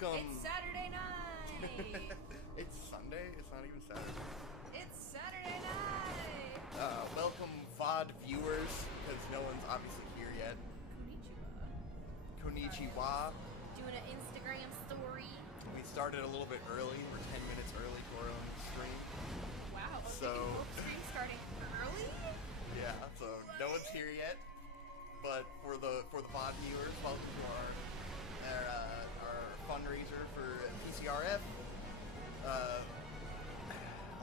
welcome. It's Saturday night. It's Sunday? It's not even Saturday. It's Saturday night. Welcome VOD viewers, because no one's obviously here yet. Konnichiwa. Doing an Instagram story. We started a little bit early. We're 10 minutes early to our own stream. Wow. So Stream starting early. Yeah, so no one's here yet. But for the VOD viewers, welcome to our fundraiser for PCRF.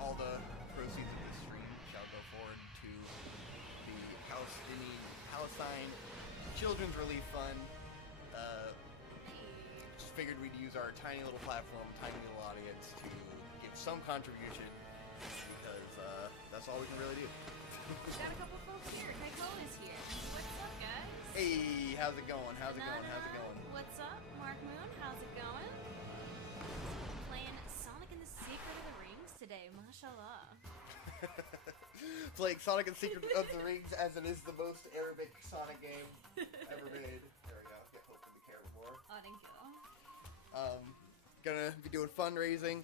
All the proceeds of this stream shall go forward to the Palestine Children's Relief Fund. Just figured we'd use our tiny little platform, tiny little audience to give some contribution because that's all we can really do. We've got a couple folks here. Typhon is here. What's up, guys? Hey, how's it going? How's it going? What's up, Mark Moon? How's it going? Playing Sonic and the Secret of the Rings today, mashallah. Playing Sonic and Secret of the Rings as it is the most Arabic Sonic game ever made. There we go. Get hooked in the camera more. Oh, thank you. Gonna be doing fundraising.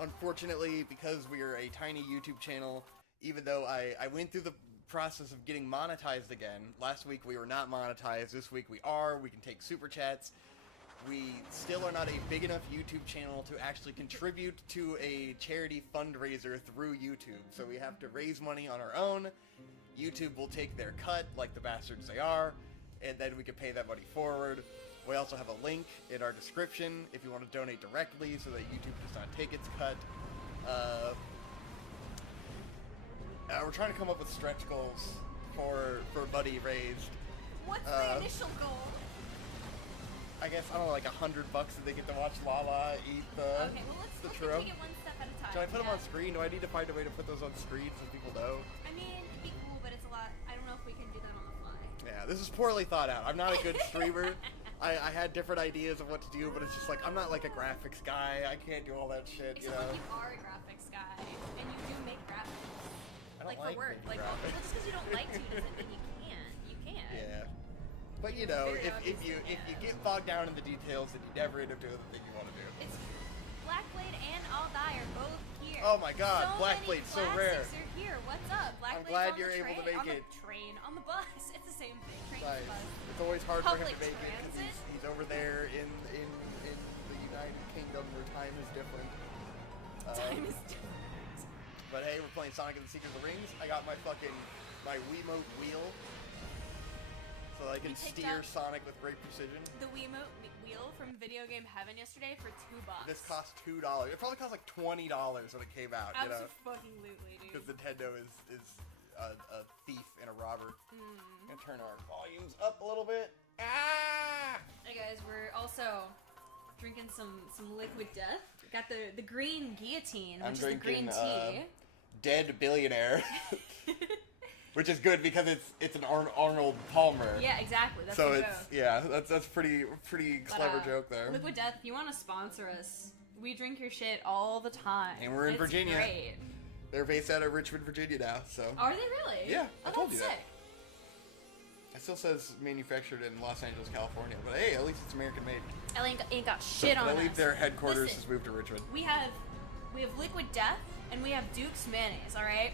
Unfortunately, because we are a tiny YouTube channel, even though I went through the process of getting monetized again. Last week we were not monetized. This week we are. We can take super chats. We still are not a big enough YouTube channel to actually contribute to a charity fundraiser through YouTube. So we have to raise money on our own. YouTube will take their cut, like the bastards they are, and then we can pay that money forward. We also have a link in our description if you want to donate directly so that YouTube does not take its cut. We're trying to come up with stretch goals for money raised. What's the initial goal? I guess, I don't know, like $100 that they get to watch Lala eat the Okay, well let's churro. take it one step at a time. Should I put them on screen? Do I need to find a way to put those on screen so people know? I mean, it'd be cool, but it's a lot. I don't know if we can do that on the fly. Yeah, this is poorly thought out. I'm not a good streamer. I had different ideas of what to do, but it's just like, I'm not like a graphics guy. I can't do all that shit, you know? Like you are a graphics guy, and you do make graphics. I don't for work. making Well, graphics. just because you don't like to doesn't mean you can't. You can. Yeah. But you know, Very if you get bogged down in the details, then you never end up doing the thing you want to do. It's Blackblade and All Die are both here. Oh my god, Blackblade, so rare. Classics are here. What's up? Blackblade's glad on you're the able to train, make on it. the train, on the bus. It's the same thing. Train to Nice. bus. It's always hard for him Public to make it because transit? he's over there in the United Kingdom where time is different. Time is different. But hey, we're playing Sonic and the Secret of the Rings. I got my Wiimote wheel, so I can We picked steer up Sonic with great precision. The Wiimote wheel from Video Game Heaven yesterday for $2. This cost $2. It probably cost like $20 when it came out. You know, Absolutely, dude. because Nintendo is a thief and a robber. Mm. Gonna turn our volumes up a little bit. Ah! Hey guys, we're also drinking some Liquid Death. Got the green guillotine, which I'm is the green drinking, tea. Dead Billionaire. Which is good because it's an Arnold Palmer. Yeah, exactly. That's So the it's joke. that's pretty But, clever joke there. Liquid Death, if you want to sponsor us, we drink your shit all the time. And we're in It's Virginia. Great. They're based out of Richmond, Virginia now. So Are they really? Yeah, Oh, I told that's you that. sick. it still says manufactured in Los Angeles, California. But hey, at least it's American made. LA ain't got shit on I us. believe their headquarters Listen, has moved to Richmond. We have Liquid Death and we have Duke's Mayonnaise. All right.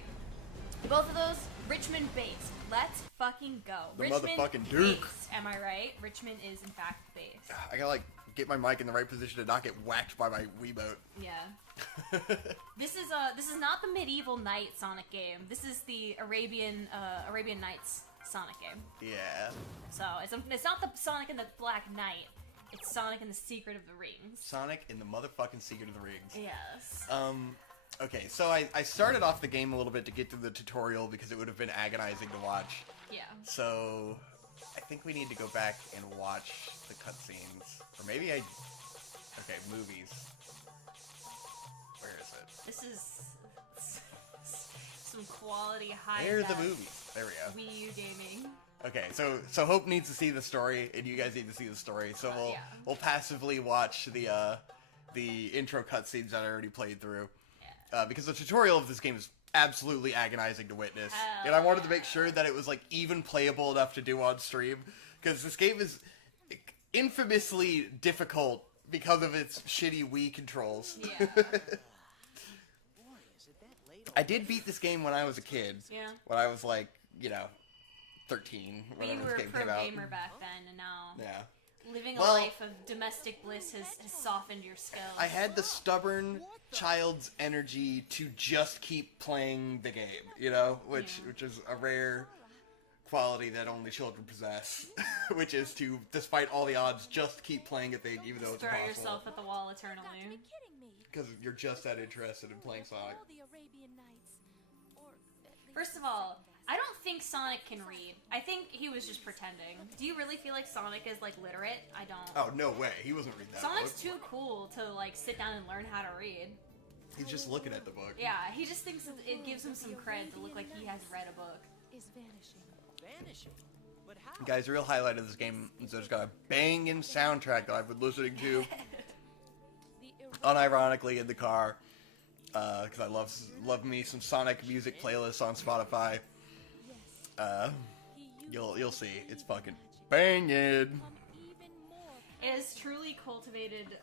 Both of those Richmond based. Let's fucking go. The Richmond motherfucking Duke. based, am I right? Richmond is in fact based. I gotta get my mic in the right position to not get whacked by my Wiimote. Yeah. This is not the medieval knight Sonic game. This is the Arabian Nights Sonic game. Yeah. So it's not the Sonic and the Black Knight. It's Sonic and the Secret of the Rings. Sonic in the motherfucking Secret of the Rings. Yes. Okay, so I started off the game a little bit to get through the tutorial because it would have been agonizing to watch. Yeah. So I think we need to go back and watch the cutscenes. Or maybe okay, movies. Where is it? This is some quality high. Where are the movies? There we go. Wii U gaming. Okay, so Hope needs to see the story, and you guys need to see the story. So Yeah. we'll passively watch the intro cutscenes that I already played through. Because the tutorial of this game is absolutely agonizing to witness. Hell And I wanted to make sure that it was like even playable enough to do on stream. Because this game is infamously difficult because of its shitty Wii controls. Yeah. I did beat this game when I was a kid. Yeah. When I was like, 13, But you whenever were this a game pro came out. gamer back then, and now living a Well, life of domestic bliss has softened your skills. I had the stubborn child's energy to just keep playing the game, which is a rare quality that only children possess, which is to, despite all the odds, just keep playing a thing even though it's throw impossible. yourself at the wall eternally. Because you're just that interested in playing Sonic. First of all, I don't think Sonic can read. I think he was just pretending. Do you really feel like Sonic is, literate? I don't. Oh, no way. He wasn't reading that Sonic's book. too cool to, sit down and learn how to read. He's just looking at the book. Yeah, he just thinks that it gives him some cred to look like he has read a book. Guys, the real highlight of this game is that it's got a banging soundtrack that I've been listening to unironically in the car. Because I love me some Sonic music playlists on Spotify. You'll see, it's fucking banging. It has truly cultivated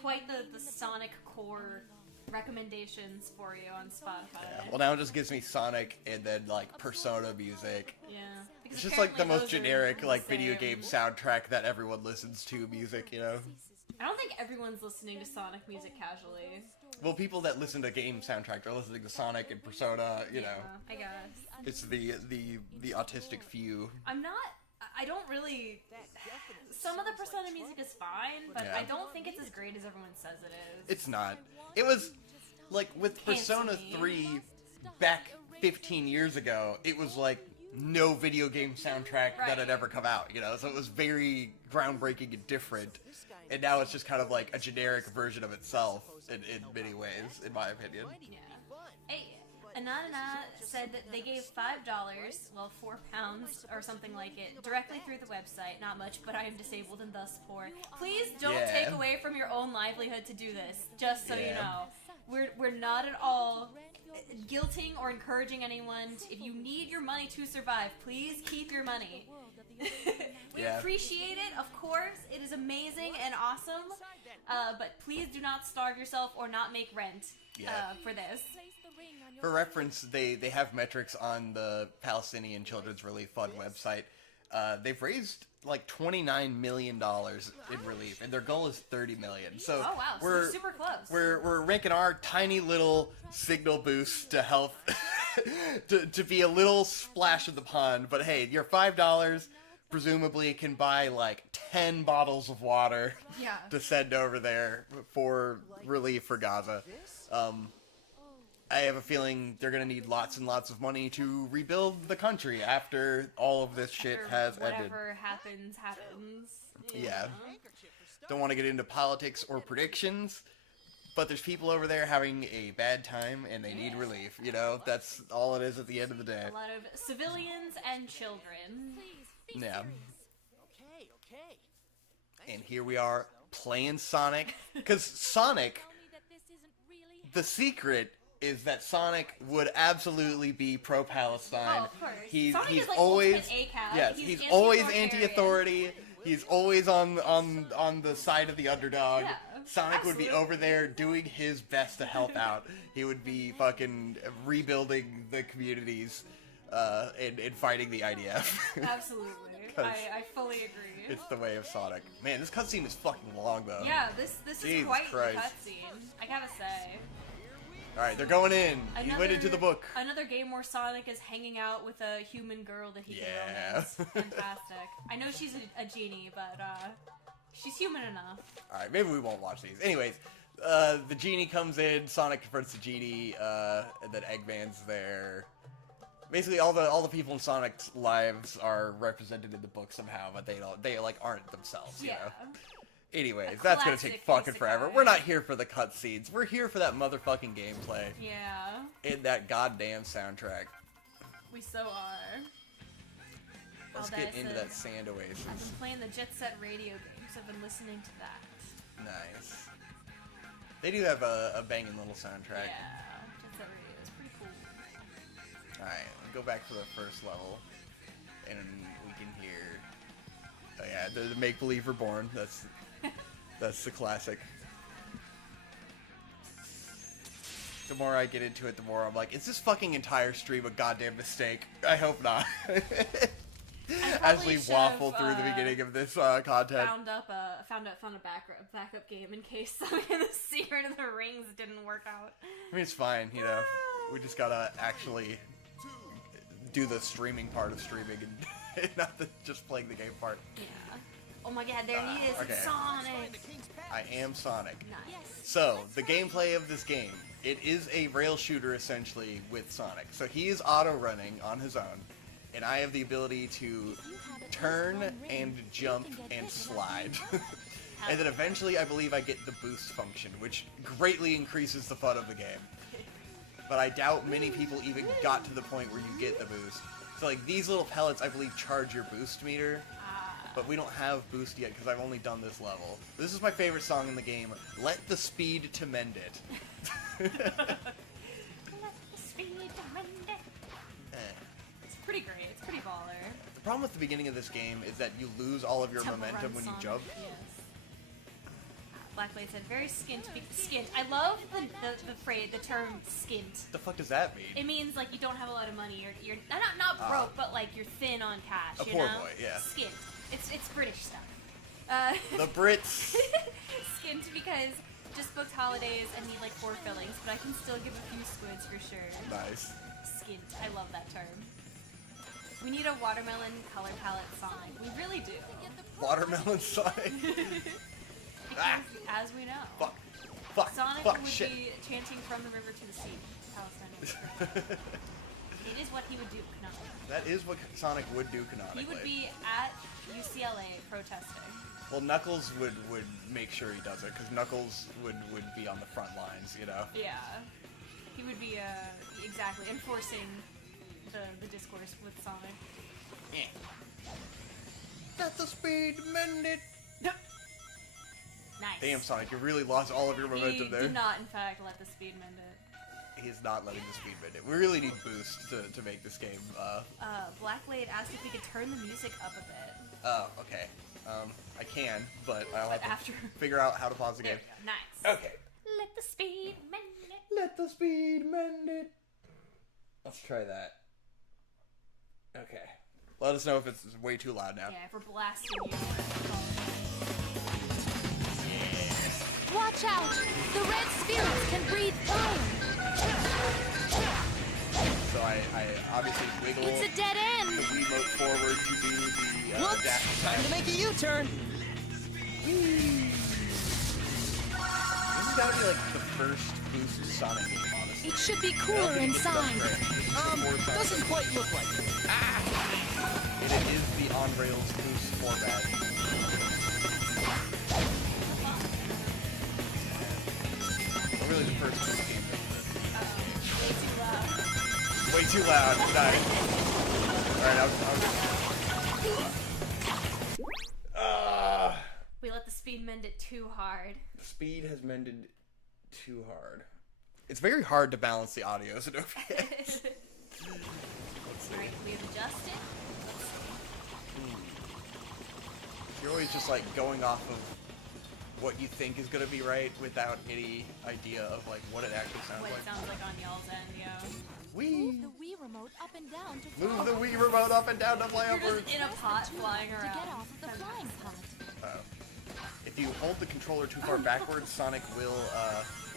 quite the Sonic core recommendations for you on Spotify. Yeah. Well, now it just gives me Sonic and then Persona music. Yeah. It's just the most generic video game soundtrack that everyone listens to music, I don't think everyone's listening to Sonic music casually. Well, people that listen to game soundtracks are listening to Sonic and Persona, Yeah, I guess. It's the autistic few. I don't really... Some of the Persona music is fine, but Yeah. I don't think it's as great as everyone says it is. It's not. It was, with Persona Handsome. 3, back 15 years ago, it was no video game soundtrack that had ever come out, so it was very groundbreaking and different. And now it's just kind of a generic version of itself in many ways, in my opinion. Yeah. Hey, Anana said that they gave $5, well, £4 or something like it, directly through the website. Not much, but I am disabled and thus poor. Please don't Yeah. take away from your own livelihood to do this, just so you Yeah. know. We're not at all guilting or encouraging anyone. If you need your money to survive, please keep your money. We Yeah. appreciate it, of course. It is amazing and awesome. But please do not starve yourself or not make rent for this. For reference, they have metrics on the Palestinian Children's Relief Fund website. They've raised $29 million in relief, and their goal is $30 million. So Oh wow, so we're super close. we're making our tiny little signal boost to help to be a little splash in the pond. But hey, your $5 presumably can buy 10 bottles of water Yeah. to send over there for relief for Gaza. I have a feeling they're going to need lots and lots of money to rebuild the country after all of this shit Or has ended. whatever happens. Yeah. Don't want to get into politics or predictions, but there's people over there having a bad time and they need relief. That's all it is at the end of the day. A lot of civilians and children. Yeah. And here we are playing Sonic, because Sonic, the secret is that Sonic would absolutely be pro-Palestine. Oh, of course. He's Sonic is always ultimate ACAB. yes, He's he's always anti-authoritarian. anti-authority. He's always on the side of the underdog. Yeah, Sonic would be absolutely. over there doing his best to help out. He would be fucking rebuilding the communities and fighting the IDF. Absolutely. 'Cause I fully agree. It's the way of Sonic. Man, this cutscene is fucking long though. Yeah, this is Jesus quite Christ. the cutscene. I gotta say. Alright, they're going in. He went into the book. Another game where Sonic is hanging out with a human girl that he can Yeah. romance. Fantastic. I know she's a genie, but she's human enough. Alright, maybe we won't watch these. Anyways, the genie comes in, Sonic confronts the genie, and then Eggman's there. Basically, all the people in Sonic's lives are represented in the book somehow, but they aren't themselves, you know? Anyways, that's gonna take fucking forever. isekai. We're not here for the cutscenes. We're here for that motherfucking gameplay Yeah, and that goddamn soundtrack. we so are. Let's All get that into said, that Sand Oasis. I've been playing the Jet Set radio games. I've been listening to that. Nice. They do have a banging little soundtrack. Yeah, Jet Set radio is pretty cool. Alright, go back to the first level, and we can hear... Oh yeah, the Make Believe Reborn. That's That's the classic. The more I get into it, the more I'm like, is this fucking entire stream a goddamn mistake? I hope not. As we waffle through the beginning of this content. Found a backup game in case some of the Secret of the Rings didn't work out. I mean, it's fine, you know. We just gotta actually do the streaming part of streaming and not just playing the game part. Yeah. Oh my god, there he is. Okay. It's Sonic. I am Sonic. Nice. So, the gameplay of this game, it is a rail shooter essentially with Sonic. So he is auto-running on his own, and I have the ability to turn and jump and slide. And then eventually I believe I get the boost function, which greatly increases the fun of the game. But I doubt many people even got to the point where you get the boost. So like these little pellets I believe charge your boost meter. But we don't have boost yet because I've only done this level. This is my favorite song in the game. Let the speed to mend it. Let the speed to mend it. It's pretty great. It's pretty baller. The problem with the beginning of this game is that you lose all of your momentum when you jump. Yes. Blackblade said, very skint. Skint. I love the phrase, the term skint. What the fuck does that mean? It means like you don't have a lot of money. You're not broke, but like you're thin on cash. A poor boy, yeah. Skint. It's British stuff. The Brits. Skint because just booked holidays and need like 4 fillings, but I can still give a few squids for sure. Nice. Skint. I love that term. We need a watermelon color palette Sonic. We really do. Watermelon Sonic. Because, as we know, Fuck. Sonic Fuck. would Shit. be chanting from the river to the sea. Palestine. It is what he would do canonically. That is what Sonic would do canonically. He would be at UCLA protesting. Well, Knuckles would make sure he does it, because Knuckles would be on the front lines, you know? Yeah. He would be, exactly, enforcing the discourse with Sonic. Yeah. Let the speed mend it! Nice. Damn, Sonic, you really lost all of your momentum there. He did not, in fact, let the speed mend it. He's not letting the speed mend it. We really need boost to make this game, Blackblade asked if we could turn the music up a bit. Oh, okay. I can, but I'll have to after... figure out how to pause the game. Nice. Okay. Let the speed mend it. Let the speed mend it. Let's try that. Okay. Let us know if it's way too loud now. Yeah, if we're blasting you. Watch out! The red spirits can breathe fire! So I obviously wiggle It's a dead end! the Wiimote forward to do the Whoops! dash Time to make a U-turn! This has got to be like the first boost Sonic game, honestly. It should be I don't cooler think it's done inside. right. This is before Sonic. Doesn't quite look like it. And it is the on-rails boost format. Well, really the first boost game. Way too loud. Nice. Alright, We let the speed mend it too hard. the speed has mended too hard. It's very hard to balance the audio, so don't forget. Alright, we have adjusted. Let's see. You're always just like going off of what you think is gonna be right without any idea of like what it actually sounds What like. it sounds like on y'all's end, yeah. Whee! The Wii remote up and down to Move fly. the Wii remote up and down to fly You're upwards. just in a pot flying To around. get off of the flying pot. If you hold the controller too far backwards, Sonic will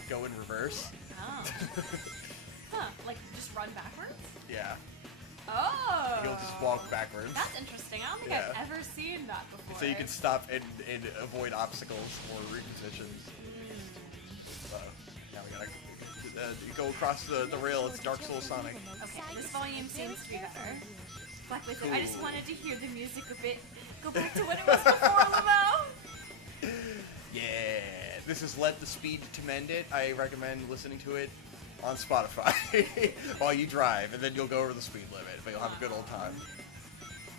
go in reverse. Oh. Huh, like just run backwards? Yeah, Oh! you'll just walk backwards. That's interesting. I don't think Yeah. I've ever seen that before. So you can stop and avoid obstacles or repositions. Now we gotta go across the rail. It's Dark Souls Sonic. Okay, this volume seems to be better. Blackblade said, I just wanted to hear the music a bit. Go back to what it was before, Lamo! Yeah, this is Let the Speed to Mend It. I recommend listening to it on Spotify while you drive, and then you'll go over the speed limit, but you'll have a good old time.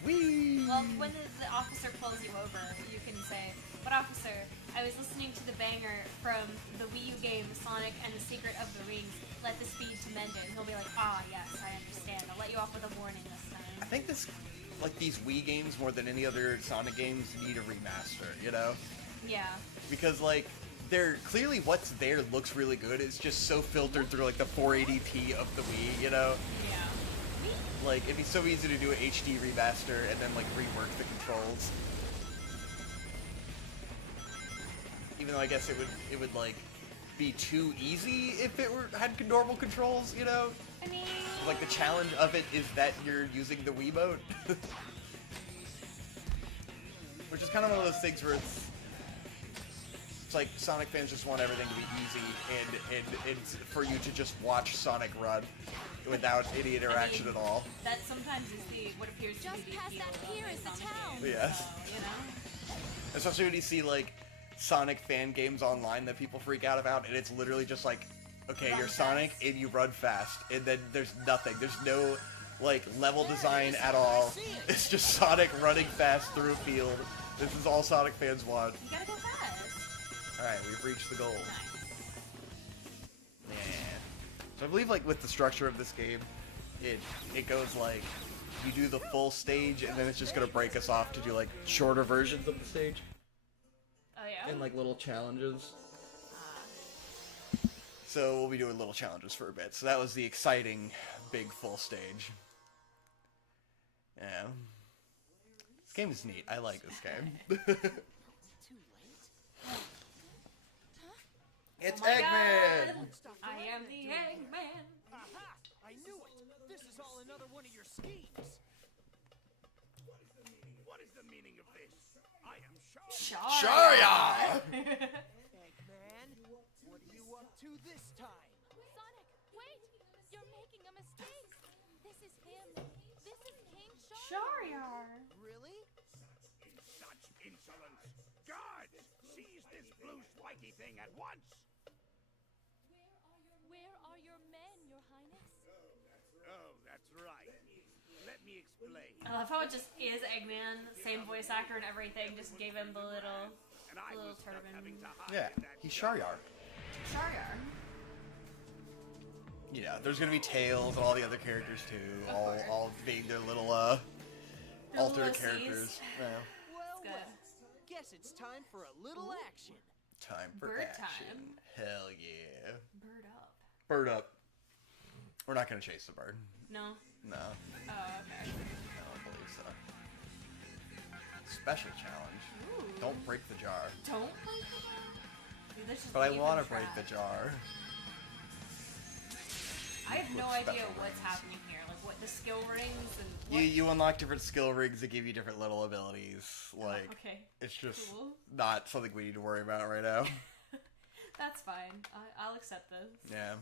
Whee! Well, when the officer pulls you over, you can say, "But officer, I was listening to the banger from the Wii U game Sonic and the Secret of the Rings. Let the speed to mend it." And he'll be like, "Ah, yes, I understand. I'll let you off with a warning this I time." think this, like these Wii games more than any other Sonic games, need a remaster, you know? Yeah. Because, like, they're clearly what's there looks really good. It's just so filtered through, like, the 480p of the Wii, you know? Yeah. Like, it'd be so easy to do an HD remaster and then, like, rework the controls. Even though I guess it would like, be too easy if it had normal controls, you know? I mean... Like, the challenge of it is that you're using the Wiimote. Which is kind of one of those things where it's like Sonic fans just want everything to be easy and it's for you to just watch Sonic run without any interaction at all. That sometimes is what appears to Just be the past appeal that pier of is the Sonic town. games, Yes. so, you know? Especially when you see, like, Sonic fan games online that people freak out about, and it's literally just like, okay, Run you're fast. Sonic and you run fast, and then there's nothing. There's no, like, level design at all. It's just Sonic running fast through a field. This is all Sonic fans want. You gotta go fast. Alright, we've reached the goal. Nice. Yeah. So I believe, like, with the structure of this game, it goes like, you do the full stage, and then it's just gonna break us off to do, like, shorter versions of the stage. Oh, yeah? And, like, little challenges. So we'll be doing little challenges for a bit. So that was the exciting big full stage. Yeah. This game is neat. I like this game. It's Oh my Eggman! God. I am the Eggman! Aha! I knew it! This is all another one of your schemes! What is the meaning of this? I am Sharia! Eggman, what are you up to this time? Sonic, wait! You're making a mistake. This is him. This is King Shariar! Really? such insolence! Guards! Seize this blue spiky thing at once! Where are your men, Your Highness? Oh, that's right. Let me explain. I love how it just is Eggman, same voice actor and everything, just gave him the little And I little was stuck turban. having to hide Yeah, in that he's jar. Shariar. Shariar. Yeah, there's gonna be Tails and all the other characters too, Of all course. all being their little Their alternate little OCs. characters. Yeah. Well, good. guess it's time for a little action. Time for Bird action. Hell yeah. Bird up. Bird up. We're not gonna chase the bird. No? No, Oh, okay. I don't believe so. Special challenge. Ooh. Don't break the jar. Don't break the jar? Dude, that's just But I even want to break the trash. jar. I have no With idea special what's rings. happening here. Like, what the skill rings and what... You unlock different skill rings that give you different little abilities. Like, okay. it's just Cool. not something we need to worry about right now. That's fine. I'll accept this. Yeah.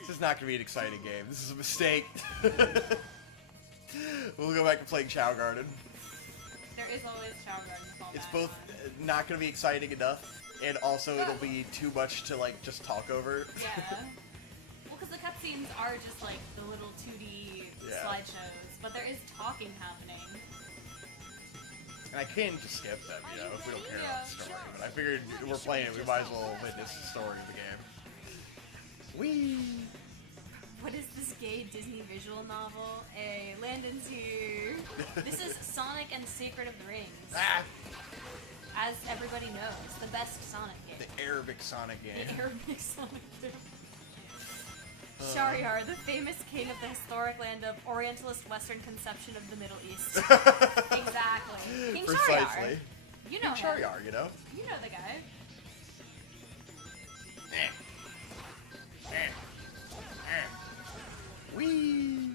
This is not going to be an exciting game. This is a mistake. We'll go back to playing Chow Garden. There is always Chow Garden callback. It's both not going to be exciting enough, and also it'll be too much to, like, just talk over. Yeah. Well, because the cutscenes are just like the little 2D Yeah. slideshows, but there is talking happening. And I can just skip them, you know, if we don't care about the Yeah. story. But I figured we're playing it, we might as well witness the story of the game. Whee! What is this gay Disney visual novel? Hey, Landon's here. This is Sonic and the Secret of the Rings. Ah! As everybody knows, the best Sonic game. The Arabic Sonic game. The Arabic Sonic game. Shariar, the famous king of the historic land of Orientalist Western conception of the Middle East. Exactly. King Precisely. Shariar. You know King him. Shariar, you know? You know the guy. Whee!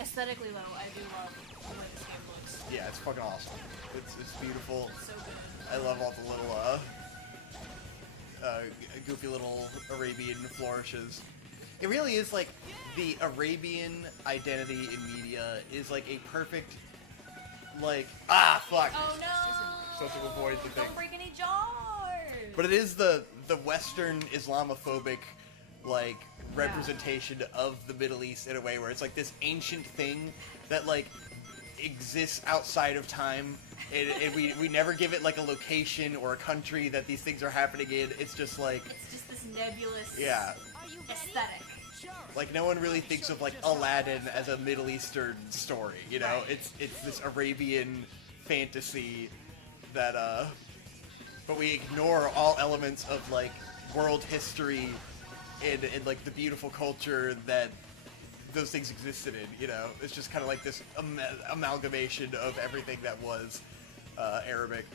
Aesthetically, though, I do love the way this game looks. Yeah, it's fucking awesome. It's beautiful. So good. I love all the little, goofy little Arabian flourishes. It really is like the Arabian identity in media is like a perfect, like, fuck. Oh no! So to avoid the thing. Don't break any jars! But it is the Western Islamophobic, like, representation of the Middle East in a way where it's like this ancient thing that, like, exists outside of time, and we never give it, like, a location or a country that these things are happening in. It's just, like, It's just this nebulous yeah. aesthetic. Like, no one really thinks of, like, Aladdin as a Middle Eastern story, you know? Right. It's this Arabian fantasy that but we ignore all elements of like world history and like the beautiful culture that those things existed in, you know? It's just kind of like this amalgamation of everything that was Arabic.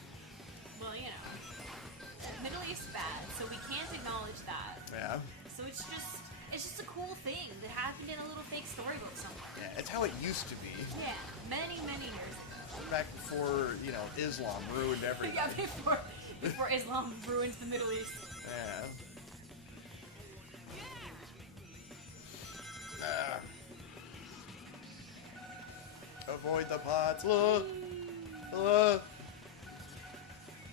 Well, you know, Middle East bad, so we can't acknowledge that. Yeah. So it's just a cool thing that happened in a little fake storybook somewhere. Yeah, it's how it used to be. Yeah, many years ago. Back before, you know, Islam ruined everything. Yeah, before Islam ruined the Middle East. Yeah. Avoid the pots. No,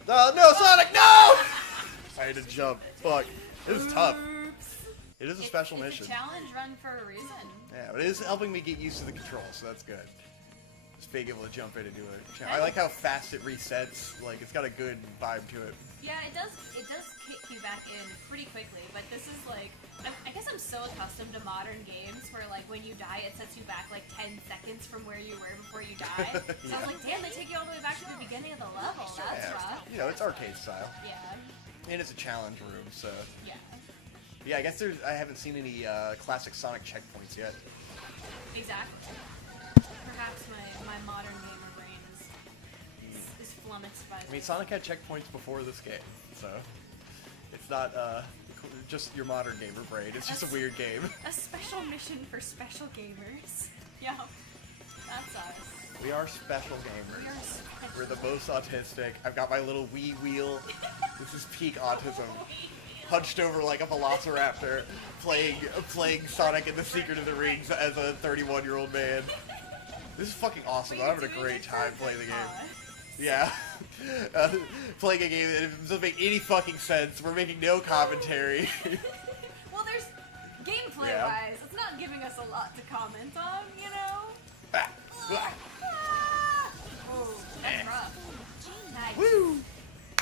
Sonic, no! I had to jump. Fuck. This is tough. Oops. It is a special mission. It's a challenge run for a reason. Yeah, but it is helping me get used to the controls, so that's good. Just being able to jump in and do it. I like how fast it resets. Like, it's got a good vibe to it. Yeah, it does kick you back in pretty quickly, but this is like, I guess I'm so accustomed to modern games where like when you die it sets you back like 10 seconds from where you were before you died. So I was like, damn, they take you all the way back to the beginning of the level. That's rough. You know, it's arcade style. Yeah. And it's a challenge room, so... Yeah. Yeah, I guess I haven't seen any classic Sonic checkpoints yet. Exactly. Perhaps my modern gamer brain is flummoxed by this. I mean, Sonic had checkpoints before this game, so... It's not just your modern gamer brain, it's just a weird game. A special mission for special gamers. Yeah. That's us. We are special gamers. We are special. We're the most autistic. I've got my little Wii wheel. This is peak autism. Hunched over like a velociraptor, playing Sonic and the Secret of the Rings as a 31-year-old man. This is fucking awesome. I'm having a great time playing the game. Yeah. Playing a game that doesn't make any fucking sense. We're making no commentary. Well, there's gameplay-wise, it's not giving us a lot to comment on, you know? Oh, that's rough. Nice. Woo!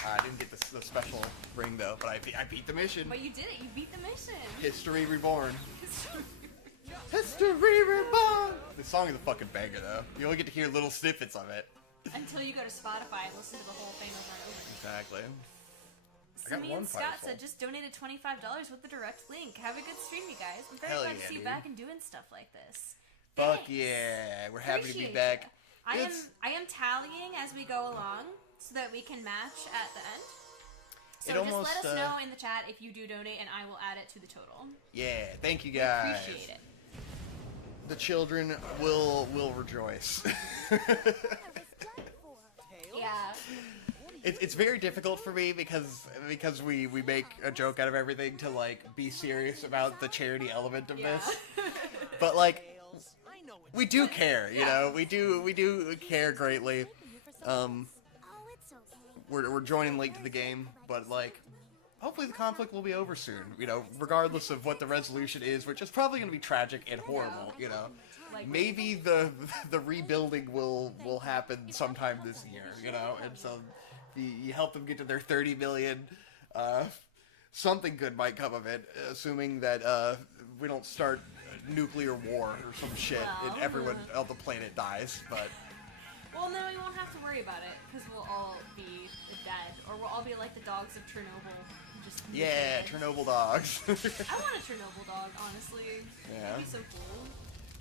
I didn't get the special ring though, but I beat the mission. But you did it. You beat the mission. History reborn. History reborn. This song is a fucking banger though. You only get to hear little snippets of it. Until you go to Spotify and listen to the whole thing over and over. Exactly. I got Simeon one Scott pipe full. said just donated $25 with the direct link. Have a good stream, you guys. I'm very Hell glad yeah, to see you dude. back and doing stuff like this. Fuck Thanks. yeah, we're happy to be Appreciate back. ya. It's- I am tallying as we go along so that we can match at the end. So It just almost, let us know in the chat if you do donate, and I will add it to the total. Yeah, thank you guys. Appreciate it. The children will rejoice. Yeah. It's very difficult for me because we make a joke out of everything to like be serious about the charity element of Yeah. this. But like we do care, you know. We do care greatly. We're joining late to the game, but like hopefully the conflict will be over soon, you know, regardless of what the resolution is, which is probably going to be tragic and horrible, you know. Like, Maybe the rebuilding will happen sometime this year, you know, and so you help them get to their 30 million. Something good might come of it, assuming that we don't start nuclear war or some shit and everyone on the planet dies. But well, no, we won't have to worry about it because we'll all be dead, or we'll all be like the dogs of Chernobyl. Just yeah, mutated. Chernobyl dogs. I want a Chernobyl dog, honestly. Yeah. That'd be so cool.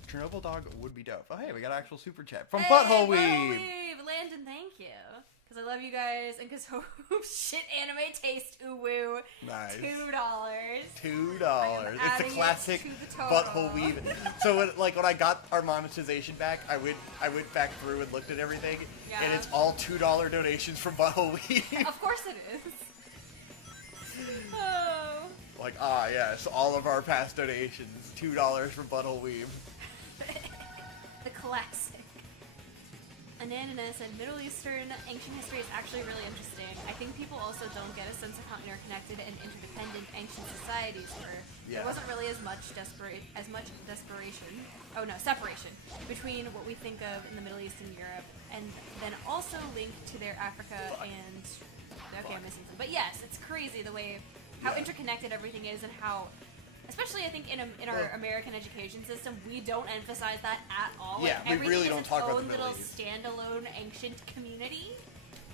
Chernobyl dog would be dope. Oh hey, we got an actual super chat from Hey, Butthole Weave. Landon, thank you. Because I love you guys, and because shit anime taste, ooh woo. Nice. $2. $2. It's a adding it classic to the total. Butthole Weave. So when I got our monetization back, I went back through and looked at everything, and Yeah. it's all $2 donations from Butthole Weave. Of course it is. Oh. Like, yes, all of our past donations, $2 from Butthole Weave. The classic. Ananana said Middle Eastern ancient history is actually really interesting. I think people also don't get a sense of how interconnected and interdependent ancient societies were. Yeah. There wasn't really as much separation between what we think of in the Middle East and Europe, and then also linked to their Africa and okay, I'm missing some. But yes, it's crazy the way how interconnected everything is, and how especially I think in our American education system, we don't emphasize that at all. Yeah, like, we really everything is don't its talk about own the Middle little East. standalone ancient community.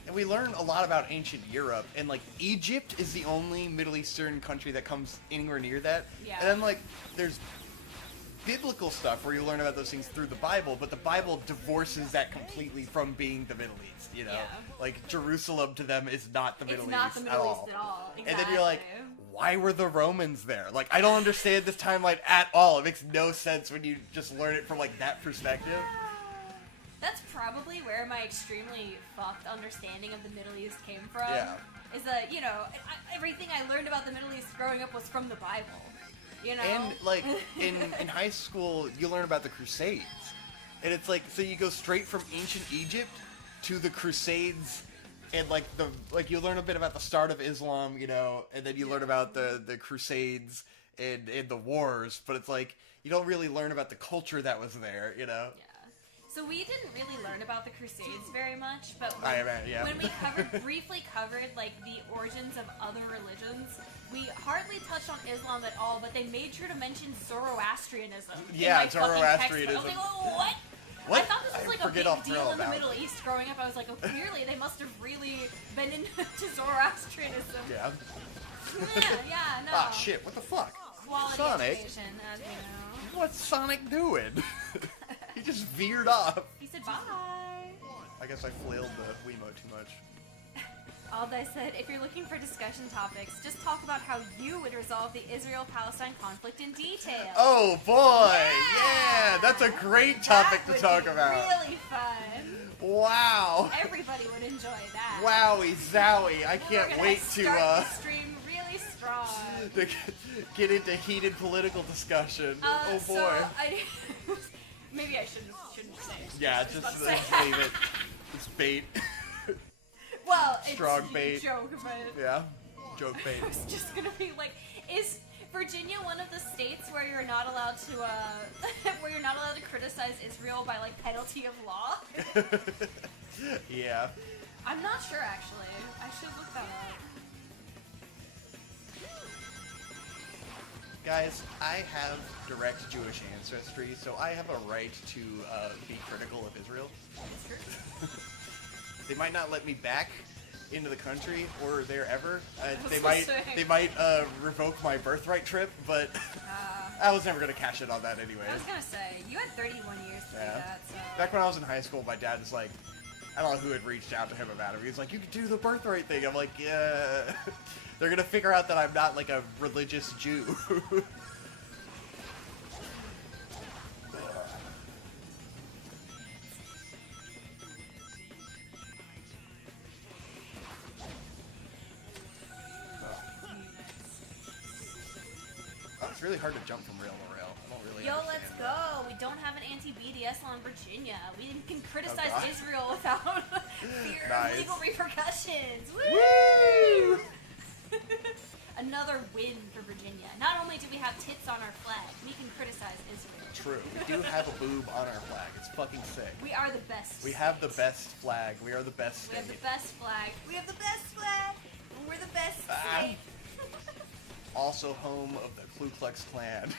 And we learn a lot about ancient Europe, and like Egypt is the only Middle Eastern country that comes anywhere near that. Yeah. And then like there's biblical stuff where you learn about those things through the Bible, but the Bible divorces that completely from being the Middle East. You know, Yeah. like Jerusalem to them is not the Middle It's not East the at Middle all. East at all. Exactly. And then you're like, why were the Romans there? Like, I don't understand this timeline at all. It makes no sense when you just learn it from like that perspective. That's probably where my extremely fucked understanding of the Middle East came from. Yeah. Is that, you know, everything I learned about the Middle East growing up was from the Bible. You know? And like in high school, you learn about the Crusades, and it's like so you go straight from ancient Egypt to the Crusades, and like you learn a bit about the start of Islam, you know, and then you learn about the Crusades and the wars, but it's like you don't really learn about the culture that was there, you know. Yeah. So we didn't really learn about the Crusades very much, but Yeah. when we briefly covered like the origins of other religions, we hardly touched on Islam at all, but they made sure to mention Zoroastrianism. Yeah, in my fucking textbook. Zoroastrianism. I was like, oh, what? What? I thought this was I like a forget big all deal thrill in the about Middle East growing up. I was like, oh, clearly they must have really been into Zoroastrianism. Yeah. Yeah, no. Ah, shit! What the fuck? Quality Sonic? education, as we know. What's Sonic doing? He just veered off. He said bye. I guess I flailed the Wiimote too much. Aldi said, if you're looking for discussion topics, just talk about how you would resolve the Israel-Palestine conflict in detail. Oh boy! Yeah, that's a great topic That to talk would be about. Really fun. Wow! Everybody would enjoy that. Wowie zowie! I We're can't gonna wait start to the stream really strong. to get into heated political discussion. Oh boy! So maybe I shouldn't say it. Yeah, I was just about to say. leave it. It's bait. Well, Strong it's bait. a joke, but Yeah, joke bait. I was just gonna be like, is Virginia one of the states where you're not allowed to where you're not allowed to criticize Israel by like penalty of law? Yeah. I'm not sure actually. I should look that up. Guys, I have direct Jewish ancestry, so I have a right to be critical of Israel. It's true. They might not let me back into the country or there ever. They was gonna might say. they might revoke my birthright trip, but I was never gonna cash in on that anyway. I was gonna say, you had 31 years to do Yeah. that, so... Back when I was in high school, my dad was like, I don't know who had reached out to him about it. He was like, you could do the birthright thing. I'm like, yeah. They're gonna figure out that I'm not like a religious Jew. Oh, it's really hard to jump from rail to rail. I don't really Yo, understand let's that. go! We don't have an anti-BDS law in Virginia. We can criticize God. Israel without fear Nice. of legal repercussions. Woo! Another win for Virginia. Not only do we have tits on our flag, we can criticize Israel. True. We do have a boob on our flag. It's fucking sick. We are the best. We have the best flag. We are the best We have state. the best flag. We have the best flag. And we're the best Ah. state. Also home of the Ku Klux Klan.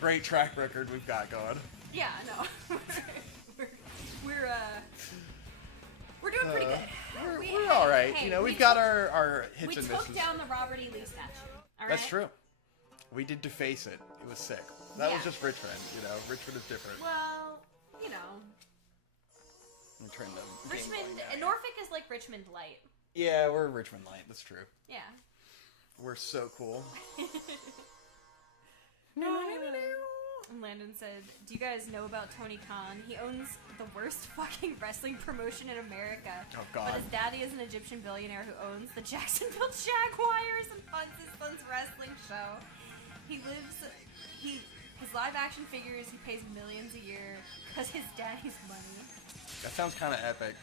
Great track record we've got going. Yeah, no. We're doing pretty good. We're all right. Hey, You know, we we've got took- our hits We and took misses. down the Robert E. Lee statue. All right? That's true. We did deface it. It was sick. That was Yeah. just Richmond. You know, Richmond is different. Well, you know, I'm trying to game Richmond, going down Norfolk is like Richmond light. here. Yeah, we're Richmond Light. That's true. Yeah. We're so cool. And Landon said, do you guys know about Tony Khan? He owns the worst fucking wrestling promotion in America. Oh, God. But his daddy is an Egyptian billionaire who owns the Jacksonville Jaguars and funds his son's wrestling show. His live action figures, he pays millions a year because his daddy's money. That sounds kind of epic.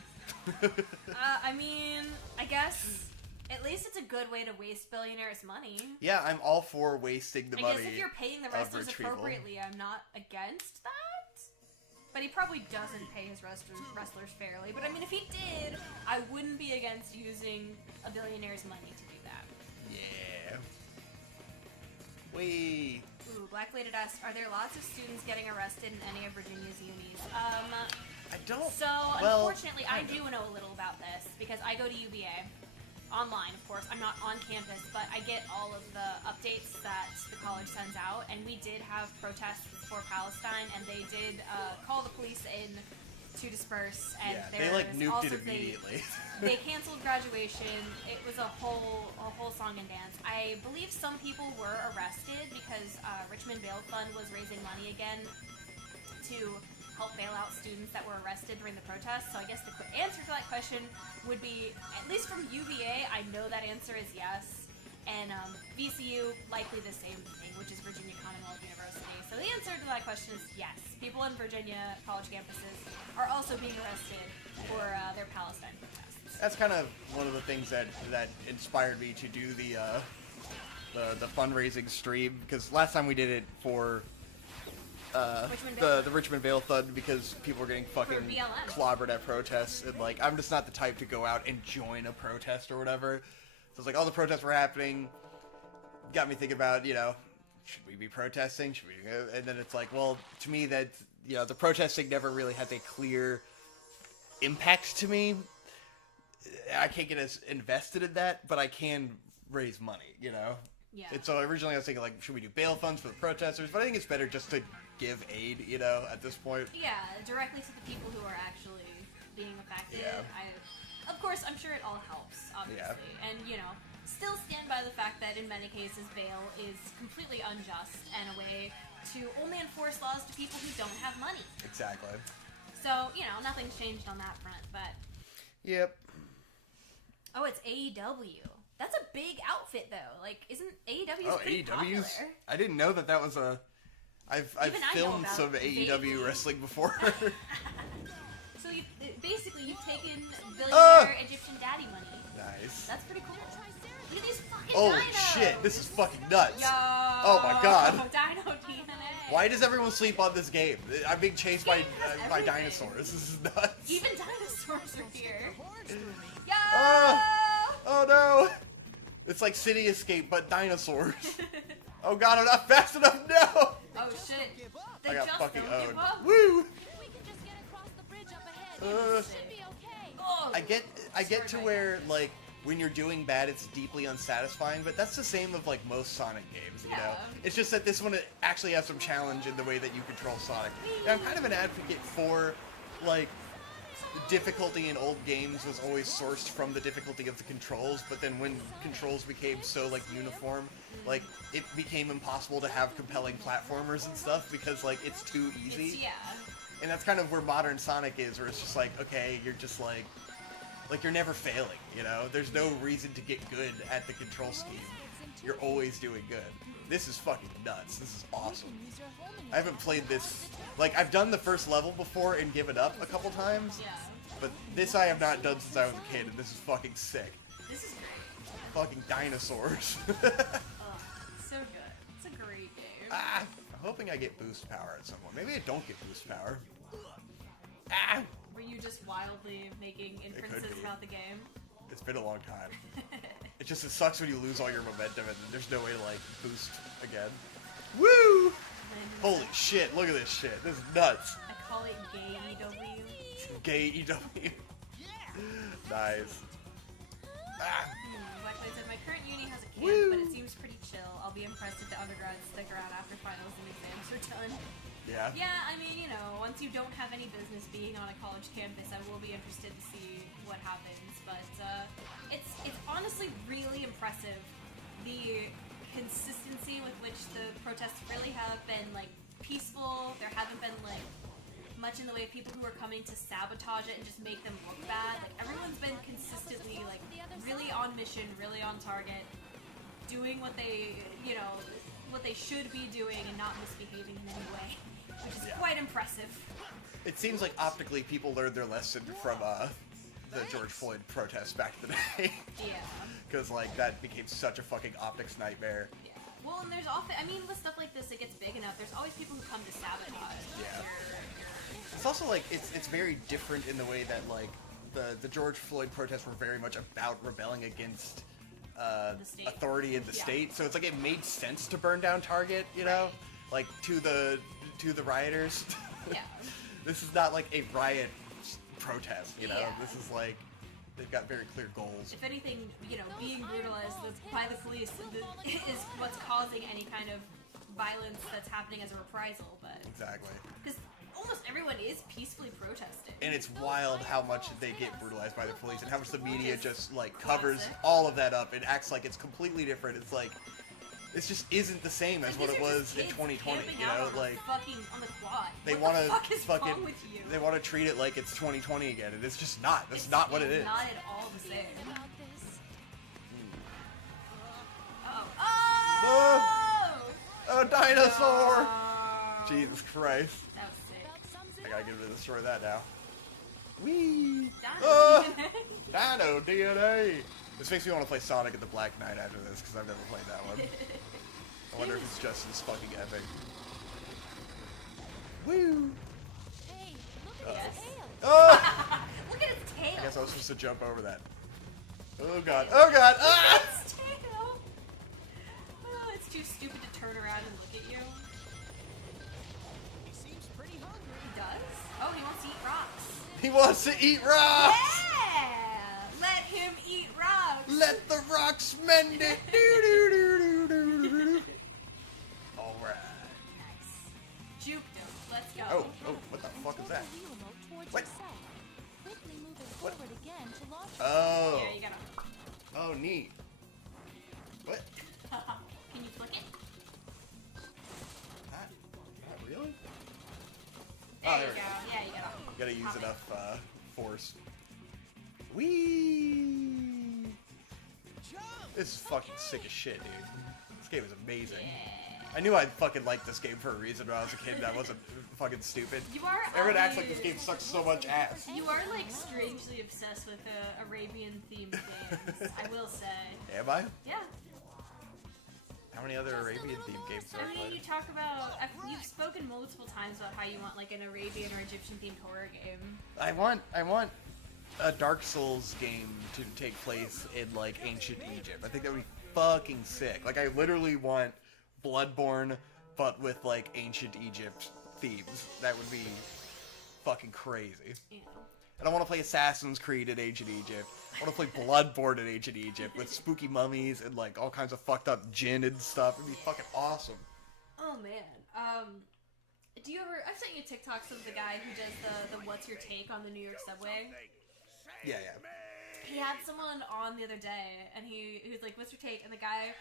I mean, I guess at least it's a good way to waste billionaires' money. Yeah, I'm all for wasting the I money. guess if you're paying the of wrestlers retrieval. appropriately, I'm not against that. But he probably doesn't pay his wrestlers fairly. But I mean, if he did, I wouldn't be against using a billionaire's money to do that. Yeah. Wait. Ooh, Black-Bladed asked, are there lots of students getting arrested in any of Virginia's unis? I don't. So, well, unfortunately, I do know a little about this because I go to UVA online, of course. I'm not on campus, but I get all of the updates that the college sends out. And we did have protests for Palestine, and they did call the police in to disperse. And Yeah, they like nuked also it immediately. They canceled graduation. It was a whole song and dance. I believe some people were arrested because Richmond Bail Fund was raising money again to help bail out students that were arrested during the protests. So I guess the answer to that question would be, at least from UVA, I know that answer is yes. And VCU, likely the same thing, which is Virginia Commonwealth University. So the answer to that question is yes. People in Virginia college campuses are also being arrested for their Palestine protests. That's kind of one of the things that inspired me to do the fundraising stream, because last time we did it for the Richmond Bail Fund, because people were getting fucking BLM. clobbered at protests, and like I'm just not the type to go out and join a protest or whatever. So it's like all the protests were happening, got me thinking about, you know, should we be protesting? Should we? And then it's like, well, to me that, you know, the protesting never really has a clear impact to me. I can't get as invested in that, but I can raise money, you know? Yeah. And so originally I was thinking, like, should we do bail funds for the protesters? But I think it's better just to give aid, you know, at this point. Yeah, directly to the people who are actually being affected. Yeah. Of course, I'm sure it all helps, obviously. Yeah. And, you know, still stand by the fact that in many cases bail is completely unjust and a way to only enforce laws to people who don't have money. Exactly. So, you know, nothing's changed on that front, but... Yep. Oh, it's AEW. That's a big outfit, though. Like, isn't AEW pretty popular? I didn't know that was a... I've Even I know filmed about some AEW wrestling before. So, basically, you've taken billionaire Egyptian daddy money. Nice. That's pretty cool. Look at these fucking Holy dinos! shit, this is fucking nuts. Yo! Oh my god. Dino DNA. Why does everyone sleep on this game? I'm being chased by everything. dinosaurs. This is nuts. Even dinosaurs are here. Yo! Oh no! It's like City Escape, but dinosaurs. Oh god, I'm not fast enough. No! Oh shit. They I got just fucking don't give owned. up. Woo! We can just get across the bridge up ahead. Uh, It should be okay. Oh, I get to where, like, when you're doing bad, it's deeply unsatisfying, but that's the same of, like, most Sonic games, you know? Yeah. It's just that this one actually has some challenge in the way that you control Sonic. And I'm kind of an advocate for, like, the difficulty in old games was always sourced from the difficulty of the controls, but then when controls became so, like, uniform, like, it became impossible to have compelling platformers and stuff because, like, it's too easy. yeah. And that's kind of where modern Sonic is, where it's just like, okay, you're just like you're never failing, you know? There's no reason to get good at the control scheme. You're always doing good. This is fucking nuts. This is awesome. I haven't played this, like, I've done the first level before and given up a couple times, Yeah. but this I have not done since I was a kid, and this is fucking sick. This is great. Fucking dinosaurs. So good. It's a great game. I'm hoping I get boost power at some point. Maybe I don't get boost power. Ah! Were you just wildly making inferences be. about the game? It's been a long time. It sucks when you lose all your momentum and there's no way to, like, boost again. Woo! Holy shit, look at this shit. This is nuts. I call it gay EW. Gay EW. Nice. Ah! Blacklight said, my current uni has a camp, Woo! but it seems pretty chill. I'll be impressed if the undergrads stick around after finals and exams are done. Yeah. Yeah, I mean, you know, once you don't have any business being on a college campus, I will be interested to see what happens. But it's honestly really impressive, the consistency with which the protests really have been, like, peaceful. There haven't been, like, much in the way of people who are coming to sabotage it and just make them look bad. Like, everyone's been consistently, like, really on mission, really on target, doing what they, you know, what they should be doing and not misbehaving in any way, which is quite impressive. It seems like optically people learned their lesson from the George Floyd protests back in the day. Yeah. Because, like, that became such a fucking optics nightmare. Yeah. Well, and there's often, I mean, with stuff like this, it gets big enough. There's always people who come to sabotage. Yeah. Your It's also, like, it's very different in the way that, like, the George Floyd protests were very much about rebelling against The state. authority in the Yeah. state. So it's like it made sense to burn down Target, you know, like to the rioters. Yeah. This is not like a riot protest, you know. Yeah. This is like they've got very clear goals. If anything, you know, being brutalized by the police is what's causing any kind of violence that's happening as a reprisal. But Exactly. because almost everyone is peacefully protesting. And it's wild how much they get brutalized by the police and how much the media just like Classic. covers all of that up and acts like it's completely different. It's like it just isn't the same as Like, what these it are was just in kids 2020. camping You out know, on the like on the quad. they want want to to fuck is fucking wrong with you? they want to treat it like it's 2020 again, and it's just not. That's It's- not what it it's is. Not at all the same. About this. Oh! Oh, dinosaur! Oh! Jesus Christ! That was sick. About sums it I gotta get rid of destroy that now. Whee! Dino Dino DNA. This makes me want to play Sonic and the Black Knight after this because I've never played that one. I wonder if it's just as fucking epic. Woo! Hey, look at Yes. his tail. Oh! Look at its tail. I guess I was supposed to jump over that. Oh god! Oh god! Ah! Its tail. Oh, it's too stupid to turn around and look at you. He seems pretty hungry. He does? Oh, he wants to eat rocks. He wants to eat rocks. Yeah! Let him eat rocks. Let the rocks mend it. Do do do do do do do. All right. Nice. Juke him. Let's go. Oh, oh, what the fuck is that? Control the wheel remote towards What? yourself. Quickly move it What? forward again to launch it. Oh. Yeah, you gotta. Oh, neat. What? Can you flick it? Not really? There Oh, you there we go. go. Yeah, you gotta. Gotta use pop it. enough force. Whee! Jump! This is fucking sick as shit, dude. This game is amazing. I knew I'd fucking like this game for a reason when I was a kid and I wasn't fucking stupid. You are. Everyone acts like this obvious- game sucks so much ass. You are like strangely obsessed with Arabian themed games. I will say. Am I? Yeah. How many other Arabian themed games have I I mean, you played? talk about. You've spoken multiple times about how you want like an Arabian or Egyptian themed horror game. I want a Dark Souls game to take place in like ancient Egypt. I think that would be fucking sick. Like I literally want Bloodborne, but with like ancient Egypt themes. That would be fucking crazy. Yeah. And I want to play Assassin's Creed in ancient Egypt. I want to play Bloodborne in ancient Egypt with spooky mummies and like all kinds of fucked up djinn and stuff. It'd be fucking awesome. Oh man. Do you ever? I've sent you TikToks of the guy who does the "What's Your Take" on the New York subway. Yeah, yeah. He had someone on the other day, and he was like, "What's your take?" And the guy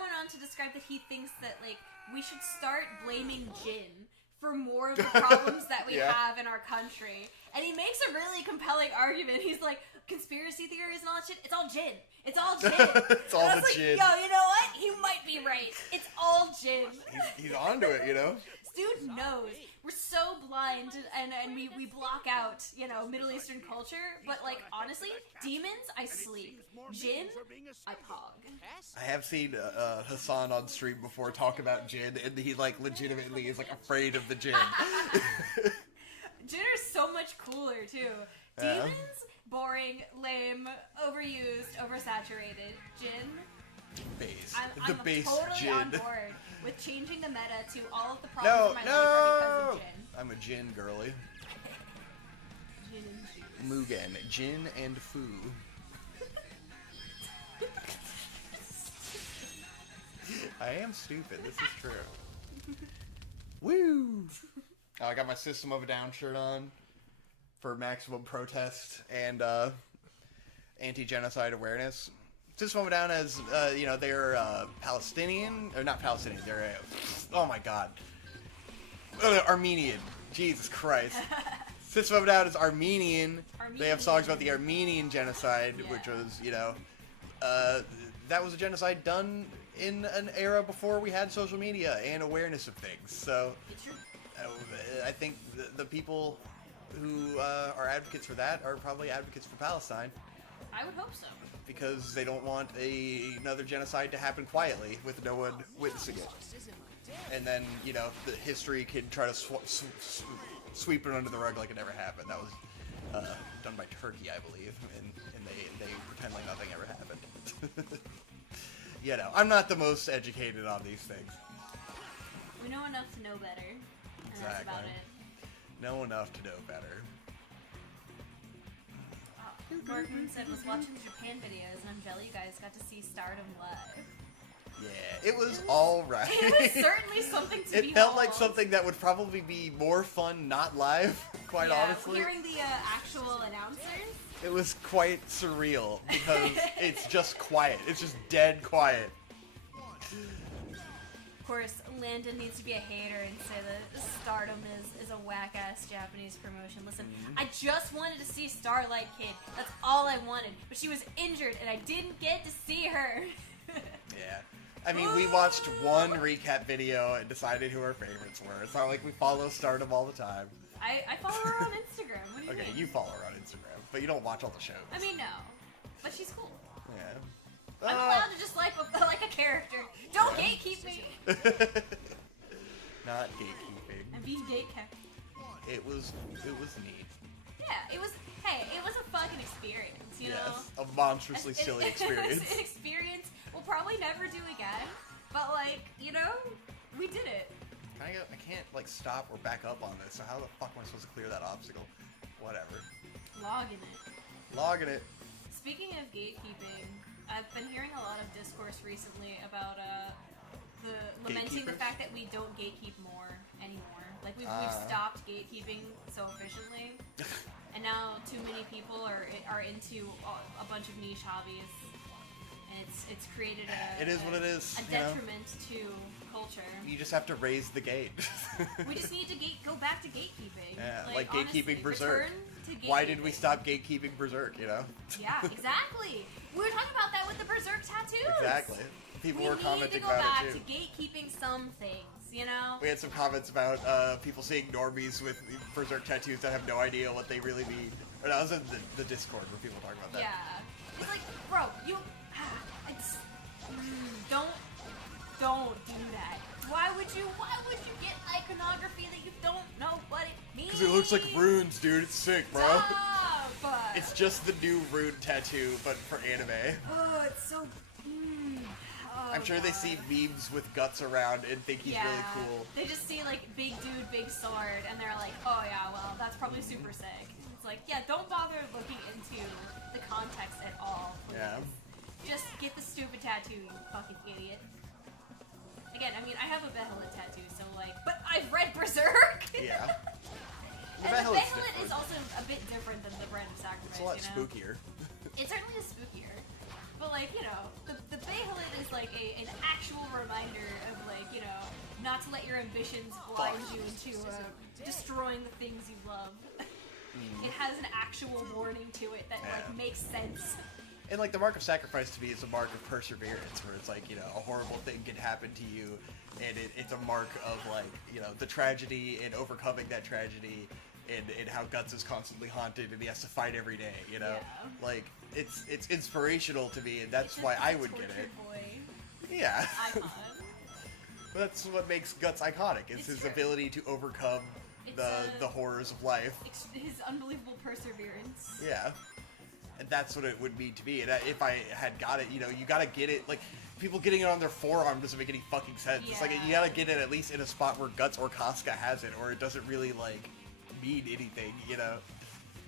went on to describe that he thinks that like we should start blaming Jin for more of the problems that we Yeah. have in our country. And he makes a really compelling argument. He's like, conspiracy theories and all that shit. It's all Jin. It's all Jin. It's all and I the was like, Jin. Yo, you know what? He might be right. It's all Jin. He's onto it, you know? Dude knows. We're so blind and we block out, you know, Middle Eastern culture. But like honestly, demons, I sleep. Jinn, I pog. I have seen Hassan on stream before talk about Jin, and he like legitimately is like afraid of the Jin. Jinn are so much cooler too. Yeah. Demons, boring, lame, overused, oversaturated. Jinn, Base. I'm The base totally Jin. on board with changing the meta to all of the problems No, in my life are because no! of Jinn. I'm a Jin girly. Jinn and juice. Mugen. Jin and Fu. I am stupid. This is true. Woo! Oh, I got my System of a Down shirt on for maximum protest and anti-genocide awareness. System of a Down has, you know, they're Palestinian, or not Palestinian, they're, oh my god. Armenian. Jesus Christ. System of a Down is Armenian. They have songs about the Armenian genocide, Yeah. which was, you know, that was a genocide done in an era before we had social media and awareness of things. So, It's your I think the people who are advocates for that are probably advocates for Palestine I would hope so. because they don't want another genocide to happen quietly with no one witnessing it. And then, you know, the history can try to sweep it under the rug like it never happened. That was done by Turkey, I believe, and they pretend like nothing ever happened. You know, I'm not the most educated on these things. We know enough to know better, and that's about it. Know enough to know better. Morgan said was watching the Japan videos, and I'm jelly you guys got to see Stardom live. Yeah, it was alright. It was certainly something to behold. It felt like something that would probably be more fun not live, quite honestly. Hearing the actual announcers. It was quite surreal, because it's just quiet. It's just dead quiet. Of course, Landon needs to be a hater and say that Stardom is a whack-ass Japanese promotion. Listen, I just wanted to see Starlight Kid. That's all I wanted. But she was injured, and I didn't get to see her. Yeah. I mean, we watched one recap video and decided who our favorites were. It's not like we follow Stardom all the time. I follow her on Instagram. What do you Okay, think? you follow her on Instagram, but you don't watch all the shows. I mean, no. But she's cool. Yeah. I'm allowed to just like a character. Don't gatekeep me. Not gatekeeping. I'm being gatekept. It was neat. Yeah, it was. Hey, it was a fucking experience, you know. Yes, a monstrously silly experience. It's an experience we'll probably never do again. But like, you know, we did it. I can't like stop or back up on this. So how the fuck am I supposed to clear that obstacle? Whatever. Logging it. Logging it. Speaking of gatekeeping, I've been hearing a lot of discourse recently about lamenting the Gatekeepers? fact that we don't gatekeep more anymore. Like we've stopped gatekeeping so efficiently, and now too many people are into a bunch of niche hobbies, and it's created It is what it is, a you know? detriment to culture. You just have to raise the gate. We just need to go back to gatekeeping. Yeah, like honestly, gatekeeping Berserk. return to Why did we gatekeeping. stop gatekeeping Berserk, you know? Yeah, exactly. We were talking about that with the Berserk tattoos. Exactly. People We were need commenting to go about back it too. to gatekeeping some things, you know? We had some comments about people seeing normies with Berserk tattoos that have no idea what they really mean. Or that was in the Discord where people were talking about that. Yeah. It's like, bro, you... It's... Don't do that. Why would you get iconography that you don't know what it means? Because it looks like runes, dude. It's sick, bro. Stop! It's just the new rune tattoo, but for anime. Oh, it's so... Oh, I'm sure they God. see memes with guts around and think he's really cool. They just see like big dude, big sword, and they're like, oh yeah, well that's probably super sick. It's like, yeah, don't bother looking into the context at all, please. Yeah. Just get the stupid tattoo, you fucking idiot. Again, I mean, I have a Behelit tattoo, so like, but I've read Berserk. Yeah. And the Behelit is also a bit different than the Brand of Sacrifice. It's a lot you know? spookier. It certainly is spookier. But like, you know, the Behelit is like an actual reminder of like, you know, not to let your ambitions blind you into destroying the things you love. It has an actual warning to it that like makes sense. And like the mark of sacrifice to me is a mark of perseverance, where it's like, you know, a horrible thing can happen to you, and it's a mark of like, you know, the tragedy and overcoming that tragedy, and how Guts is constantly haunted and he has to fight every day, you know? Yeah. Like, it's inspirational to me, and that's why I would get it. Boy Yeah. icon. That's what makes Guts iconic. It's his true. ability to overcome the horrors of life. His unbelievable perseverance. Yeah. And that's what it would mean to me. And if I had got it, you know, you gotta get it, like, people getting it on their forearm doesn't make any fucking sense. It's like, you gotta get it at least in a spot where Guts or Casca has it, or it doesn't really, like, mean anything, you know?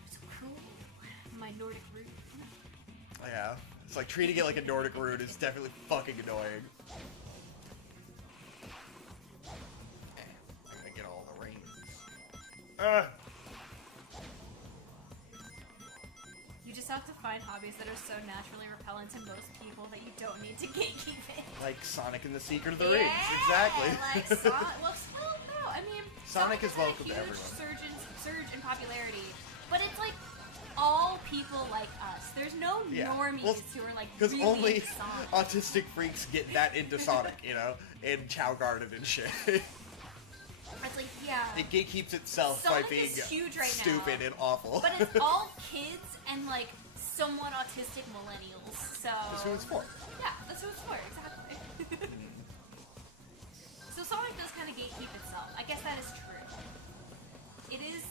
It's cruel. My Nordic root. Yeah. It's like, treating it like a Nordic rune is definitely fucking annoying. I'm gonna get all the reins. You just have to find hobbies that are so naturally repellent to most people that you don't need to gatekeep it. Like Sonic and the Secret of the Rings. Exactly. Like Sonic. Well, no, I mean, Sonic is has had welcome to a huge everyone. surge in popularity, but it's like all people like us. There's no normies who are like because really only into Sonic. autistic freaks get that into Sonic, you know, and Chow Garden and shit. It's like, yeah. It gatekeeps itself Sonic by being is huge right stupid now, and awful. But it's all kids and like somewhat autistic millennials. So That's who it's for. yeah, that's who it's for, exactly. So Sonic does kind of gatekeep itself. I guess that is true. It is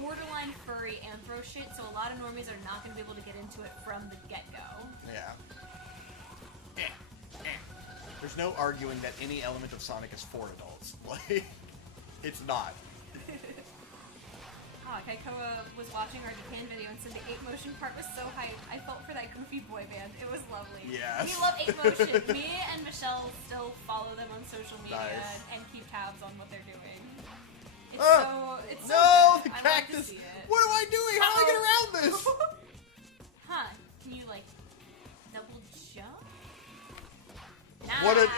borderline furry anthro shit, so a lot of normies are not going to be able to get into it from the get-go. Yeah. There's no arguing that any element of Sonic is for adults. Like, it's not. Oh, Kaikoa was watching our Japan video and said the 8-motion part was so hype. I felt for that goofy boy band. It was lovely. Yes. We love 8-motion. Me and Michelle still follow them on social media Nice. and keep tabs on what they're doing. It's it's no, so good. the I like to cactus! see it. What am I doing? How do I get around this? Huh. Can you, like, double jump? What a Nice.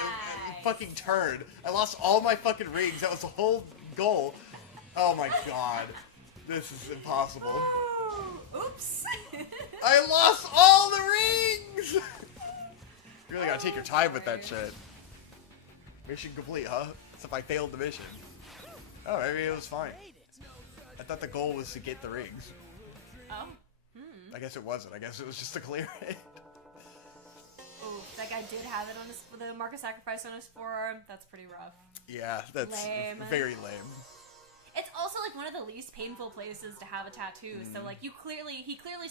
fucking turn. I lost all my fucking rings. That was the whole goal. Oh my god. This is impossible. Oops. I lost all the rings! You really gotta take your time with that shit. Mission complete, huh? Except I failed the mission. Oh, maybe it was fine. I thought the goal was to get the rings. Oh. I guess it wasn't. I guess it was just to clear it. Oh, that guy did have it on his, the mark of sacrifice on his forearm. That's pretty rough. Yeah, that's Lame. very lame. It's also like one of the least painful places to have a tattoo. So like he clearly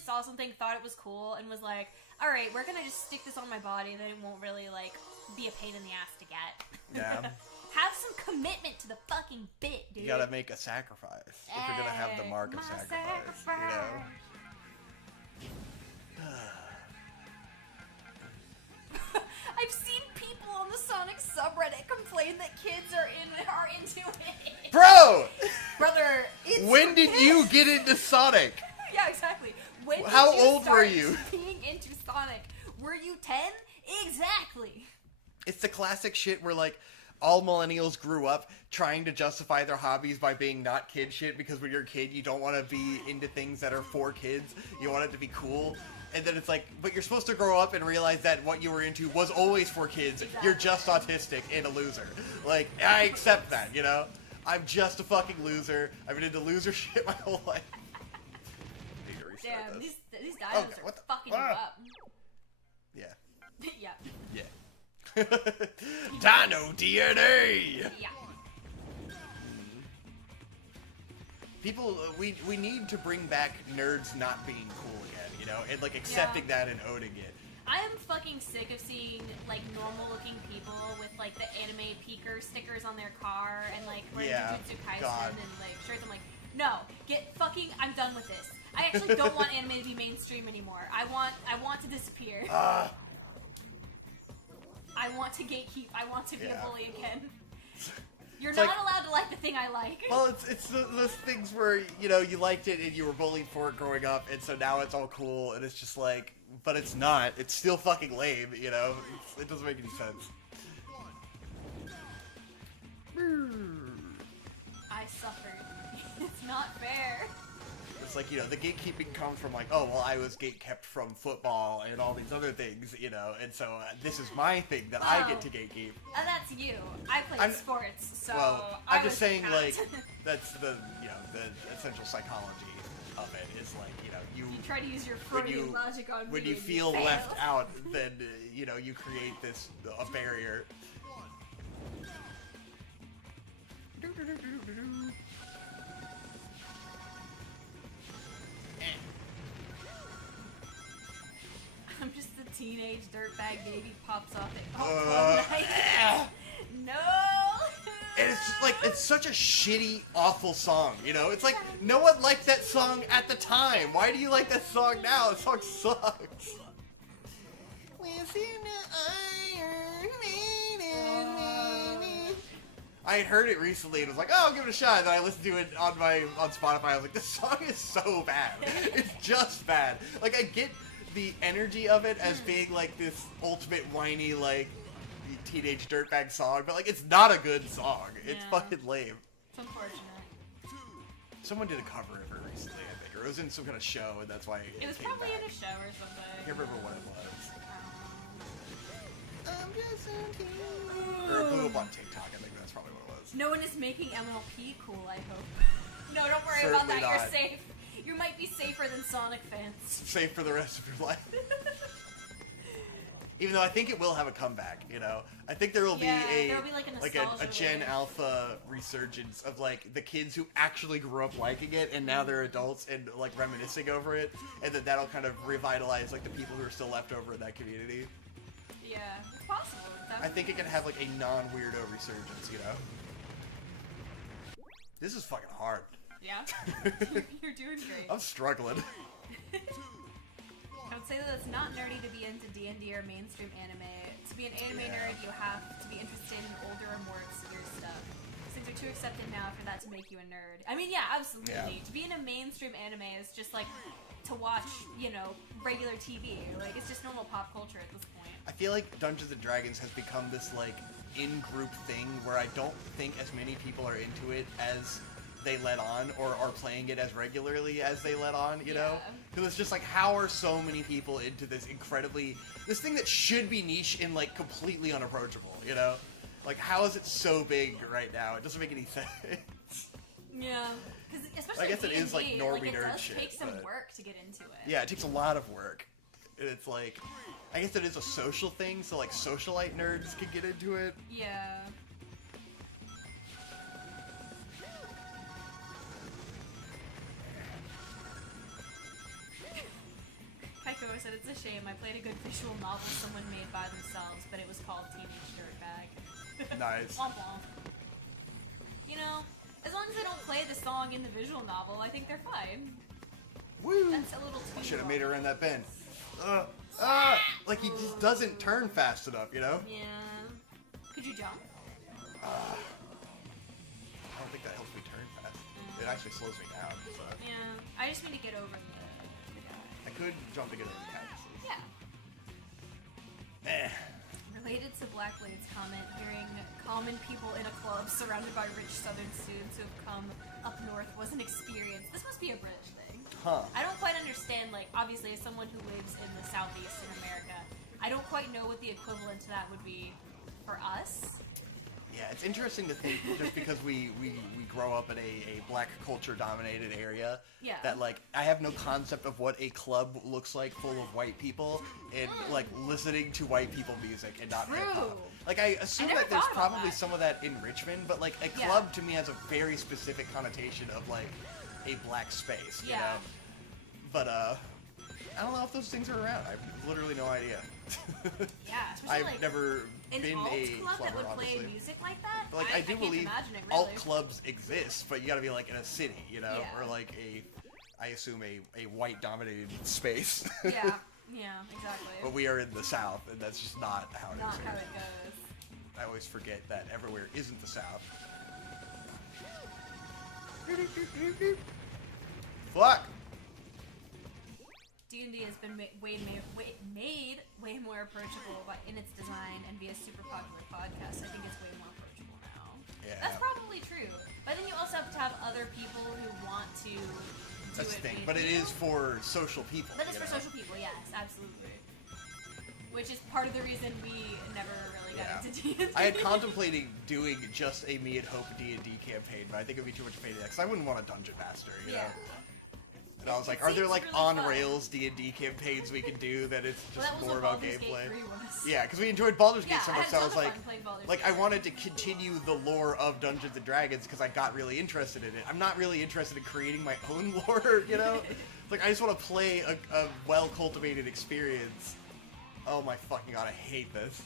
saw something, thought it was cool, and was like, "All right, we're gonna just stick this on my body, then it won't really like be a pain in the ass to get." Yeah. Have some commitment to the fucking bit, dude. You gotta make a sacrifice if you're gonna have the mark of My sacrifice. You know? I've seen people on the Sonic subreddit complain that kids are into it. Bro! Brother, it's When did you get into Sonic? Yeah, exactly. When did How you old were start you? being into Sonic? Were you 10? Exactly. It's the classic shit where, like, all millennials grew up trying to justify their hobbies by being not kid shit because when you're a kid, you don't want to be into things that are for kids. You want it to be cool. And then it's like, but you're supposed to grow up and realize that what you were into was always for kids. Exactly. You're just autistic and a loser. Like, I accept that, you know? I'm just a fucking loser. I've been into loser shit my whole life. I need to restart Damn, this. these dinos Okay, are what the- fucking you up. Yeah. Yeah. Dino DNA! Yeah. People, we need to bring back nerds not being cool again, you know? And, like, accepting that and owning it. I am fucking sick of seeing, like, normal-looking people with, like, the anime peeker stickers on their car and, like, wearing Yeah, Jujutsu Kaisen God. and, like, shirts. I'm like, no, I'm done with this. I actually don't want anime to be mainstream anymore. I want to disappear. I want to gatekeep. I want to be a bully again. You're It's not like- allowed to like the thing I like. Well, it's those things where, you know, you liked it and you were bullied for it growing up, and so now it's all cool, and it's just like, but it's not. It's still fucking lame, you know? It doesn't make any sense. I suffered. It's not fair. It's like, you know, the gatekeeping comes from like, oh, well, I was gatekept from football and all these other things, you know, and so this is my thing that I get to gatekeep. And that's you. I played I'm- sports, so Well, I I'm just was saying, not. like, that's the, you know, the essential psychology of it is like, you know, You try to use your when Freudian you logic on when me you and feel fail. left out, then you know you create this a barrier. I'm just the teenage dirtbag baby pops off at club night. No. And it's just like, it's such a shitty, awful song, you know? It's like, no one liked that song at the time. Why do you like that song now? The song sucks. I had heard it recently and was like, oh, I'll give it a shot. And then I listened to it on Spotify. I was like, this song is so bad. It's just bad. Like, I get the energy of it as being like this ultimate whiny, like, teenage dirtbag song, but like, it's not a good song. It's Yeah. fucking lame. It's unfortunate. Someone did a cover of it recently, I think, or it was in some kind of show, and that's why It was came probably back. in a show or something. I can't remember what it was. Um, Or it blew up on TikTok. I think that's probably what it was. No one is making MLP cool, I hope. No, don't worry Certainly about that. not. You're safe. You might be safer than Sonic fans. Safe for the rest of your life. Even though I think it will have a comeback, you know? I think there will be there'll be like a a nostalgia Gen wave. Alpha resurgence of like the kids who actually grew up liking it and now they're adults and like reminiscing over it, and then that'll kind of revitalize like the people who are still left over in that community. Yeah, it's possible. I think it can have like a non-weirdo resurgence, you know? This is fucking hard. Yeah? You're doing great. I'm struggling. I would say that it's not nerdy to be into D&D or mainstream anime. To be an anime nerd, you have to be interested in older or more obscure stuff. Things are too accepted now for that to make you a nerd. I mean, yeah, absolutely. Yeah. To be in a mainstream anime is just like to watch, you know, regular TV. Like, it's just normal pop culture at this point. I feel like Dungeons & Dragons has become this, like, in-group thing where I don't think as many people are into it as they let on, or are playing it as regularly as they let on, you know? Because it's just like, how are so many people into this this thing that should be niche and, like, completely unapproachable, you know? Like, how is it so big right now? It doesn't make any sense. Yeah. Because especially I guess it D&D, is, like, normie it nerd does shit, take some but- work to get into it. Yeah, it takes a lot of work. And it's like, I guess it is a social thing, so, like, socialite nerds can get into it. Yeah. Kaiko said it's a shame. I played a good visual novel someone made by themselves, but it was called Teenage Dirtbag. Nice. Womp womp. You know, as long as they don't play the song in the visual novel, I think they're fine. Woo! That's a little too I should have made her raw. in that bend. Like, he just doesn't turn fast enough, you know? Yeah. Could you jump? I don't think that helps me turn fast. It actually slows me down, so. Yeah. I just need to get over the guy. I could jump to get over the cactuses. Yeah. Eh. Related to Blackblade's comment, hearing common people in a club surrounded by rich southern students who have come up north was an experience. This must be a British thing. Huh. I don't quite understand, like, obviously as someone who lives in the southeast in America, I don't quite know what the equivalent to that would be for us. Yeah, it's interesting to think, just because we grow up in a black culture dominated area, Yeah. that, like, I have no concept of what a club looks like full of white people, and, like, listening to white people music and not True. hip-hop. Like, I assume never that there's thought about probably that. some of that in Richmond, but, like, a Yeah. club to me has a very specific connotation of, like, a black space, you Yeah. know? But, I don't know if those things are around. I have literally no idea. Yeah, especially I've like never an been alt a club that clubber, would play obviously. music like that. But, like, I do can't believe imagine it, really. alt clubs exist, but you gotta be, like, in a city, you know? Yeah. Or, like, I assume a white-dominated space. Yeah, exactly. But we are in the South, and that's just not how it Not is. how here. it goes. I always forget that everywhere isn't the South. Fuck! D&D has been made way more approachable in its design and via super popular podcasts. I think it's way more approachable now. Yeah. That's probably true. But then you also have to have other people who want to do That's it the thing. with But it you. is for social people. But it's you for know? social people, yes, absolutely. Which is part of the reason we never really got into D&D. I had contemplated doing just a Me and Hope D&D campaign, but I think it would be too much pain in the neck, because I wouldn't want a dungeon master, you know? And I was like, It are there seems like really fun. on-rails D&D campaigns we can do that it's Well, just that was more what about Baldur's Gate gameplay? 3 was. Yeah, because we enjoyed Baldur's Gate Yeah, so I much, had so I tons was of like, fun playing Baldur's I Gate. wanted to continue the lore of Dungeons and Dragons because I got really interested in it. I'm not really interested in creating my own lore, you know? Like, I just want to play a well-cultivated experience. Oh my fucking god, I hate this.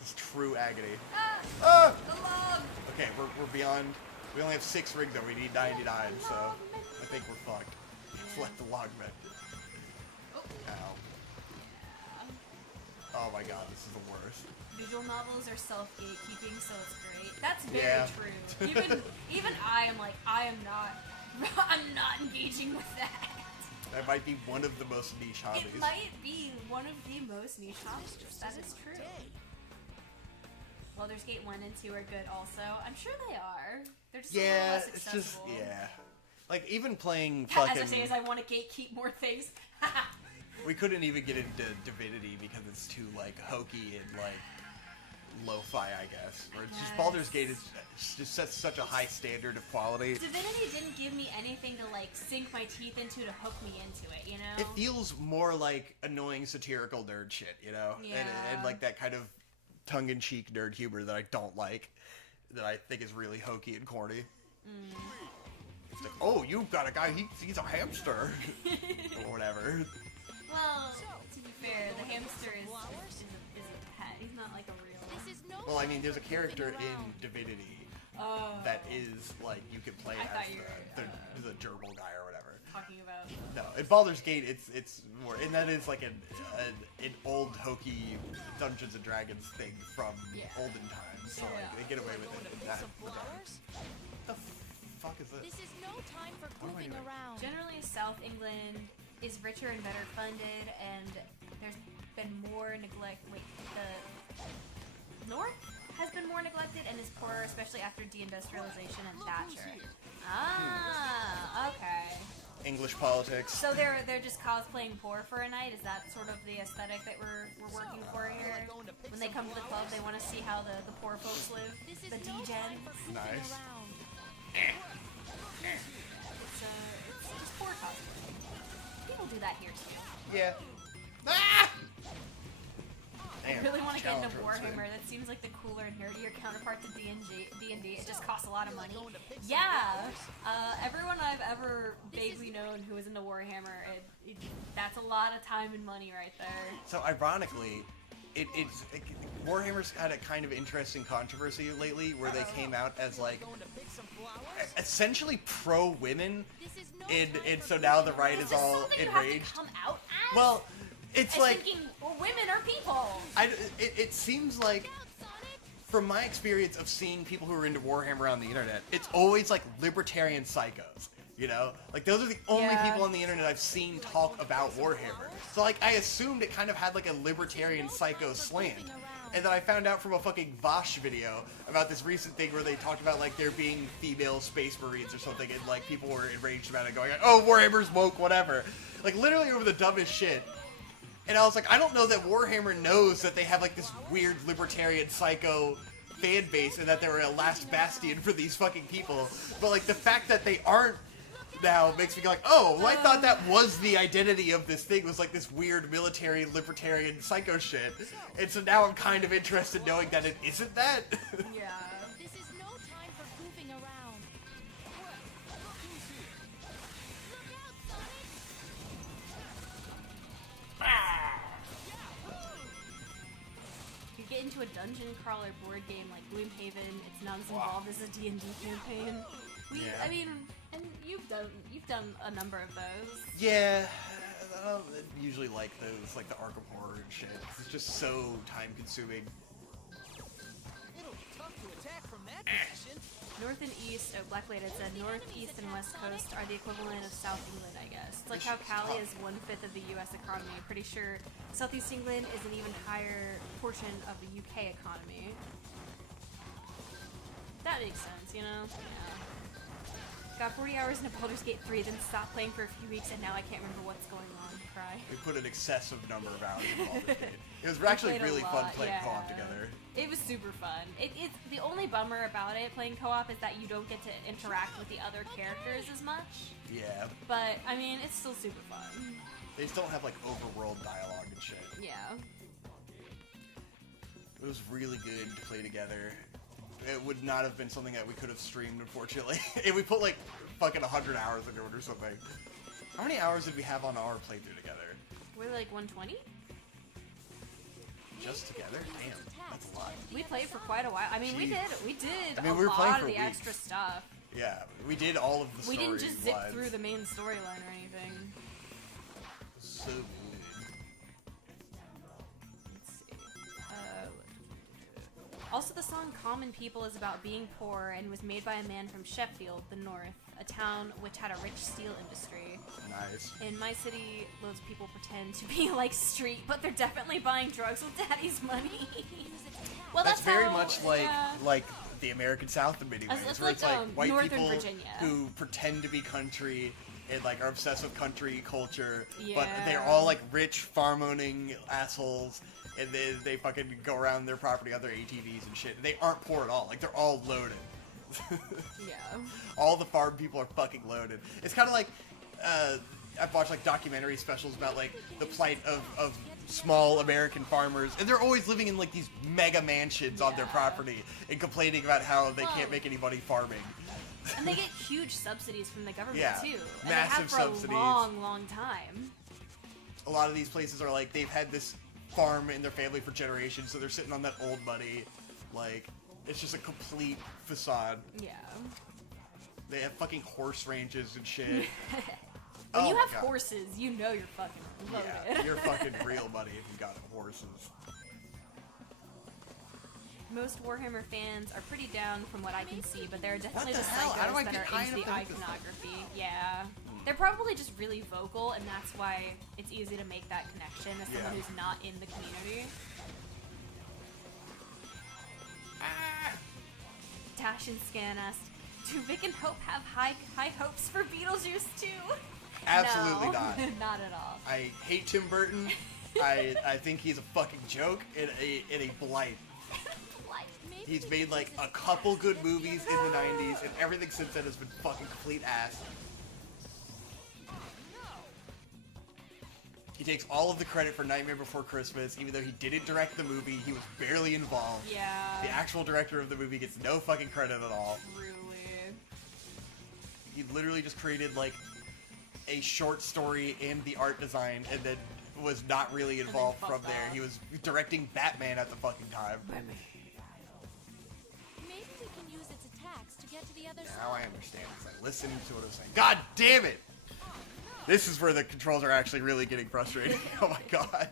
This is true agony. Ah! The log! Okay, we're beyond. We only have 6 rings though. We need 99, so I think we're fucked. Select the log mend. Oh. Ow. Oh my god, this is the worst. Visual novels are self-gatekeeping, so it's great. That's very Yeah. true. Even I am like, I'm not engaging with that. That might be one of the most niche hobbies. It might be one of the most niche hobbies. That is true. Baldur's Gate 1 and 2 are good also. I'm sure they are. They're just a little Yeah, less it's accessible. just yeah. Like even playing As I fucking. say, as I want to gatekeep more things. We couldn't even get into Divinity because it's too like hokey and like lo-fi, I guess. Or it's just Baldur's Gate is just sets such a high standard of quality. Divinity didn't give me anything to like sink my teeth into to hook me into it, you know? It feels more like annoying satirical nerd shit, you know? Yeah. And like that kind of tongue-in-cheek nerd humor that I don't like, that I think is really hokey and corny. It's like, oh, you've got a guy, he's a hamster. Or whatever. Well, to be fair, the hamster is He's not like a real. This is no Well, I time mean, there's a for character goofing in around. Divinity Oh. that is like you can play I thought as you the gerbil guy or whatever. talking about. No, in Baldur's Gate, it's more, and that is like an old hokey Dungeons and Dragons thing from Yeah. olden times. So like they get away with it in that regard. What the fuck is this? This is no time for What am I goofing doing? around. Generally, South England is richer and better funded, and there's been more neglect. Wait, the North has been more neglected and is poorer, especially after deindustrialization and Thatcher. Ah, okay. English politics. So they're just cosplaying poor for a night. Is that sort of the aesthetic that we're working for here? When they come to the club, they want to see how the poor folks live. This is The no D-gen. time for goofing Nice. around. It's just poor cosplay. People do that here too. Yeah. Ah! I Damn, really want to get into challenge room spin. Warhammer. That seems like the cooler, nerdier counterpart to D&D. It just costs a lot of money. Yeah, everyone I've ever vaguely known who is into Warhammer, that's a lot of time and money right there. So ironically, Warhammer's had a kind of interesting controversy lately where they came out as like essentially pro women, This is no and time for so now goofing the right around. is all Something you have to enraged. come out as? Well, it's as like thinking, well, women are people. it seems like from my experience of seeing people who are into Warhammer on the internet, it's always like libertarian psychos. You know, like those are the only Yeah. people on the internet I've seen talk about Warhammer. So like I assumed it kind of had like a libertarian psycho slant. And then I found out from a fucking Vosh video about this recent thing where they talked about like there being female space marines or something, and like people were enraged about it, going like, "Oh, Warhammer's woke, whatever." Like literally over the dumbest shit. And I was like, I don't know that Warhammer knows that they have like this weird libertarian psycho fan base and that they were a last bastion for these fucking people. But like the fact that they aren't now makes me go like, oh, well, I thought that was the identity of this thing, was like this weird military libertarian psycho shit. And so now I'm kind of interested knowing that it isn't that. Yeah. This is no time for goofing around. You get into a dungeon crawler board game like Gloomhaven, it's not as involved as a D&D campaign. Yeah. I mean, and you've done a number of those. Yeah, I don't usually like those, like the Arkham Horror and shit. It's just so time consuming. It'll be tough to attack from that position. North and East, Black Lady said North, East, and West Coast are the equivalent of South England, I guess. It's like how Cali is 1/5 of the U.S. economy. I'm pretty sure Southeast England is an even higher portion of the UK economy. That makes sense, you know? Yeah. Got 40 hours into Baldur's Gate 3, then stopped playing for a few weeks, and now I can't remember what's going on. Cry. We put an excessive number of hours in Baldur's Gate. It was actually played a really fun lot, playing yeah. co-op together. It was super fun. It's the only bummer about it, playing co-op, is that you don't get to interact with the other characters as much. Yeah, But, I mean, it's still super fun. they just don't have like overworld dialogue and shit. Yeah. It was really good to play together. It would not have been something that we could have streamed, unfortunately. If we put like fucking 100 hours into it or something. How many hours did we have on our playthrough together? We're like 120? Just together? Damn, that's a lot. We played for quite a while. I mean, we Jeez. did I mean, a we were playing lot for of the weeks. extra stuff. Yeah, we did all of the We story didn't just zip lines. through the main storyline or anything. So good. Let's see. Also, the song Common People is about being poor and was made by a man from Sheffield, the North, a town which had a rich steel industry. Nice. In my city, loads of people pretend to be like street, but they're definitely buying drugs with daddy's money. Well, That's very how- much like yeah. like the American South in many ways, It's where like, it's like white Northern people Virginia. who pretend to be country and like are obsessed with country culture, but Yeah. they're all like rich farm owning assholes, and then they fucking go around their property on their ATVs and shit. They aren't poor at all. Like they're all loaded. Yeah. All the farm people are fucking loaded. It's kind of like I've watched like documentary specials about like the plight of small American farmers, and they're always living in like these mega mansions on their Yeah. property and complaining about how they can't make any money farming. And they get huge subsidies from the government Yeah, too. And massive they have for subsidies. a long, long time. A lot of these places are like they've had this farm in their family for generations, so they're sitting on that old money. Like, it's just a complete facade. Yeah. They have fucking horse ranges and shit. When Oh you my have God. horses, you know you're fucking loaded. Yeah, you're fucking real money if you got horses. Most Warhammer fans are pretty down from what I can see, but there are definitely the just hell? How do I psychos that get are high into the enough to hit this thing? iconography. Yeah. They're probably just really vocal, and that's why it's easy to make that connection as someone Yeah. who's not in the community. Tash and Scan asked, do Vic and Hope have high hopes for Beetlejuice too? Absolutely No, not. not at all. I hate Tim Burton. I think he's a fucking joke and a blight. He's made like a couple good movies in the 90s, and everything since then has been fucking complete ass. He takes all of the credit for Nightmare Before Christmas, even though he didn't direct the movie. He was barely involved. Yeah. The actual director of the movie gets no fucking credit at all. Really. He literally just created like a short story and the art design, and then was not really involved from fucked there. off. He was directing Batman at the fucking time. Maybe we can use its attacks to get to the other Now side. I understand. It's like listening to what I'm saying. God damn it! This is where the controls are actually really getting frustrating. Oh my god.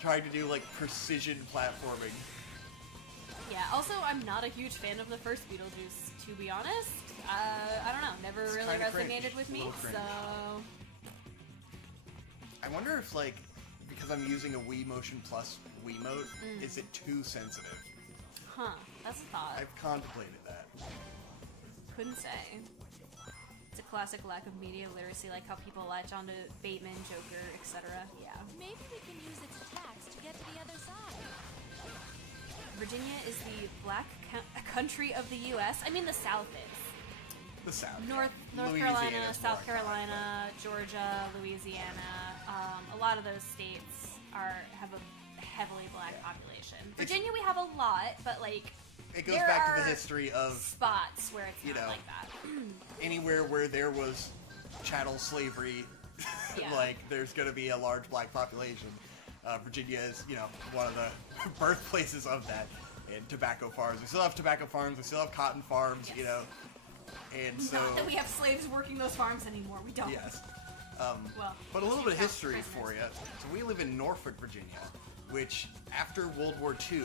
Trying to do like precision platforming. Yeah, also, I'm not a huge fan of the first Beetlejuice, to be honest. I don't know, never It's really kinda resonated cringe. with A me, little cringe. so... I wonder if like, because I'm using a Wii Motion Plus Wiimote, is it too sensitive? Huh, that's a thought. I've contemplated that. Couldn't say. It's a classic lack of media literacy, like how people latch onto Bateman, Joker, etc. Yeah. Maybe we can use its attacks to get to the other side. Virginia is the black country of the U.S. I mean, the South is. The South. North Louisiana Carolina, is South black. Carolina, Georgia, Louisiana. A lot of those states have a heavily black population. Virginia, we have a lot, but like It goes there back to are the history of spots where it's you not know, like that. anywhere where there was chattel slavery, Yeah. like there's going to be a large black population. Virginia is, you know, one of the birthplaces of that. And tobacco farms. We still have tobacco farms. We still have cotton farms. Yes. You know, and so Not that we have slaves working those farms anymore. We don't. yes. Well, But a little bit of count history prisoners. for you. So we live in Norfolk, Virginia, which after World War II,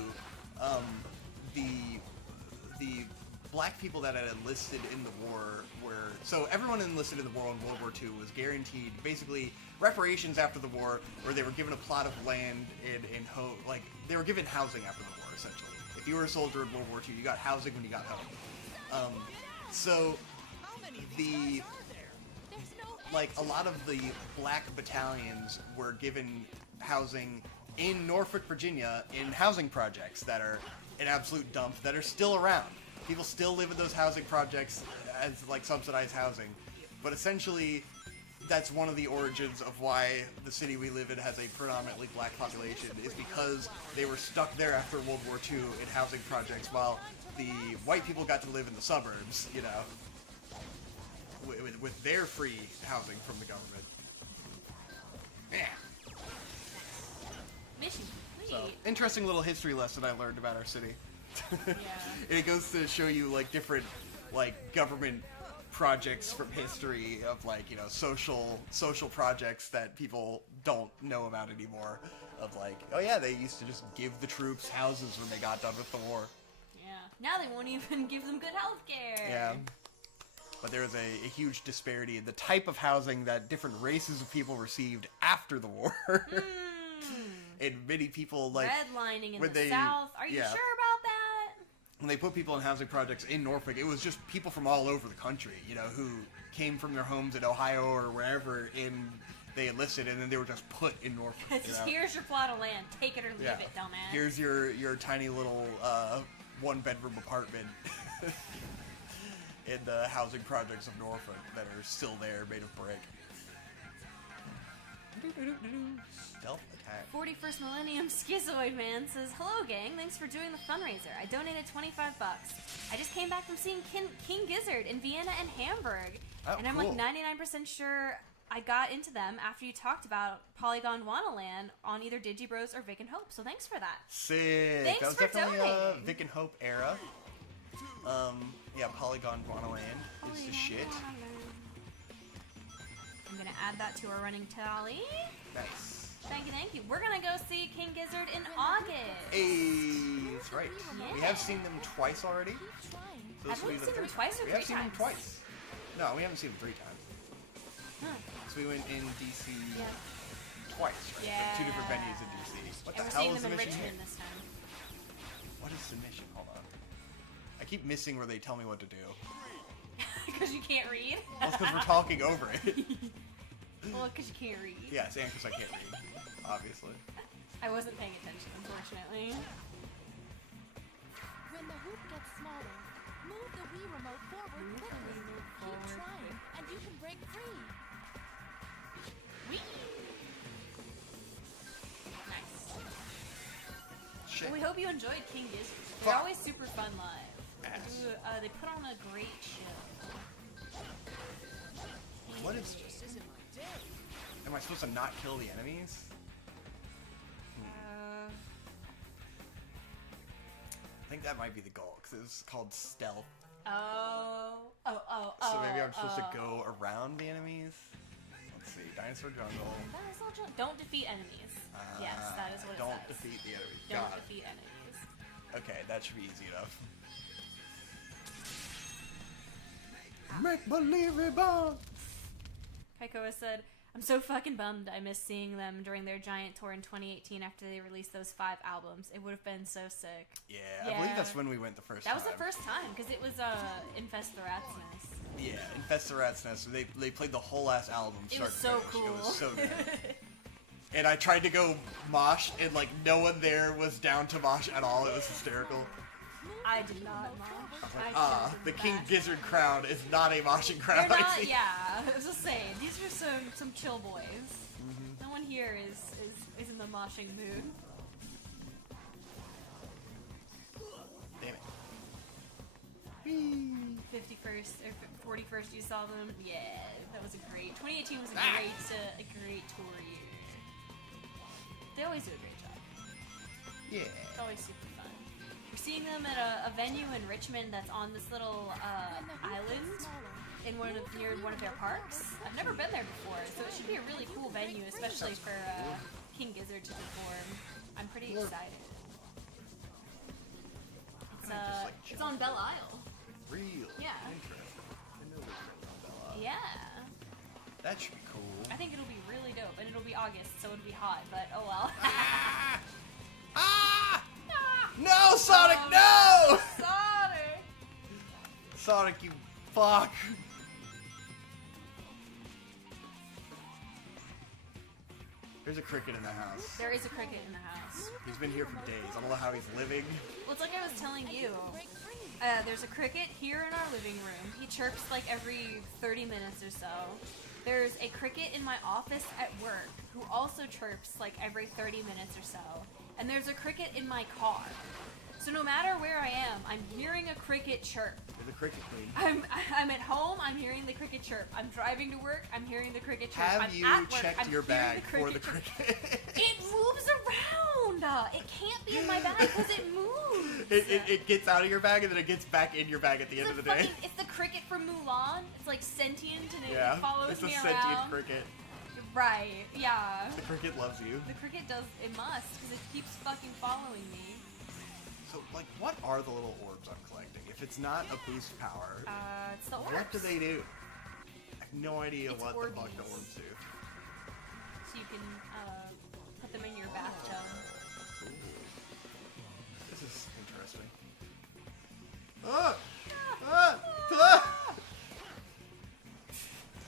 the black people that had enlisted in the war were, so everyone enlisted in the war in World War II was guaranteed basically reparations after the war, where they were given a plot of land and like they were given housing after the war essentially. If you were a soldier in World War II, you got housing when you got home. So the There's no like a lot of the black battalions were given housing in Norfolk, Virginia, in housing projects that are an absolute dump that are still around. People still live in those housing projects as like subsidized housing, but essentially that's one of the origins of why the city we live in has a predominantly black population, is because they were stuck there after World War II in housing projects while the white people got to live in the suburbs, you know, with their free housing from the government. Yeah. Mission So, complete. interesting little history lesson I learned about our city. Yeah. And it goes to show you like different like government projects from history of like, you know, social projects that people don't know about anymore, of like, oh yeah, they used to just give the troops houses when they got done with the war. Yeah. Now they won't even give them good health care. Yeah. But there was a huge disparity in the type of housing that different races of people received after the war. And many people like Redlining in when the they- South. Are you yeah. sure about that? when they put people in housing projects in Norfolk, it was just people from all over the country, you know, who came from their homes in Ohio or wherever, and they enlisted, and then they were just put in Norfolk. It's you just, know? here's your plot of land. Take it or leave Yeah. it, dumbass. Here's your tiny little one-bedroom apartment in the housing projects of Norfolk that are still there, made of brick. Stealth attack. 41st Millennium Schizoid Man says, hello gang, thanks for doing the fundraiser. I donated $25. I just came back from seeing King Gizzard in Vienna and Hamburg. Oh, and I'm cool. like 99% sure I got into them after you talked about Polygon Wanaland on either Digibros or Vic and Hope, so thanks for that. Sick. Thanks that was for definitely donating. Vic and Hope era. Yeah, Polygon Wanaland is the shit. I'm gonna add that to our running tally. Nice. Thank you. We're gonna go see King Gizzard in August. Hey, that's right. Yeah. We have seen them twice already. Keep trying. So this Have will we be the seen them third twice or We have three seen them times? twice. No, we haven't seen them 3 times. Huh. So we went in DC Yeah. twice, right? Yeah. 2 different venues in DC. What And the we're hell seeing is them the in mission Richmond here? this time. What is the mission? Hold on. I keep missing where they tell me what to do. Because you can't read? Well, it's because we're talking over it. Well, because you can't read. Yes, and because I can't read, obviously. I wasn't paying attention, unfortunately. When the hoop gets smaller, move the Wii remote forward Move the quickly. Wii remote Keep forward trying, and you can break free. Whee! Nice. Shit. Well, we hope you enjoyed King Gizzard. They're Fuck. always super fun live. Ass. They put on a great show. What is... Am I supposed to not kill the enemies? I think that might be the goal, because it's called stealth. So maybe I'm supposed to go around the enemies? Let's see, Dinosaur Jungle. Don't defeat enemies. Yes, that is what it Don't says. defeat the enemies. Don't Got it. defeat enemies. Okay, that should be easy enough. Make believe it bomb! Kaikoa said, I'm so fucking bummed I missed seeing them during their giant tour in 2018 after they released those 5 albums. It would have been so sick. Yeah, I believe that's when we went the first time. That was the first time, because it was Infest the Rat's Nest. Yeah, Infest the Rat's Nest. They played the whole ass album. It start was to so finish. cool. It was so good. And I tried to go mosh, and like no one there was down to mosh at all. It was hysterical. I did not mosh. The King Gizzard crowd is not a moshing crowd. They're I not, see. yeah. I was just saying, these are some chill boys. Mm-hmm. No one here is in the moshing mood. Damn it. Whee. 51st or 41st, you saw them. Yeah, that was a great. 2018 was a great tour year. They always do a great job. Yeah. It's always super fun. We're seeing them at a venue in Richmond that's on this little When the hoop island gets smaller, in near one of their parks. I've never been there before, so it should be a really cool venue, especially for King Gizzard to perform. I'm pretty excited. It's on Belle Isle. Real. Yeah. Interesting. I know there's one on Bella. Yeah. That should be cool. I think it'll be really dope, and it'll be August, so it'll be hot, but oh well. Ah! No, Sonic, no! Sonic! Sonic, you fuck. There's a cricket in the house. There is a cricket in the house. He's been here for days. I don't know how he's living. Well, it's like I was telling you. break free. There's a cricket here in our living room. He chirps like every 30 minutes or so. There's a cricket in my office at work who also chirps like every 30 minutes or so. And there's a cricket in my car. So no matter where I am, I'm hearing a cricket chirp. There's a cricket queen. I'm at home, I'm hearing the cricket chirp. I'm driving to work, I'm hearing the cricket chirp. Have I'm you at work, checked I'm your hearing bag for the chirp. cricket? It moves around! It can't be in my bag because it moves! It gets out of your bag and then it gets back in your bag at the end of the day. It's the cricket from Mulan. It's like sentient and it Yeah, follows it's a me sentient around. cricket. Right, yeah. The cricket loves you. The cricket does, it must, because it keeps fucking following me. So, like, what are the little orbs I'm collecting? If it's not a boost power, It's the orbs. what do they do? I have no idea It's what the fuck the Orbeez. orbs do. So you can, put them in your bathtub. This is interesting.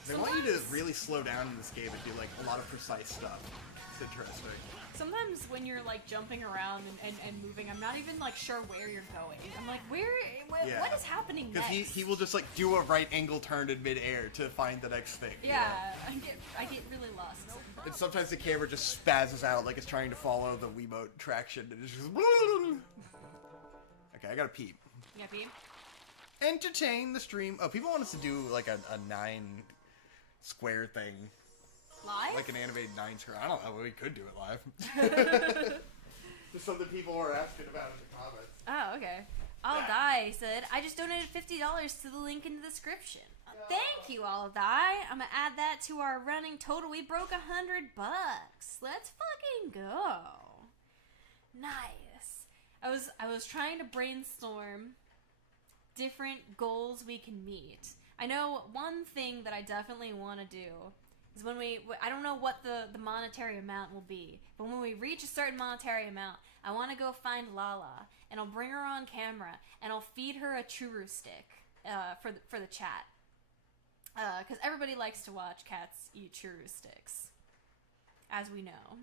They want you to really slow down in this game and do like a lot of precise stuff. It's interesting. Sometimes when you're like jumping around and moving, I'm not even like sure where you're going. I'm like, Yeah. what is happening Because next? he will just like do a right angle turn in midair to find the next thing. you Yeah, know? I get really lost. And sometimes the camera just spazzes out like it's trying to follow the Wiimote traction and it's just. Okay, I gotta peep. Yeah, Pete? Entertain the stream. Oh, people want us to do like a 9 square thing like an animated 9 screen. I don't know. We could do it live. Just something people were asking about in the comments. Oh, okay. I'll Die said, I just donated $50 to the link in the description. Thank you, I'll Die. I'm gonna add that to our running total. We broke $100. Let's fucking go. Nice. I was trying to brainstorm different goals we can meet. I know one thing that I definitely want to do is when I don't know what the monetary amount will be, but when we reach a certain monetary amount, I want to go find Lala, and I'll bring her on camera, and I'll feed her a churu stick for the chat. Because everybody likes to watch cats eat churu sticks, as we know.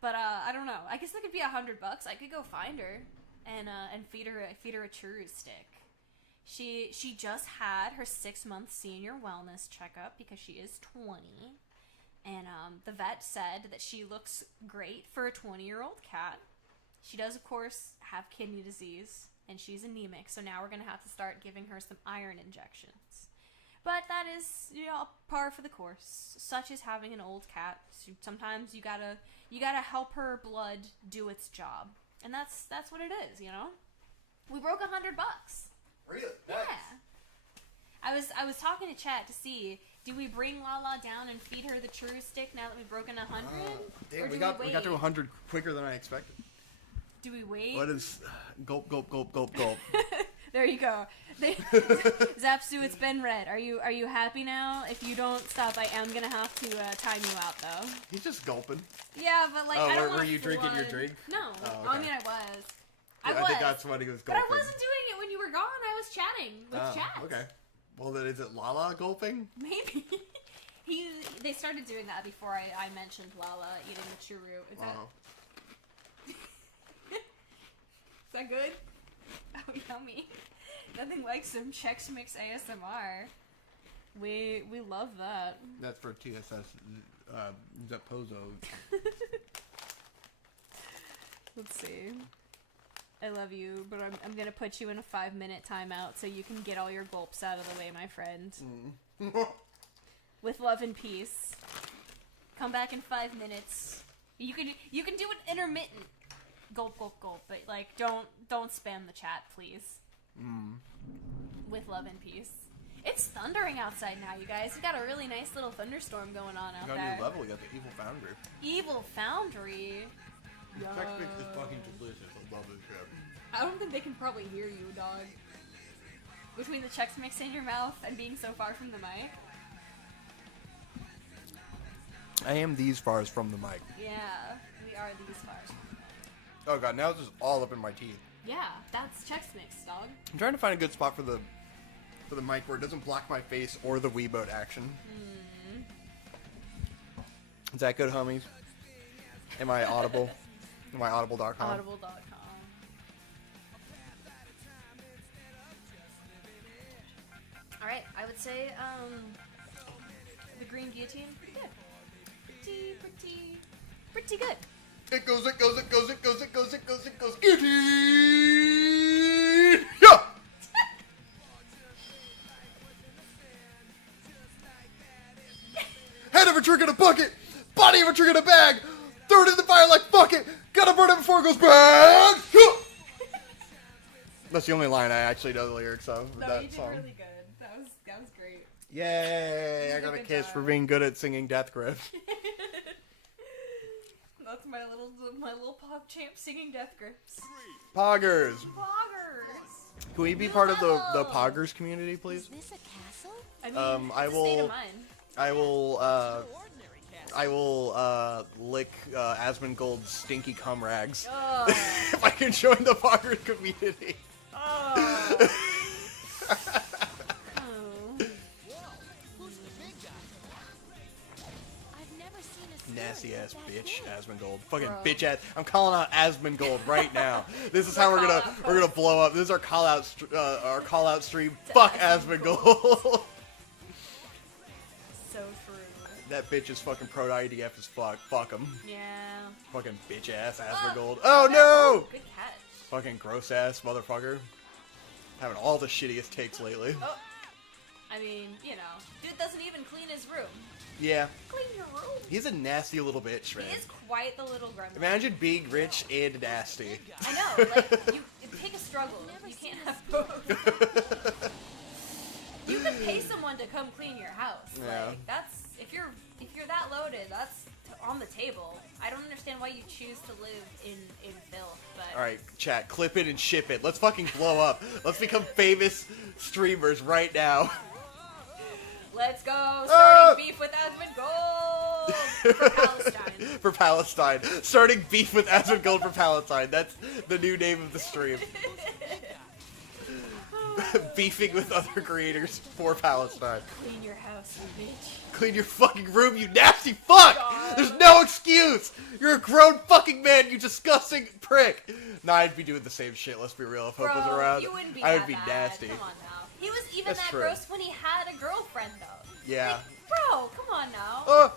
But I don't know. I guess that could be $100. I could go find her and feed her a churu stick. She just had her 6-month senior wellness checkup because she is 20, and the vet said that she looks great for a 20-year-old cat. She does, of course, have kidney disease, and she's anemic, so now we're gonna have to start giving her some iron injections. But that is, par for the course. Such as having an old cat. Sometimes you gotta help her blood do its job, and that's what it is. We broke $100. Really? Yeah. I was talking to chat to see, do we bring Lala down and feed her the churu stick now that we've broken 100? Damn, we got to 100 quicker than I expected. Do we wait? What is gulp gulp gulp gulp gulp? There you go. Zapsu, it's been read. Are you happy now? If you don't stop, I am gonna have to time you out though. He's just gulping. Yeah, but like, I don't were you drinking your drink? No. Oh, okay. I mean, I was. I think that's what he was gulping. But I wasn't doing it when you were gone. I was chatting with chat. Okay. Well, then is it Lala gulping? Maybe. They started doing that before I mentioned Lala eating the churu. Is that good? Oh, yummy. Nothing like some Chex Mix ASMR. We love that. That's for TSS Zapozo. Let's see. I love you, but I'm gonna put you in a 5-minute timeout so you can get all your gulps out of the way, my friend. With love and peace. Come back in 5 minutes. You can do an intermittent gulp, gulp, gulp, but like don't spam the chat, please. With love and peace. It's thundering outside now, you guys. We got a really nice little thunderstorm going on out We got there. a new level. We got the Evil Foundry. Evil Foundry. Chex Mix is fucking delicious. I love this shit. I don't think they can probably hear you, dog. Between the Chex Mix in your mouth and being so far from the mic. I am these far from the mic. Yeah, we are these far. Oh god, now it's just all up in my teeth. Yeah, that's Chex Mix, dog. I'm trying to find a good spot for the mic where it doesn't block my face or the Weeboat action. Is that good, homies? Am I audible? Am I audible.com? Audible.com. Alright, I would say, the Green Guillotine, pretty good. Pretty good. It goes, guillotine! Yeah! Head of a trick in a bucket! Body of a trick in a bag! Throw it in the fire like fuck it! Gotta burn it before it goes bad! Yeah! That's the only line I actually know the lyrics of that song. Really good. That was great. Yay! I got a Good kiss job. for being good at singing Death Grip. That's my little pog champ singing Death Grips. Poggers! Poggers! Can we be part of the Poggers community, please? Is this a castle? I mean, I it's a state will- of mind. I will lick Asmongold's stinky cum rags Oh. if I can join the Poggers community. Oh. I've never seen a sword Nasty ass that bitch, big. Asmongold. Fucking Bro. bitch ass. I'm calling out Asmongold right now. This is how we're gonna blow up. This is our call out stream. Fuck Asmongold. So true. That bitch is fucking pro IDF as fuck. Fuck him. Yeah. Fucking bitch ass Asmongold. Oh no! Good catch. Fucking gross ass motherfucker. Having all the shittiest takes lately. Oh. I mean, you know, dude doesn't even clean his room. Yeah. Clean your room. He's a nasty little bitch, man. He is quite the little gremlin. Imagine being rich and nasty. I know, like, you take a struggle. You can't have both. You could pay someone to come clean your house. Yeah. Like, that's, if you're that loaded, that's on the table. I don't understand why you choose to live in filth, but... Alright, chat, clip it and ship it. Let's fucking blow up. Let's become famous streamers right now. Let's go! Starting beef with Asmongold for Palestine. For Palestine. Starting beef with Asmongold for Palestine. That's the new name of the stream. Beefing with other creators for Palestine. Clean your house, you bitch. Clean your fucking room, you nasty fuck! God. There's no excuse! You're a grown fucking man, you disgusting prick! Nah, I'd be doing the same shit, let's be real. If Hope was around, you wouldn't be I would that be bad. nasty. Come on now. He was even That's that true. gross when he had a girlfriend, though. Yeah. Like, bro, come on now.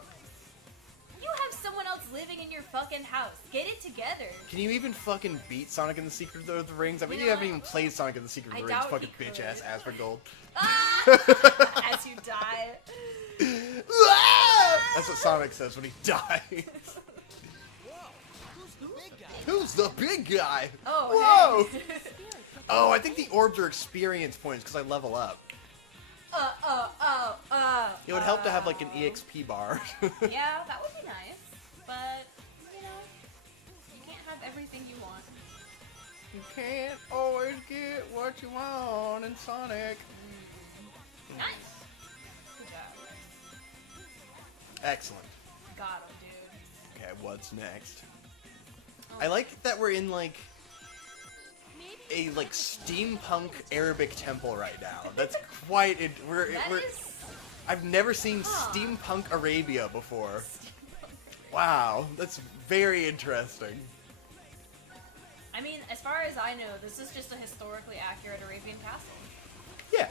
You have someone else living in your fucking house. Get it together. Can you even fucking beat Sonic and the Secret of the Rings? I mean, You you know haven't what? even played Sonic and the Secret of I the Rings, doubt fucking he bitch could. ass Asmongold. Ah! As you die. That's what Sonic says when he dies. Who's the big guy? Oh, Whoa! hey. Oh, I think the orbs are experience points because I level up. It would help to have like an EXP bar. Yeah, that would be nice. But, you know, you can't have everything you want. You can't always get what you want in Sonic. Nice. Good job. Excellent. Got him, dude. Okay, what's next? I like that we're in like a like steampunk Arabic temple right now. That's quite. We're. I've never seen steampunk Arabia before. Wow, that's very interesting. I mean, as far as I know, this is just a historically accurate Arabian castle. Yeah.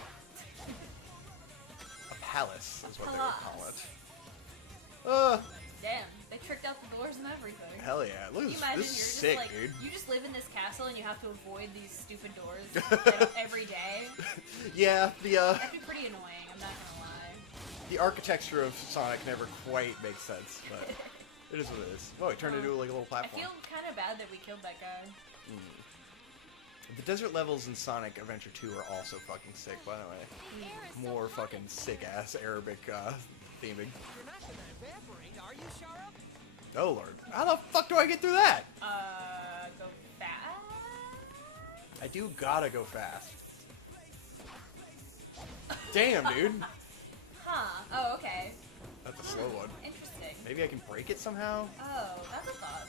A palace is what they would call it. Damn, they tricked out the doors and everything. Hell yeah. Look Can at you imagine this is you're just sick, like, dude. you just live in this castle and you have to avoid these stupid doors every day? Yeah, That'd be pretty annoying, I'm not gonna lie. the architecture of Sonic never quite makes sense, but it is what it is. Oh, it turned into like a little I platform. feel kind of bad that we killed that guy. The desert levels in Sonic Adventure 2 are also fucking sick, by the way. More fucking sick-ass Arabic theming. You're not gonna evaporate, are you, Shara? Oh lord. How the fuck do I get through that? Go fast? I do gotta go fast. Damn, dude. Huh, oh, okay. That's a slow one. Interesting. Maybe I can break it somehow? Oh, that's a thought.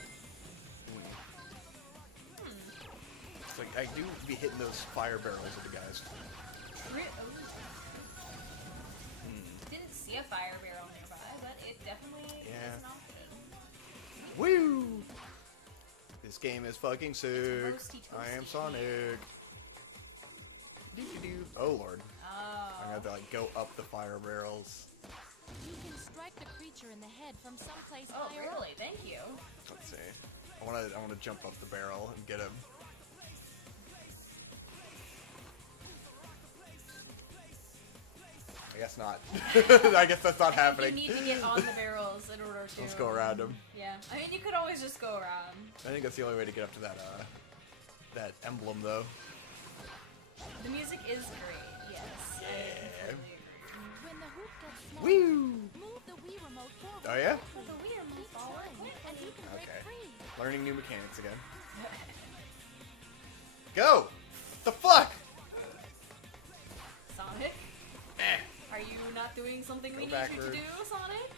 It's like, I do be hitting those fire barrels with the guys. Didn't see a fire barrel nearby, but it definitely is an option. Woo! This game is fucking sick. Toasty, I am toasty. Sonic. Doo-doo-doo. Oh lord. Oh. I'm gonna have to like go up the fire barrels. You can strike the creature in the head from someplace Oh, higher up. really? Thank you. Let's see. I wanna jump up the barrel and get him. I guess not. I guess that's not happening. You need to get on the barrels in order to... Let's go around him. Yeah. I mean, you could always just go around. I think that's the only way to get up to that that emblem though. The music is great, yes. Yeah. I completely agree. When the hoop gets small, Woo! move the Wii remote forward. Oh yeah? But the weird Keep trying, and you can break Okay. free. Learning new mechanics again. Go! The fuck? Sonic? Eh. Are you not doing something we Go need backward. you to do, Sonic?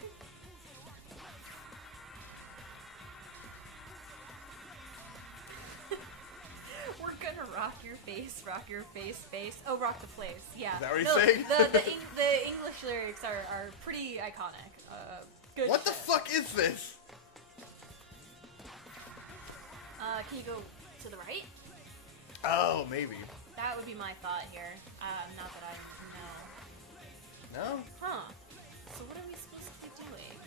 We're gonna rock your face, face. Oh, rock the place. Yeah. Is that what he's No, saying? The English lyrics are pretty iconic. Good What the shit. fuck is this? Can you go to the right? Oh, maybe. That would be my thought here. Not that I know. No? Huh. So what are we supposed to be doing?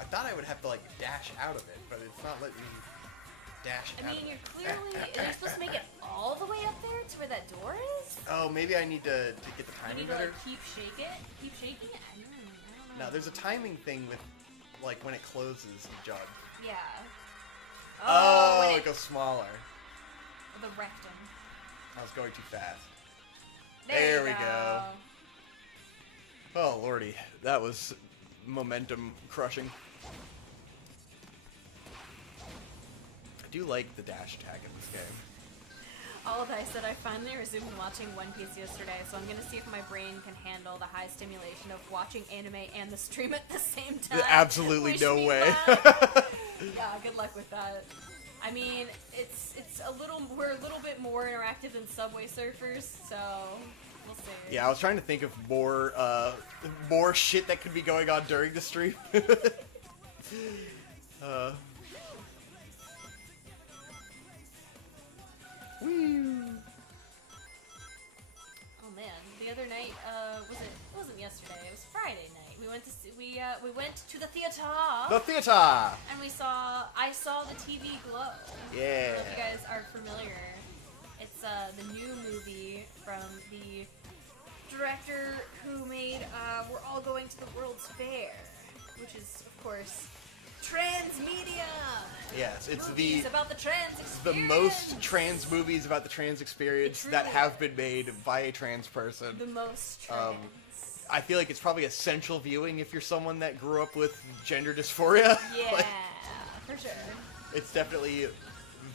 I thought I would have to like dash out of it, but it's not letting me. Dash. I mean, you're clearly... You're supposed to make it all the way up there to where that door is? Oh, maybe I need to get the You timing need to, better. like, keep shaking it? Keep shaking it? I don't know. No, there's a timing thing with, like, when it closes the jug. Yeah. Oh, when it goes smaller. The rectum. I was going too fast. There we you go. Oh, lordy. That was momentum crushing. I do like the dash attack in this game. All of I said, I finally resumed watching One Piece yesterday, so I'm gonna see if my brain can handle the high stimulation of watching anime and the stream at the same time. Absolutely Wish no me way. luck. Yeah, good luck with that. I mean, it's we're a little bit more interactive than Subway Surfers, so we'll see. Yeah, I was trying to think of more shit that could be going on during the stream. Woo. Oh man, the other night, it wasn't yesterday, it was Friday night. We went to we went to the theater. The theater. And I saw the TV Glow. Yeah. I don't know if you guys are familiar. It's the new movie from the director who made We're All Going to the World's Fair, which is, of course, transmedia. Yes, it's Movies about the trans experience. the most trans movies about the trans experience that Truly have been made by a trans person. The most trans. I feel like it's probably essential viewing if you're someone that grew up with gender dysphoria. Yeah, Like, for sure. it's definitely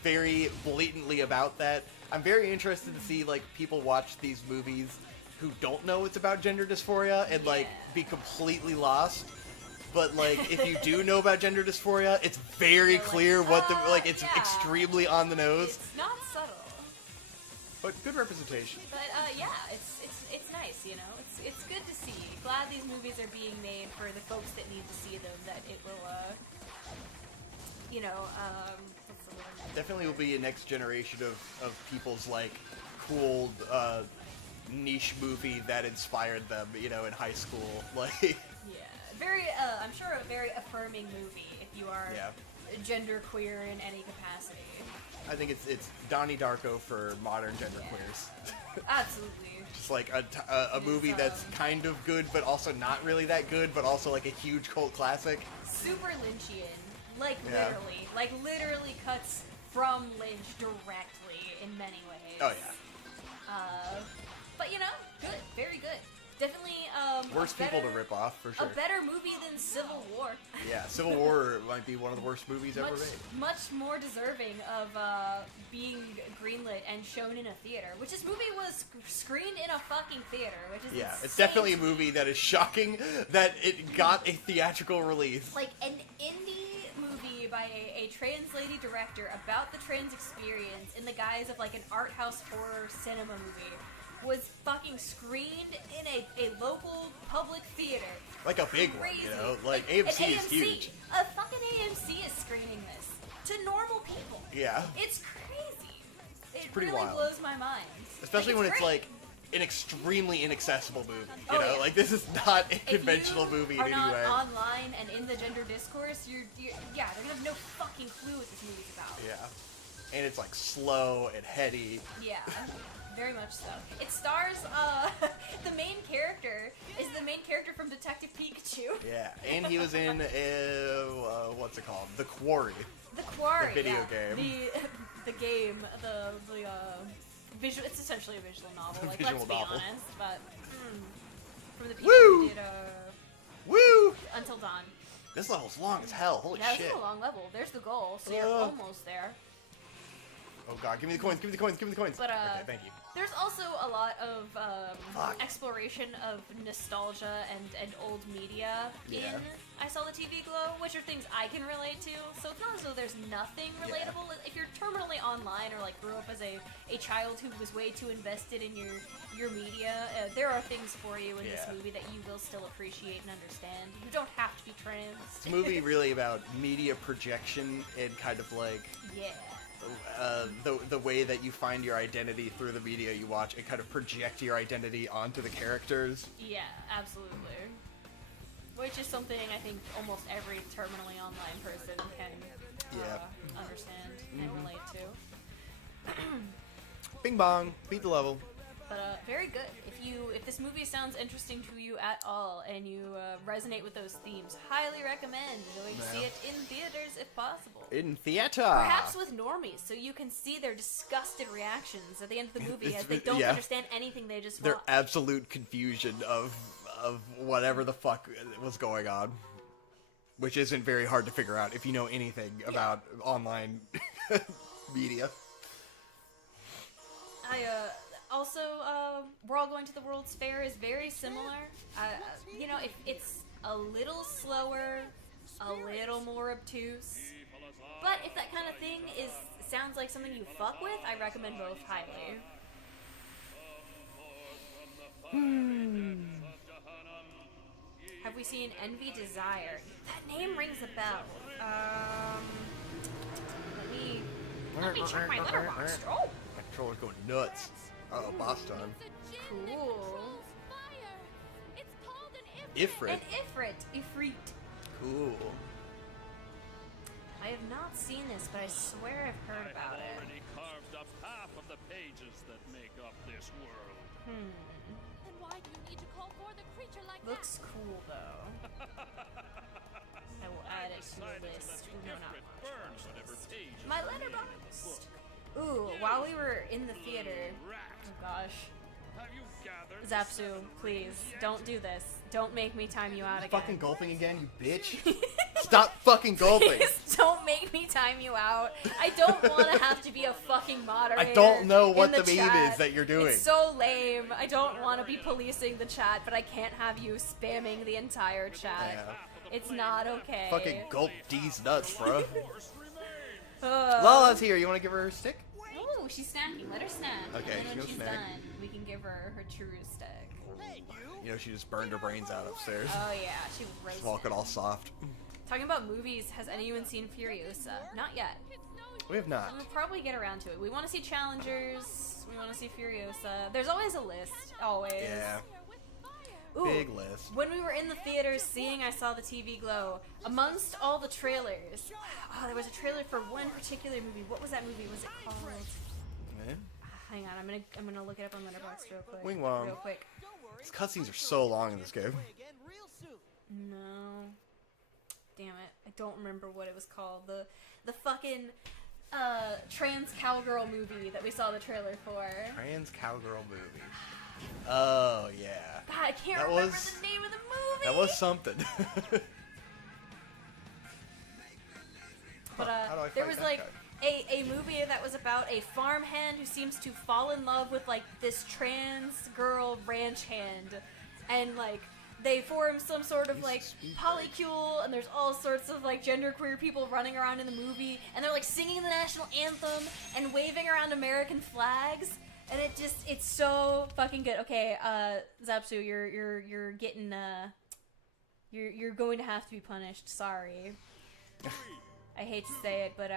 very blatantly about that. I'm very interested to see like people watch these movies who don't know it's about gender dysphoria and like Yeah. be completely lost. But like if you do know about gender dysphoria, it's very You're like, clear what the like it's yeah. extremely on the nose. It's not subtle. But good representation. But yeah, it's nice, you know. It's good to see. Glad these movies are being made for the folks that need to see them. That it will, you know, what's the word? Definitely will be a next generation of people's like cool niche movie that inspired them, you know, in high school. Like Yeah, very. I'm sure a very affirming movie if you are yeah. gender queer in any capacity. I think it's Donnie Darko for modern genderqueers. Absolutely. Just like a movie that's kind of good, but also not really that good, but also like a huge cult classic. Super Lynchian, like Yeah. literally cuts from Lynch directly in many ways. Oh yeah. But you know, good, very good. Definitely Worst people to rip off for sure. A better movie than Civil War. Yeah, Civil War might be one of the worst movies ever made. Much more deserving of being greenlit and shown in a theater. Which this movie was screened in a fucking theater, which is Yeah, it's insane definitely a to me. movie that is shocking that it got a theatrical release. Like an indie movie by a trans lady director about the trans experience in the guise of like an art house horror cinema movie was fucking screened in a local public theater. Like a big one, Crazy. you know? Like an AMC is huge. A fucking AMC is screening this to normal people. Yeah. It's crazy. It pretty really wild. blows my mind. Especially when it's great. like an extremely inaccessible movie. You Oh, know, yeah. like this is not a If conventional you movie in are any not way. online and in the gender discourse, you're yeah, they're gonna have no fucking clue what this movie's about. Yeah. And it's like slow and heady. Yeah, very much so. It stars, the main character is the main character from Detective Pikachu. Yeah. And he was in what's it called? The Quarry. The Quarry. The video yeah. game. The game, the visual, it's essentially a visual novel, A like, visual let's novel. be honest, but, from the people Woo! who did, Woo! Until Dawn. This level's long as hell. Holy Yeah, shit. this is a long level. There's the goal, so you're almost there. Oh god, give me the coins, give me the coins, give me the coins. But, okay, thank you. There's also a lot of Fuck. exploration of nostalgia and old media Yeah. in I Saw the TV Glow, which are things I can relate to. So it's not as though there's nothing relatable. If you're terminally online or like grew up as a child who was way too invested in your media, there are things for you in this Yeah. movie that you will still appreciate and understand. You don't have to be trans. It's a movie really about media projection and kind of like Yeah. the way that you find your identity through the media you watch and kind of project your identity onto the characters. Yeah, absolutely. Which is something I think almost every terminally online person can understand and relate to. Bing bong, beat the level. But very good. If this movie sounds interesting to you at all and you resonate with those themes, highly recommend going to see it in theaters if possible. In theater. Perhaps with normies, so you can see their disgusted reactions at the end of the movie as they don't understand anything they just Their watched. absolute confusion of whatever the fuck was going on. Which isn't very hard to figure out if you know anything about online media. Also, We're All Going to the World's Fair is very similar. You know, if it's a little slower, a little more obtuse, but if that kind of thing sounds like something you fuck with, I recommend both highly. Have we seen Envy Desire? That name rings a bell. Let me check my letterbox. Oh, My controller's going nuts. Uh-oh, boss time. cool. It's called an Ifrit. An Ifrit. Ifrit. Cool. I have not seen this, but I swear I've heard about it. Already carved up half of the pages that make up this world. Then why do you need to call for the creature like Looks cool though. I will add it to the list. Ooh, no, not much. Burn whatever page. My letterbox. Ooh, while we were in the theater. Oh gosh. Have you gathered Zapsu, please, don't do this. Don't make me time you out again. Fucking gulping again, you bitch. Stop fucking gulping. Please don't make me time you out. I don't want to have to be a fucking moderator. I don't know what in the meme chat. is that you're doing. It's so lame. I don't want to be policing the chat, but I can't have you spamming the entire chat. Yeah. It's not okay. Fucking gulp D's nuts, bro. force remain? Lala's here. You want to give her her stick? Oh, she's snacking. Let her snack. Okay, and then she'll when she's snack. done, we can give her her true stick. You know, she just burned her brains out upstairs. Oh yeah, she was Just roasted. walking all soft. Talking about movies, has anyone seen Furiosa? Not yet. We have not. We'll probably get around to it. We want to see Challengers. We want to see Furiosa. There's always a list. Always. Yeah. Ooh, Big list. when we were in the theaters seeing I Saw the TV Glow, amongst all the trailers, oh, there was a trailer for one particular movie. What was that movie? Was it called? Eh? Hang on, I'm gonna look it up on Letterboxd real quick. Wing Wong. Real quick. These cutscenes are so long in this game. No. Damn it. I don't remember what it was called. The fucking trans cowgirl movie that we saw the trailer for. Trans cowgirl movie. Oh yeah. God, I can't That remember was- the name of the movie. That was something. But How do I there fight was that like guy? a movie that was about a farmhand who seems to fall in love with like this trans girl ranch hand, and like they form some sort of He's like speed polycule, and there's all sorts of like genderqueer people running around in the movie, and they're like singing the national anthem and waving around American flags. And it's so fucking good. Okay, Zapsu, you're getting you're going to have to be punished. Sorry. I hate to say it, but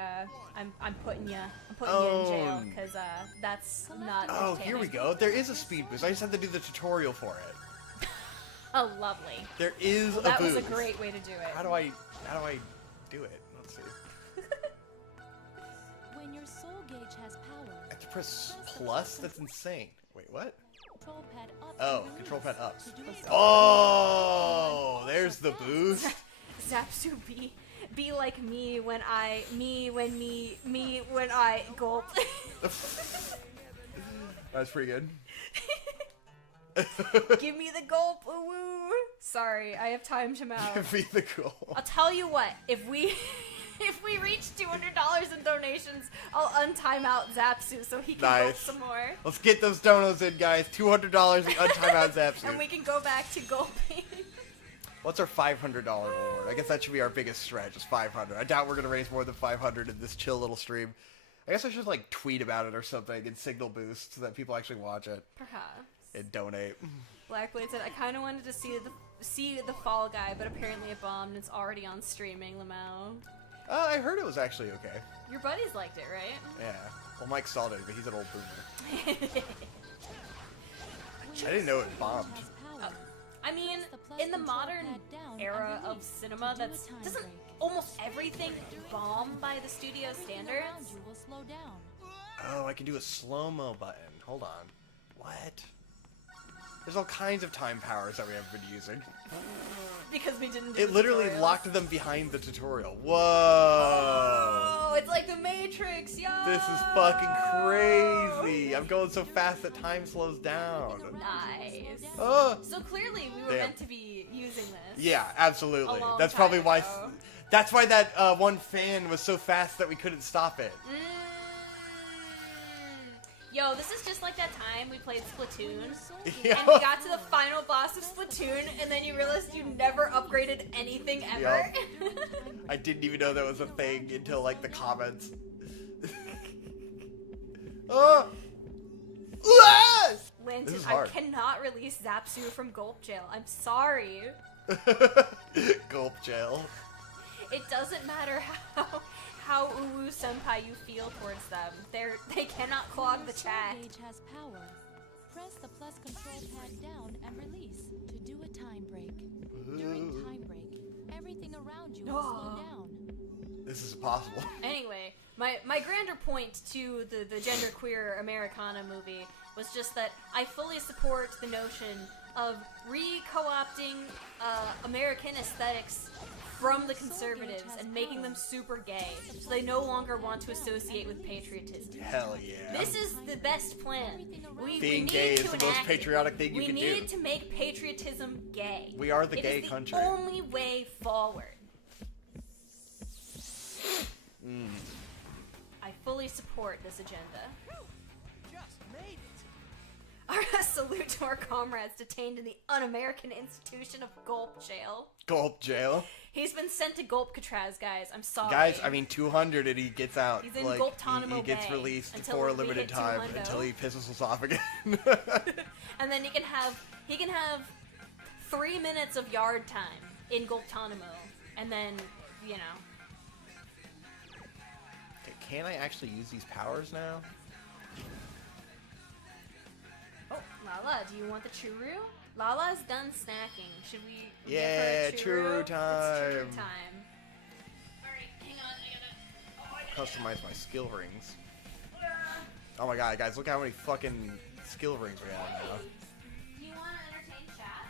I'm putting you in jail because that's not. Oh, entertaining. here we go. There is a speed boost. I just have to do the tutorial for it. Oh, lovely. There is Well, a that boost. was a great way to do it. How do I do it? Let's see. When your soul gauge has power, I have to press plus? That's insane. Wait, what? control pad up. Oh, to control release. pad up. To do so, Oh, there's the boost. Zapsu, be like me when I gulp. That's pretty good. Give me the gulp. Ooh, woo. Sorry, I have timed him out. Give me the goal. I'll tell you what, if we reach $200 in donations, I'll untime out Zapsu so he can gulp Nice. some more. Let's get those donos in, guys. $200 the untime out Zapsu. And we can go back to gulping. What's our $500 reward? I guess that should be our biggest stretch, is 500. I doubt we're gonna raise more than 500 in this chill little stream. I guess I should like tweet about it or something and signal boost so that people actually watch it Perhaps. and donate. Blackblade said, I kind of wanted to see the Fall Guy, but apparently it bombed. It's already on streaming, Lamau. I heard it was actually okay. Your buddies liked it, right? Yeah. Well, Mike saw it, but he's an old boomer. when I didn't know it bombed. has power, I mean, press the plus in the control modern pad down era and of release cinema, to do a that time doesn't break. almost everything bomb by the studio Around standards. you will slow down. Oh, I can do a slow-mo button. Hold on. What? There's all kinds of time powers that we haven't been using. Because we didn't do It the literally tutorials. locked them behind the tutorial. Whoa! Oh, it's like the Matrix, yo! This is fucking crazy. I'm going so fast that time slows down. Nice. Oh! So clearly we were Damn. meant to be using this. Yeah, absolutely. A long That's time probably why. ago. That's why that one fan was so fast that we couldn't stop it. Yo, this is just like that time we played Splatoon. Yeah. And we got to the final boss of Splatoon, and then you realized you never upgraded anything ever. I didn't even know that was a thing until like the comments. Oh! Ah! This Linton, is I hard. cannot release Zapsu from Gulp Jail. I'm sorry. Gulp jail. It doesn't matter how Uwu Senpai you feel towards them. They cannot clog the Soul chat. gauge has power. Press the plus control pad down and release to do a time break. During time break, everything around you will slow down. This is possible. Anyway, my grander point to the genderqueer Americana movie was just that I fully support the notion of re-co-opting American aesthetics from the conservatives and making them super gay, so they no longer want to associate with patriotism. Hell yeah. This is the best plan. We Being need gay to is the most enact it. patriotic thing you we can do. need to make patriotism gay. We are the It gay is country. the only way forward. I fully support this agenda. Just made it. Our salute to our comrades detained in the un-American institution of Gulp Jail. Gulp jail. He's been sent to Gulp Catraz, guys. I'm sorry. Guys, I mean 200 and he gets out. He's in like, Guantanamo he gets Bay released until for a we limited hit time 200. until he pisses us off again. And then he can have 3 minutes of yard time in Guantanamo, and then, you know. Okay, can I actually use these powers now? Oh, Lala, do you want the churu? Lala's done snacking. Should we Yeah, give her a churu It's time. churu time. Alright, hang on, I gotta... Customize my skill rings. Oh my god, guys, look how many fucking skill rings we have now. Do you want to entertain chat?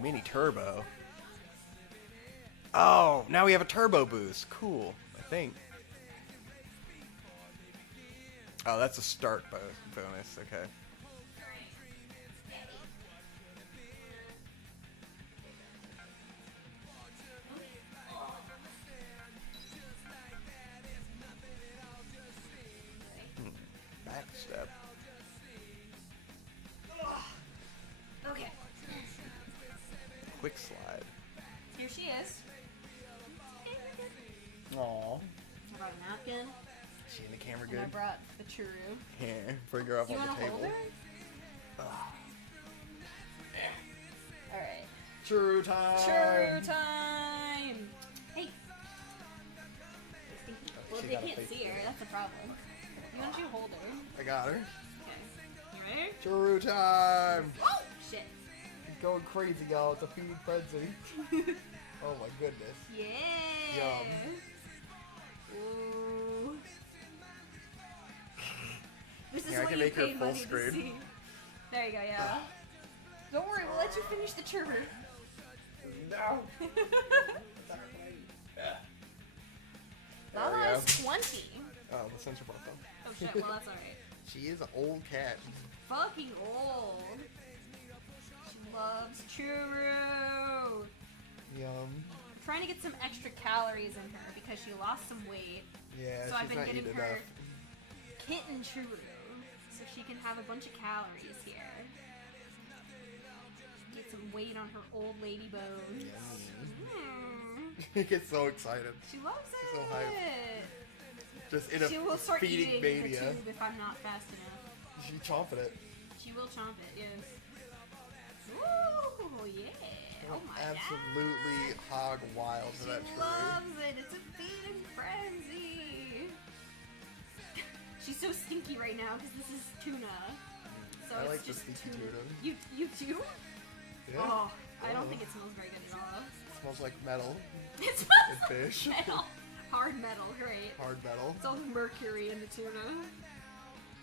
Mini turbo. Oh, now we have a turbo boost. Cool, I think. Oh, that's a start bonus. Okay. Backstep. Okay, Quick slide. here she is. Aww. I brought a napkin, She in the camera and I good? brought the churu. Here, bring her up Do you on want the to table. hold her? Alright. True time. Churu time! Hey! Well, She they got a can't face see her, that's the problem. Why don't you hold her? I got her. Okay. You ready? True time. Oh! Shit. He's going crazy, y'all. It's a feeding frenzy. Oh my goodness. Yeah! Yum. Ooh. This is Yeah, I what can you make her paid full money to screen. see. There you go, yeah. Don't worry, we'll let you finish the churro. No. Lala is 20. Oh, the sensor button. Oh shit, well that's alright. She is an old cat. Fucking old. She loves churro. Yum. I'm trying to get some extra calories in her because she lost some weight. Yeah, So I've she's been not getting eating her enough. kitten churro so she can have a bunch of calories here. Get some weight on her old lady bones. Mm. He gets so excited. She loves it. So hyped. Just in a She will start feeding eating mania. the tube if I'm not fast enough. She's chomping it. She will chomp it, yes. Ooh, yeah. Oh my Absolutely hog wild for She that tree. loves it. It's a feeding frenzy. She's so stinky right now because this is tuna. So I it's like the just stinky tuna. You do? Yeah. Oh, I don't Oh. think it smells very good at all. smells like metal It smells and like fish. metal. Hard metal, right? Hard metal. It's all the mercury in the tuna.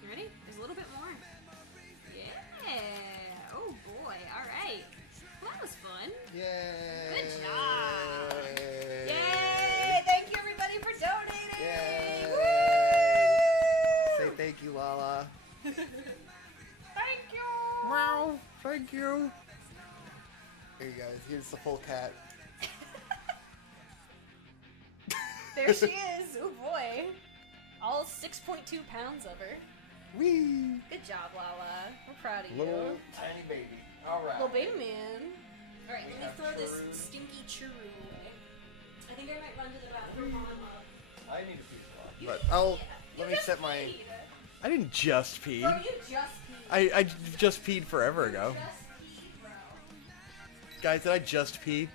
You ready? There's a little bit more. Yeah. Oh boy. All right. Well, that was fun. Yay! Good job. Yay! Thank you everybody for donating. Yay! Woo! Say thank you, Lala. Thank you. Wow! Thank you. Here you guys. Here's the full cat. There she is. Oh boy. All 6.2 pounds of her. Wee! Good job, Lala. We're proud of you. Little tiny baby. All right. Little baby man. All right, We let me have throw this churro. stinky churro away. I think I might run to the bathroom while I'm up. I need a piece of but let me set my. Peed. I didn't just pee. Bro, you just peed. I just peed forever ago. Just peed, bro. Guys, did I just pee?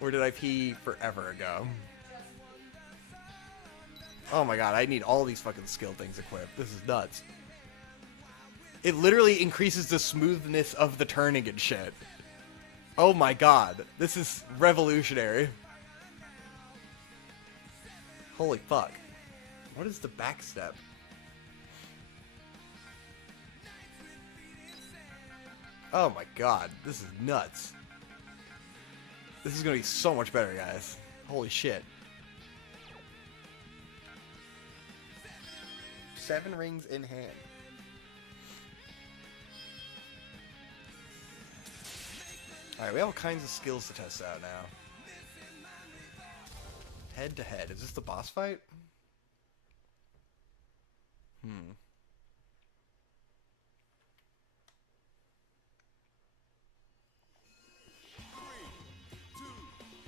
Or did I pee forever ago? Oh my god, I need all these fucking skill things equipped. This is nuts. It literally increases the smoothness of the turning and shit. Oh my god, this is revolutionary. Holy fuck. What is the back step? Oh my god, this is nuts. This is gonna be so much better, guys. Holy shit. 7 rings in hand. Alright, we have all kinds of skills to test out now. Head to head. Is this the boss fight?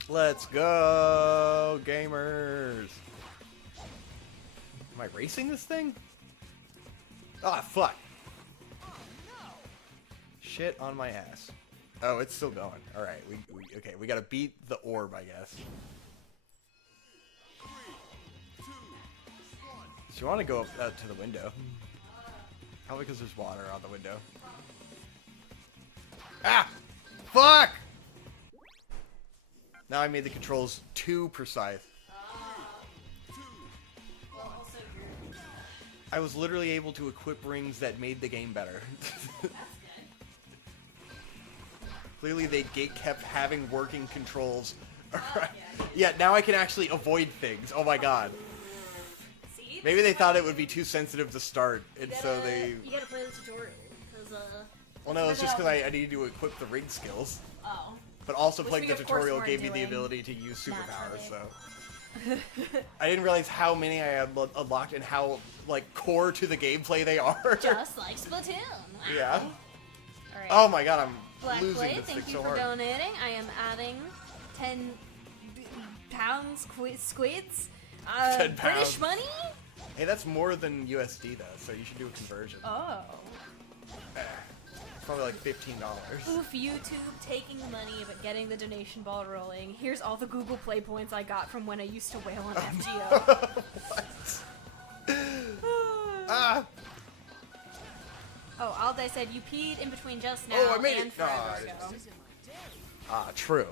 Let's go, gamers! Am I racing this thing? Ah, fuck! Shit on my ass. Oh, it's still going. Alright, okay, we gotta beat the orb, I guess. So you want to go up to the window. Probably because there's water on the window. Ah! Fuck! Now I made the controls too precise. Well, also you're... I was literally able to equip rings that made the game better. That's good. Clearly they kept having working controls. yeah. Yeah, now I can actually avoid things. Oh my god. See? Maybe they thought it would be too sensitive to start, and so they... You gotta play the tutorial, because, Well, no, it's just because I needed to equip the ring skills. Oh. But also Which playing we, the of course, tutorial weren't gave me the doing ability to use superpowers, naturally. so... I didn't realize how many I had unlocked and how, like, core to the gameplay they are. Just like Splatoon. Wow. Yeah. Alright. Oh my god, I'm Black losing Blade, this thing thank you so for hard. donating. I am adding 10 pounds squids. 10 British pounds. money? Hey, that's more than USD, though, so you should do a conversion. Oh. It's probably like $15. Oof, YouTube taking the money but getting the donation ball rolling. Here's all the Google Play points I got from when I used to whale on FGO. What? Ah! Oh, Alday said you peed in between just now Oh, I made and it. No, forever I ago. didn't. Ah, true.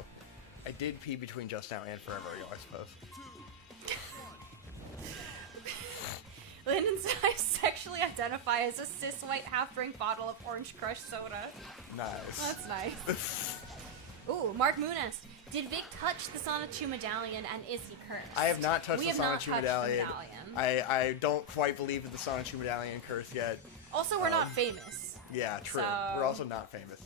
I did pee between just now and forever ago, I suppose. Lyndon said I sexually identify as a cis white half-drink bottle of Orange Crush soda. Nice. That's nice. Ooh, Mark Munas. Did Vic touch the Sonichu medallion and is he cursed? I have not touched We the have not Sonichu touched the medallion. medallion. I don't quite believe in the Sonichu medallion curse yet. Also, we're not famous. Yeah, true. So- We're also not famous.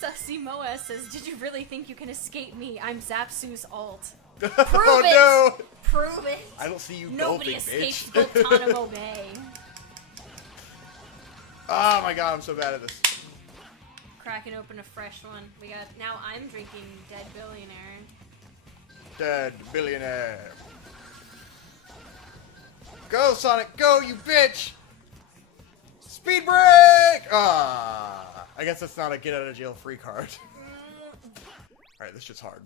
Sussy Moa says, did you really think you can escape me? I'm Zapsu's alt. Oh it! no! Prove it! I don't see you Nobody gulping, escapes bitch. Guantanamo Bay. Oh my god, I'm so bad at this. Cracking open a fresh one. We got, now I'm drinking Dead Billionaire. Dead billionaire. Go, Sonic, go, you bitch! Speed break! Ah, I guess that's not a get out of jail free card. Alright, this shit's hard.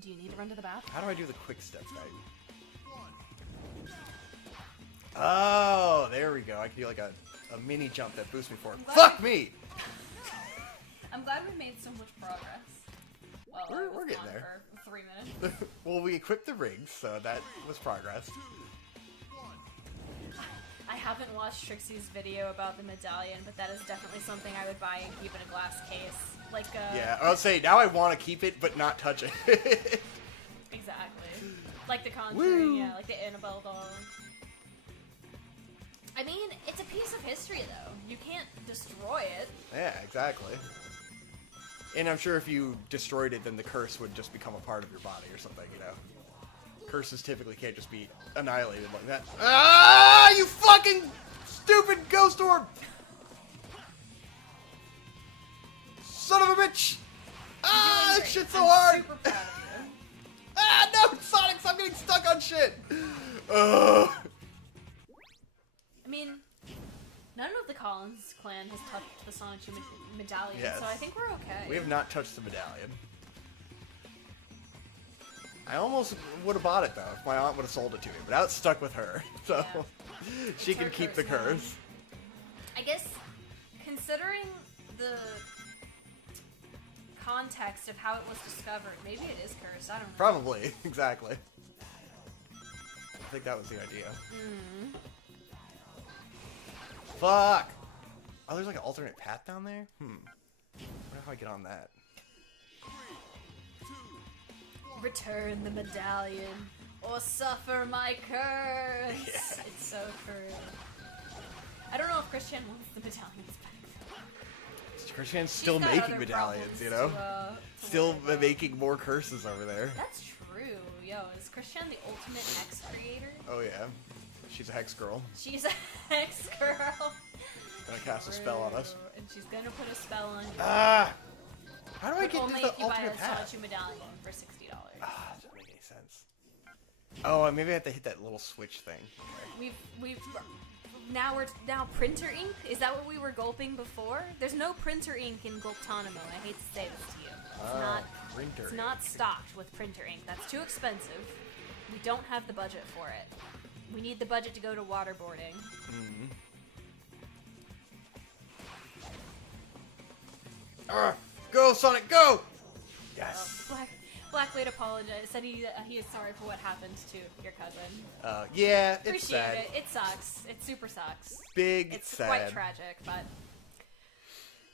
Do you need to run to the bathroom? How do I do the quick step fight? Oh, there we go. I can do like a a mini jump that boosts me forward. glad Fuck we- me! I'm glad we made so much progress. Well, We're getting there. For 3 minutes. Well, we equipped the rings, so that was progress. I haven't watched Trixie's video about the medallion, but that is definitely something I would buy and keep in a glass case. Like, Yeah, I would say now I want to keep it, but not touch it. Exactly. Like the Conjuring, Woo. yeah, like the Annabelle doll. I mean, it's a piece of history, though. You can't destroy it. Yeah, exactly. And I'm sure if you destroyed it, then the curse would just become a part of your body or something, you know? Curses typically can't just be annihilated like that. Ah, you fucking stupid ghost orb! Son of a bitch! Ah, Doing this shit's great. so I'm hard! super proud of you. Ah, no, Sonic, stop getting stuck on shit! Ugh. I mean, none of the Collins clan has touched the Sonic 2 medallion, Yes. so I think we're okay. We have not touched the medallion. I almost would have bought it though if my aunt would have sold it to me, but now it's stuck with her, so Yeah. she It's can her keep the curse now. curse. I guess, considering the context of how it was discovered, maybe it is cursed. I don't know. Probably, exactly. I think that was the idea. Mm. Fuck! Oh, there's like an alternate path down there? I wonder if I get on that. Return the medallion, or suffer my curse. Yeah. It's so true. I don't know if Christian wants the medallions back. Christian's She's still got making other medallions, problems you know? to Still worry about. making more curses over there. That's true. Yo, is Christian the ultimate hex creator? Oh yeah. She's a hex girl. She's a hex girl. Gonna cast a spell on us. True. And she's gonna put a spell on you. Ah! How do I But get only to if the you buy alternate a Sonic path? 2 medallion for $60. Ah, that doesn't make any sense. Oh, maybe I have to hit that little switch thing. We've now printer ink. Is that what we were gulping before? There's no printer ink in Gulptonimo. I hate to say this to you. It's not stocked with printer ink. That's too expensive. We don't have the budget for it. We need the budget to go to waterboarding. Go, Sonic, go! Yes. Blackblade apologized. Said he is sorry for what happened to your cousin. Yeah, it's Appreciate sad. it. It sucks. It super sucks. Big It's sad. quite tragic, but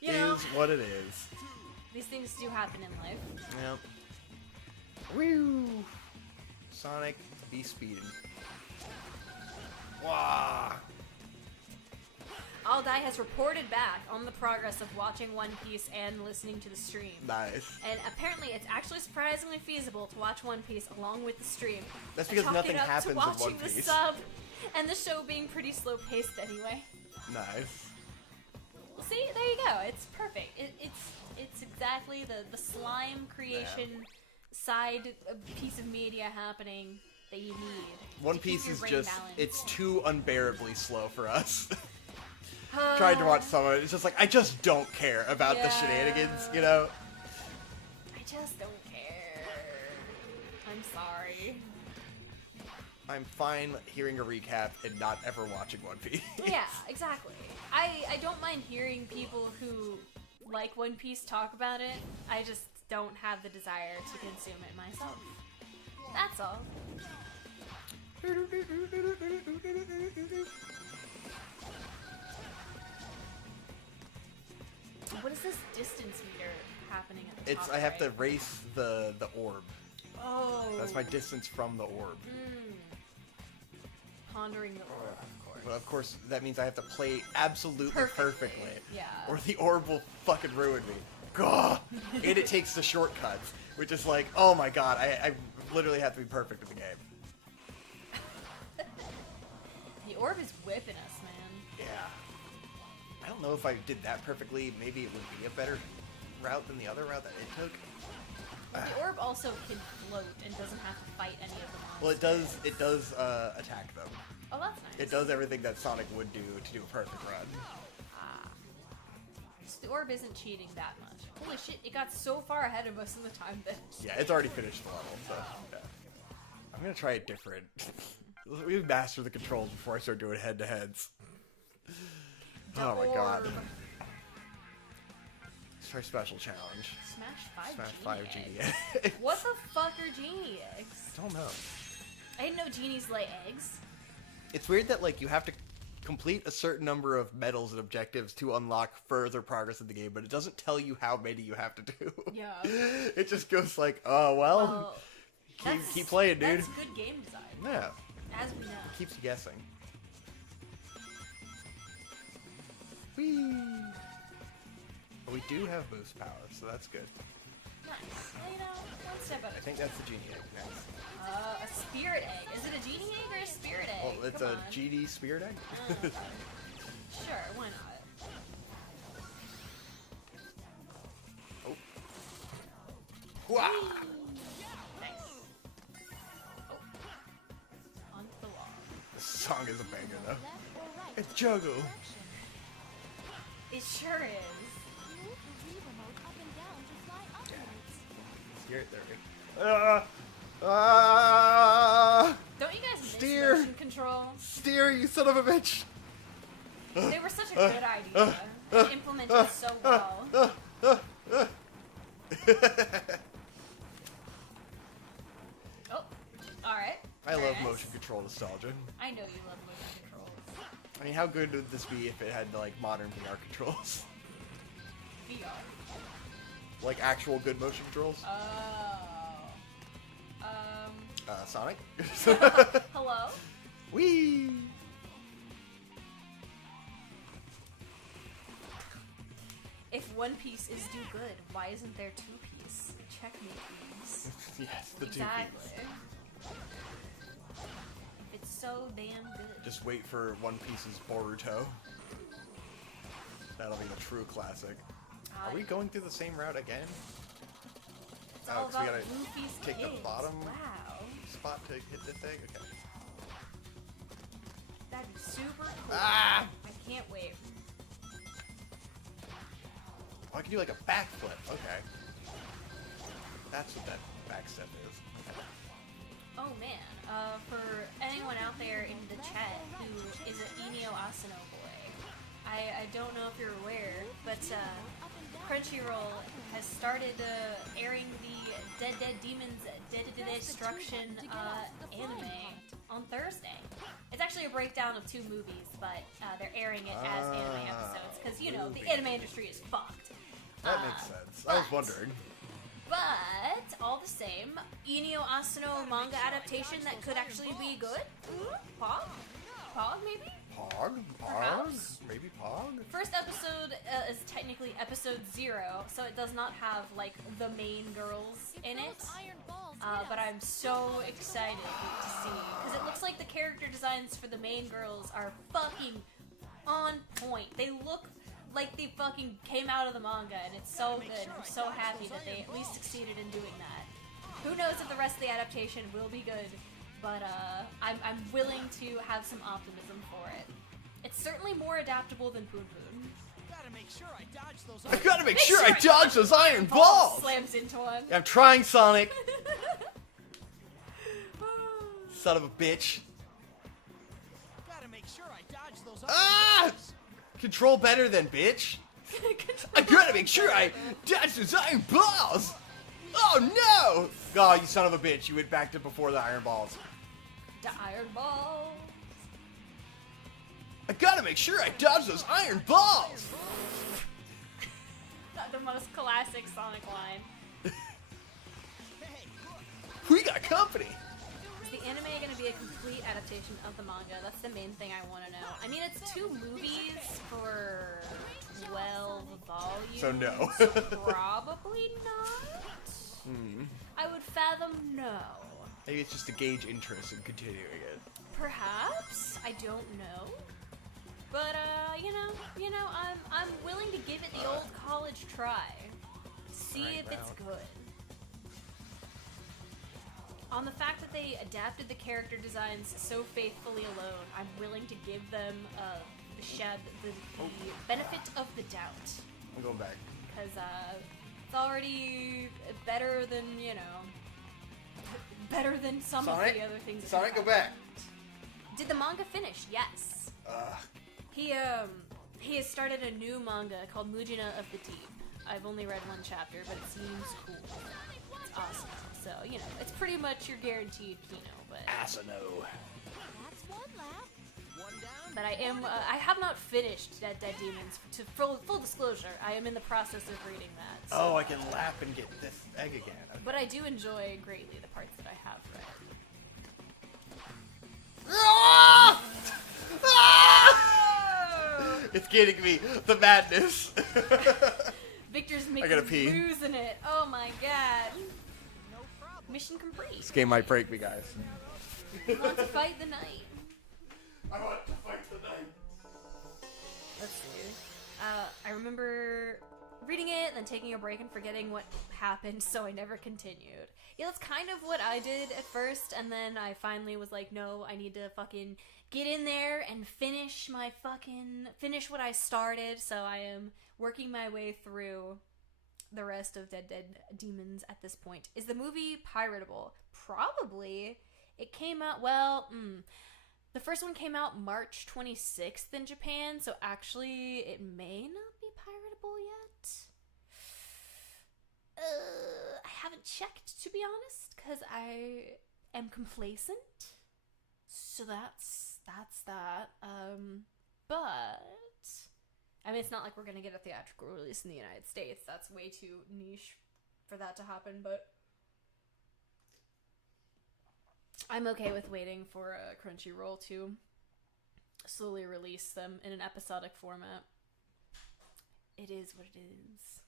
you know, Is what it is. these things do happen in life. Yep. Woo! Sonic, be speeding. Wah! Aldai has reported back on the progress of watching One Piece and listening to the stream. Nice. And apparently it's actually surprisingly feasible to watch One Piece along with the stream. That's I because chalk nothing it up happens to in watching One the Piece. sub and the show being pretty slow paced anyway. Nice. Well, see, there you go. It's perfect. It's exactly the slime creation side piece of media happening that you need. One to keep Piece your is brain just, balanced. it's too unbearably slow for us. Trying to watch some of it, it's just like, I just don't care about the shenanigans, you know? I just don't care. I'm sorry. I'm fine hearing a recap and not ever watching One Piece. Yeah, exactly. I don't mind hearing people who like One Piece talk about it. I just don't have the desire to consume it myself. That's all. What is this distance meter happening at the top? I have to right? race the orb. Oh. That's my distance from the orb. Pondering the orb, of course. Well, of course, that means I have to play absolutely perfectly. Yeah. Or the orb will fucking ruin me. Gah! And it takes the shortcuts, which is like, oh my god, I literally have to be perfect in the game. The orb is whipping us, man. Yeah. I don't know if I did that perfectly. Maybe it would be a better route than the other route that it took. The orb also can float and doesn't have to fight any of the monsters. Well, it does attack them. Oh, that's nice. It does everything that Sonic would do to do a perfect run. So the orb isn't cheating that much. Holy shit, it got so far ahead of us in the time that... Yeah, it's already finished the level, so yeah. I'm gonna try it different. We master the controls before I start doing head-to-heads. Oh my god. Orb. Let's try special challenge. Smash 5 Smash genie 5 eggs. genie eggs. What the fuck are genie eggs? Don't know. I didn't know genies lay eggs. It's weird that like you have to complete a certain number of medals and objectives to unlock further progress in the game, but it doesn't tell you how many you have to do. Yeah. It just goes like, oh well, keep playing, dude. That's good game design. Yeah, As we know. keeps you guessing. Whee! But we do have boost power, so that's good. Nice. Well, you know, one step at I a think that's the genie egg next. A spirit egg. Is it a genie egg or a spirit egg? Well, it's Come a on. GD spirit egg. Okay. Sure, why not? Oh. Wah! Nice. Oh. On the wall. This song is a banger though. Left or right. It's juggle. Direction. It sure is. Move the Wii remote up and down to fly upwards. Steer it there. Don't you guys miss Steer. motion control? Steer, you son of a bitch! They were such a good idea. And implemented so well. Oh, alright. I love Very nice. motion control nostalgia. I know you love motion controls. I mean, how good would this be if it had like modern VR controls? VR. Like actual good motion controls? Oh. Sonic? Hello? Whee! If One Piece is do good, why isn't there Two Piece? Check me, please. Yes, the Exactly. 2 piece. If it's so damn good. Just wait for One Piece's Boruto. That'll be the true classic. Are we going through the same route again? It's all 'cause we about gotta Luffy's take the kids. bottom Wow. spot to hit the thing? Okay. That'd be super cool. Ah! I can't wait. Oh, I can do like a backflip. Okay. That's what that back step is. Okay. Oh man, for anyone out there in the chat who is an Inio Asano boy, I don't know if you're aware, but Crunchyroll has started airing the Dead Demons Dead Destruction anime on Thursday. It's actually a breakdown of 2 movies, but they're airing it as anime episodes because you know the movie. anime industry is fucked. That makes sense. I was wondering. But all the same, Inio Asano manga adaptation that could actually be good. Pog? Pog maybe? Pog? Pog? Perhaps? Maybe Pog? First episode is technically episode 0, so it does not have like the main girls in it. Iron balls. But I'm so excited to see because it looks like the character designs for the main girls are fucking on point. They look like they fucking came out of the manga, and it's so good. I'm so happy that they at least succeeded in doing that. Who knows if the rest of the adaptation will be good, but I'm willing to have some optimism for it. It's certainly more adaptable than Poon Poon. Gotta make sure I dodge those. I gotta make sure I dodge those iron balls! Slams into one. I'm trying, Sonic! Son of a bitch. Gotta make sure I dodge those. Ah! Control better than bitch. I gotta make sure I dodge those iron balls! Oh no! Oh, you son of a bitch, you went back to before the iron balls. The iron balls. I gotta make sure I dodge those iron balls! The most classic Sonic line. We got company! Is the anime going to be a complete adaptation of the manga? That's the main thing I want to know. I mean, it's 2 movies for 12 volumes. So no. Probably not. I would fathom no. Maybe it's just to gauge interest in continuing it. Perhaps. I don't know. But you know, I'm willing to give it the old college try. See Alright, if it's well. good. On the fact that they adapted the character designs so faithfully alone, I'm willing to give them the benefit of the doubt. I'm going back. Because it's already better than, better than some of Sonic? the other things. that Sonic, we've go had. back. Did the manga finish? Yes. Ugh. He he has started a new manga called Mujina of the Deep. I've only read one chapter, but it seems cool. It's awesome. So, you know, it's pretty much your guaranteed, you know, but... Asano. That's one lap. One down. But I have not finished Dead Demons. To full disclosure, I am in the process of reading that. So. Oh, I can lap and get this egg again. Okay. But I do enjoy greatly the parts that I have read. Ah! Ah! It's getting me. The madness. Victor's I gotta pee. losing it. Oh my god. No problem. Mission complete. This game might break me, guys. You want to fight the knight? I want to fight the knight. Let's see. I remember reading it, then taking a break and forgetting what happened, so I never continued. Yeah, that's kind of what I did at first, and then I finally was like, no, I need to fucking get in there and finish what I started, so I am working my way through the rest of Dead Demons at this point. Is the movie piratable? Probably. It came out, the first one came out March 26th in Japan, so actually it may not be piratable yet. I haven't checked, to be honest, because I am complacent. So that's that. But I mean, it's not like we're gonna get a theatrical release in the United States. That's way too niche for that to happen, but I'm okay with waiting for Crunchyroll to slowly release them in an episodic format. It is what it is.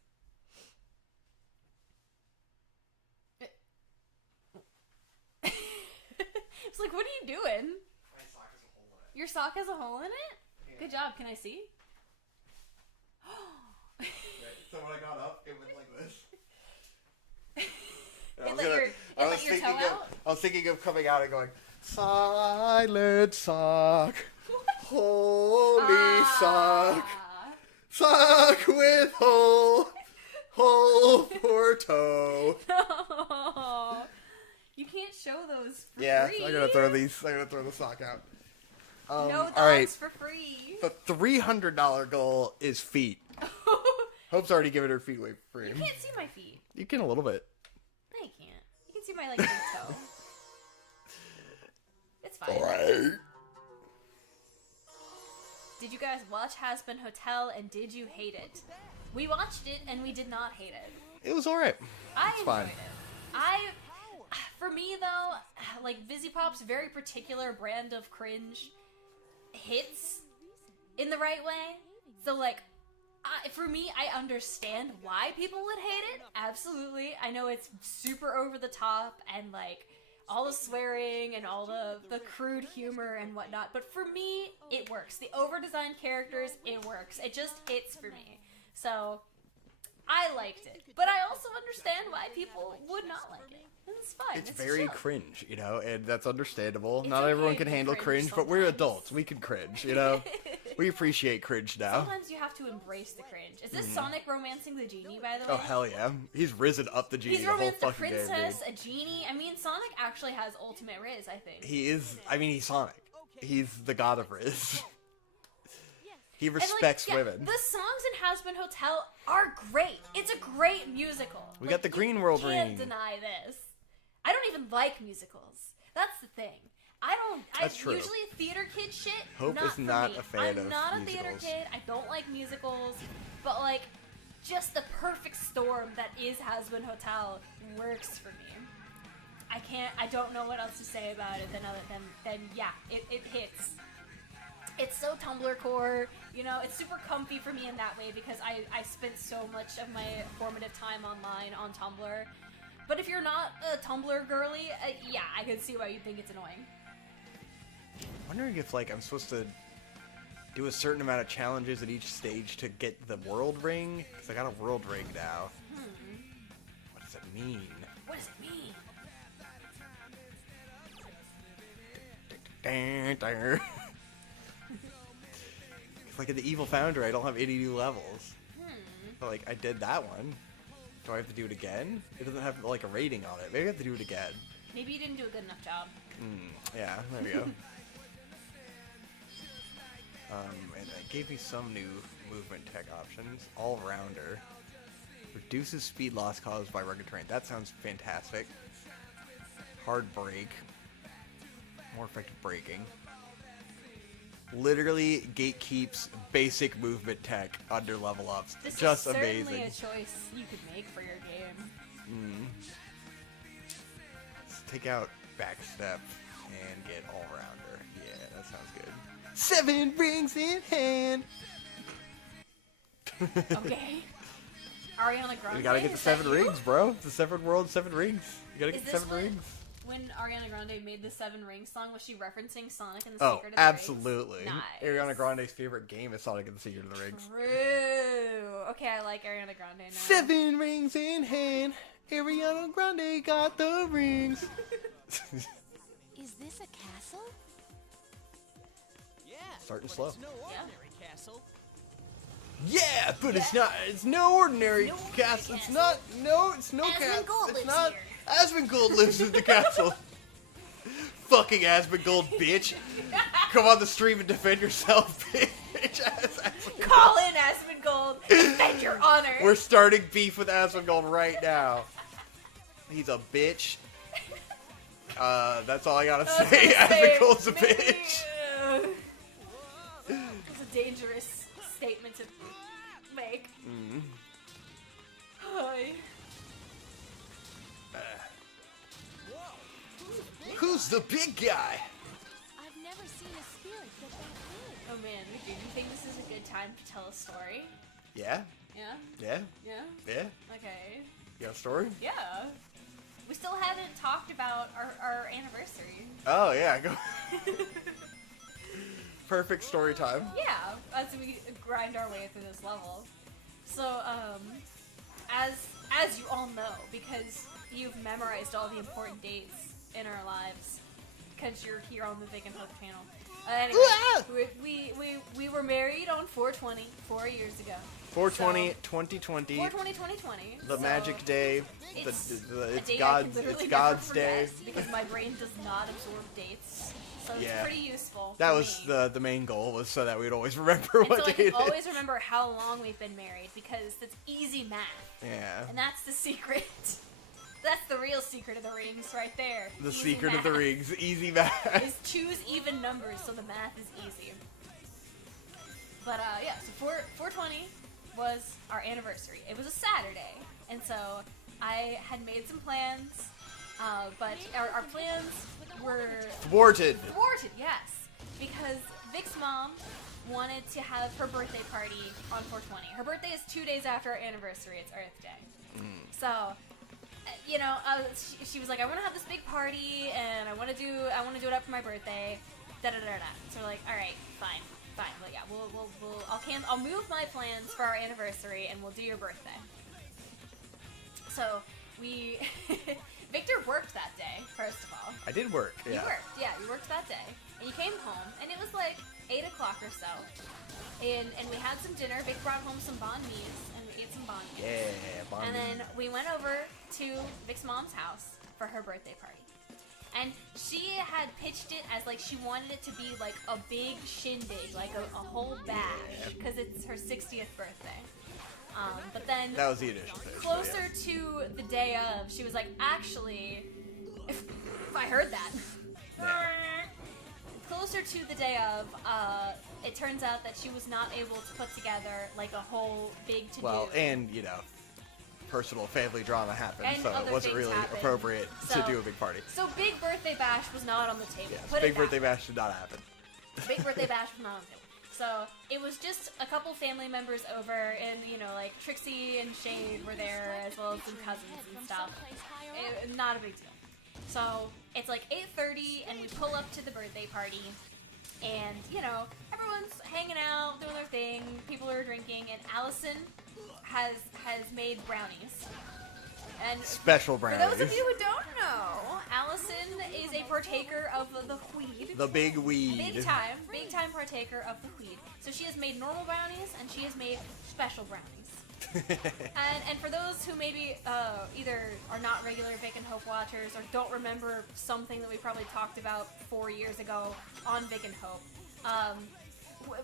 It's like, what are you doing? My sock has a hole in it. Your sock has a hole in it? Yeah. Good job. Can I see? Right. So when I got up, it went like this. It let your toe out? I was thinking of coming out and going, silent sock, holy sock, sock with hole for toe. No. You can't show those for free. I'm gonna throw these. I'm gonna throw the sock out. No dogs all right. for free. The $300 goal is feet. Hope's already given her feet away for free. You can't see my feet. You can a little bit. No, you can't. You can see my like big toe. It's fine. Alright. Did you guys watch Hazbin Hotel and did you hate it? We watched it and we did not hate it. It was alright. I It's enjoyed fine. it. For me though, like Vizzypop's very particular brand of cringe hits in the right way. So like, for me, I understand why people would hate it. Absolutely. I know it's super over the top and like all the swearing and all the crude humor and whatnot. But for me, it works. The over-designed characters, it works. It just hits for me. So I liked it. But I also understand why people would not like it. And it's fine. It's very chill. cringe, you know, and that's understandable. It's Not okay everyone can to handle cringe cringe, but we're sometimes. adults. We can cringe, you know? We appreciate cringe now. Sometimes you have to embrace the cringe. Is this Sonic romancing the genie, by the way? Oh, hell yeah. He's risen up the genie He's the whole romanced a fucking game, princess, dude. a genie. I mean, Sonic actually has ultimate Riz, I think. He is, I mean, he's Sonic. He's the god of Riz. He And, like, respects yeah, women. The songs in Hazbin Hotel are great. It's a great musical. We got the Green World You ring. can't deny this. I don't even like musicals. That's the thing. That's true. Usually theater kid shit. Hope not is for not me. a fan I'm of not a theater musicals. kid. I don't like musicals, but like, just the perfect storm that is Hazbin Hotel works for me. I don't know what else to say about it than yeah, it hits. It's so Tumblr core, you know, it's super comfy for me in that way because I spent so much of my formative time online on Tumblr. But if you're not a Tumblr girly, yeah, I can see why you think it's annoying. Wondering if, like, I'm supposed to do a certain amount of challenges at each stage to get the world ring? Because I got a world ring now. What does it mean? What does it mean? Like in the Evil Founder, I don't have any new levels. But like, I did that one. Do I have to do it again? It doesn't have like a rating on it. Maybe I have to do it again. Maybe you didn't do a good enough job. Yeah, there we go. And it gave me some new movement tech options. All-rounder. Reduces speed loss caused by rugged terrain. That sounds fantastic. Hard brake. More effective braking. Literally gatekeeps basic movement tech under level ups. This Just is certainly amazing. a choice you could make for your game. Let's take out backstep and get all-rounder. Yeah, that sounds good. 7 rings in hand. Okay. Ariana Grande. We gotta get the is that 7 you? rings, bro. The 7 world, 7 rings. You gotta Is get the this 7 what- rings. When Ariana Grande made the Seven Rings song, was she referencing Sonic and the Oh, Secret of the absolutely. Rings? Nice. Ariana Grande's favorite game is Sonic and the Secret of the Rings. True. Okay, I like Ariana Grande now. 7 rings in hand. Ariana Grande got the rings. Is this a castle? Yeah. Starting but slow. It's no ordinary castle. Yeah, but it's not. It's no ordinary No ordinary castle. It's castle. not. No, it's no Asmongold castle. It's lives not. here. Asmongold lives in the castle. Fucking Asmongold, bitch. Come on the stream and defend yourself, bitch. Asmongold. Call in Asmongold. Defend your honor. We're starting beef with Asmongold right now. He's a bitch. That's all I gotta I was say. gonna say, Asmongold's a maybe, bitch. It's a dangerous statement to make. Hi. Who's the big guy? I've never seen a spirit get that big. Oh man, do you think this is a good time to tell a story? Yeah, Yeah? yeah, Yeah? yeah. Okay. You got a story? Yeah. We still haven't talked about our anniversary. Oh yeah, go. Perfect story time. Yeah, as we grind our way through this level. So, as you all know, because you've memorized all the important dates in our lives, because you're here on the Vic and Hope channel. Anyway, we were married on 4/20 4 years ago. 4/20, So- 2020. 4/20, 2020. The so magic day. It's, The a it's date I God's. can literally It's never God's day. forget because my brain does not absorb dates. So Yeah. it's pretty useful. That for was me. the main goal, was so that we'd always remember And what so I day can it is. always remember how long we've been married because that's easy math. Yeah. And that's the secret. That's the real secret of the rings right there. The Easy secret of the math. rings, easy math. Is choose even numbers so the math is easy. But yeah, so 4/20 was our anniversary. It was a Saturday, and so I had made some plans, but our plans were Thwarted. thwarted, yes, because Vic's mom wanted to have her birthday party on 4/20. Her birthday is 2 days after our anniversary. It's Earth Day. So, you know, she was like, I want to have this big party, and I want to do it up for my birthday. Da da da da. So we're like, all right, fine. Well, yeah, I'll move my plans for our anniversary, and we'll do your birthday. So we, Victor worked that day. First of all, I did work. you Yeah. worked. Yeah, you worked that day, and you came home, and it was like 8 o'clock or so, and we had some dinner. Vic brought home some banh mi's, and we ate some banh mi's. Yeah. Bond And then we went over to Vic's mom's house for her birthday party. And she had pitched it as like she wanted it to be like a big shindig, like a whole bash, because it's her 60th birthday. But then That was the initial pitch. but closer to the day of, she was like, actually, if I heard that. Closer to the day of, it turns out that she was not able to put together like a whole big to-do. Well, and personal family drama happened, And so it other wasn't things really happened. appropriate So- to do a big party. So big birthday bash was not on the table. Yes, Put big it that birthday way. bash did not happen. Big birthday bash was not on the table. So it was just a couple family members over, and like Trixie and Shade were there, as well as some cousins and stuff. Not a big deal. So it's like 8:30, and we pull up to the birthday party, and everyone's hanging out, doing their thing. People are drinking, and Allison has made brownies. And Special for brownies. those of you who don't know, Allison is a partaker of the weed. The big weed. Big time partaker of the weed. So she has made normal brownies, and she has made special brownies. and for those who maybe either are not regular Vic and Hope watchers or don't remember something that we probably talked about 4 years ago on Vic and Hope,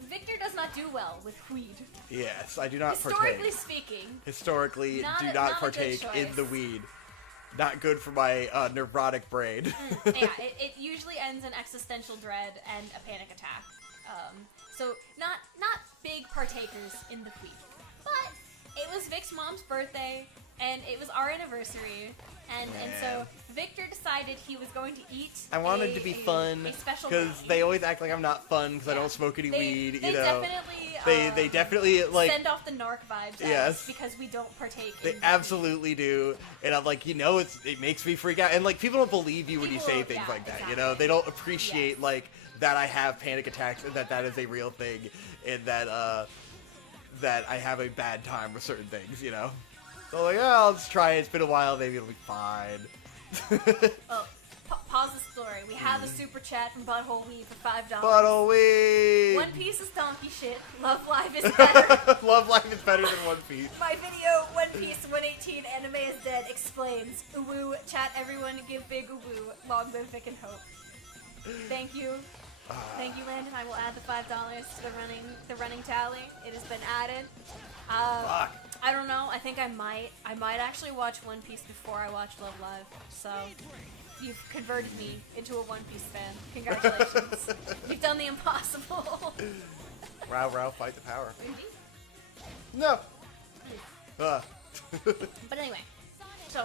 Victor does not do well with weed. Yes, I do not Historically partake. speaking, Historically, not do a not good partake in choice. the weed. Not good for my neurotic brain. yeah, it usually ends in existential dread and a panic attack. So not big partakers in the weed. But it was Vic's mom's birthday, and it was our anniversary, and so Victor decided he was going to eat. I wanted to be fun a special because brownie. they always act like I'm not fun because I Yeah. don't smoke any They- weed. they You know, definitely, they definitely like. send off the narc vibes at Yes. us because we don't partake. They in the absolutely do, and I'm like, it makes me freak out, and like people don't believe you when you say People- things yeah, like that. You exactly. know, they don't appreciate Yes. like that I have panic attacks and that is a real thing, and that that I have a bad time with certain things. You know, so like, oh, I'll just try it. It's been a while, maybe it'll be fine. Oh, pause the story. We have a super chat from Butthole Weave for $5. Bottle weed. One Piece is donkey shit. Love Live is better. Love Life is better than One Piece. My video, One Piece 118 Anime is Dead, explains. Uwu, chat everyone, give big uwu. Long live Vic and Hope. Thank you. Thank you, Landon. I will add the $5 to the running tally. It has been added. Fuck. I don't know. I think I might actually watch One Piece before I watch Love Live. So you've converted me into a One Piece fan. Congratulations. You've done the impossible. Row, fight the power. Indeed. No. But anyway, so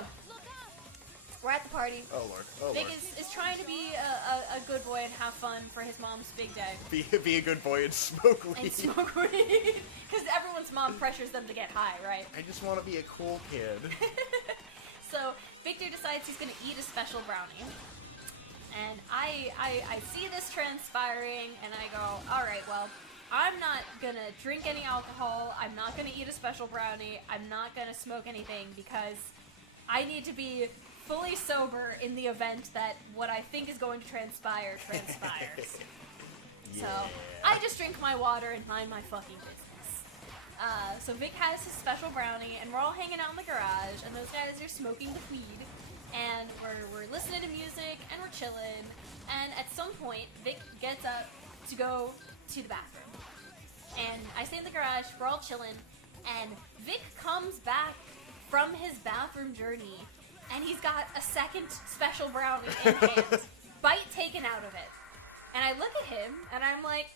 we're at the party. Oh lord. Oh Vic lord. is trying to be a good boy and have fun for his mom's big day. Be a good boy and smoke weed. And smoke weed. Because everyone's mom pressures them to get high, right? I just want to be a cool kid. So Victor decides he's going to eat a special brownie. And I see this transpiring and I go, alright, well, I'm not going to drink any alcohol. I'm not going to eat a special brownie. I'm not going to smoke anything because I need to be fully sober in the event that what I think is going to transpire transpires. So I just drink my water and mind my fucking business. So Vic has his special brownie, and we're all hanging out in the garage, and those guys are smoking the weed, and we're listening to music, and we're chilling, and at some point, Vic gets up to go to the bathroom. And I stay in the garage, we're all chilling, and Vic comes back from his bathroom journey, and he's got a second special brownie in hand, bite taken out of it. And I look at him, and I'm like,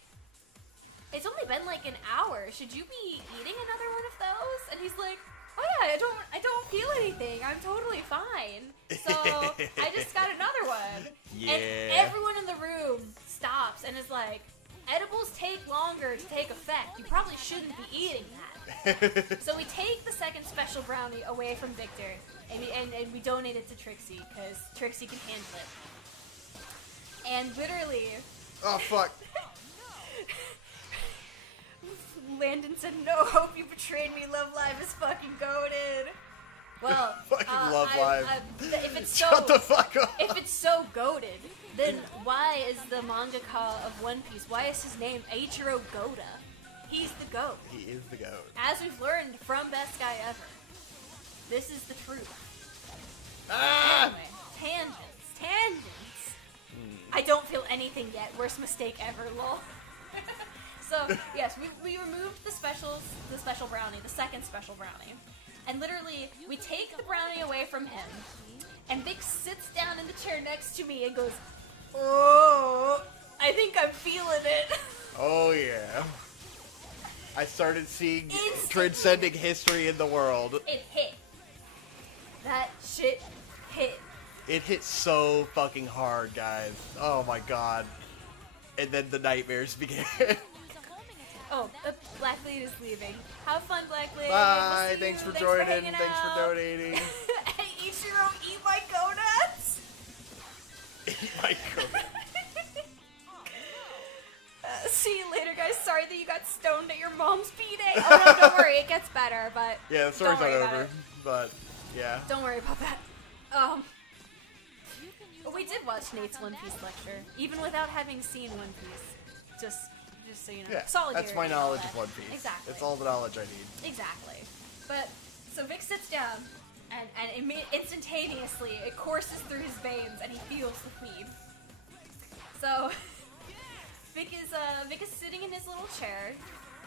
it's only been like an hour. Should you be eating another one of those? And he's like, oh yeah, I don't feel anything. I'm totally fine. So I just got another one. Yeah. And everyone in the room stops and is like, edibles take longer to take effect. You probably shouldn't be eating that. So we take the second special brownie away from Victor, and we donate it to Trixie, because Trixie can handle it. And literally, Oh fuck. Landon said, no, Hope, you betrayed me. Love Live is fucking goated. Well, Fucking Love Live. if it's so, Shut the fuck up. if it's so goated, then why is the mangaka of One Piece, why is his name Eiichiro Goda? He's the GOAT. He is the goat. As we've learned from Best Guy Ever. This is the truth. Ah! Anyway, tangents. I don't feel anything yet. Worst mistake ever, lol. So, yes, we removed the special brownie, the second special brownie. And literally, we take the brownie away from him, and Vic sits down in the chair next to me and goes, oh, I think I'm feeling it. Oh yeah. I started seeing Instantly. transcending history in the world. It hit. That shit hit. It hit so fucking hard, guys. Oh my god. And then the nightmares began. Oh, Blacklead is leaving. Have fun, Blacklead. Bye. We'll see Thanks you. for joining. hanging Thanks for out. donating. Hey, Ichiro, eat my donuts. My god. See you later, guys. Sorry that you got stoned at your mom's b-day. Oh no, don't worry. It gets better, but Yeah, the story's don't not worry about over. it. But yeah. Don't worry about that. But we did watch Nate's One Piece lecture, even without having seen One Piece. Just so you know. Yeah. Solidarity That's my and all knowledge that. of One Piece. Exactly. It's all the knowledge I need. Exactly. But, so Vic sits down, and instantaneously, it courses through his veins, and he feels the weed. So, Vic is sitting in his little chair,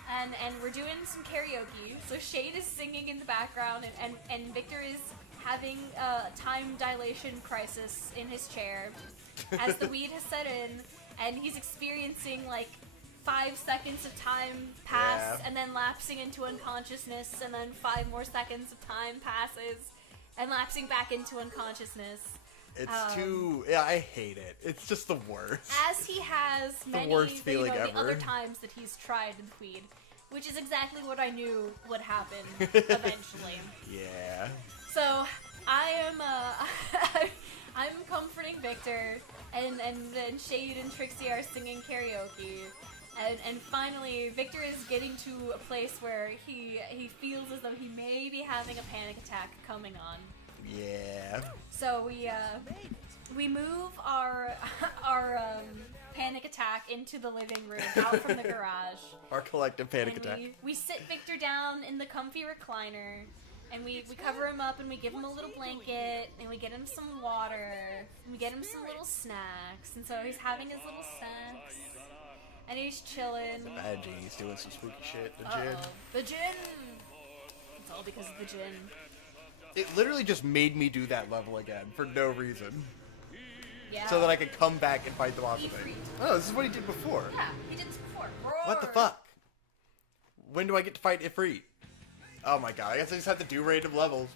and we're doing some karaoke. So Shade is singing in the background, and Victor is having a time dilation crisis in his chair as the weed has set in, and he's experiencing like 5 seconds of time pass, and then lapsing into unconsciousness, and then 5 more seconds of time passes, and lapsing back into unconsciousness. It's yeah, I hate it. It's just the worst. As he has many, worst feeling the ever. other times that he's tried the weed, which is exactly what I knew would happen eventually. Yeah. So I am I'm comforting Victor, and then Shade and Trixie are singing karaoke, and finally Victor is getting to a place where he feels as though he may be having a panic attack coming on. Yeah. So we move our panic attack into the living room, out from the garage. Our collective panic And attack. we sit Victor down in the comfy recliner, and we cover him up, and we give him a little blanket, and we get him some water, and we get him some little snacks, and so he's having his little snacks, and he's chilling. Bad G, he's doing some spooky shit. The gin. The gin! It's all because of the gin. It literally just made me do that level again for no reason. Yeah. So that I could come back and fight the monster He thing. freaked. Oh, this is what he did before. Yeah, he did this before. What the fuck? When do I get to fight Ifrit? Oh my god, I guess I just have to do random levels.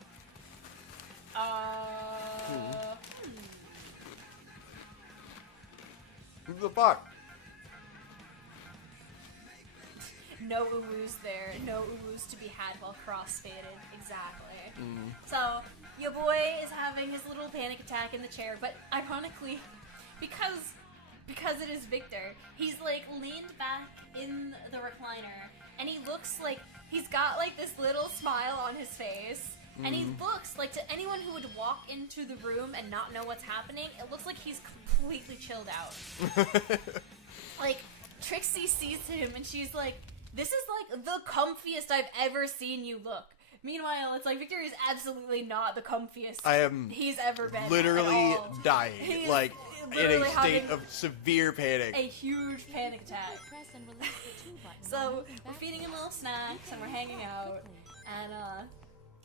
Who the fuck? No uwus there. No uwus to be had while crossfaded. Exactly. So, your boy is having his little panic attack in the chair, but ironically, because it is Victor, he's like leaned back in the recliner, and he looks like he's got like this little smile on his face, and he looks like, to anyone who would walk into the room and not know what's happening, it looks like he's completely chilled out. Like, Trixie sees him and she's like, this is like the comfiest I've ever seen you look. Meanwhile, it's like Victor is absolutely not the comfiest I am he's ever been. literally at all. dying. He's Like, in literally a state having of severe panic. a huge panic attack. Press and release the 2 button. So moving we're feeding him backwards. little snacks and we're hanging out, Quickly. and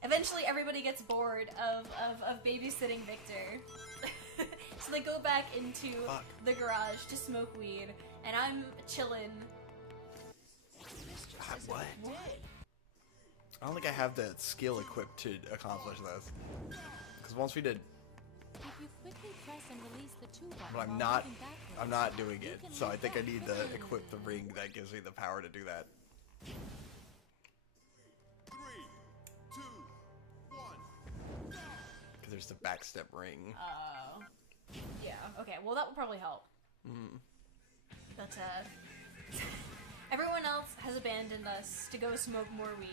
eventually everybody gets bored of babysitting Victor. So they go back into the garage to smoke weed, and I'm chilling. God, what? I don't think I have the skill equipped to accomplish this. Because once we did, If you quickly press and release the 2 button but I'm while not, moving backwards, I'm not doing you it. can So I leap think I back need to quickly. equip the ring that gives me the power to do that. 3, 2, 1. Because there's the backstep ring. Oh. Yeah, okay, well that would probably help. But, everyone else has abandoned us to go smoke more weed.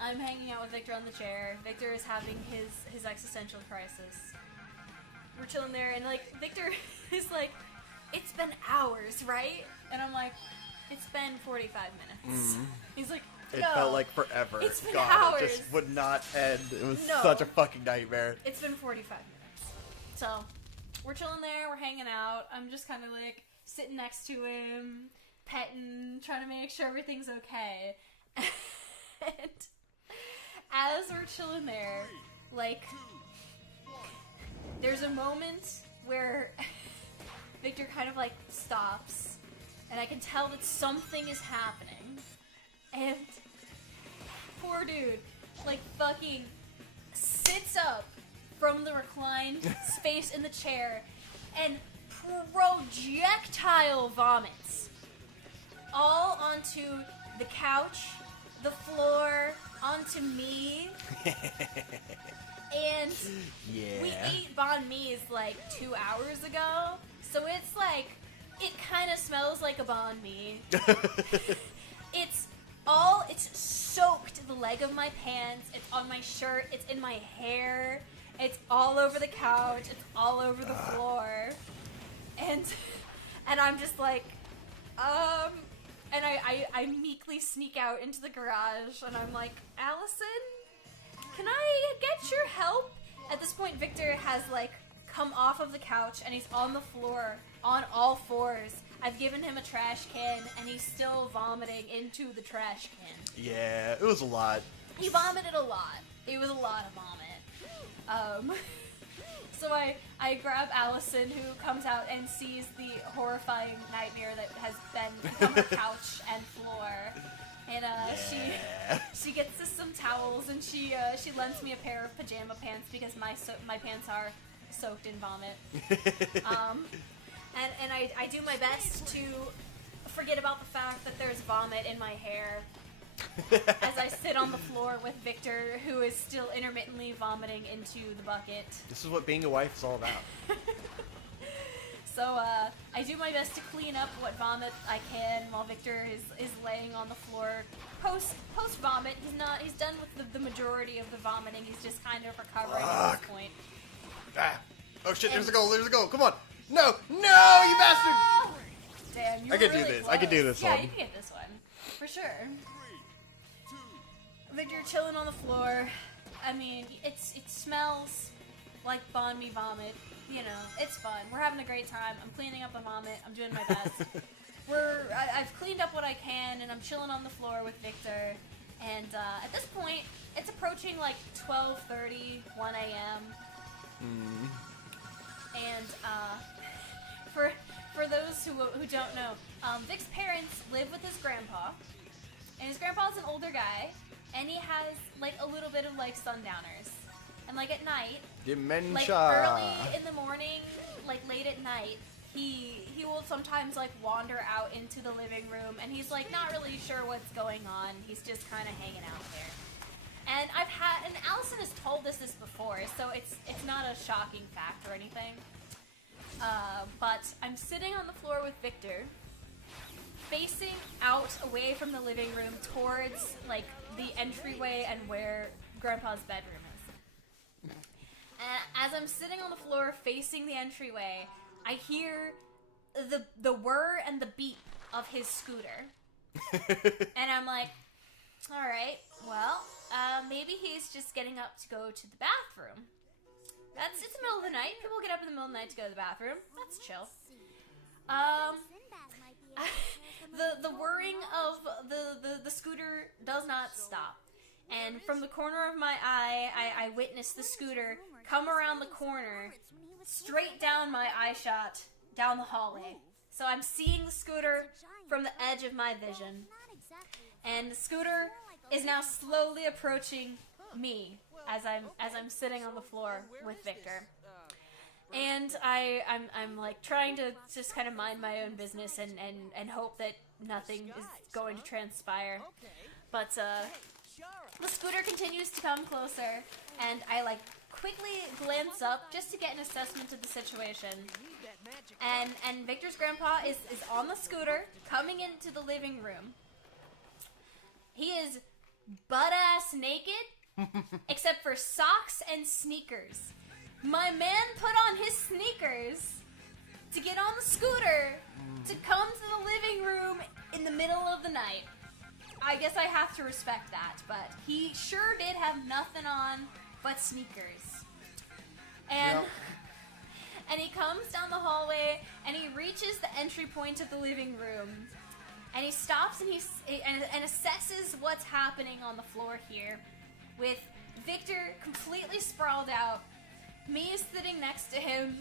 I'm hanging out with Victor on the chair. Victor is having his existential crisis. We're chilling there, and, like, Victor is like, it's been hours, right? And I'm like, it's been 45 minutes. He's like, It no, felt like forever. It's been God, hours. it just would not end. It was No. such a fucking nightmare. It's been 45 minutes. So, we're chilling there, we're hanging out. I'm just kind of like sitting next to him, petting, trying to make sure everything's okay. And as we're chilling there, like, there's a moment where Victor kind of like stops, and I can tell that something is happening. And poor dude, like, fucking sits up from the reclined space in the chair and projectile vomits all onto the couch, the floor, onto me. And Yeah. we ate banh mi's like 2 hours ago, so it's like, it kind of smells like a banh mi. It's soaked the leg of my pants, it's on my shirt, it's in my hair, it's all over the couch, it's all over the floor. And I'm just like, and I meekly sneak out into the garage, and I'm like, Allison, can I get your help? At this point, Victor has, like, come off of the couch, and he's on the floor, on all fours, I've given him a trash can, and he's still vomiting into the trash can. Yeah, it was a lot. He vomited a lot. It was a lot of vomit. So I grab Allison, who comes out and sees the horrifying nightmare that has become her couch and floor. And she gets us some towels, and she lends me a pair of pajama pants because my pants are soaked in vomit. And I do my best to forget about the fact that there's vomit in my hair as I sit on the floor with Victor, who is still intermittently vomiting into the bucket. This is what being a wife is all about. So I do my best to clean up what vomit I can while Victor is laying on the floor. Post vomit, he's done with the majority of the vomiting. He's just kind of recovering at this point. Ah. Oh shit! There's a goal! Come on! No! You bastard! Damn, you I were could do really this. close. I could do this Yeah, one. you can get this one for sure. Victor chilling on the floor. I mean, it smells like banh mi vomit. You know, it's fun. We're having a great time. I'm cleaning up the vomit. I'm doing my best. I've cleaned up what I can, and I'm chilling on the floor with Victor. And at this point, it's approaching like 12:30, 1 a.m. And for those who don't know, Vic's parents live with his grandpa, and his grandpa's an older guy, and he has like a little bit of like sundowners, and like at night, Dementia. like early in the morning, like late at night, he will sometimes like wander out into the living room, and he's like not really sure what's going on. He's just kind of hanging out there. And and Allison has told us this before, so it's not a shocking fact or anything. But I'm sitting on the floor with Victor, facing out away from the living room towards like the entryway and where Grandpa's bedroom is. As I'm sitting on the floor facing the entryway, I hear the whir and the beep of his scooter. And I'm like, all right, well, maybe he's just getting up to go to the bathroom. It's the middle of the night. People get up in the middle of the night to go to the bathroom. That's chill. The whirring of the scooter does not stop. And from the corner of my eye, I witness the scooter come around the corner, straight down my eye shot, down the hallway. So I'm seeing the scooter from the edge of my vision. And the scooter is now slowly approaching me as I'm sitting on the floor with Victor. And I'm like trying to just kind of mind my own business and hope that nothing is going to transpire. But the scooter continues to come closer, and I like quickly glance up just to get an assessment of the situation. And Victor's grandpa is on the scooter coming into the living room. He is butt-ass naked, except for socks and sneakers. My man put on his sneakers to get on the scooter to come to the living room in the middle of the night. I guess I have to respect that, but he sure did have nothing on but sneakers. And and he comes down the hallway, and he reaches the entry point of the living room, and he stops and and assesses what's happening on the floor here, with Victor completely sprawled out, me sitting next to him,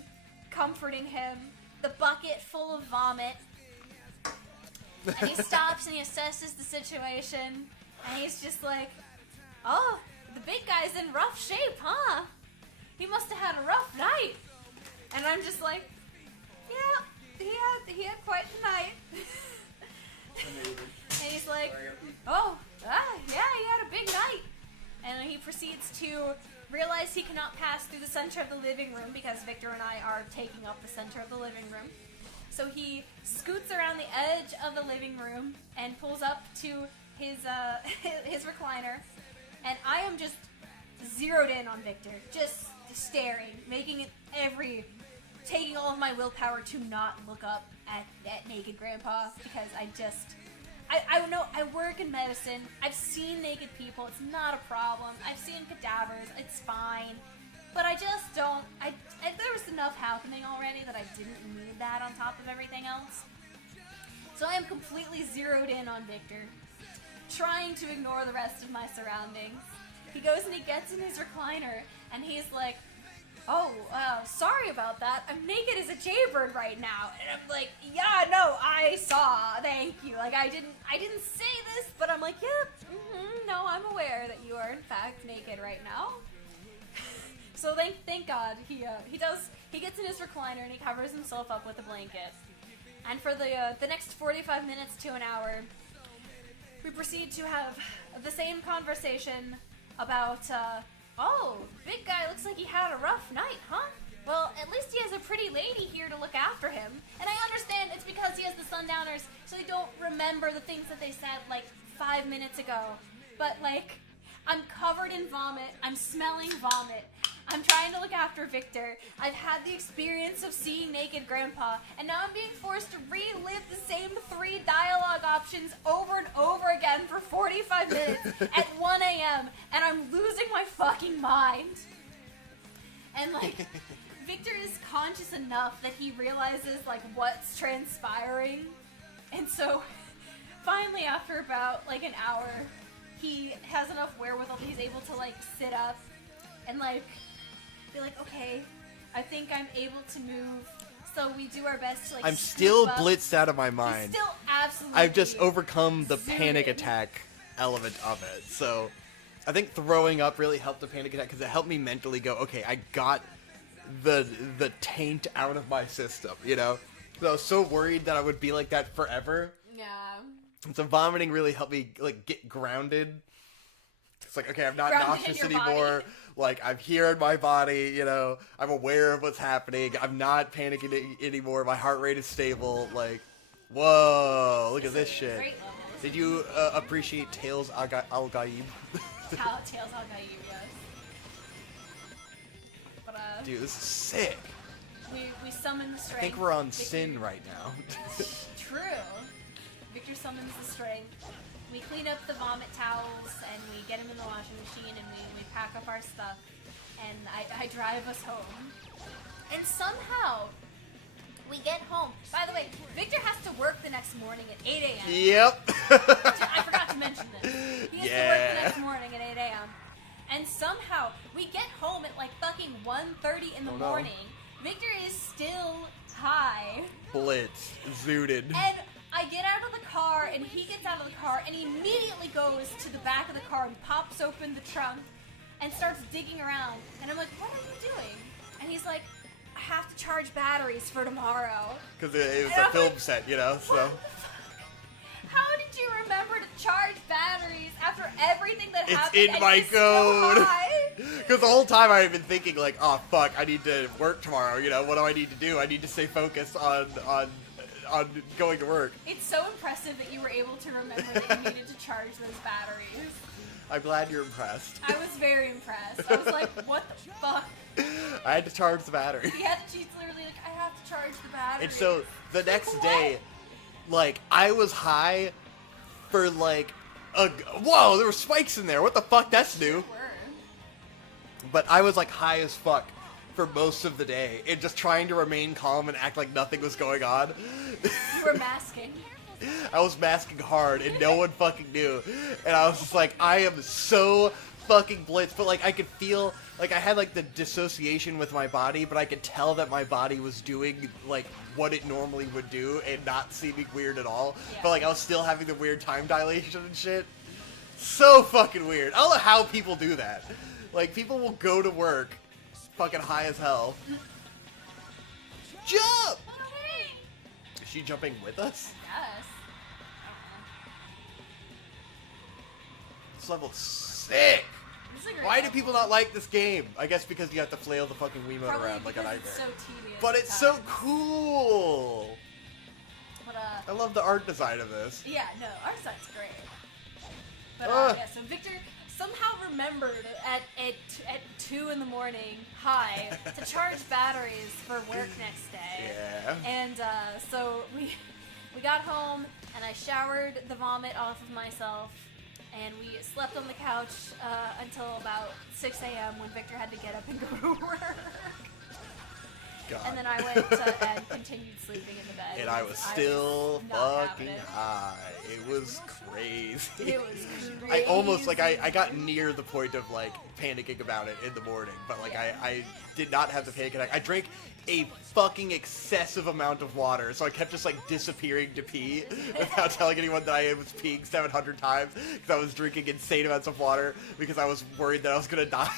comforting him, the bucket full of vomit. And he stops and he assesses the situation, and he's just like, oh, the big guy's in rough shape, huh? He must have had a rough night. And I'm just like, yeah, he had quite the night. And he's like, yeah, he had a big night. And he proceeds to realize he cannot pass through the center of the living room because Victor and I are taking up the center of the living room. So he scoots around the edge of the living room and pulls up to his recliner. And I am just zeroed in on Victor, just staring, taking all of my willpower to not look up at naked grandpa, because I know I work in medicine. I've seen naked people. It's not a problem. I've seen cadavers. It's fine. But I just don't. There was enough happening already that I didn't need that on top of everything else. So I am completely zeroed in on Victor, trying to ignore the rest of my surroundings. He goes and he gets in his recliner, and he's like, oh, sorry about that. I'm naked as a jaybird right now. And I'm like, yeah, no, I saw. Thank you. Like, I didn't say this, but I'm like, yeah, no, I'm aware that you are in fact naked right now. So thank God he gets in his recliner and he covers himself up with a blanket. And for the next 45 minutes to an hour, we proceed to have the same conversation about, oh, big guy looks like he had a rough night, huh? Well, at least he has a pretty lady here to look after him. And I understand it's because he has the Sundowners, so they don't remember the things that they said, like, 5 minutes ago. But, like, I'm covered in vomit. I'm smelling vomit. I'm trying to look after Victor. I've had the experience of seeing naked Grandpa, and now I'm being forced to relive the same 3 dialogue options over and over again for 45 minutes at 1 a.m., and I'm losing my fucking mind. And, like, Victor is conscious enough that he realizes, like, what's transpiring. And so, finally, after about, like, an hour, he has enough wherewithal that he's able to, like, sit up and, like, be like, okay, I think I'm able to move. So we do our best to, like, I'm still scoop up. blitzed out of my He's mind. still absolutely I've just overcome the zooted. panic attack element of it. So I think throwing up really helped the panic attack because it helped me mentally go, okay, I got the taint out of my system, you know? 'Cause I was so worried that I would be like that forever. Yeah. And so vomiting really helped me, like, get grounded. It's like, okay, I'm not Grounded in nauseous your anymore. body. Like, I'm here in my body, you know. I'm aware of what's happening. I'm not panicking anymore. My heart rate is stable. Like, whoa, look at this shit. Great levels. Did you appreciate Tails Al-Gaib? Tails on Gaib, yes. But, Dude, this is sick. we summon the strength. I think we're on Victor- Sin right now. True. Victor summons the strength. We clean up the vomit towels and we get them in the washing machine and we pack up our stuff and I drive us home. And somehow we get home. By the way, Victor has to work the next morning at 8 a.m. Yep. I forgot to mention this. He has to work the Yeah. next morning at 8 a.m. And somehow we get home at like fucking 1:30 in the Oh, no. morning. Victor is still high. Blitz. Zooted. And I get out of the car, and he gets out of the car, and he immediately goes to the back of the car and pops open the trunk and starts digging around. And I'm like, what are you doing? And he's like, I have to charge batteries for tomorrow. Because it was And a I'm film like, set, you know, so. What the fuck? How did you remember to charge batteries after everything that It's happened? in and my you're still code. high? Because the whole time I've been thinking, like, oh, fuck, I need to work tomorrow, you know, what do I need to do? I need to stay focused on going to work. It's so impressive that you were able to remember that you needed to charge those batteries. I'm glad you're impressed. I was very impressed. I was like, what the fuck? I had to charge the battery. She's literally like, I have to charge the battery. And so the next What? day, like, I was high for, like, whoa, there were spikes in there. What the fuck? That's new. Word. But I was, like, high as fuck for most of the day and just trying to remain calm and act like nothing was going on. You were masking. I was masking hard and no one fucking knew. And I was just like, I am so fucking blitzed. But, like, I could feel, like, I had, like, the dissociation with my body, but I could tell that my body was doing, like, what it normally would do and not seeming weird at all. Yeah. But, like, I was still having the weird time dilation and shit. So fucking weird. I don't know how people do that. Like, people will go to work fucking high as hell. Jump! Oh, hey. Is she jumping with us? Yes. This level's sick! This is a great Why do level. people not like this game? I guess because you have to flail the fucking Wiimote Probably around like a because nightmare. it's so tedious. But at it's so times. cool! But, I love the art design of this. yeah, no, our side's great. But, Ugh. yeah, so Victor somehow remembered at 2 in the morning, high, to charge batteries for work next day. Yeah. And so we got home, and I showered the vomit off of myself, and we slept on the couch until about 6 a.m. when Victor had to get up and go to work. God. And then I went and continued sleeping in the bed. And I was because still not fucking having it. high. It was crazy. It was crazy. I almost, like, I got near the point of, like, panicking about it in the morning. But, like, Yeah. I did not have the panic attack. I drank a fucking excessive amount of water. So I kept just, like, disappearing to pee without telling anyone that I was peeing 700 times. Because I was drinking insane amounts of water because I was worried that I was going to die.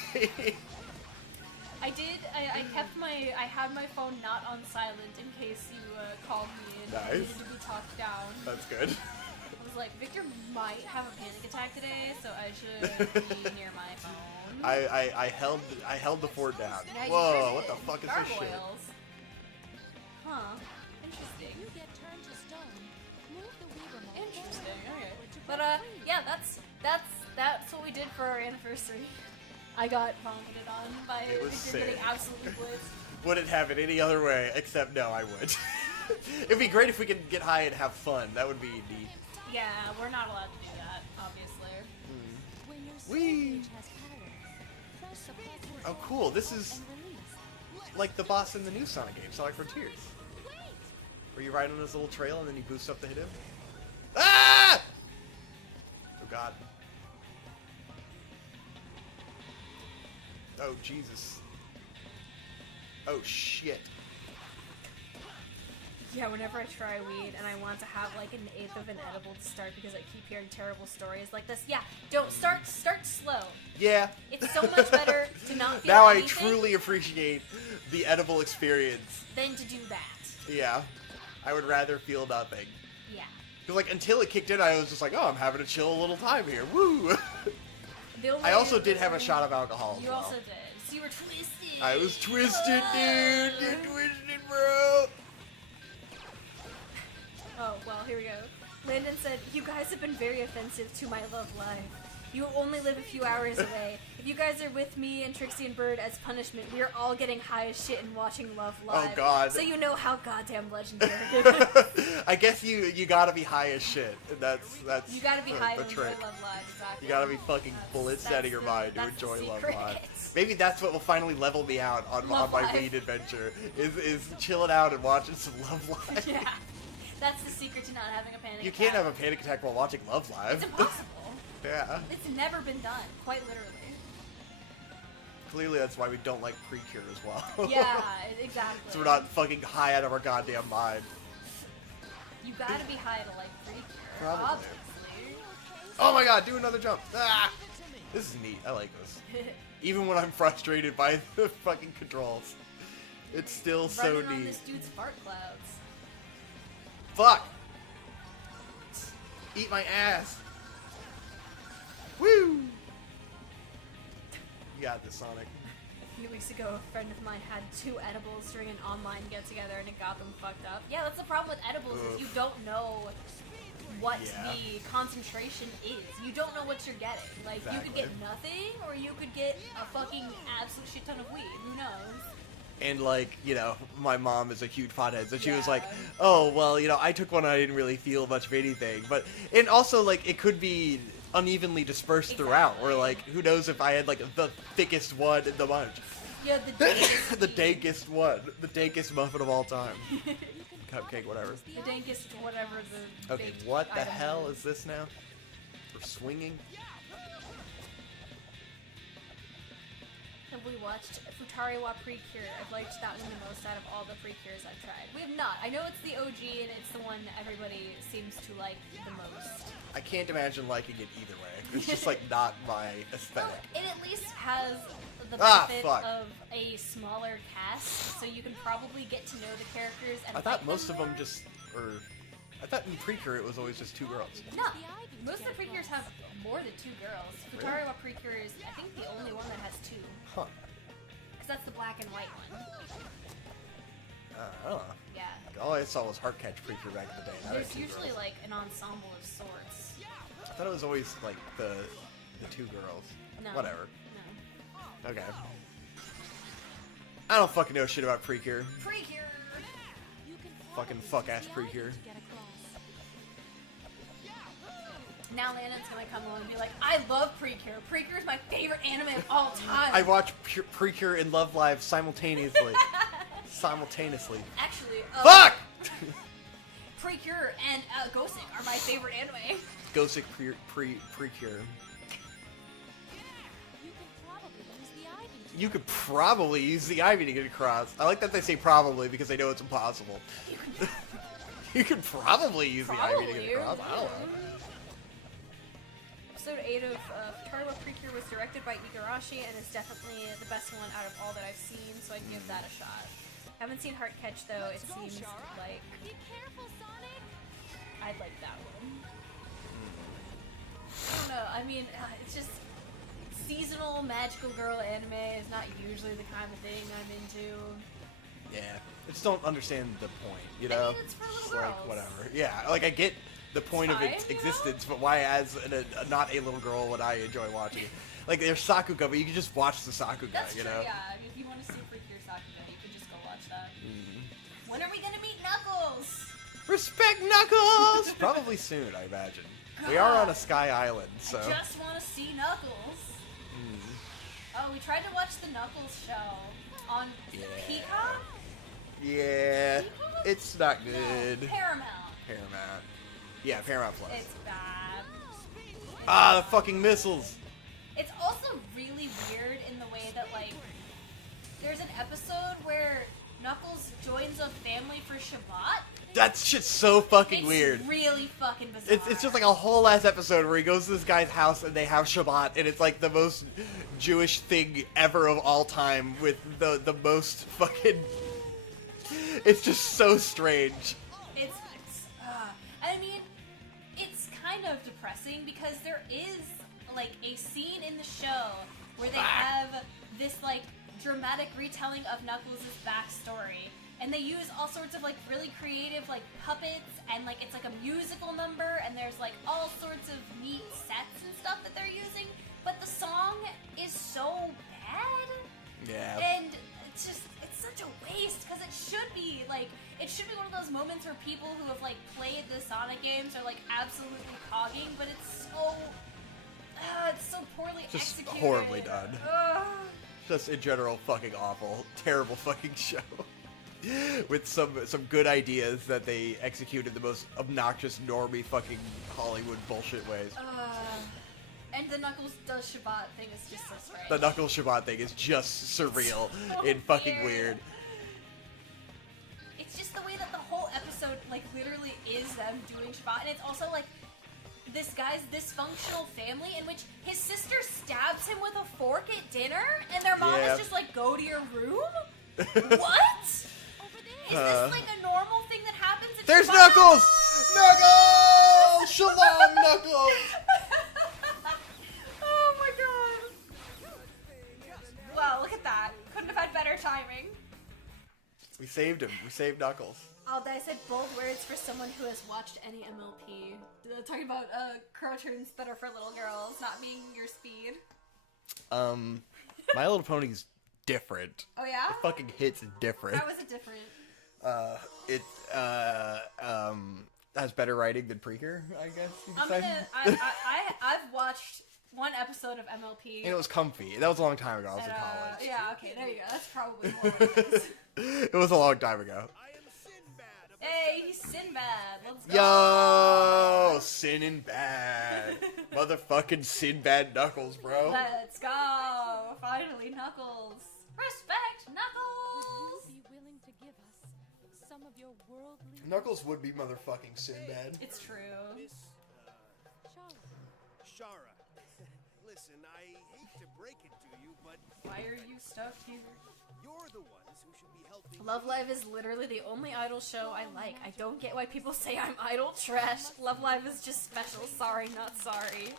I had my phone not on silent in case you called me and Nice. needed to be talked down. That's good. I was like, Victor might have a panic attack today, so I should be near my phone. I held the fort down. Now you Whoa, did what the it. fuck is this shit? Gargoyles. Huh. Interesting. You get turned to stone. Move the Wii remote Interesting. forward Okay. to But complete. yeah, that's what we did for our anniversary. I got vomited on by It was Victor getting sick. absolutely blitzed. Wouldn't have it any other way, except no, I would. It'd be great if we could get high and have fun. That would be neat. Yeah, we're not allowed to do that, obviously. When your Whee! stage has power, press the plus Oh, control cool. This is and release. like the boss in the new Sonic game, Sonic Frontiers. Where you ride on this little trail and then you boost up to hit him. Ah! Oh, God. Oh, Jesus. Oh, shit. Yeah, whenever I try weed and I want to have like an eighth of an edible to start because I keep hearing terrible stories like this. Yeah, don't start slow. Yeah. It's so much better to not feel Now I anything truly appreciate the edible experience. than to do that. Yeah. I would rather feel nothing. Yeah. Because, like, until it kicked in, I was just like, oh, I'm having a chill little time here. Woo! The only I also did have a shot of alcohol as You well. also did. So you were twisted. I was twisted, dude. You're twisted, bro. Oh, well, here we go. Landon said, you guys have been very offensive to my love life. You only live a few hours away. If you guys are with me and Trixie and Bird as punishment, we are all getting high as shit and watching Love Live. Oh, God. So you know how goddamn legendary it is. I guess you gotta be high as shit. That's You gotta be the, high the to trick. enjoy Love Live, exactly. You gotta be fucking bullets out of that's your the- mind to that's the enjoy Love secret. Live. Maybe that's what will finally level me out on Love my Live. weed adventure. Is chilling out and watching some Love Live. Yeah. That's the secret to not having a panic You attack. can't have a panic attack while watching Love Live. It's impossible. Yeah. It's never been done, quite literally. Clearly that's why we don't like Precure as well. Yeah, exactly. So we're not fucking high out of our goddamn mind. You gotta be high to like Precure, Probably. obviously. Oh my god, do another jump. Ah! This is neat. I like this. Even when I'm frustrated by the fucking controls. It's still so Running on neat. this dude's fart clouds. Fuck! Eat my ass! Woo! You got this, Sonic. A few weeks ago, a friend of mine had 2 edibles during an online get-together and it got them fucked up. Yeah, that's the problem with edibles Oof. is you don't know what Yeah. the concentration is. You don't know what you're getting. Like, you could Exactly. get nothing, or you could get a fucking absolute shit ton of weed. Who knows? And, like, you know, my mom is a huge pothead, so she was Yeah. like, oh, well, you know, I took one and I didn't really feel much of anything. But, and also, like, it could be unevenly dispersed throughout, or, like, who knows if I had, like, the thickest one in the bunch. Yeah, the dankest The weed. dankest one. The dankest muffin of all time. Cupcake, whatever. The dankest whatever the Okay, baked what the item hell is this now? We're swinging? Have we watched Futariwa Precure? I've liked that one the most out of all the Precures I've tried. We have not. I know it's the OG and it's the one that everybody seems to like the most. I can't imagine liking it either way. It's just, like, not my Well, aesthetic. it at least has the Ah, benefit fuck. of a smaller cast, so you can probably get to know the characters and I thought like most them of them more. just, or, I thought in Precure it was always just 2 girls. No, The ivy to most of get the Precures have more than 2 girls. Futariwa Precure is, I think, the only one that has 2. Huh. Because that's the black and white one. I don't know. Yeah. All I saw was Heartcatch Precure back in the day. That had There's 2 usually girls. like an ensemble of sorts. I thought it was always, like, the 2 girls. No. Whatever. No. Okay. I don't fucking know shit about Precure. Precure! You can Fucking follow fuck-ass the Precure. ivy to get across. Now Landon's gonna come on and be like, I love Precure. Precure is my favorite anime of all time. I watch Precure and Love Live simultaneously. simultaneously. Actually, Fuck! Precure and Gosek are my favorite anime. Gosick Precure. You can probably use the ivy to You could probably use the ivy to get across. I like that they say probably because they know it's impossible. You could probably use the ivy to get across. I don't know. Episode 8 of Futarwa Precure was directed by Igarashi and is definitely the best one out of all that I've seen, so I'd give that a shot. Haven't seen Heart Catch though, it seems like Be careful, Sonic! I'd like that one. I don't know, I mean, it's just seasonal magical girl anime is not usually the kind of thing I'm into. Yeah, I just don't understand the point, you I know? mean, it's for little Just girls. like, whatever. Yeah, like I get the point of its fine, you know? existence, but why as not a little girl would I enjoy watching it? Like, there's Sakuga, but you can just watch the Sakuga, That's you true, know? yeah. I mean, if you want to see Precure Sakuga, you can just go watch that. When are we gonna meet Knuckles? Respect Knuckles! Probably soon, I imagine. We are on a Sky Island, so... I just want to see Knuckles. Oh, we tried to watch the Knuckles show on Yeah. Peacock? Yeah, Peacock? it's not No, good. Paramount. Paramount. Yeah, Paramount Plus. It's bad. Ah, the fucking missiles! It's also really weird in the way that, like, there's an episode where Knuckles joins a family for Shabbat. That shit's so fucking It's weird. really fucking bizarre. It's just like a whole ass episode where he goes to this guy's house and they have Shabbat, and it's like the most Jewish thing ever of all time with the most fucking... It's just so strange. I mean, it's kind of depressing because there is, like, a scene in the show where they have this, like, dramatic retelling of Knuckles' backstory. And they use all sorts of, like, really creative, like, puppets, and, like, it's like a musical number, and there's, like, all sorts of neat sets and stuff that they're using. But the song is so bad. Yeah. And it's just, it's such a waste, because it should be, like, it should be one of those moments where people who have, like, played the Sonic games are, like, absolutely cogging, but it's so poorly Just executed. horribly done. Ugh. Just in general, fucking awful. Terrible fucking show. With some good ideas that they execute in the most obnoxious, normie fucking Hollywood bullshit ways. And the Knuckles does Shabbat thing is just so strange. The Knuckles Shabbat thing is just surreal so and fucking weird. It's just the way that the whole episode, like, literally is them doing Shabbat, and it's also, like, this guy's dysfunctional family in which his sister stabs him with a fork at dinner, and their mom Yeah. is just like, go to your room? What? Is this, like, a normal thing that happens in There's Shabbat? Knuckles! Knuckles! Shalom, Knuckles! Oh my god. Wow, look at that. Couldn't have had better timing. We saved him. We saved Knuckles. I said bold words for someone who has watched any MLP. Talking about crow turns that are for little girls, not being your speed. My Little Pony's different. Oh yeah? It fucking hits different. How is it different? It has better writing than Precure, I guess you could I'm say. gonna. I've watched one episode of MLP. And it was comfy. That was a long time ago. I was in college. Yeah, okay, there you go. That's probably more what it is. It was a long time ago. I am Sinbad of Hey, he's Sinbad. Let's go. Yo, Sinbad. Motherfucking Sinbad Knuckles, bro. Let's go. Finally, Knuckles. Respect Knuckles. Would you be willing to give us some of your worldly Knuckles would be motherfucking Sinbad. It's true. Miss Shara? Shara. Listen, I hate to break it to you, but Why are you stuck here? you're the ones who should be helping. Love Live is literally the only idol show I like. I don't get why people say I'm idol trash. Love Live is just special. Sorry, not sorry.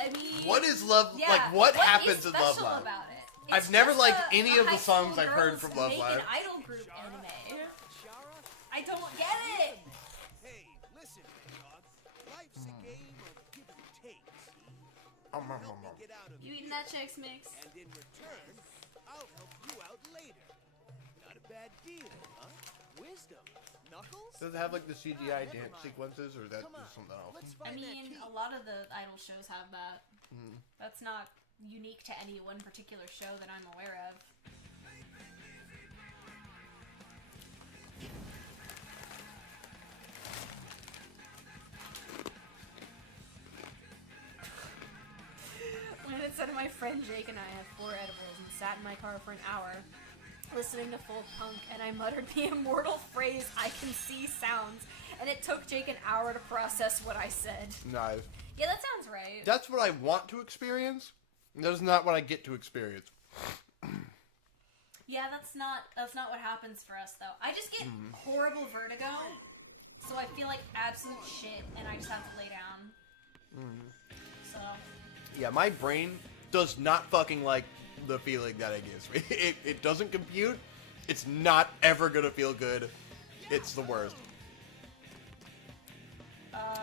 I mean, What is Love? yeah, Like, what happens is in Love special Live? about it? I've It's never just liked a any of the high songs school I've heard girls from Love make Live. An idol group anime. Shara? I don't get it. Hey, listen, dog. Life's a game of give and take. Um, Help me get out of You here, eating that Chex Mix? and in return, I'll help you out later. Not a bad deal, huh? Wisdom. Knuckles? Does it have like the CGI dance sequences, or is that Come on, just something else? let's I find that mean, key. a lot of the idol shows have that. Mm. That's not unique to any one particular show that I'm aware of. my friend Jake and I had 4 edibles and sat in my car for an hour listening to folk punk, and I muttered the immortal phrase, "I can see sounds," and it took Jake an hour to process what I said. Nice. Yeah, that sounds right. That's what I want to experience. That's not what I get to experience. Yeah, that's not what happens for us, though. I just get horrible vertigo, so I feel like absolute shit, and I just have to lay down. So... Yeah, my brain does not fucking like the feeling that it gives me. It doesn't compute. It's not ever gonna feel good. It's the worst.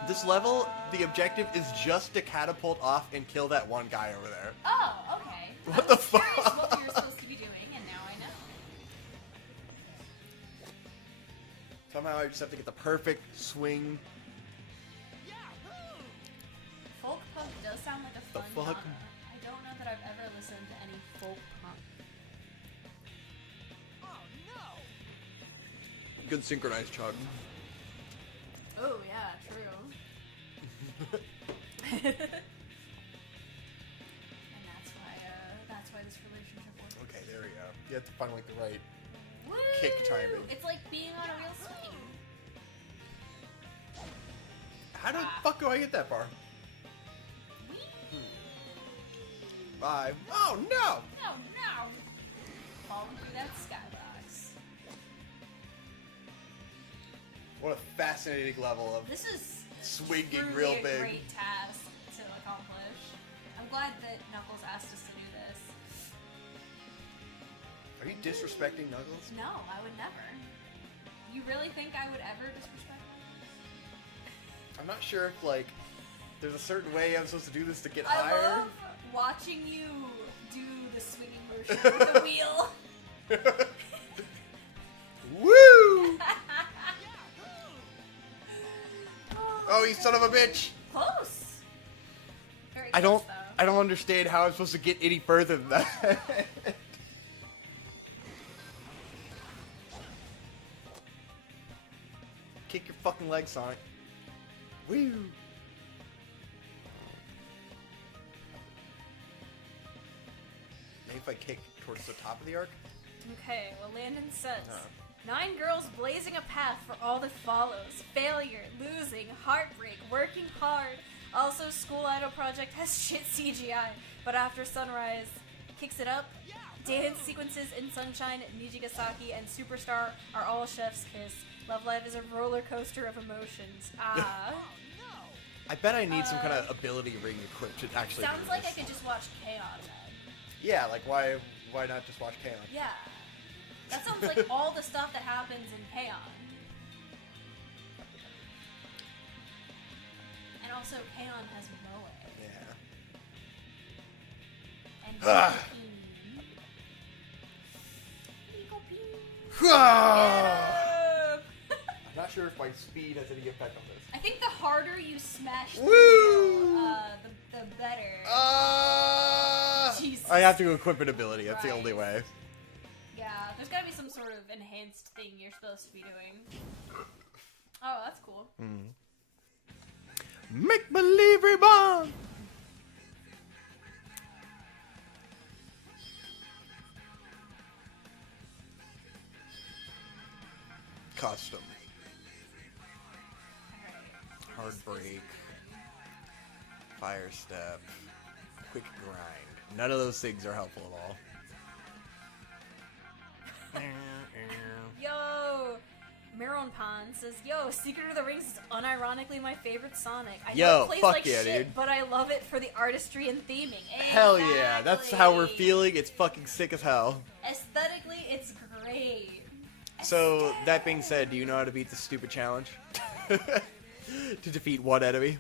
This level, the objective is just to catapult off and kill that one guy over there. Oh, okay. What the fuck? Curious what we were supposed to be doing, and now I know. Somehow I just have to get the perfect swing. Folk punk does sound like a The fun fuck? genre. I don't know that I've ever listened to any folk punk. Good synchronized chug. Oh yeah, true. And that's why this relationship works. Okay, there we go. You have to find like the right Woo! kick timing. It's like being on a real swing. How the fuck do I get that far? Bye. Oh no! Oh no! Falling through that skybox. What a fascinating level of This is swinging truly real a big. great task to accomplish. I'm glad that Knuckles asked us to do this. Are you disrespecting Knuckles? No, I would never. You really think I would ever disrespect I'm not sure if like there's a certain way I'm supposed to do this to get I higher. love watching you do the swinging motion with the wheel. Woo! Oh, you son of a bitch! Close. Very I close, don't understand how I'm supposed to get any further than that. Kick your fucking leg, Sonic. Woo! Maybe if I kick towards the top of the arc? Okay, well Landon says, No. 9 girls blazing a path for all that follows. Failure, losing, heartbreak, working hard. Also, School Idol Project has shit CGI, but after Sunrise kicks it up. Dance sequences in Sunshine, Nijigasaki, and Superstar are all chef's kiss. Love Live is a roller coaster of emotions. Ah. I bet I need some kind of ability ring equipped to actually Sounds do like this. I could just watch K-On! Then. Yeah, like why not just watch K-On? Yeah. That sounds like all the stuff that happens in K-On! And also, K-On! Has Moe. Yeah. And Ah. Nico I'm not sure if my speed has any effect on this. I think the harder you smash the Woo! wheel, the better. Jesus. I have to equip an ability. That's the Right. only way. Yeah, there's gotta be some sort of enhanced thing you're supposed to be doing. Oh, that's cool. Make believe reborn. Custom. Alright. Hard break. Fire step. Quick grind. None of those things are helpful at all. Yo! Maron Pond says, yo, Secret of the Rings is unironically my favorite Sonic. I know Yo, it plays fuck like yeah, shit, dude. but I love it for the artistry and theming. Hell yeah, that's how we're Exactly. feeling. It's fucking sick as hell. Aesthetically, it's great. So, that being said, do you know how to beat this stupid challenge? To defeat one enemy?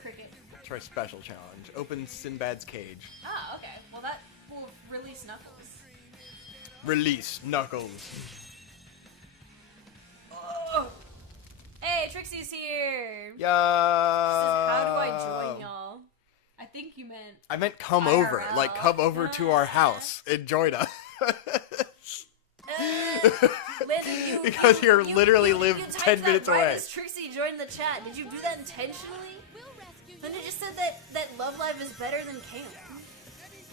Cricket. Try special challenge. Open Sinbad's cage. Ah, okay. Well, that will release Knuckles. Release Knuckles. Oh! Hey, Trixie's here! Yeah. How do I join y'all? I think you meant... I meant come IRL. over. Like, come over to our house and join us. Landon, Because you literally live typed 10 that minutes right away. as Trixie joined the chat. Did you do that intentionally? We'll rescue Linda just said that Love Live is better than K-On!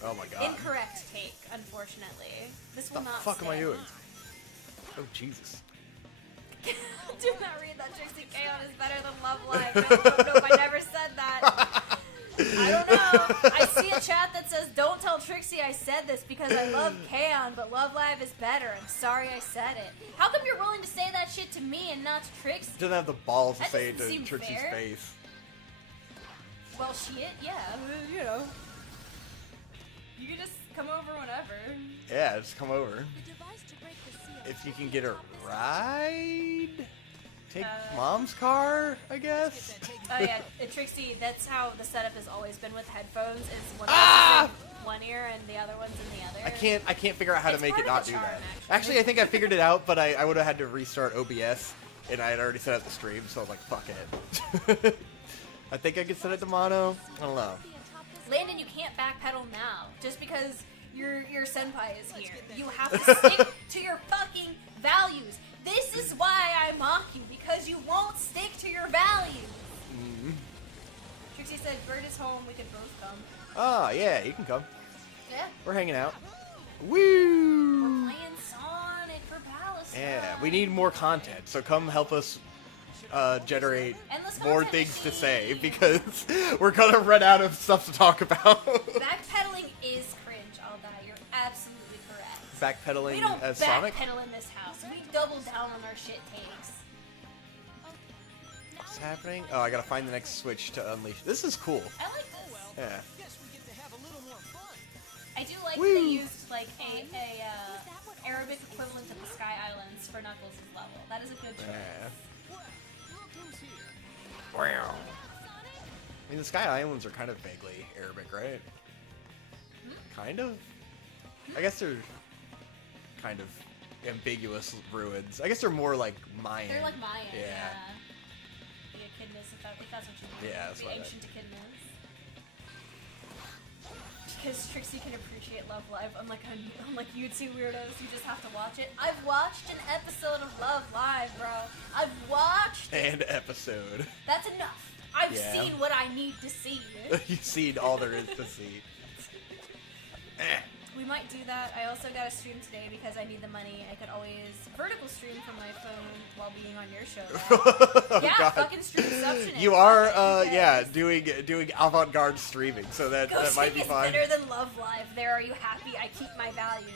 Oh my god. Incorrect take, unfortunately. This will What the not fuck am I stand. doing? Oh Jesus. Do not read that. Trixie K-On! Is better than Love Live. Nope, I never said that. I don't know. I see a chat that says, don't tell Trixie I said this because I love K-On! But Love Live is better. I'm sorry I said it. How come you're willing to say that shit to me and not to Trixie? Doesn't have the balls to That say it doesn't to seem Trixie's fair. face. Well, shit, yeah. You know. You can just come over whenever. Yeah, just come over. The device to break the seal. If you can get a ride? Take Mom's car, I guess? Oh yeah, Trixie, that's how the setup has always been with headphones, is one Ah! person's in one ear and the other one's in the other. I can't figure out how to It's make part it of not the do charm, that. actually. Actually, I think I figured it out, but I would have had to restart OBS, and I had already set up the stream, so I was like, fuck it. I think I could set it to mono. I don't know. Landon, you can't backpedal now, just because your senpai is here. You have to stick to your fucking values. This is why I mock you, because you won't stick to your values. Trixie said, Bird is home, we could both come. Oh, yeah, you can come. Yeah. We're hanging out. We're Woo! playing Sonic for Palestine. Yeah, we need more content, so come help us generate Endless more content things to machine. say, because we're gonna run out of stuff to talk about. Backpedaling is cringe, I'll die. You're absolutely correct. We Backpedaling don't as Sonic? backpedal in this house. We double down on our shit takes. What's happening? Oh, I gotta find the next switch to unleash. This is cool. I like this. Yeah. Guess we get to have a little more fun. I do like Woo. that they used like a Arabic equivalent of the Sky Islands for Knuckles' level. That is a good choice. Yeah. Well, look who's here. Wow. I mean, the Sky Islands are kind of vaguely Arabic, right? Kind of? I guess they're kind of ambiguous ruins. I guess they're more like Mayan. They're like Mayan. Yeah. The echidnas, if that's what you mean. Yeah, that's the what I ancient echidnas. Because Trixie can appreciate Love Live, unlike YouTube weirdos, you just have to watch it. I've watched an episode of Love Live, bro. I've watched it. And episode. That's enough. I've Yeah. seen what I need to see. You've seen all there is to see. Eh. We might do that. I also got a stream today because I need the money. I could always vertical stream from my phone while being on your show. Oh, Yeah, God. fucking streamception it. You are, Fuck it, who yeah, cares? doing avant-garde streaming, so that Ghost might be is fine. better than Love Live. There, are you happy? I keep my values.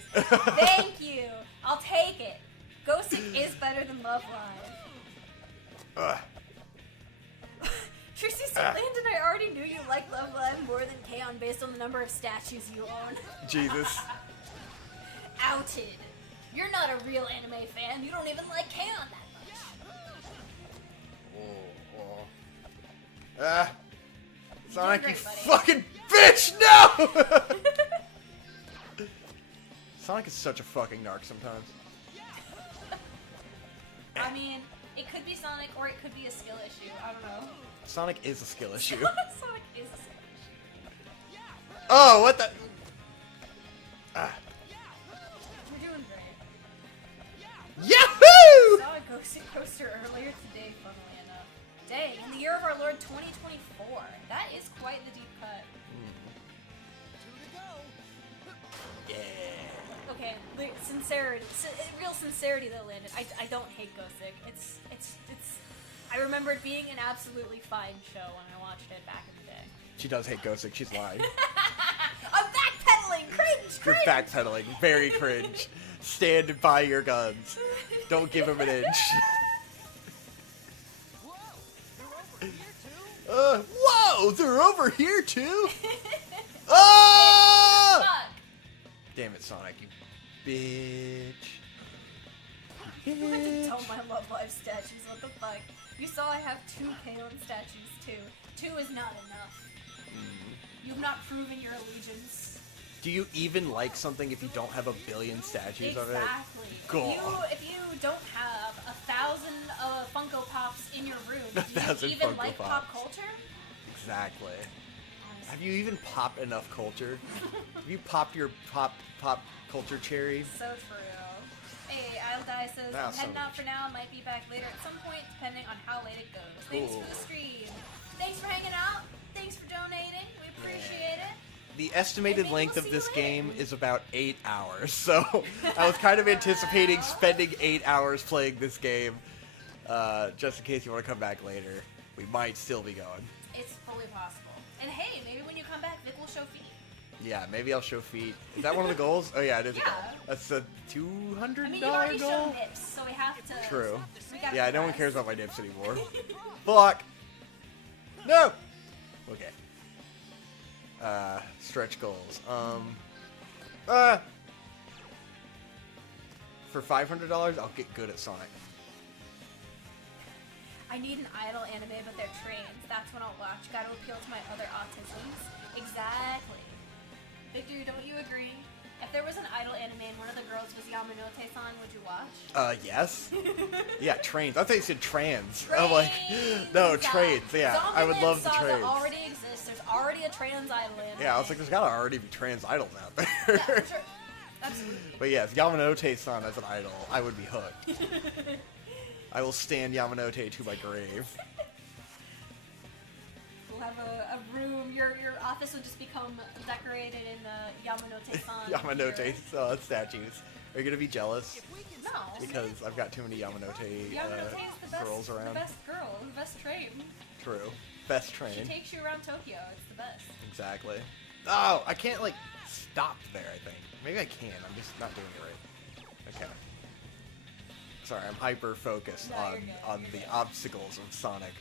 Thank you. I'll take it. Ghosting is better than Love Live. Ugh. Trixie said, Landon, I already knew you liked Love Live more than K-On! Based on the number of statues you own. Jesus. Outed. You're not a real anime fan. You don't even like K-On! that much. Sonic, great, you buddy. fucking bitch! No! Sonic is such a fucking narc sometimes. I mean, it could be Sonic or it could be a skill issue. I don't know. Sonic is a skill issue. Sonic is a skill issue. Oh, what the? You're doing great. Yahoo! Saw a Ghost Coaster earlier today, funnily enough. Dang, in the year of our Lord 2024. That is quite the deep cut. Yeah. Okay, sincerity. Real sincerity though, Landon. I don't hate Ghostic. It's I remember it being an absolutely fine show when I watched it back in the day. She does hate Ghostic. She's lying. I'm backpedaling! Cringe! You're Cringe! backpedaling. Very cringe. Stand by your guns. Don't give him an inch. Whoa! They're over here too? Oh! Fuck! Damn it, Sonic, you bitch. I had to Bitch. tell my Love Live statues, what the fuck? You saw I have 2 K-On! Statues too. 2 is not enough. You've not proven your allegiance. Do you even like something if you don't have a billion statues of it? Exactly. God. If you don't have 1,000 Funko Pops in your room, do 1,000 you even Funko like pop Pops. culture? Exactly. Have you even popped enough culture? Have you popped your pop culture cherry? So true. Hey, I'll Die says, Now I'm heading some- out for now, might be back later at some point, depending on how late it goes. Thanks Cool. for the stream. Thanks for hanging out. Thanks the estimated maybe length we'll of see this you later. game is about 8 hours, so I was kind of anticipating spending 8 hours playing this game, just in case you want to come back later. We might still be going. It's fully possible. And hey, maybe when you come back, Vic will show feet. Yeah, maybe I'll show feet. Is that one of the goals? Oh yeah, it is a goal. Yeah. That's a $200 I mean, you already goal? showed nips, so we have to... True. we gotta Yeah, no one progress. cares about my nips anymore. Block! No! Okay. Stretch goals. For $500, I'll get good at Sonic. I need an idol anime, but they're trains. That's what I'll watch. Gotta appeal to my other autisms. Exactly. Victor, don't you agree? If there was an idol anime and one of the girls was Yamanote-san, would you watch? Yes. Yeah, trains. I thought you said trans. I'm like, no, trains. Yeah, I would love the Saga trains. already exists. There's already a trans idol anime. Yeah, I was like, there's gotta already be trans idols out there. Yeah, for sure. Absolutely. But yes, Yamanote-san as an idol, I would be hooked. I will stand Yamanote to my grave. We'll have a room. Your office will just become decorated in Yamanote-san. Yamanote statues. Are you gonna be jealous? No. Because I've got too many Yamanote Yamanote is the best, girls around. the best girl, the best train. True. Best She train. takes you around Tokyo. It's the best. Exactly. Oh, I can't like stop there, I think. Maybe I can, I'm just not doing it right. Okay. Sorry, I'm hyper focused No, on you're good, you're the good. obstacles of Sonic.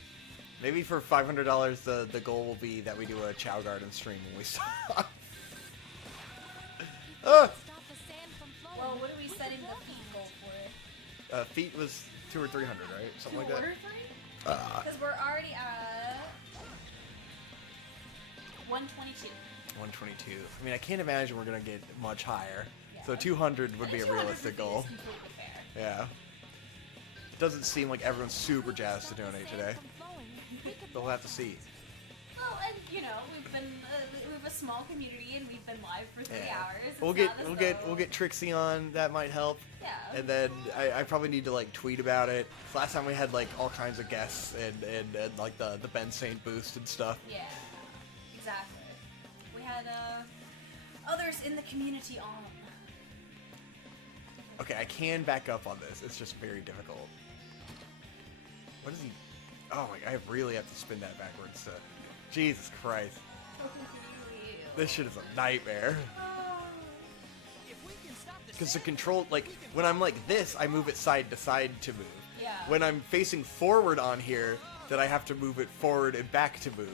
Maybe for $500 the goal will be that we do a Chow Garden stream when we stop. Ah! Stop the sand from flowing. Well, what are we setting the feet goal for? Feet was 200 or 300, right? Something like To that. order 3? Because we're already at 122. 122. I mean, I can't imagine we're gonna get much higher. Yeah. So 200 would be a 200 realistic feet goal. is completely fair. Yeah. Doesn't seem like everyone's super jazzed to donate today. But we'll have to see. Well, and you know, we've a small community and we've been live for 3 Yeah. hours. It's We'll not as we'll get Trixie on. That might help. Yeah. And then I probably need to like tweet about it. Last time we had like all kinds of guests and like the Ben Saint boost and stuff. Yeah. Exactly. We had others in the community on. Okay, I can back up on this. It's just very difficult. What is he? Oh my! I really have to spin that backwards. Jesus Christ! This shit is a nightmare. Because the control, like when I'm like this, I move it side to side to move. Yeah. When I'm facing forward on here, then I have to move it forward and back to move.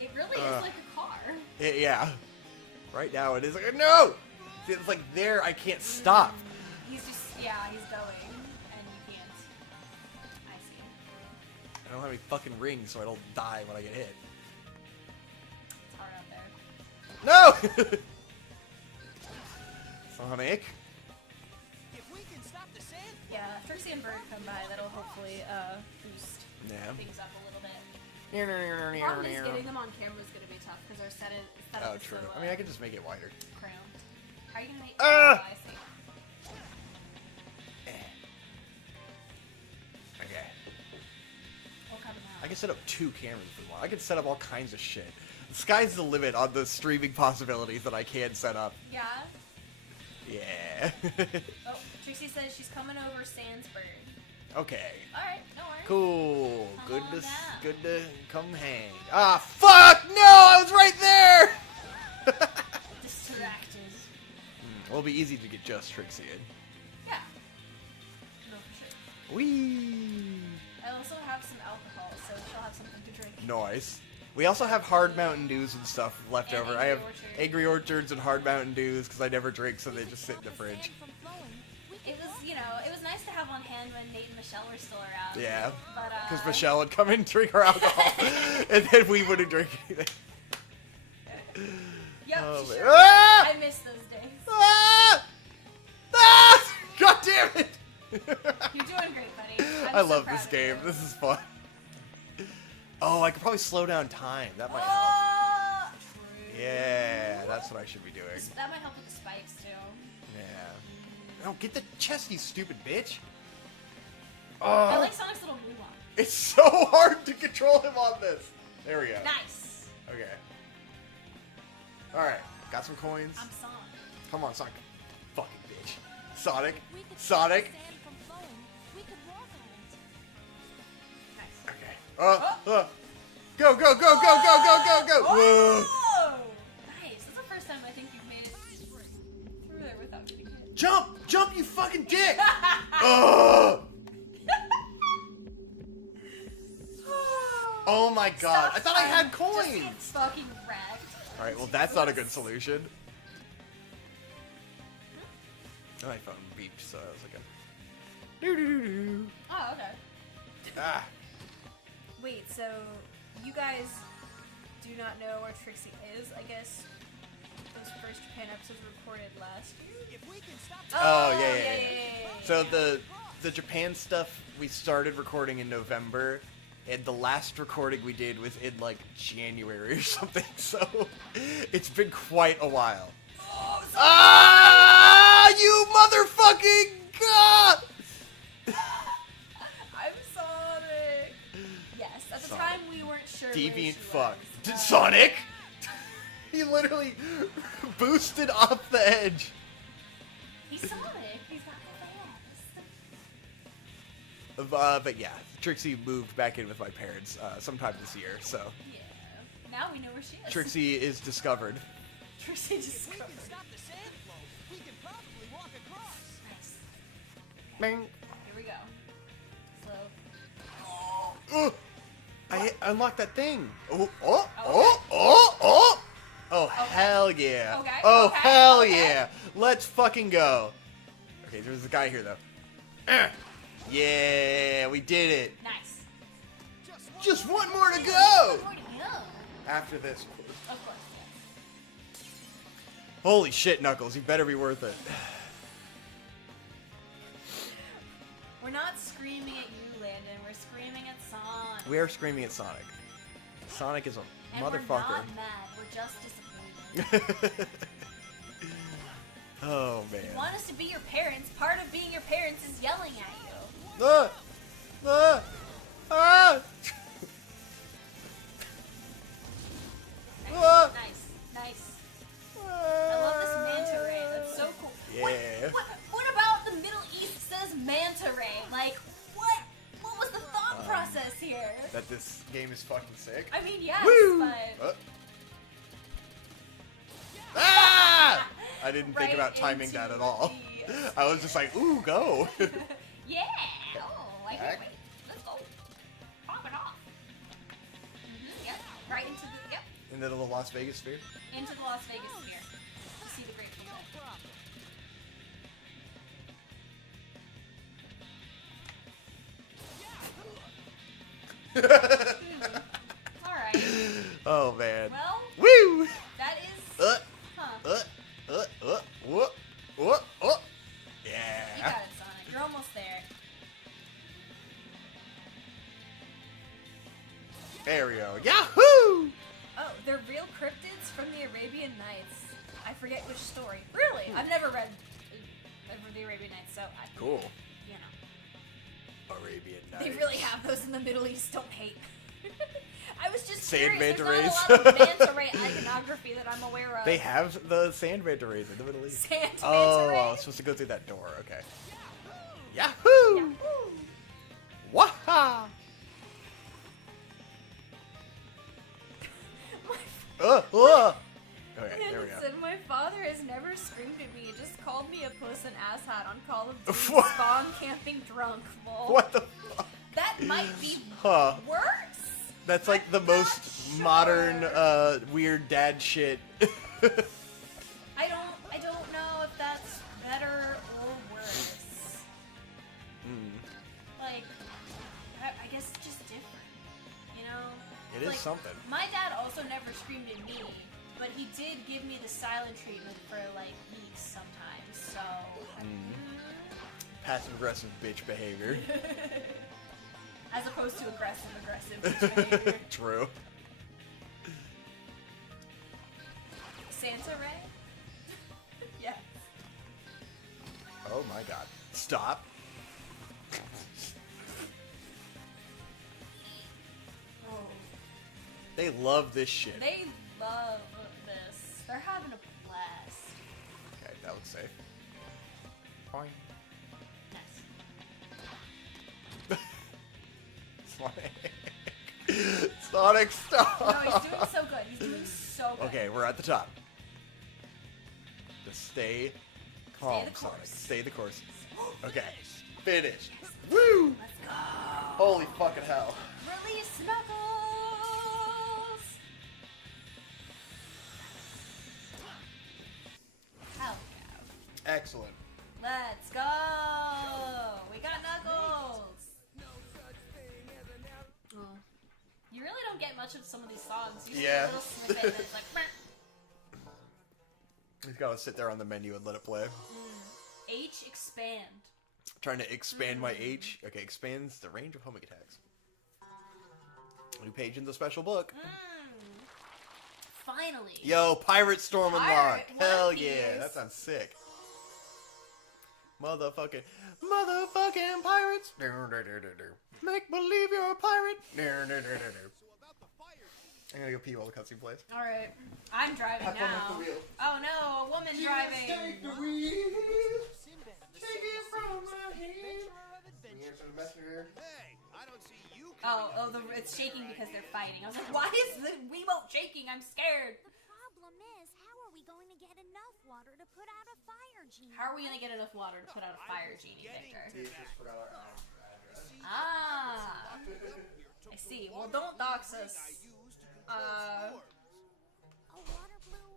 It really is like a car. Yeah. Right now it is like no. See, it's like there I can't stop. He's just he's going, and you can't. I see. I don't have any fucking rings, so I don't die when I get hit. It's hard out there. No! Sonic. If we can stop the sand, Yeah, if Trixie and Bird come by, that'll hopefully boost Yeah. things up a little bit. Problem is getting them on camera is going to be tough because our setup Oh, is true. so I mean, I could just make it wider. cramped. How are you going to make Ah! I see. Okay. We'll come I out. can set up 2 cameras if we want. I can set up all kinds of shit. The sky's the limit on the streaming possibilities that I can set up. Yeah? Yeah. Oh, Trixie says she's coming over Sandsburg. Okay. Alright, no worries. Cool. Come Good on to down. good to come hang. Ah, fuck! No, I was right there. Distracted. It'll be easy to get just Trixie in. Yeah. No, for sure. Whee! I also have some alcohol, so she'll have something to drink. Nice. We also have hard Mountain Dews and stuff left And over. I Angry have Orchard. Angry Orchards and hard Mountain Dews because I never drink, so they just sit in the fridge. It was, it was nice to have on hand when Nate and Michelle were still around. Yeah. But, Because Michelle would come in and drink her alcohol, and then we wouldn't drink anything. Yep, Oh, she man. sure Ah! I miss those days. Ah! Ah! God damn it! You're doing great, buddy. I'm I so love proud this of game. you. This is fun. Oh, I could probably slow down time. That might help. Oh, true. Yeah, that's what I should be doing. That might help with the spikes, too. Yeah. Oh, get the chest, you stupid bitch. I Oh, like Sonic's little move on. it's so hard to control him on this. There we go. Nice. Okay. Alright, got some coins. I'm Sonic. Come on, Sonic. Fucking bitch. Sonic. If we could stop Sonic. the sand from flowing, we could walk on it. Nice. Okay. Go, go, go, go, go, go, go, go! Whoa. Oh! Nice. That's the first time I think you've made it through there without getting hit. Jump! Jump, you fucking dick! Ugh! Oh my god. Stop I thought I had Just coins! get fucking wrecked. Alright, well that's not a good solution. My phone beeped, so I was like, doo-doo-doo-doo. Oh, okay. Ah. Wait, so you guys do not know where Trixie is? I guess those first Japan episodes were recorded last year? If we can stop Oh, yeah. So the Japan stuff we started recording in November, and the last recording we did was in like January or something. So it's been quite a while. Oh, so Ah, you motherfucking god! I'm Sonic. Yes, at the Sonic. time we weren't sure. where Deviant she fuck. was. Sonic? He literally boosted off the edge. He's Sonic. He's not the fast. But yeah, Trixie moved back in with my parents sometime this year, so Yeah. Now we know where she is. Trixie is discovered. Trixie just If we covered. can stop the sand flow, we can probably walk across. Nice. Bing. Here we go. Slow. Oh, I unlocked that thing. Oh, oh, oh, oh, oh. Oh, hell yeah. Okay, Oh, okay, hell okay. yeah. Let's fucking go. Okay, there's a guy here, though. Yeah, we did it. Nice. Just one more to go. Where to go? After this. Of course, yes. Holy shit, Knuckles. You better be worth it. We're not screaming at you, Landon. We're screaming at Sonic. We are screaming at Sonic. Sonic is a And we're motherfucker. not mad. We're just disappointed. Oh, man. You want us to be your parents. Part of being your parents is yelling at you. Ah! Ah! Ah! Nice. Ah! Nice. I love this manta ray. That's so cool. Yeah. What about the Middle East says manta ray? Like, what? What was the thought process here? That this game is fucking sick. I mean, yes, Woo! but... Ah! I didn't think Right about timing into that at all. the- I was just like, ooh, go. Yeah! Oh, I Back. can't wait. Let's go. Pop it off. Yep. Right into the... Yep. Into the Las Vegas sphere. Into the Las Vegas sphere. To see the great view. Alright. Oh, man. Well, Woo! that is... Uh, Huh. whoop, whoop, whoop. You Yeah. got it, Sonic. You're almost there. There we go. Yahoo! Oh, they're real cryptids from the Arabian Nights. I forget which story. Really? I've never read the Arabian Nights, so I, Cool. you know. Arabian Nights. They really have those in the Middle East. Don't hate. I was just Sand curious. manta There's rays. not a lot of manta ray iconography that I'm aware of. They have the sand manta rays in the Middle East. Sand manta Oh, ray? I was supposed to go through that door. Okay. Yahoo! Yahoo! Waha! Okay, there we go. Said my father has never screamed at me. He just called me a puss and asshat on Call of Duty What? spawn camping drunk. Lol. What the fuck? That might be Huh. worse. That's like I'm the not most sure. modern, weird dad shit. I don't know if that's better or worse. Like, I guess it's just different, you know? It is Like, something. My dad also never screamed at me, but he did give me the silent treatment for like weeks sometimes. So. Passive aggressive bitch behavior. As opposed to aggressive behavior. True. Santa Ray? Yes. Oh my god. Stop. Oh. They love this shit. They love this. They're having a blast. Okay, that was safe. Fine. Nice. Sonic. Sonic, stop! No, he's doing so good. He's doing so good. Okay, we're at the top. Just stay calm, the Sonic. course. Stay the course. Okay, finished. Woo! Let's go. Holy fucking hell. Release Knuckles. Hell yeah. Excellent. Let's go. We got Knuckles. Oh. You really don't get much of some of these songs. You see Yeah. a little snippet that's like, "Meh." He's gotta sit there on the menu and let it play. H expand. Trying to expand my H. Okay, expands the range of homing attacks. New page in the special book. Finally. Yo, Pirate Storm Pirate unlocked. Hell One yeah, Piece. that sounds sick. Motherfucking pirates. Make believe you're a pirate. I'm gonna go pee while the cutscene plays. Alright. I'm driving Hop on now. off the wheel. Oh no, a woman driving. Take the wheel. Sinbad, the Take it from my hand. adventurer of adventures. Here's the messenger. Hey, I don't see you It's shaking because they're fighting. I was like, why is the Wiimote shaking? I'm scared. The problem is, how are we going to get enough water to put out a fire genie? How are we gonna get enough water to put out a fire genie, Victor? He just forgot our address. Ah, I see. Well, don't dox us. A water blue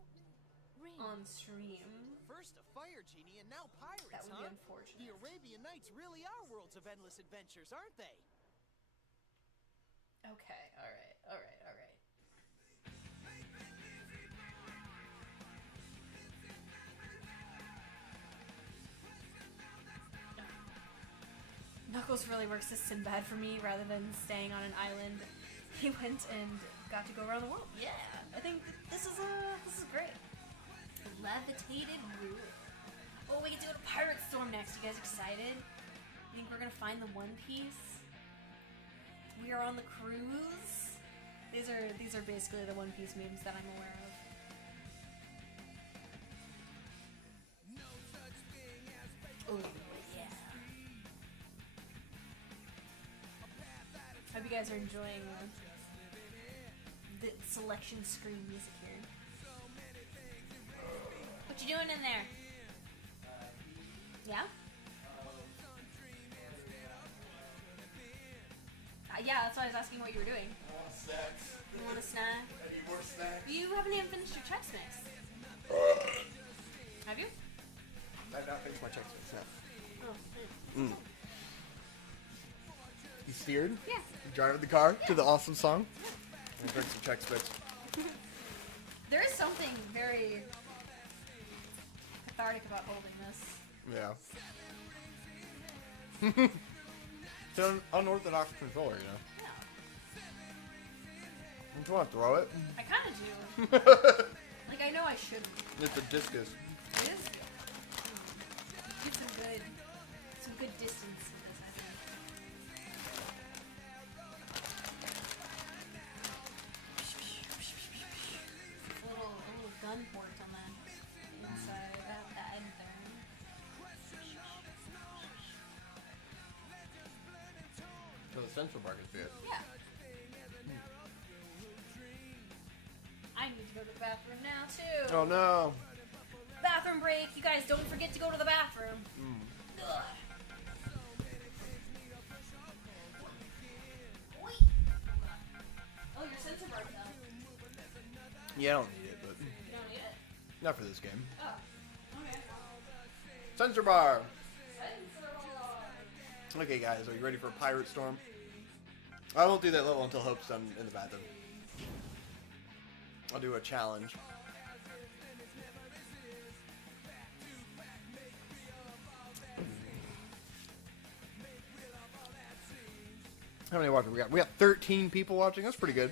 ring. On stream. First a fire genie and now pirates, That would be huh? unfortunate. The Arabian Nights really are worlds of endless adventures, aren't they? Okay, alright, alright, alright. Knuckles really works as Sinbad for me rather than staying on an island. He went and got to go around the world. Yeah, I think this is great. Levitated ruler. Oh, we get to go to Pirate Storm next. You guys excited? You think we're gonna find the One Piece? We are on the cruise. These are basically the One Piece memes that I'm aware of. Oh yeah. Hope you guys are enjoying the selection screen music here. What you doing in there? Yeah? Yeah, that's why I was asking what you were doing. I want snacks. You want a snack? I need more snacks. You haven't even finished your Chex Mix. Have you? I've not finished my Chex Mix now. Oh. You steered? Yeah. You driving the car to the awesome song? And drink some Chex Mix. There is something very cathartic about holding this. Yeah. It's an unorthodox controller, you know. Yeah. Don't you want to throw it? I kind of do. Like, I know I shouldn't. It's a discus. It is. Get some good distance in this, I think. A little gun port on that inside, that end there. So the sensor bar is good. Yeah. I need to go to the bathroom now, too. Oh no. Bathroom break. You guys don't forget to go to the bathroom. Ugh. Oi. Oh, your sensor bar's up. Yeah, I don't need it, but You don't need it? not for this game. Oh. Okay. Sensor bar. Sensor bar. Okay, guys, are you ready for Pirate Storm? I won't do that level until Hope's done in the bathroom. I'll do a challenge. How many watchers we got? We got 13 people watching. That's pretty good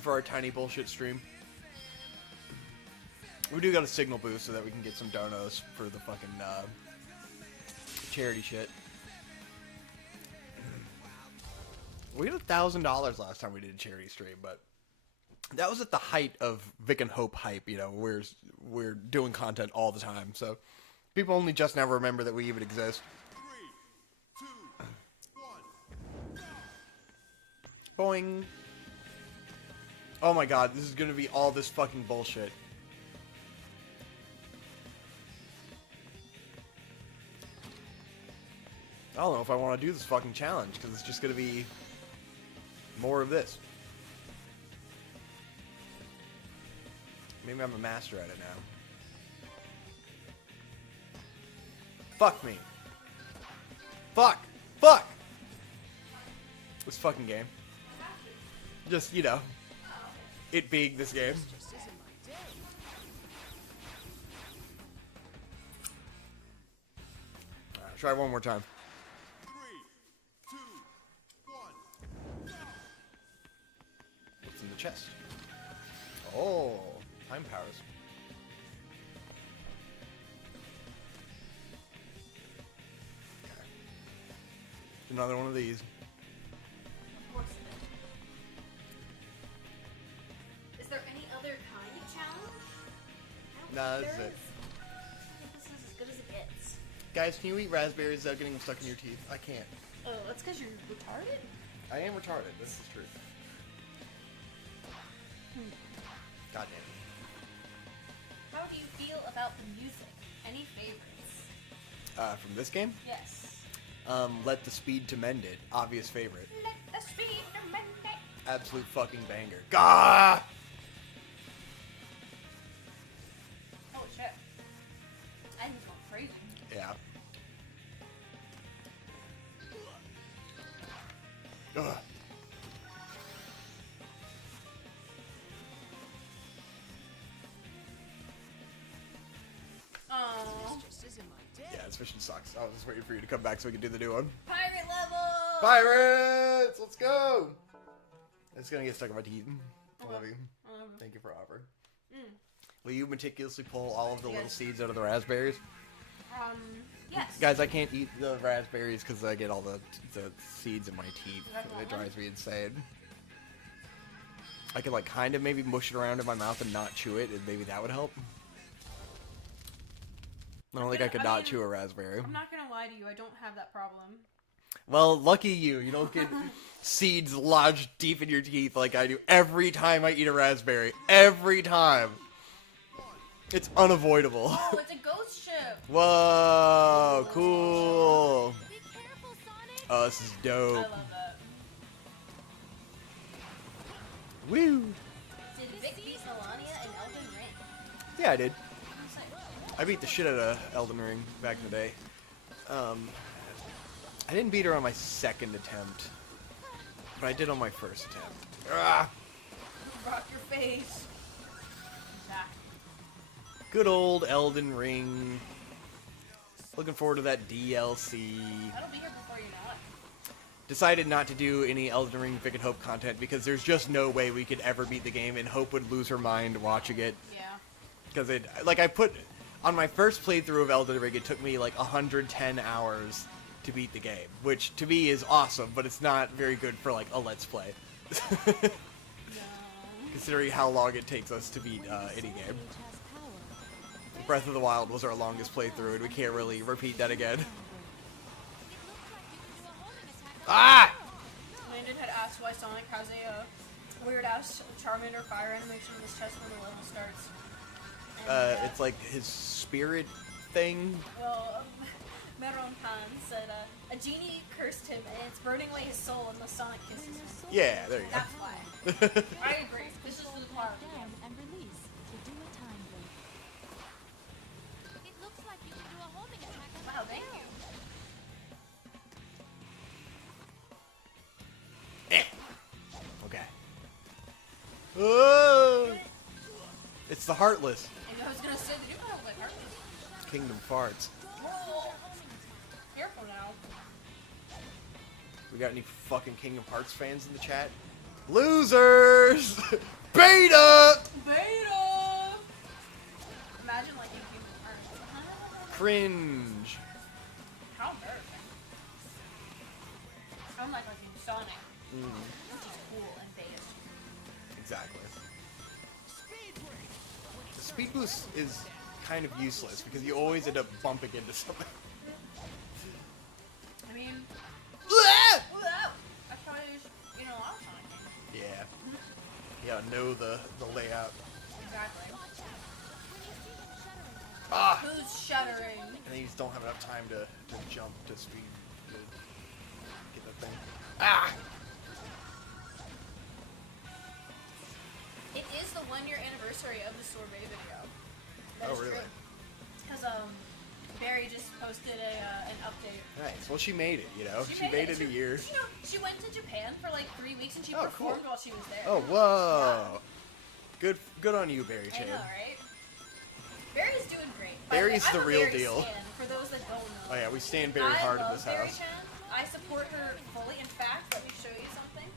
for our tiny bullshit stream. We do got a signal boost so that we can get some donos for the fucking charity shit. We had $1,000 last time we did a charity stream, but That was at the height of Vic and Hope hype, you know, we're doing content all the time, so people only just now remember that we even exist. 3, 2, 1, Boing. Oh my god, this is gonna be all this fucking bullshit. I don't know if I want to do this fucking challenge, because it's just gonna be more of this. Maybe I'm a master at it now. Fuck me. Fuck! Fuck! This fucking game. Just, you know, it being this game. Just isn't my day. Alright, try one more time. 3, 2, 1, go! What's in the chest? Oh, time powers. Okay. Another one of these. Of course it is. Is there any other kind of challenge? I don't Nah, think this is there it. I think this is as good as it gets. Guys, can you eat raspberries without getting them stuck in your teeth? I can't. Oh, that's because you're retarded? I am retarded. This is true. God damn. How do you feel about the music? Any favorites? From this game? Yes. Let the Speed to Mend It. Obvious favorite. Let the speed amend it. Absolute fucking banger. Gah! Oh shit. I'm going crazy. Yeah. Ugh. Oh. Just isn't my day. Yeah, this mission sucks. I was just waiting for you to come back so we could do the new one. Pirate level! Pirates! Let's go! It's gonna get stuck in my teeth. I love you. Thank you for offer. Will you meticulously pull all of the little Yes. seeds out of the raspberries? Yes. Guys, I can't eat the raspberries because I get all the seeds in my teeth. That's It all. drives me insane. I could like kind of maybe mush it around in my mouth and not chew it, and maybe that would help. I don't think I could not chew a raspberry. I'm not gonna lie to you, I don't have that problem. Well, lucky you. You don't get seeds lodged deep in your teeth like I do every time I eat a raspberry. Every time. It's unavoidable. Oh, it's a ghost ship! Whoa, cool. Be careful, Sonic. Oh, this is I dope. love that. Woo. Did Vic beat Melania in Elden Ring? Yeah, I did. I'm psyched. I beat the shit out of Elden Ring back in the day. I didn't beat her on my second attempt, but I did on my first attempt. Ah, Rock your face. Back. good old Elden Ring. Looking forward to that DLC. That'll be here before you know it. Decided not to do any Elden Ring Vic and Hope content because there's just no way we could ever beat the game, and Hope would lose her mind watching it. Yeah. Because it, like, I put on my first playthrough of Elden Ring, it took me like 110 hours to beat the game, which to me is awesome, but it's not very good for like a Let's Play. No. Considering how long it takes us to beat any game. Breath of the Wild was our longest playthrough, and we can't really repeat that again. Ah! Landon had asked why Sonic has a weird ass Charmander fire animation in his chest when the level starts. And, It's like his spirit thing. Well, Meron Khan said a genie cursed him and it's burning away his soul unless Sonic kisses him. Yeah, there you That's why. go. I agree. This is for the choir. Down and release to do a time break. It looks like you can do a homing attack on Wow, that thank barrel. Eh. Okay. Oh! It's the Heartless. And I was gonna say the new one like Heartless. Kingdom Farts. Whoa. Careful now. We got any fucking Kingdom Hearts fans in the chat? Losers! Beta! Beta! Imagine like in Kingdom Hearts. Cringe. How embarrassing. I'm like in Sonic, which is cool and beta. Exactly. speed boost is kind of useless because you always end up bumping into something. I mean, Ah! that's how I use, a lot of Sonic games. Yeah. Yeah, know the layout. Exactly. Ah! Who's shuddering? And then you just don't have enough time to jump to speed to get that thing. Ah! It is the 1-year anniversary of the sorbet video. That Oh, is really? Because Barry just posted an update. Nice. Well, she made it, She made it a year. She went to Japan for like 3 weeks and she Oh, performed cool. while she was there. Oh, whoa. Good on you, Barry I Chan. know, right? Barry's doing great. By Barry's the the way, real I'm a Barry deal. stan, for those that don't know. Oh, yeah, we stand very hard in I this love Barry house. Chan. I support her fully. In fact, let me show you something.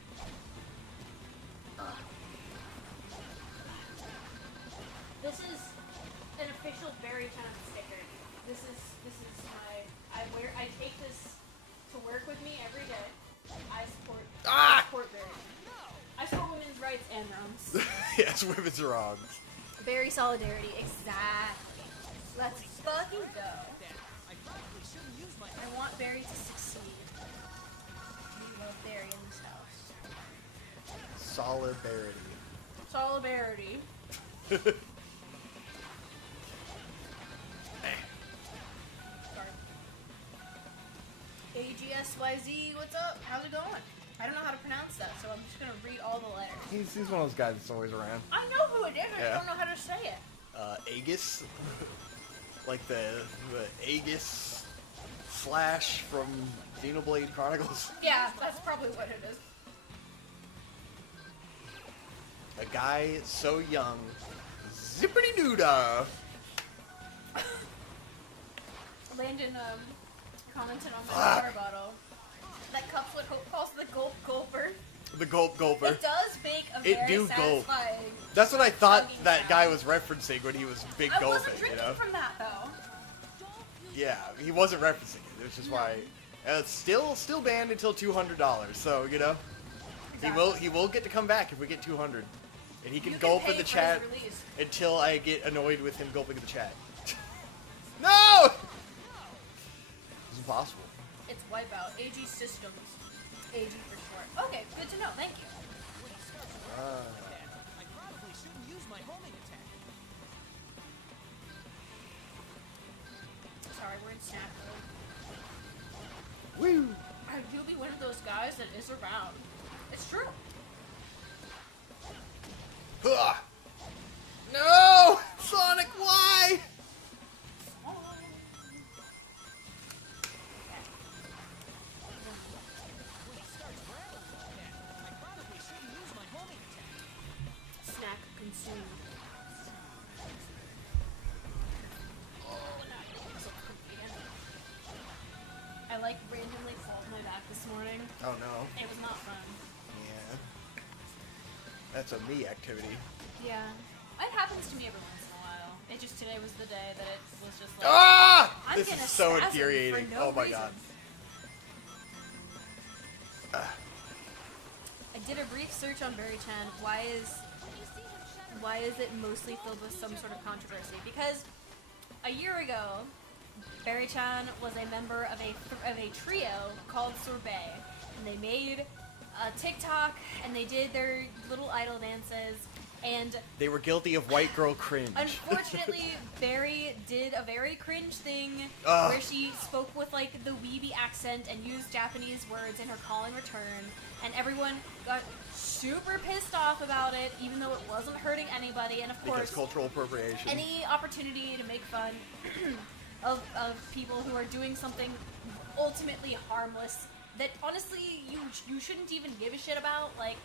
This is an official Barry Chan sticker. This is my. I take this to work with me every day. I support. Ah! I support Barry. I support women's rights and wrongs. Yes, women's wrongs. Barry solidarity, exactly. Let's fucking go. I want Barry to succeed. We love Barry in this house. Solidarity. Solidarity. Sorry. AGSYZ, what's up? How's it going? I don't know how to pronounce that, so I'm just gonna read all the letters. He's one of those guys that's always around. I know who it is, I Yeah. don't know how to say it. Aegis? Like the Aegis Slash from Xenoblade Chronicles. Yeah, that's probably what it is. A guy so young. Zippity doodah! Landon commented on my Fuck. water bottle. That cups what Hope calls the gulp gulper. The gulp gulper. It does make a It very do gulp. satisfying. That's what I thought chugging that sound. guy was referencing when he was big I gulping, wasn't drinking from that though. Yeah, he wasn't referencing it. Which is why it's still banned until $200. So he will get to come back if we get 200, and he can You gulp pay in the for chat his release. until I get annoyed with him gulping in the chat. No, it's impossible. It's Wipeout. AG Systems. AG for short. Okay, good to know. Thank you. I probably shouldn't use my homing attack. Sorry, we're in snap mode. Woo! I do be one of those guys that is around. It's true. Ugh. No, Sonic, why? I probably shouldn't use my homing attack. Snack consumed. I like randomly fell on my back this morning. Oh no. It was not fun. Yeah. That's a me activity. Yeah. It happens to me every once in a while. It just today was the day that it was just like Ah! I'm This gonna is so spasm infuriating. for no Oh my reason. god. I did a brief search on Barry Chan. Why is it mostly filled with some sort of controversy? Because a year ago, Barry Chan was a member of a trio called Sorbet, and they made a TikTok and they did their little idol dances. And They were guilty of white girl cringe. unfortunately, Barry did a very cringe thing Ugh. where she spoke with like the weeby accent and used Japanese words in her call in return, and everyone got super pissed off about it, even though it wasn't hurting anybody. And of Because course, cultural appropriation. any opportunity to make fun of people who are doing something ultimately harmless that honestly you shouldn't even give a shit about, like.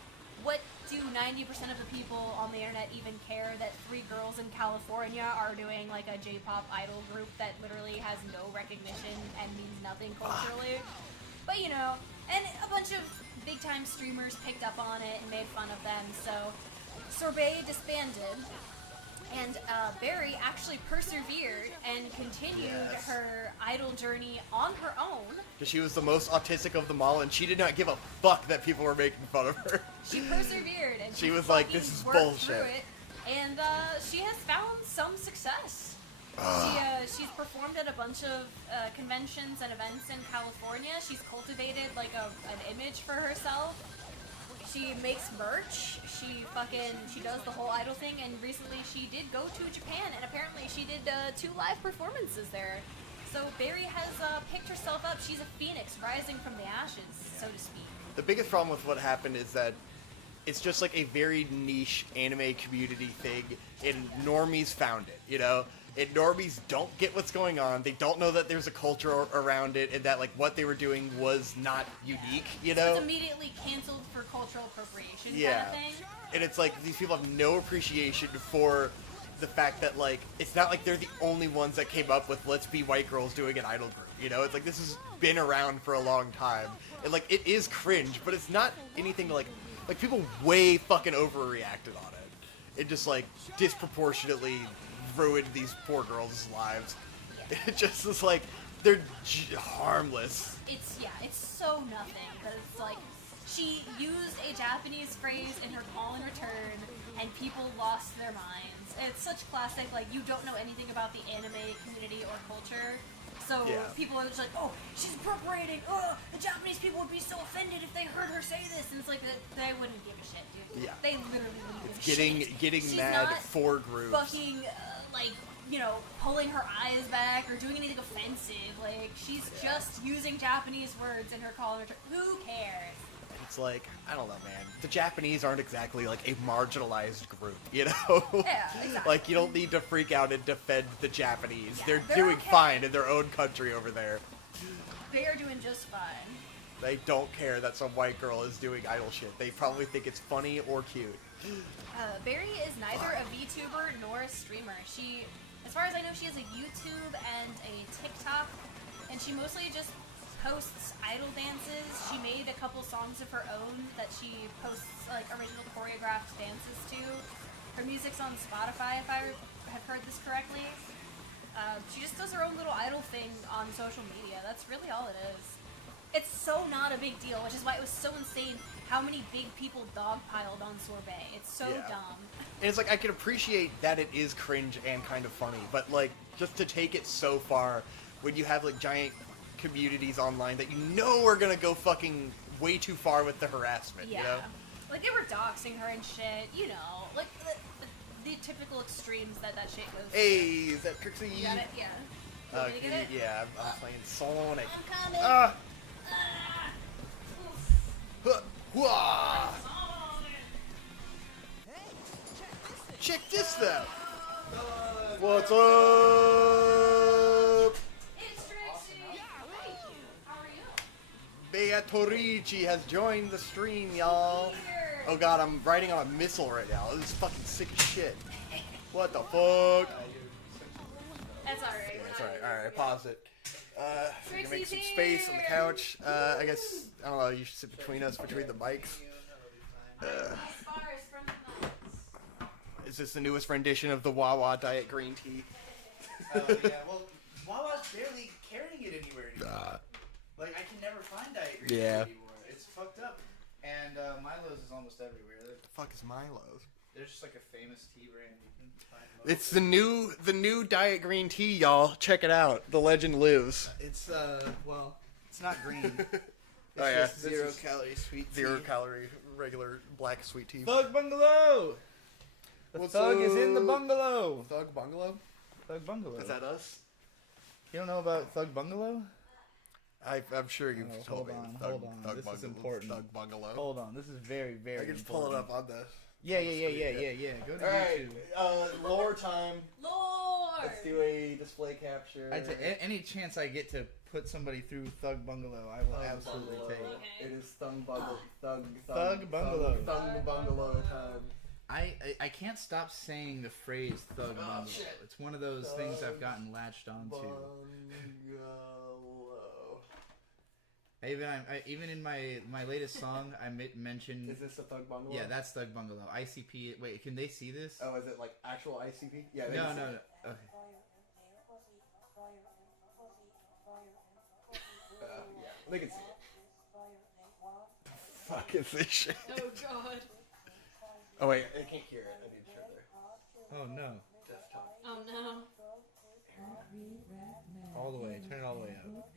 What do 90% of the people on the internet even care that 3 girls in California are doing like a J-pop idol group that literally has no recognition and means nothing culturally? But and a bunch of big time streamers picked up on it and made fun of them, so Sorbet disbanded. And Barry actually persevered and continued Yes. her idol journey on her own. Because she was the most autistic of them all, and she did not give a fuck that people were making fun of her. She persevered and She was like, fucking "This is worked bullshit." through it. and she has found some success. She's performed at a bunch of conventions and events in California. She's cultivated like an image for herself. She makes merch. She does the whole idol thing. And recently she did go to Japan, and apparently she did 2 live performances there. So Barry has picked herself up. She's a phoenix rising from the ashes, so to speak. The biggest problem with what happened is that it's just like a very niche anime community thing, and normies found it, you know? And normies don't get what's going on. They don't know that there's a culture around it, and that like what they were doing was not unique, you know? So it's immediately canceled for cultural appropriation Yeah. kind of thing. And it's like these people have no appreciation for the fact that like it's not like they're the only ones that came up with let's be white girls doing an idol group, you know? It's like this has been around for a long time. And like it is cringe, but it's not anything like people way fucking overreacted on it. It just like disproportionately ruined these poor girls' lives. It just is like they're harmless. It's so nothing, but it's like she used a Japanese phrase in her call in return, and people lost their minds. It's such classic, like, you don't know anything about the anime community or culture, so Yeah. people are just like, oh, she's appropriating, the Japanese people would be so offended if they heard her say this, and it's like, they wouldn't give a shit, dude. Yeah. They literally wouldn't give a shit. Getting She's mad not for groups. fucking, like, you know, pulling her eyes back or doing anything offensive. Like, she's just using Japanese words in her call in return. Who cares? It's like, I don't know, man. The Japanese aren't exactly like a marginalized group, you know? Yeah, exactly. Like, you don't need to freak out and defend the Japanese. Yeah, they're they're doing okay. fine in their own country over there. They are doing just fine. They don't care that some white girl is doing idol shit. They probably think it's funny or cute. Barry is neither a VTuber nor a streamer. She, as far as I know, she has a YouTube and a TikTok, and she mostly just posts idol dances. She made a couple songs of her own that she posts like original choreographed dances to. Her music's on Spotify, if I have heard this correctly. She just does her own little idol thing on social media. That's really all it is. It's so not a big deal, which is why it was so insane how many big people dogpiled on Sorbet. It's so Yeah. dumb. And it's like, I can appreciate that it is cringe and kind of funny, but like, just to take it so far, when you have like giant communities online that you know are gonna go fucking way too far with the harassment, Yeah. you know? Like, they were doxing her and shit, you know. Like, the typical extremes that shit goes to. Hey, is that Trixie? You got it? Yeah. You want me to get it? Yeah, I'm playing Sonic. I'm coming. Ah! Ah. Huh, wah! Hey, check this thing. Check this out! What's up? It's Trixie. Thank you. How are you? Beatorici has joined the stream, y'all. Oh god, I'm riding on a missile right now. This is fucking sick as shit. What the fuck? That's alright. Yeah, it's alright. Alright, pause it. We can make some Trixie's space on the here. couch. I guess, I don't know, you should sit between us, between the mics. Is this the newest rendition of the Wawa Diet Green Tea? Yeah, well, Wawa's barely carrying it anywhere anymore. Like, I can never find Diet Green Tea Yeah. anymore. It's fucked up. And Milo's is almost everywhere. The fuck is Milo's? There's just like a famous tea brand you can find. It's the new Diet Green Tea, y'all. Check it out. The legend lives. It's, well, it's not green. It's Oh, yeah. just zero calorie sweet tea. 0 calorie, regular black sweet tea. Thug Bungalow! The What's thug is in the up? bungalow! Thug Bungalow? Thug Bungalow. Is that us? You don't know about Thug Bungalow? I'm sure you've Oh, told hold me. on, Thug, hold on. Thug This is Bungalow, important. Thug Bungalow. Hold on, this is very, very I can just pull it up on the... Yeah. Go to Alright, YouTube. lore time. Lord! Let's do a display capture. Any chance I get to put somebody through Thug Bungalow, I will absolutely Bungalow. take. Okay. It is Thug Bungalow. Thug Bungalow. Thug Bungalow time. I can't stop saying the phrase Thug Bungalow. shit. It's one of those things I've gotten latched onto. Bungalow. Even in my latest song, I mentioned. Is this a Thug Bungalow? Yeah, that's Thug Bungalow. ICP. Wait, can they see this? Oh, is it like actual ICP? Yeah. they No. can see it. Okay. Yeah, they can see it. The fuck is this shit? Oh god. Oh wait, I can't hear it. I need to turn there. Oh no. Oh no. All the way. Turn it all the way up.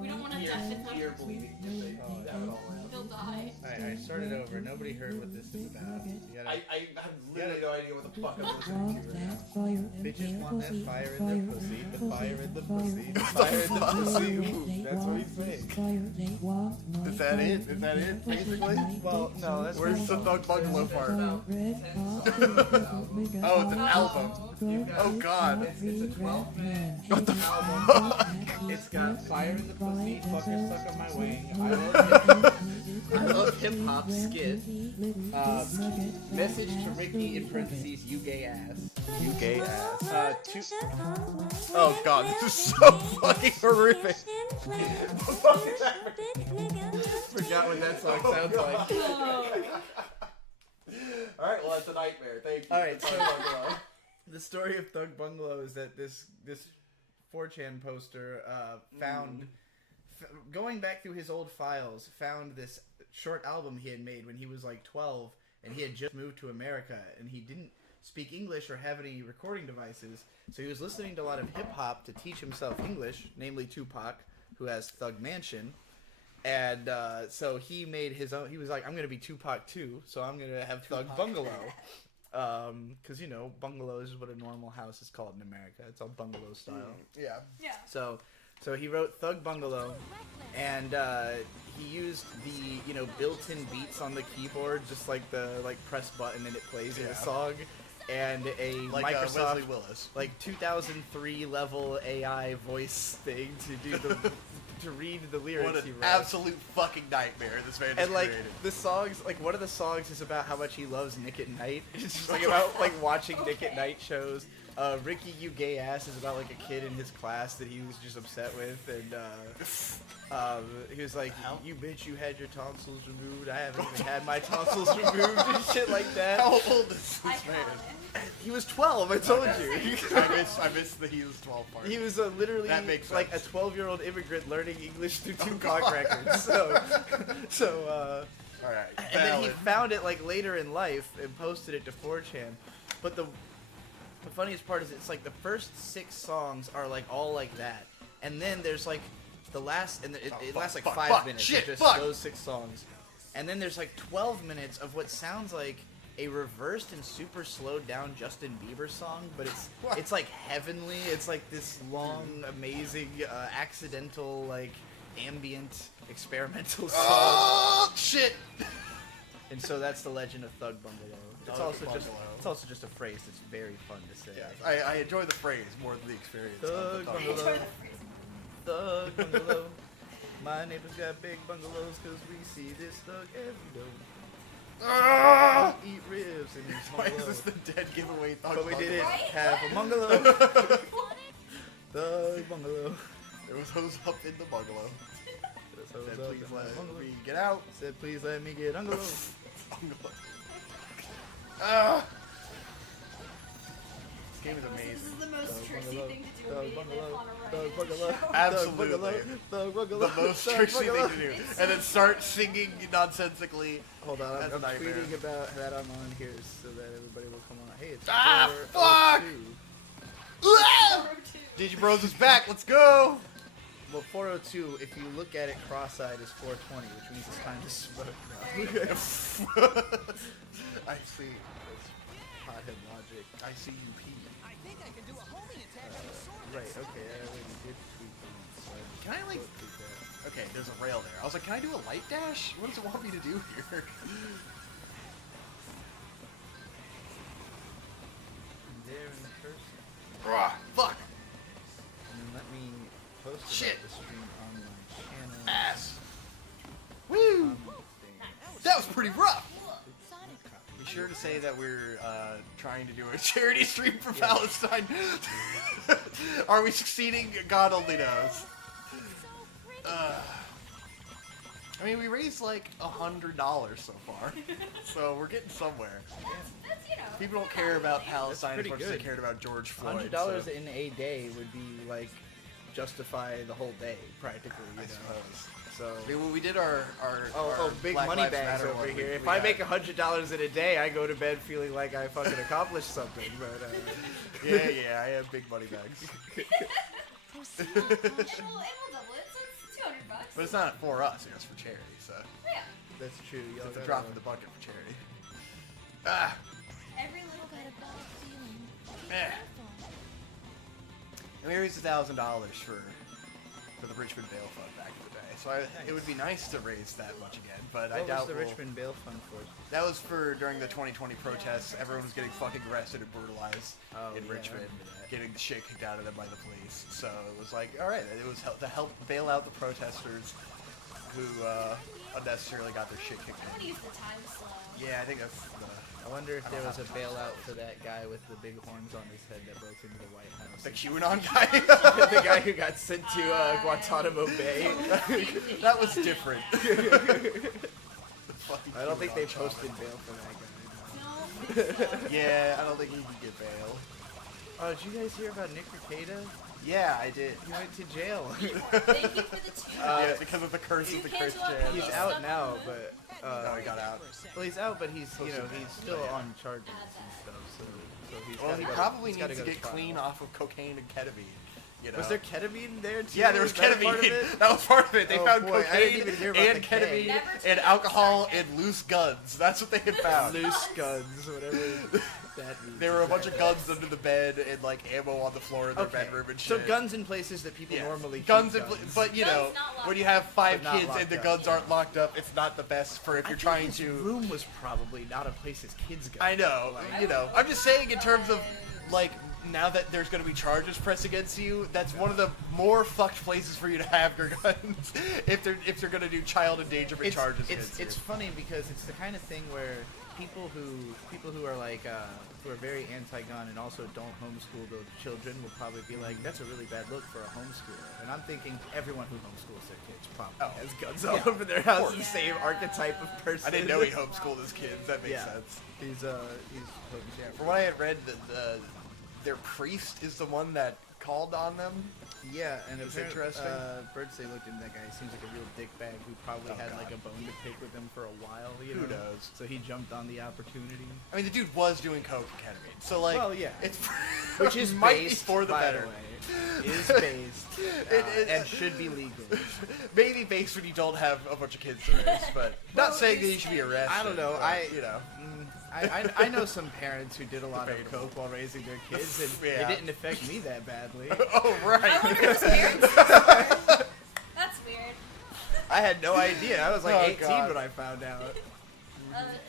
We don't want to deafen them. Ear bleeding. If they have it all out. He'll die. Alright, start it over. Nobody heard what this is about. You gotta, I have literally no idea what the fuck I'm listening to right now. they just want that fire in their pussy. The fire in the pussy. The fire in the pussy. Ooh, that's what he's saying. Is that it? Is that it, basically? Well, no, that's Where's the Thug Bungalow part? About 10 songs. Oh, it's an album. Oh god. It's a 12-minute What the album. fuck? It's got fire in the pussy, fucker stuck on my wing. I love hip hop skit. Message to Ricky in parentheses, you gay ass. You gay ass. Two. Oh god, this is so fucking horrific. Forgot what that song sounds like. Alright, well, that's a nightmare. Thank you. Alright, so the story of Thug Bungalow is that this 4chan poster found, going back through his old files, found this short album he had made when he was like 12, and he had just moved to America, and he didn't speak English or have any recording devices, so he was listening to a lot of hip-hop to teach himself English, namely Tupac, who has Thug Mansion, and so he made his own. He was like, I'm going to be Tupac too, so I'm going to have Thug Bungalow. Because, you know, bungalows is what a normal house is called in America. It's all bungalow style. Yeah. Yeah. So he wrote Thug Bungalow, and he used the, you know, built-in beats on the keyboard, just like the, press button and it plays in a song, and a Like Microsoft, Wesley Willis. 2003 level AI voice thing to do the, to read the lyrics What he an wrote. absolute fucking nightmare this man has And created. the songs, one of the songs is about how much he loves Nick at Night. It's just about watching Nick at Night shows. Ricky, you gay ass is about a kid in his class that he was just upset with, and he was like, you bitch, you had your tonsils removed. I haven't even had my tonsils removed and shit like that. How old is this man? Iconic. He was 12. I told you. I missed the he was 12 part. He was literally That makes like a sense. 12-year-old immigrant learning English through Tupac records. So. Alright. And then he found it later in life and posted it to 4chan. But the funniest part is it's the first 6 songs are all like that. And then there's the last, and it lasts 5 minutes of just those 6 songs. And then there's 12 minutes of what sounds like a reversed and super slowed down Justin Bieber song, but it's heavenly. It's this long, amazing, accidental, ambient, experimental song. Oh shit! And so that's the legend of Thug Bungalow. It's Thug also just a phrase that's very fun to say. Yeah, I enjoy the phrase more than the experience. Thug of the Bungalow. Thug Bungalow. My neighbor's got big bungalows because we see this thug every day. Ah! Eat ribs in his Why bungalow. is this the dead giveaway Thug But we didn't Bungalow? have a bungalow. Thug Bungalow. There was hose up in the bungalow. So Said, it's please up in my let bungalow. me get out. Said, please let me get bungalow. Ah! This game is This amazing. is the most Thug Trixie Bungalow. thing to do Thug when we Bungalow. live on a Thug radio Bungalow. show. Absolutely. Thug Bungalow. Thug Bungalow. The most Thug tricksy thing Bungalow. to do. And then start singing nonsensically. Hold on, That's I'm a nightmare. tweeting about that I'm on here so that everybody will come on. Hey, it's Ah, 4:02. Ah! Digibros is back, let's go! Well, 4:02, if you look at it cross-eyed, is 4:20, which means it's time to smoke now. I see. That's pothead logic. I see you pee. I think I can do a homing attack on the sword. Right, okay, I already did tweet things, so I Can I, will tweet that. Okay, there's a rail there. I was like, can I do a light dash? What does it want me to do here? I'm there in person. Ah, fuck! And then let me post Shit. about the stream on my channel. Ass! Woo! That was pretty rough! Be sure to say that we're trying to do a charity stream for Palestine. Are we succeeding? God only knows. I mean, we raised like $100 so far, so we're getting somewhere. That's, you know. People don't care about Palestine as pretty much as they good. cared about George Floyd. $100 so in a day would be justify the whole day practically. I You know? suppose. So. I mean, when we did our Big Black money Lives bags Matter over one, here. we If I had- make $100 in a day, I go to bed feeling like I fucking accomplished something. But yeah, I have big money bags. Proceed with It will caution. double it, so it's $200. But it's not for us, it's for charity, so Yeah. that's true. Y'all it's a gotta- drop in the bucket for charity. Ah, Every little Got bit a bad feeling. Be Eh. careful. and we raised $1,000 for the Richmond Bail Fund back in the day, so it would be nice to raise that much again, but I What doubt was the we'll- Richmond Bail Fund for? That was for during the 2020 protests. Everyone was getting fucking arrested and brutalized Oh, in yeah, I Richmond, remember that. getting the shit kicked out of them by the police. So it was like, all right, it was to help bail out the protesters who unnecessarily got their shit kicked I want in. to use the time slow. Yeah, I think that's the. I wonder if I there don't was a have bailout for that guy with the big horns on his head that broke into the White House. The QAnon guy. The guy who got sent to Guantanamo Bay. That was different. I don't think they posted bail for that guy. No. Yeah, I don't think he could get bail. Oh, did you guys hear about Nick Rekieta? Yeah, I did. He went to jail. Thank you for the two. Yeah, because of the curse of the can't Christian. do it. He's out now, but No, he got out. well, he's out, but he's he's still on charges and stuff. So he's Well, gotta he go- probably he's gotta needs to go get trial. clean off of cocaine and ketamine. You know? Was there ketamine there too? Yeah, there was that a part of ketamine. it? That was part of it. They Oh, found boy, I didn't cocaine even hear about and the K. ketamine Never and take alcohol it. and loose guns. That's what they had found. Loose guns, whatever that means. There were a bunch of guns under the bed and like ammo on the floor in their Okay. bedroom and So shit. guns in places that people Yeah. normally keep guns, guns. but you Guns know, not locked when you up. have 5 But not kids and locked the up. guns aren't locked up, it's not the best for if I you're think trying his to. room was probably not a place his kids go. I know, you know. I'm just saying in terms of like now that there's going to be charges pressed against you, that's one of the more fucked places for you to have your guns if they're going to do child endangerment charges against It's you. funny because it's the kind of thing where people who are like who are very anti-gun and also don't homeschool their children will probably be like, that's a really bad look for a homeschooler. And I'm thinking everyone who homeschools their kids probably has guns all over their house. The same archetype of person. I didn't know he homeschooled his kids. That makes sense. He's Yeah, from what I had read, their priest is the one that called on them. Yeah, and It's apparently, interesting. Birdsey looked into that guy. He seems like a real dickbag who probably Oh, had God. like a bone to pick with them for a while. You Who know? knows? So he jumped on the opportunity. I mean, the dude was doing coke and ketamine, so like, Well, yeah. it's Which is might be based, for the by better. the way, is based and should be legal. Maybe based when you don't have a bunch of kids to raise, but not saying that you should be arrested. I don't know. but, you know. I know some parents who did a lot of Debatable. coke while raising their kids, and Yeah. it didn't affect me that badly. Oh right. I wonder whose parents these are. That's weird. I had no idea. I was like Oh, 18 God. when I found out.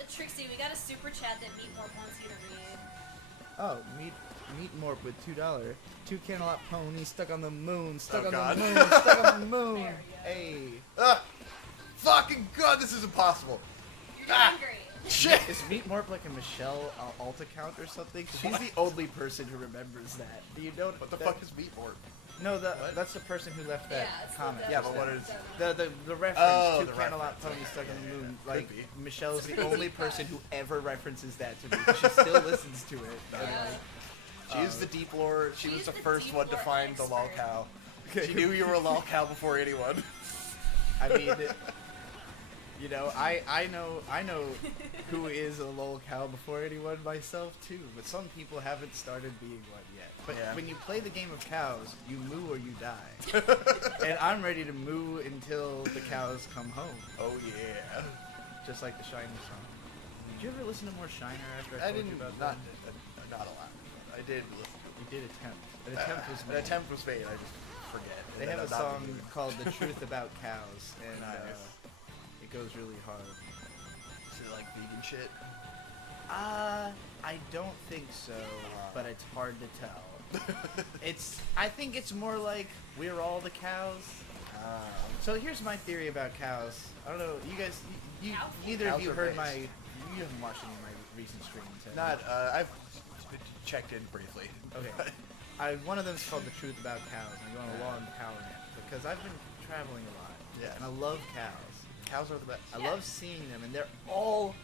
Trixie, we got a super chat that Meatmore wants you to read. Oh, meat morp with $2. 2 cantaloupe ponies stuck on the moon, stuck Oh, on God. the moon, stuck on the moon. There we go. Hey, Fucking God, this is impossible. You're doing Ah. great. Shit. is meat morp like a Michelle alt account or something? She's the only person who remembers that. Do you know What the that- fuck is Meatmore? No, that's the person who left that Yeah, it's comment. Yeah, but what is? The reference Oh, to the cantaloupe reference. pony stuck on the moon. Could Like be. Michelle's the only person who ever references that to me. She still listens to it. And, Yeah. She is the deep lore. She was She's the the first deep one to lore find the lol expert. cow. She knew you were a lol cow before anyone. I mean, you know, I know who is a lol cow before anyone myself too. But some people haven't started being one yet. But Yeah. when you play the game of cows, you moo or you die. And I'm ready to moo until the cows come home, Oh yeah. just like the Shiner song. Did you ever listen to more Shiner after I I told didn't. you about Not that? not a lot. I did listen. You did attempt. An attempt was An made. attempt was made. I just forget. They And have a then I'm not song doing it. called "The Truth About Cows," and Nice. it goes really hard. Is it like vegan shit? I don't think so, but it's hard to tell. I think it's more like we're all the cows. So here's my theory about cows. I don't know, you guys, neither of Cows you are heard based. you haven't watched any of my recent streams, have you? Not. I've checked in briefly. Okay. One of them is called "The Truth About Cows," and I go on a long cow rant because I've been traveling a lot. Yeah. And I love cows. Cows are the best. I love seeing them, and they're all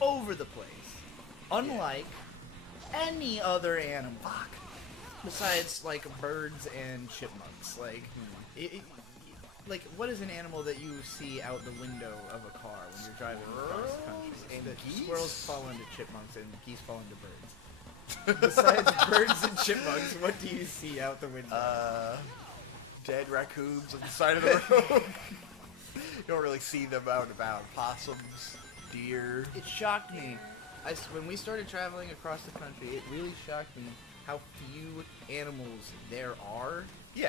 over the place. Unlike any other animal. Besides, like, birds and chipmunks. Like, like, what is an animal that you see out the window of a car when you're driving across the country? And The geese? Squirrels fall into chipmunks and geese fall into birds. Besides birds and chipmunks, what do you see out the window? Dead raccoons on the side of the road. You don't really see them out and about. Possums, deer. It shocked me. When we started traveling across the country, it really shocked me how few animals there are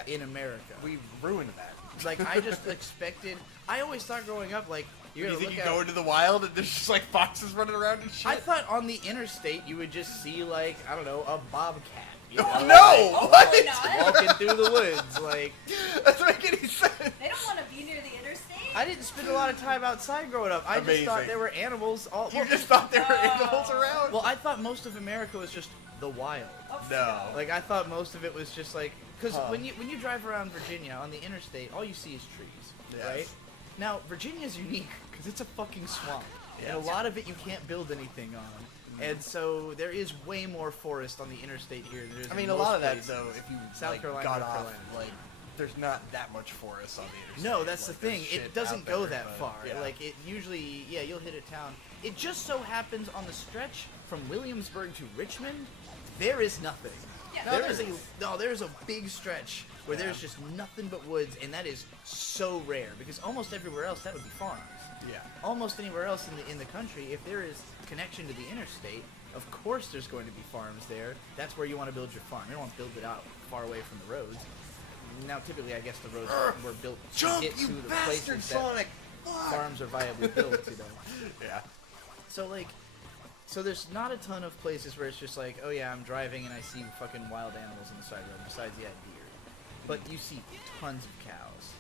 in America. We ruined that. Like, I just expected... I always thought growing up, like, you're You gonna think look you out... go into the wild and there's just like foxes running around and shit? I thought on the interstate you would just see, like, I don't know, a bobcat. You know, Oh, no! like, What? walking through the woods, like... That doesn't make any sense. They don't want to be near the interstate. I didn't spend a lot of time outside growing up. I just thought Amazing. there were animals all... You just thought there were animals around? Well, I thought most of America was just the wild. No. Like, I thought most of it was just like... Because when you drive around Virginia on the interstate, all you see is trees, Yes. right? Now, Virginia's unique because it's a fucking swamp. Yeah. And a lot of it you can't build anything on. And so there is way more forest on the interstate here than there is I mean, in a most lot of that, places. though, if you South like, Carolina, got North off, Carolina. like, there's not that much forest on the interstate. No, that's Like, the thing. there's shit It doesn't out go there, that but, far. yeah. Like, it usually, yeah, you'll hit a town. It just so happens on the stretch from Williamsburg to Richmond, there is nothing. Yeah. There's a big stretch where there's just nothing but woods, and that is so rare because almost everywhere else that would be farms. Yeah. Almost anywhere else in the country, if there is connection to the interstate, of course there's going to be farms there. That's where you want to build your farm. You don't want to build it out far away from the roads. Now, typically, I guess the roads were built to Jump, get you to the bastard, places that Sonic! Fuck! farms are viably built, you know. Yeah. So there's not a ton of places where it's just like, oh yeah, I'm driving and I see fucking wild animals on the side of the road, besides, yeah, deer. But you see tons of cows.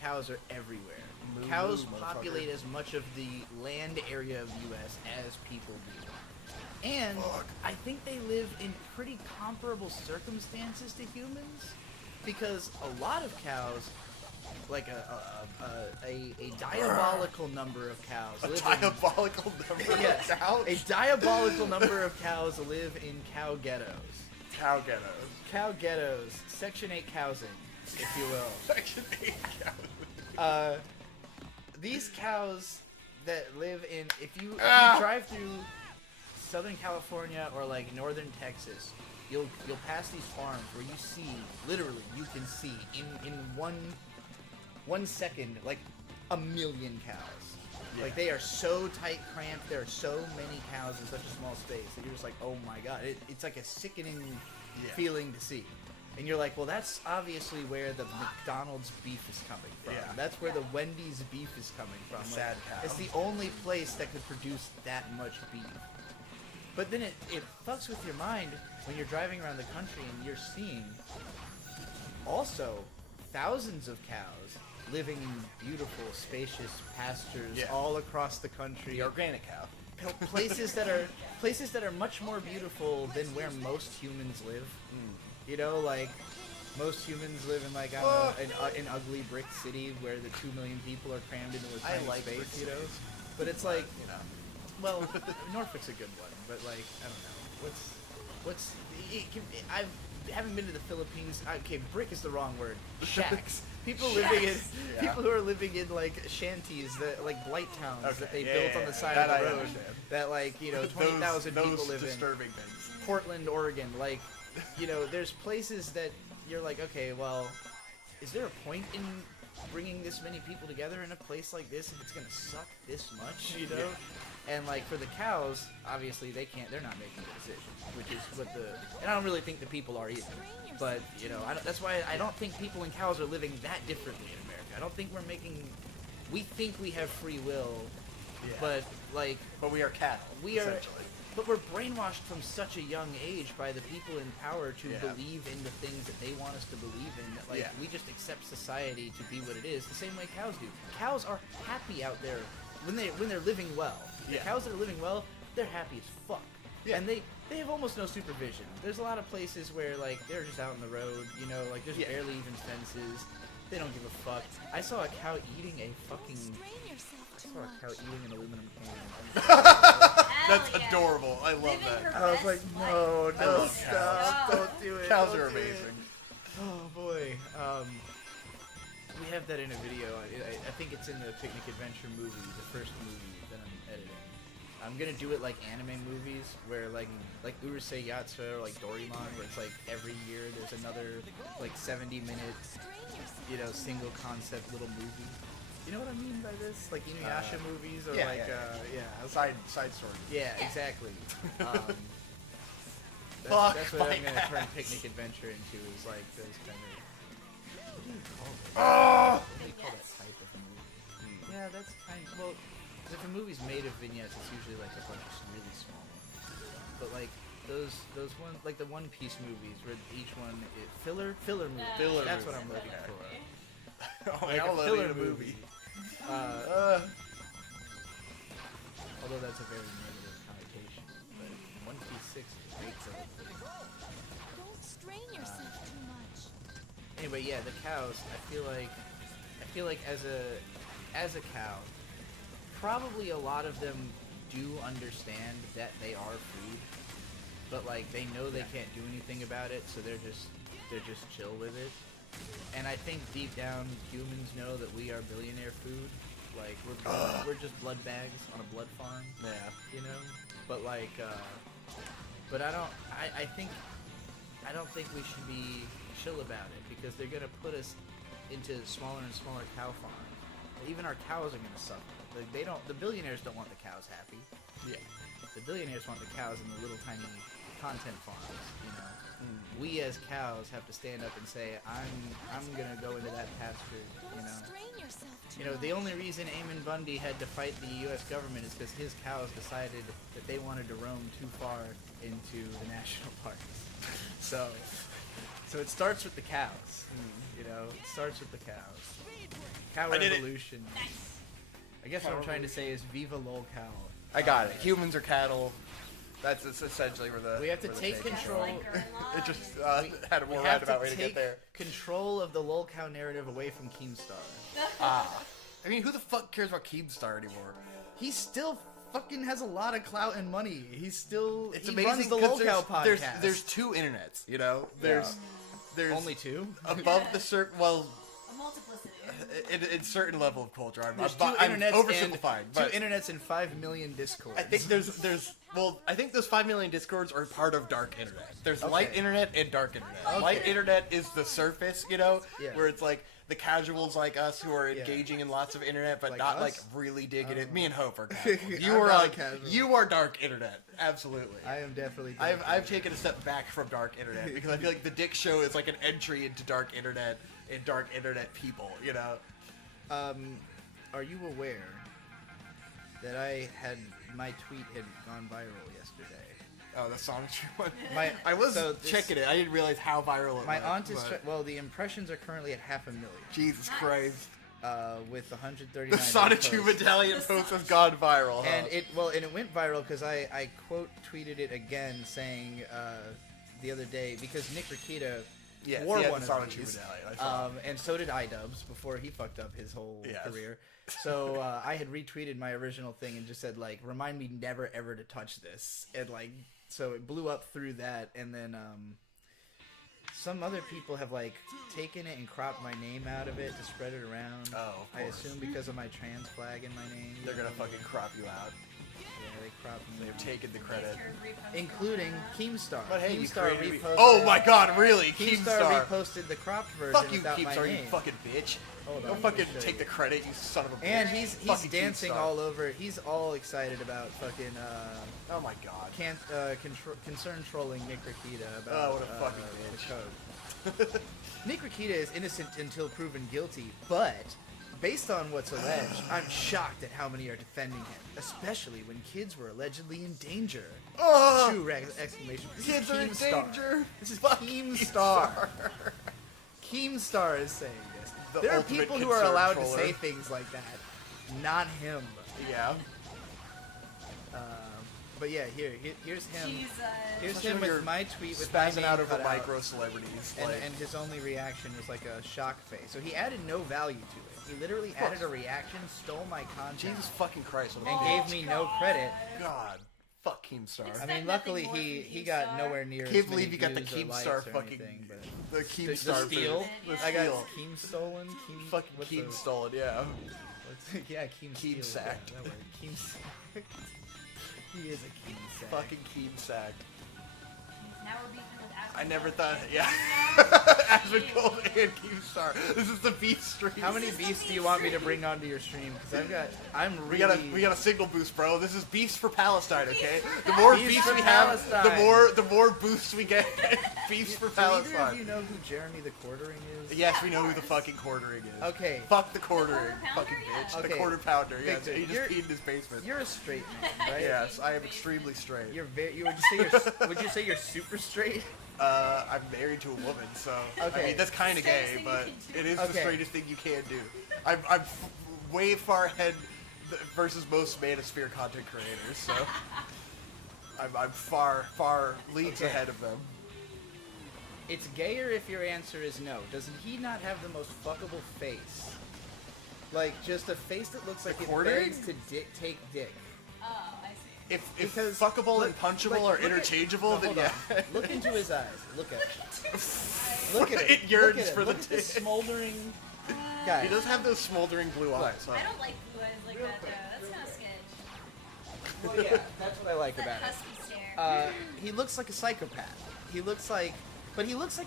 Cows are everywhere. Moo Cows moo, populate motherfucker. as much of the land area of the U.S. as people do. And Fuck. I think they live in pretty comparable circumstances to humans, because a lot of cows, like a diabolical number of cows A live diabolical number in, yes, of cows? a diabolical number of cows live in cow ghettos. Cow ghettos. Cow ghettos, Section 8 housing, if you will. Section 8 cows. These cows that live in, if you drive through Southern California or like Northern Texas, you'll pass these farms where you see, literally, you can see in one second like a million cows. Yeah. Like, they are so tight cramped. There are so many cows in such a small space that you're just like, oh my god, it's like a sickening feeling to see. And you're like, well, that's obviously where the McDonald's beef is coming from. Yeah. That's where the Wendy's beef is coming from. Sad cow. It's the only place that could produce that much beef. But then it fucks with your mind when you're driving around the country and you're seeing also thousands of cows living in beautiful, spacious pastures all across the country. The organic cow. Places that are much more beautiful than where most humans live. You know, like, most humans live in, like, I don't know, an ugly brick city where the 2 million people are crammed into a tiny like space, brick you know? cities. But it's like, You know. well, Norfolk's a good one, but, like, I don't know. I haven't been to the Philippines. Okay, brick is the wrong word. Shacks. People who are living in like shanties, that like blight towns that they built on the side of That the I road, understand. that, like, you know, 20,000 people those live in. disturbing things. Portland, Oregon, like, you know, there's places that you're like, okay, well, is there a point in bringing this many people together in a place like this if it's gonna suck this much, you know? And like for the cows, obviously they're not making the decision, which is what and I don't really think the people are either. But, you know, that's why I don't think people and cows are living that differently in America. I don't think we think we have free will, but like, But we are cattle, essentially. but we're brainwashed from such a young age by the people in power to believe in the things that they want us to believe in. That, like, we just accept society to be what it is, the same way cows do. Cows are happy out there when they're living well. The cows that are living well, they're happy as fuck. Yeah. And they have almost no supervision. There's a lot of places where, like, they're just out on the road, you know, like, there's barely even fences. They don't give a fuck. I saw a cow eating an aluminum can. That's adorable. I love that. I was like, no, I love stop, cows. don't do it. Cows don't are do it. amazing. Oh boy. We have that in a video. I think it's in the Picnic Adventure movie, the first movie that I'm editing. I'm gonna do it like anime movies, where like Urusei Yatsura or like Doraemon, where it's like every year there's another like 70-minute, single concept little movie. You know what I mean by this? Like Inuyasha movies or side story. Yeah, exactly. That's Fuck what my I'm gonna turn ass. Picnic Adventure into, is like those kind of. What do you call it? Oh! What do you call that type of movie? Yeah, that's kind of, well, if a movie's made of vignettes, it's usually like a bunch of really small ones. But like those ones, like the One Piece movies, where each one is filler movie. Filler That's movie. what I'm looking for. Oh, Like I'll a let filler you movie. Although that's a very negative connotation. But One Piece 6 is a great filler movie. Don't strain yourself too much. Anyway, yeah, the cows. I feel like as a cow, probably a lot of them do understand that they are food, but like they know they can't do anything about it, so they're just chill with it. And I think deep down humans know that we are billionaire food. Like we're just blood bags on a blood farm. Yeah. You know? But like but I don't think we should be chill about it, because they're gonna put us into smaller and smaller cow farms. Even our cows are gonna suffer. Like, the billionaires don't want the cows happy. Yeah. The billionaires want the cows in the little tiny content farms, you know. We as cows have to stand up and say, I'm gonna go into that pasture, you Don't know. strain yourself too You know, much. the only reason Eamon Bundy had to fight the U.S. government is because his cows decided that they wanted to roam too far into the national parks. So it starts with the cows, you know. It starts with the cows. Cow I did it. revolution. I guess what I'm trying to say is Viva lol cow. I got it. Humans are cattle. That's essentially where the. We have to where the take take is. control. It just had a We more have roundabout to way to take get there. control of the lol cow narrative away from Keemstar. I mean, who the fuck cares about Keemstar anymore? He still fucking has a lot of clout and money. He's still It's he amazing runs the 'cause lol cow there's, podcast. there's two internets, you know. There's only two. above the certain A multiplicity. in certain level of culture. There's two I'm internets oversimplifying, and but 2 internets and 5 million discords. I think I think those 5 million discords are part of dark internet. There's light internet and dark internet. Okay. Light internet is the surface, you know, Yeah. where it's like the casuals like us who are engaging in lots of internet, but Like not us? like really digging it. Me and Hope are casuals. You I'm are not like casual. you are dark internet, absolutely. I am definitely. I've taken a step back from dark internet because I feel like the Dick Show is like an entry into dark internet and dark internet people, you know. Are you aware that my tweet had gone viral yesterday? Oh, the Sonic one. I was checking it. I didn't realize how viral it My was. aunt is but- the impressions are currently at 500,000. Jesus Christ. With 139. The Sonic posts. 2 Battalion post has gone viral, huh? And it went viral because I quote tweeted it again, saying the other day, because Nick Rakita wore one of Sonic 2 these, Battalion. I saw it. and so did iDubbbz before he fucked up his whole career. So I had retweeted my original thing and just said, like, remind me never ever to touch this, and like, so it blew up through that, and then some other people have like taken it and cropped my name out of it to spread it around. Oh, of I course. assume because of my trans flag in my name. They're gonna fucking crop you out. Yeah, they cropped me. They've out. taken the credit. Including Keemstar. But hey, you Keemstar created reposted. Oh my god, really? Keemstar Keemstar. reposted the cropped version Fuck you, without my Keemstar, you name. fucking bitch. Hold on, Don't let me fucking show take you. the credit, you son of a bitch. And he's Fucking dancing Keemstar. all over. He's all excited about fucking Oh my god. concern trolling Nick Rakita about Oh, what a fucking the bitch. code. Nick Rakita is innocent until proven guilty, but based on what's alleged, I'm shocked at how many are defending him, especially when kids were allegedly in danger. Oh, True exclamation. This kids is are in Keemstar. danger. This is Fuck Keemstar. Keemstar is saying this. The There are ultimate people who are concern allowed troller. to say things like that, not him. Yeah. But yeah, here's him. Jesus. Here's Especially him when with you're my tweet with my Spazzing name out over cut out. micro celebrities. And, like, and his only reaction was like a shock face. So he added no value to it. He literally added a reaction, stole my content, Jesus fucking Christ. What a and bitch. gave me no credit. God. Fuck Keemstar. It's I Expect mean, luckily nothing more he from got Keemstar. nowhere near. Can't as believe many you got the views or likes Keemstar or fucking anything, but the the Keemstar steal. Yeah. I got steal. Keem stolen. Keem, Fucking what's Keem those? stolen, yeah. What's, yeah, Keem Keem steal. sacked. Yeah, that word. Keem sacked. He is a Keem sack. Fucking Keem sacked. Now we're beefing with Aspen I never Gold thought, and yeah. Keemstar. Aspen Gold and Keemstar. This is the beef stream. How many beefs do you want me to bring onto your stream? Because I'm We really. got a signal boost, bro. This is beefs for Palestine, okay? The more Beefs beefs for we have, Palestine. the more boosts we get. Beefs for Do either of Palestine. you know who Jeremy the Quartering is? Yes, we know who the fucking quartering is. Okay. Fuck the quartering, quarter pounder? fucking bitch. Yeah. The Okay. quarter pounder, yes. Victor, He just you're- peed in his basement. You're a straight man, right? Yes, I am extremely straight. You're very. Would you say you're super straight? I'm married to a woman, so I Okay. mean that's kind of Straightest gay, thing you but can do. it is Okay. the straightest thing you can do. I'm way far ahead versus most manosphere content creators, so I'm far leagues Okay. ahead of them. It's gayer if your answer is no. Doesn't he not have the most fuckable face? Like just a face that looks like it quartering? begs to take dick. Oh, I see. If Because fuckable and look- punchable like, are look at- interchangeable, no, then hold yeah. on. Look into his eyes. Look at it. Look at it. It yearns Look at it. for the Look at the dick. smoldering guy. He does have those smoldering blue eyes. huh? I don't like blue eyes like that, though. That's kind of sketch. Well, yeah, that's what I like That about it. husky stare. He looks like a psychopath. He looks like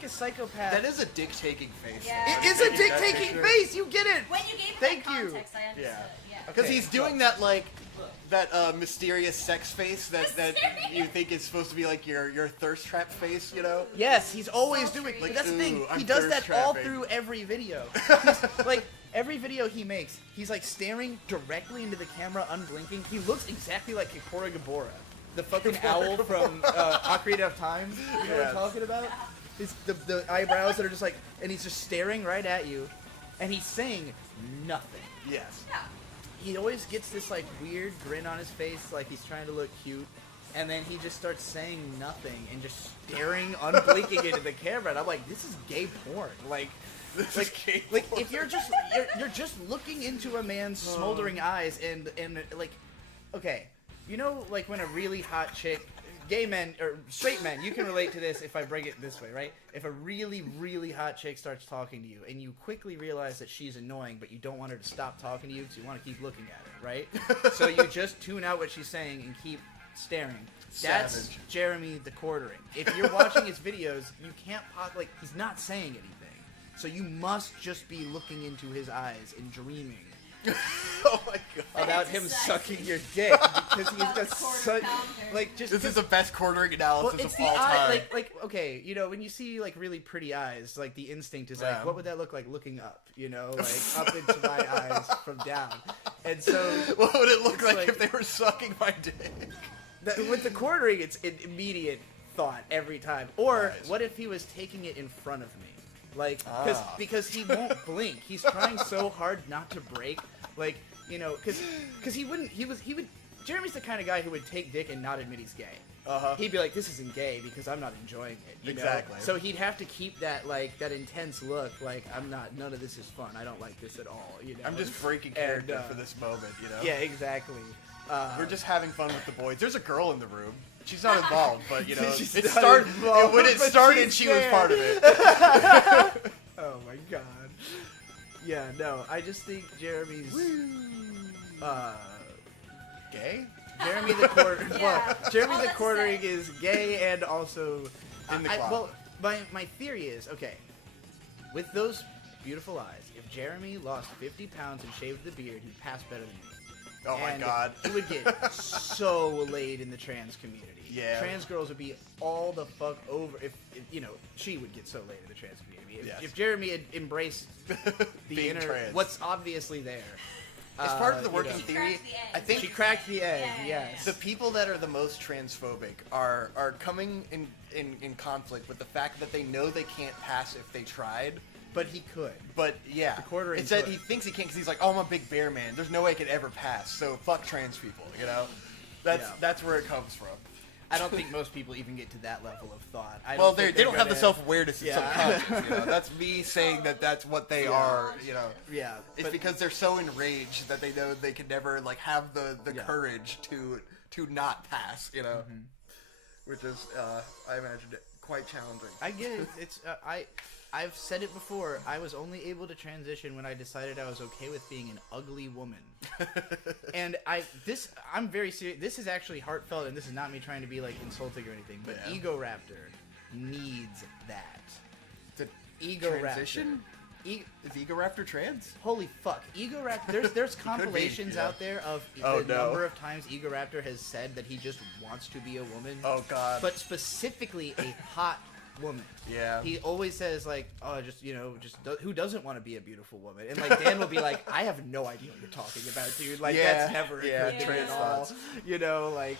a psychopath. That is a dick-taking face. Yeah. It is a dick-taking face. You get it. When you gave it Thank that you. context, I understood. Yeah. Because Okay, he's doing that mysterious sex face that you think is supposed to be like your thirst trap face, you know? Yes, he's always Sultry. doing. Like, But that's the thing. ooh, I'm He does that all thirst-trapping. through every video. He's, like every video he makes, he's like staring directly into the camera, unblinking. He looks exactly like Kikora Gabora, the fucking owl from Ocarina of Time. You know what Yes. I'm talking about? It's the eyebrows that are just like, and he's just staring right at you, and he's saying nothing. Yes. Yeah. He always gets this like weird grin on his face, like he's trying to look cute, and then he just starts saying nothing and just staring, unblinking into the camera. And I'm like, this is gay porn. Like, This like, is gay like porn. if you're just looking into a man's smoldering eyes and like, okay, you know, like when a really hot chick. Gay men or straight men, you can relate to this if I bring it this way, right? If a really, really hot chick starts talking to you and you quickly realize that she's annoying, but you don't want her to stop talking to you because you want to keep looking at her, right? So you just tune out what she's saying and keep staring. That's Savage. Jeremy the Quartering. If you're watching his videos, you can't like he's not saying anything. So you must just be looking into his eyes and dreaming Oh my god. about him Fantasizing. sucking your dick because he's About got the quarter such pounder. like just This is the best quartering analysis well, it's of the all eye, time. like okay, you know, when you see like really pretty eyes, like the instinct is like, Yeah. what would that look like looking up? You know, like up into my eyes from down. And so What would it look it's like, like- if they were sucking my dick? with the quartering, it's an immediate thought every time. Or Nice. what if he was taking it in front of me? Like, Ah. because he won't blink. He's trying so hard not to break. Like, you know, because he would. Jeremy's the kind of guy who would take dick and not admit he's gay. Uh-huh. He'd be like, "This isn't gay because I'm not enjoying it." You know? Exactly. So he'd have to keep that like that intense look. Like, I'm not. None of this is fun. I don't like this at all. You know. I'm just breaking And, character for this moment, you know? Yeah, exactly. We're just having fun with the boys. There's a girl in the room. She's not involved, but you know, She's it not started involved, when it but started. she's She was there. part of it. Oh my god. Yeah, no, I just think Jeremy's Gay? Jeremy the quarter Yeah. well, Jeremy All the that to quartering say. is gay and also In the closet. well, my theory is, okay, with those beautiful eyes, if Jeremy lost 50 pounds and shaved the beard, he'd pass better than me. Oh my And god. he would get so laid in the trans community. Yeah. Trans girls would be all the fuck over if you know, she would get so laid in the trans community. If, Yes. if Jeremy had embraced the Being inner trans. what's obviously there. As part of the you working know. theory, Cracked the egg. I think She cracked the egg, Yeah. yes. the people that are the most transphobic are coming in conflict with the fact that they know they can't pass if they tried. But he could. But yeah, The quartering it's that could. he thinks he can't because he's like, oh, I'm a big bear man. There's no way I could ever pass. So fuck trans people, you know. Yeah. That's where it comes from. I don't think most people even get to that level of thought. I Well, don't think they don't have the gonna- self-awareness. It's Yeah. subconscious. You know? That's me saying that that's what they are. You know, Yeah, it's but- because they're so enraged that they know they can never like have the Yeah. courage to to not pass, you know, which is, I imagine, quite challenging. I get it. It's I've said it before. I was only able to transition when I decided I was okay with being an ugly woman. And I'm very serious. This is actually heartfelt, and this is not me trying to be like insulting or anything. But Yeah. Ego Raptor needs that. The Ego transition? Raptor. Is Ego Raptor trans? Holy fuck, Ego Raptor! There's be, compilations yeah. out there of Oh, the no. number of times Ego Raptor has said that he just wants to be a woman. Oh, God. But specifically a hot woman. Yeah. He always says like, "Oh, who doesn't want to be a beautiful woman?" And like Dan will be like, "I have no idea what you're talking about, dude. Like Yeah. that's never occurred to me trans at all." thoughts. You know, like.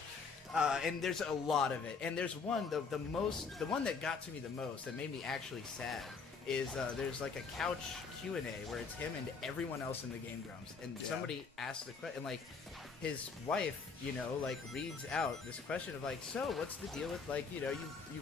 And there's a lot of it, and there's one the one that got to me the most that made me actually sad is there's like a couch Q&A where it's him and everyone else in the Game Grumps, and somebody asked the question, and like his wife, you know, like reads out this question of like, so what's the deal with like, you know, you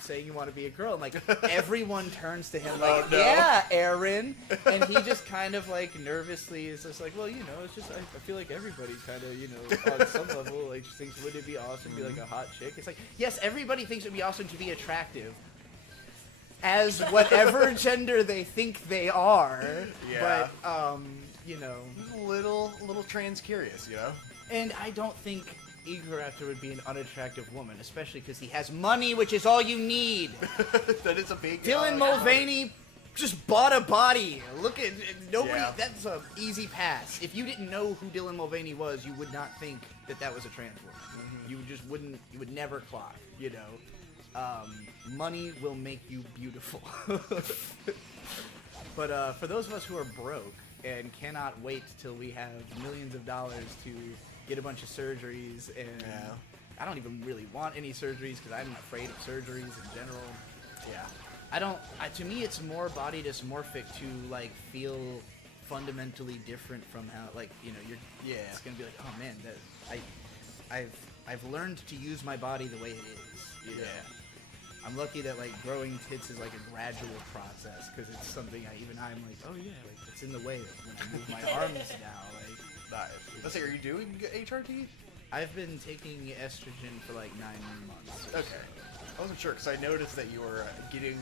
saying you want to be a girl, and like everyone turns to him like, Oh, no. yeah, Aaron, and he just kind of like nervously is just like, well, you know, it's just I feel like everybody kind of, you know, on some level like just thinks, wouldn't it be awesome to be like a hot chick? It's like, yes, everybody thinks it'd be awesome to be attractive as whatever gender they think they are. Yeah. But you know, Little trans curious, you know? and I don't think Ego Raptor would be an unattractive woman, especially because he has money, which is all you need. That is a big... Dylan Mulvaney just bought a body. Look at nobody. Yeah. That's an easy pass. If you didn't know who Dylan Mulvaney was, you would not think that was a trans woman. You just wouldn't. You would never clock. You know, money will make you beautiful. But for those of us who are broke and cannot wait till we have millions of dollars to get a bunch of surgeries, and I don't even really want any surgeries because I'm afraid of surgeries in general. Yeah. To me, it's more body dysmorphic to like feel fundamentally different from how, like, you know, it's gonna be like, oh man, I've learned to use my body the way it is. You know? I'm lucky that like growing tits is like a gradual process because it's something I'm like, oh yeah, like it's in the way of when I move my arms now. Like, Nice. Let's say, are you doing HRT? I've been taking estrogen for like 9 months. Okay. I wasn't sure because I noticed that you were getting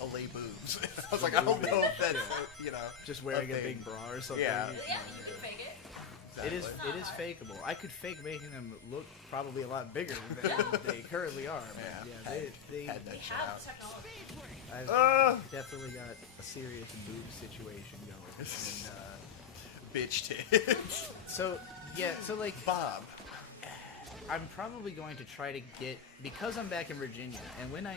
a lay boobs. I was like, I don't know if that's, you know, Just wearing a thing. big bra or something. Yeah. Yeah, you can fake it. It is Exactly. it is fakeable. I could fake making them look probably a lot bigger than they currently are. But Yeah. they Had that We shit have out. the technology. I've definitely got a serious boob situation going. And, Bitch tits. so like Bob. I'm probably going to try to get, because I'm back in Virginia, and when I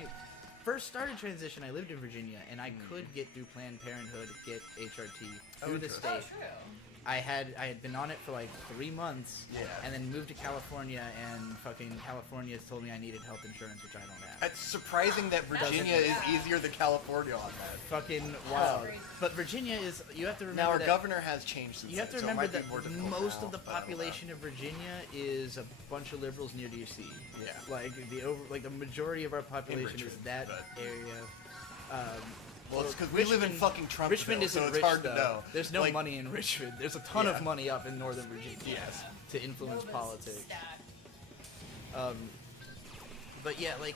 first started transition, I lived in Virginia, and I could get through Planned Parenthood, get HRT through the state. Oh, true. I had been on it for like 3 months, Yeah. and then moved to California, and fucking California told me I needed health insurance, which I don't have. It's surprising that Virginia is easier than California on that. Fucking wild. Agreed. But Virginia is, you have to remember Now our that governor has changed since you have to then, so it remember might be that more difficult most now, of the but I don't know. population of Virginia is a bunch of liberals near DC. Yeah. Like the majority of our population is Richmond, that but- area. Well, it's because we live in fucking Trumpville, Richmond isn't so it's rich, hard though. to know. There's no Like, money in Richmond. There's a ton Yeah. of money up in Northern Virginia. Yes. To influence Nova's politics. stack. But yeah, like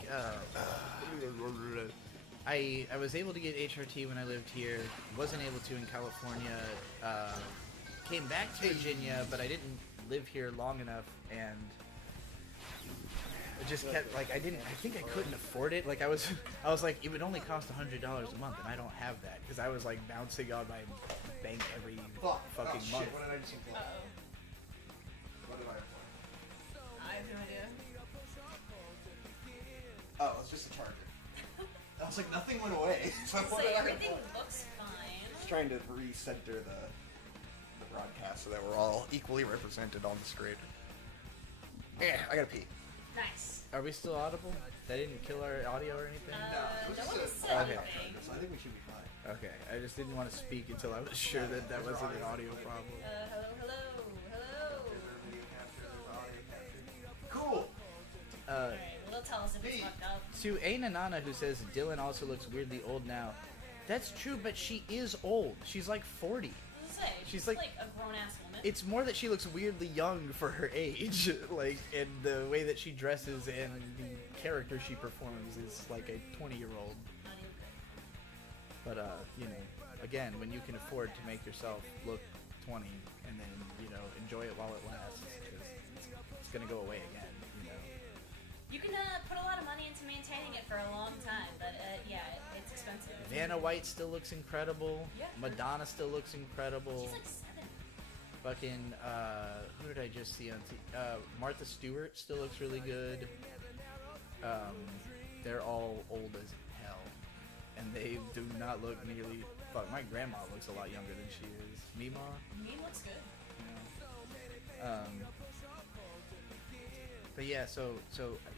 I was able to get HRT when I lived here. Wasn't able to in California. Came back to Virginia, but I didn't live here long enough, and it just kept like I think I couldn't afford it. Like I was like, it would only cost $100 a month, and I don't have that because I was like bouncing on my bank every fucking month. What did I just apply? Uh-oh. What did I apply? I have no idea. Oh, it's just a charger. I was like, nothing went away. So So what did I everything apply? looks fine. Just trying to recenter the broadcast so that we're all equally represented on the screen. Yeah, I gotta pee. Nice. Are we still audible? That didn't kill our audio or anything? No one said Okay. anything. So I think we should be fine. Okay, I just didn't want to speak until I was sure that that wasn't an audio problem. Hello. Cool. Alright, well, they'll tell us if it's fucked up. To Aina Nana, who says Dylan also looks weirdly old now. That's true, but she is old. She's like 40. say, She's she's like- like a grown ass woman. It's more that she looks weirdly young for her age, like, and the way that she dresses and the character she performs is like a 20-year-old. Not even good. But you know, again, when you can afford to make yourself look 20 and then enjoy it while it lasts, because it's gonna go away again. You can put a lot of money into maintaining it for a long time, but yeah, it's expensive. Vanna White still looks incredible. Yeah. Madonna still looks incredible. She's like 7. Fucking, who did I just see on Martha Stewart still looks really good. They're all old as hell. And they do not look nearly... Fuck, my grandma looks a lot younger than she is. Mima? Me looks good. But yeah, so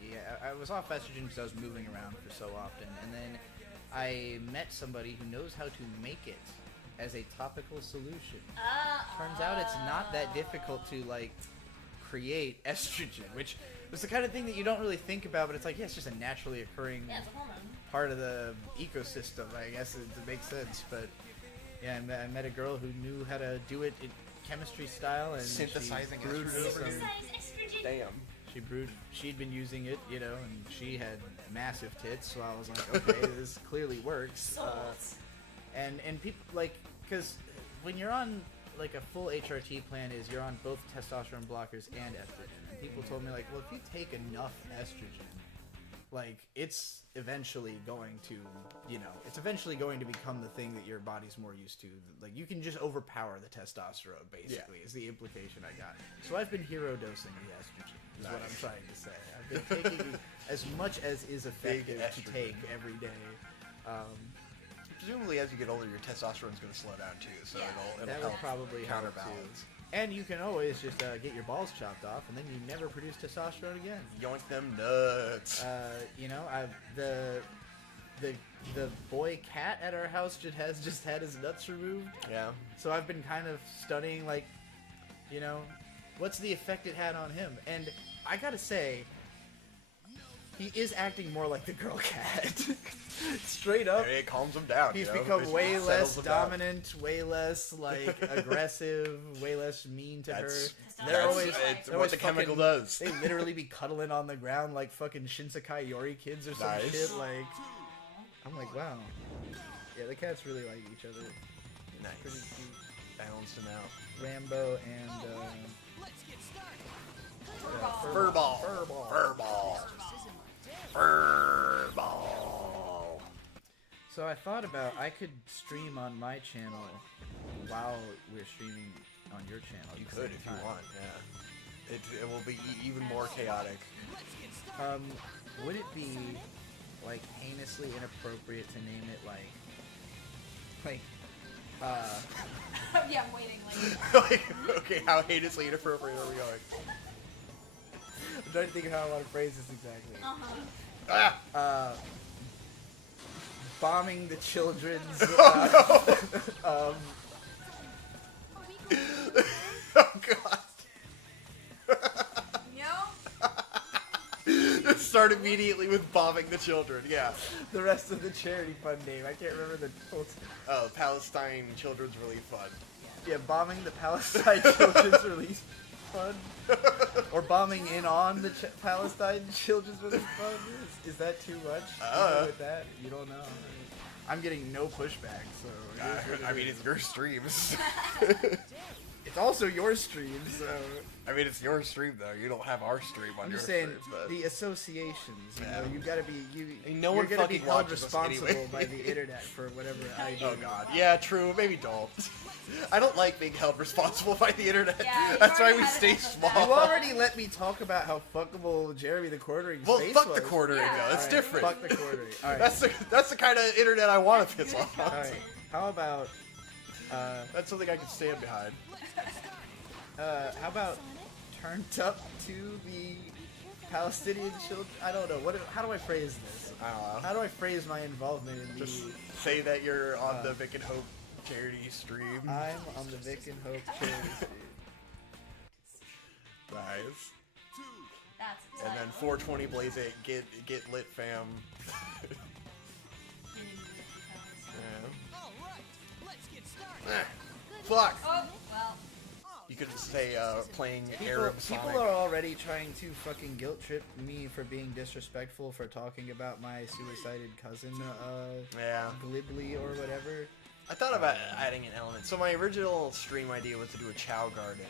yeah, I was off estrogen because I was moving around for so often. And then I met somebody who knows how to make it as a topical solution. Turns out it's not that difficult to like create estrogen, which was the kind of thing that you don't really think about, but it's like, yeah, it's just a naturally occurring Yeah, it's a hormone. part of the ecosystem, I guess it makes sense. But yeah, I met a girl who knew how to do it in chemistry style, and Synthesizing she brewed me estrogen. some. Synthesize estrogen. Damn. She'd been using it, and she had massive tits, so I was like, okay, this clearly works. Sold. And people like, because when you're on like a full HRT plan, you're on both testosterone blockers and estrogen. And people told me like, well, if you take enough estrogen, like it's eventually going to, it's eventually going to become the thing that your body's more used to. Like you can just overpower the testosterone, basically, is the implication I got. So I've been hero dosing the estrogen, is what I'm trying to say. I've been taking as much as is effective to estrogen. take every day. Presumably, as you get older, your testosterone's going to slow down too, so Yeah. it'll That help would probably help too. counterbalance. And you can always just get your balls chopped off, and then you never produce testosterone again. Yoink them nuts. The boy cat at our house just had his nuts removed. Yeah. So I've been kind of studying, like, what's the effect it had on him. And I gotta say, he is acting more like the girl cat. Straight up. It calms them down. He's you know? become It way settles less them down. dominant, way less like aggressive, way less mean to That's- her. They're always, it's they're what always the chemical fucking- does. They literally be cuddling on the ground like fucking Shinsekai Yori kids or some Nice. shit. Like, I'm like, wow. Yeah, the cats really like each other. Pretty Nice. cute. Balancing out. Rambo and Let's get started. Furball. Furball. Furball. Furball. So I thought about I could stream on my channel while we're streaming on your channel. at You the could same if you time. want, yeah. It will be even more chaotic. Would it be like heinously inappropriate to name it like Yeah, I'm waiting. Like, Okay, how heinously inappropriate are we going? I'm trying to think of how I want to phrase this exactly. Ah! Bombing the children's Oh god. Just start immediately with bombing the children, yeah. the rest of the charity fund name. I can't remember the total. Oh, Palestine Children's Relief Fund. Yeah, bombing the Palestine Children's Relief Fund, or bombing in on the Palestine Children's Relief Fund. Is that too much? You go with that? You don't know. I'm getting no pushback, so. I mean, it's your streams. It's also your stream, so. I mean, it's your stream though. You don't have our stream on I'm your just saying stream. But... the associations. You know, Yeah. you gotta be And no you're one gonna be fucking held watches us responsible anyway. by the internet for whatever I do. Oh god. Yeah, true. Maybe don't. I don't like being held responsible by the internet. Yeah, you That's why already we had stay enough of that. small. You already let me talk about how fuckable Jeremy the Quartering's Well, face fuck was. the quartering Yeah. though. It's Alright, different. Fuck the quartering. Alright. That's the kind of internet I want to piss off. Alright. How about That's something I can stand behind. how about turned up to the Palestinian children? I don't know. How do I phrase this? I don't know. How do I phrase my involvement in the? Just say that you're on the Vic and Hope charity stream. I'm on the Vic and Hope charity stream. Nice. that's And then 420 Blaze 8, get lit fam. All right, let's get started. Good Fuck. Oh, well. You could say playing People, Arab Sonic. people are already trying to fucking guilt trip me for being disrespectful for talking about my suicided cousin, Yeah. glibly or whatever. I thought about adding an element. So my original stream idea was to do a Chow Garden.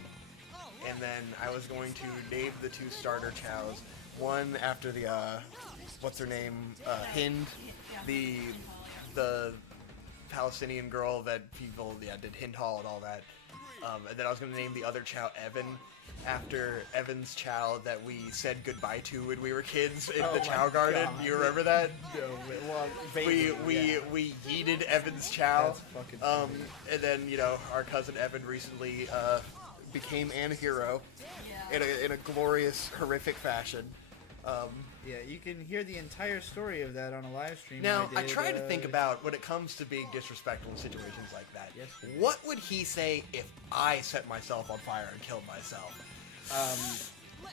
And then I was going to name the 2 starter Chows. One after the, what's her name? Hind. The Palestinian girl that people, did Hind Hall and all that. And then I was going to name the other Chow Evan, after Evan's Chow that we said goodbye to when we were kids in the Chow Garden. God. Do you remember that? No, well, vaguely, We yeeted Evan's Chow. That's fucking funny. And then, our cousin Evan recently became an hero in a glorious, horrific fashion. Yeah, you can hear the entire story of that on a live stream. Now, I did, try to think about when it comes to being disrespectful in situations like that. Yes. What would he say if I set myself on fire and killed myself?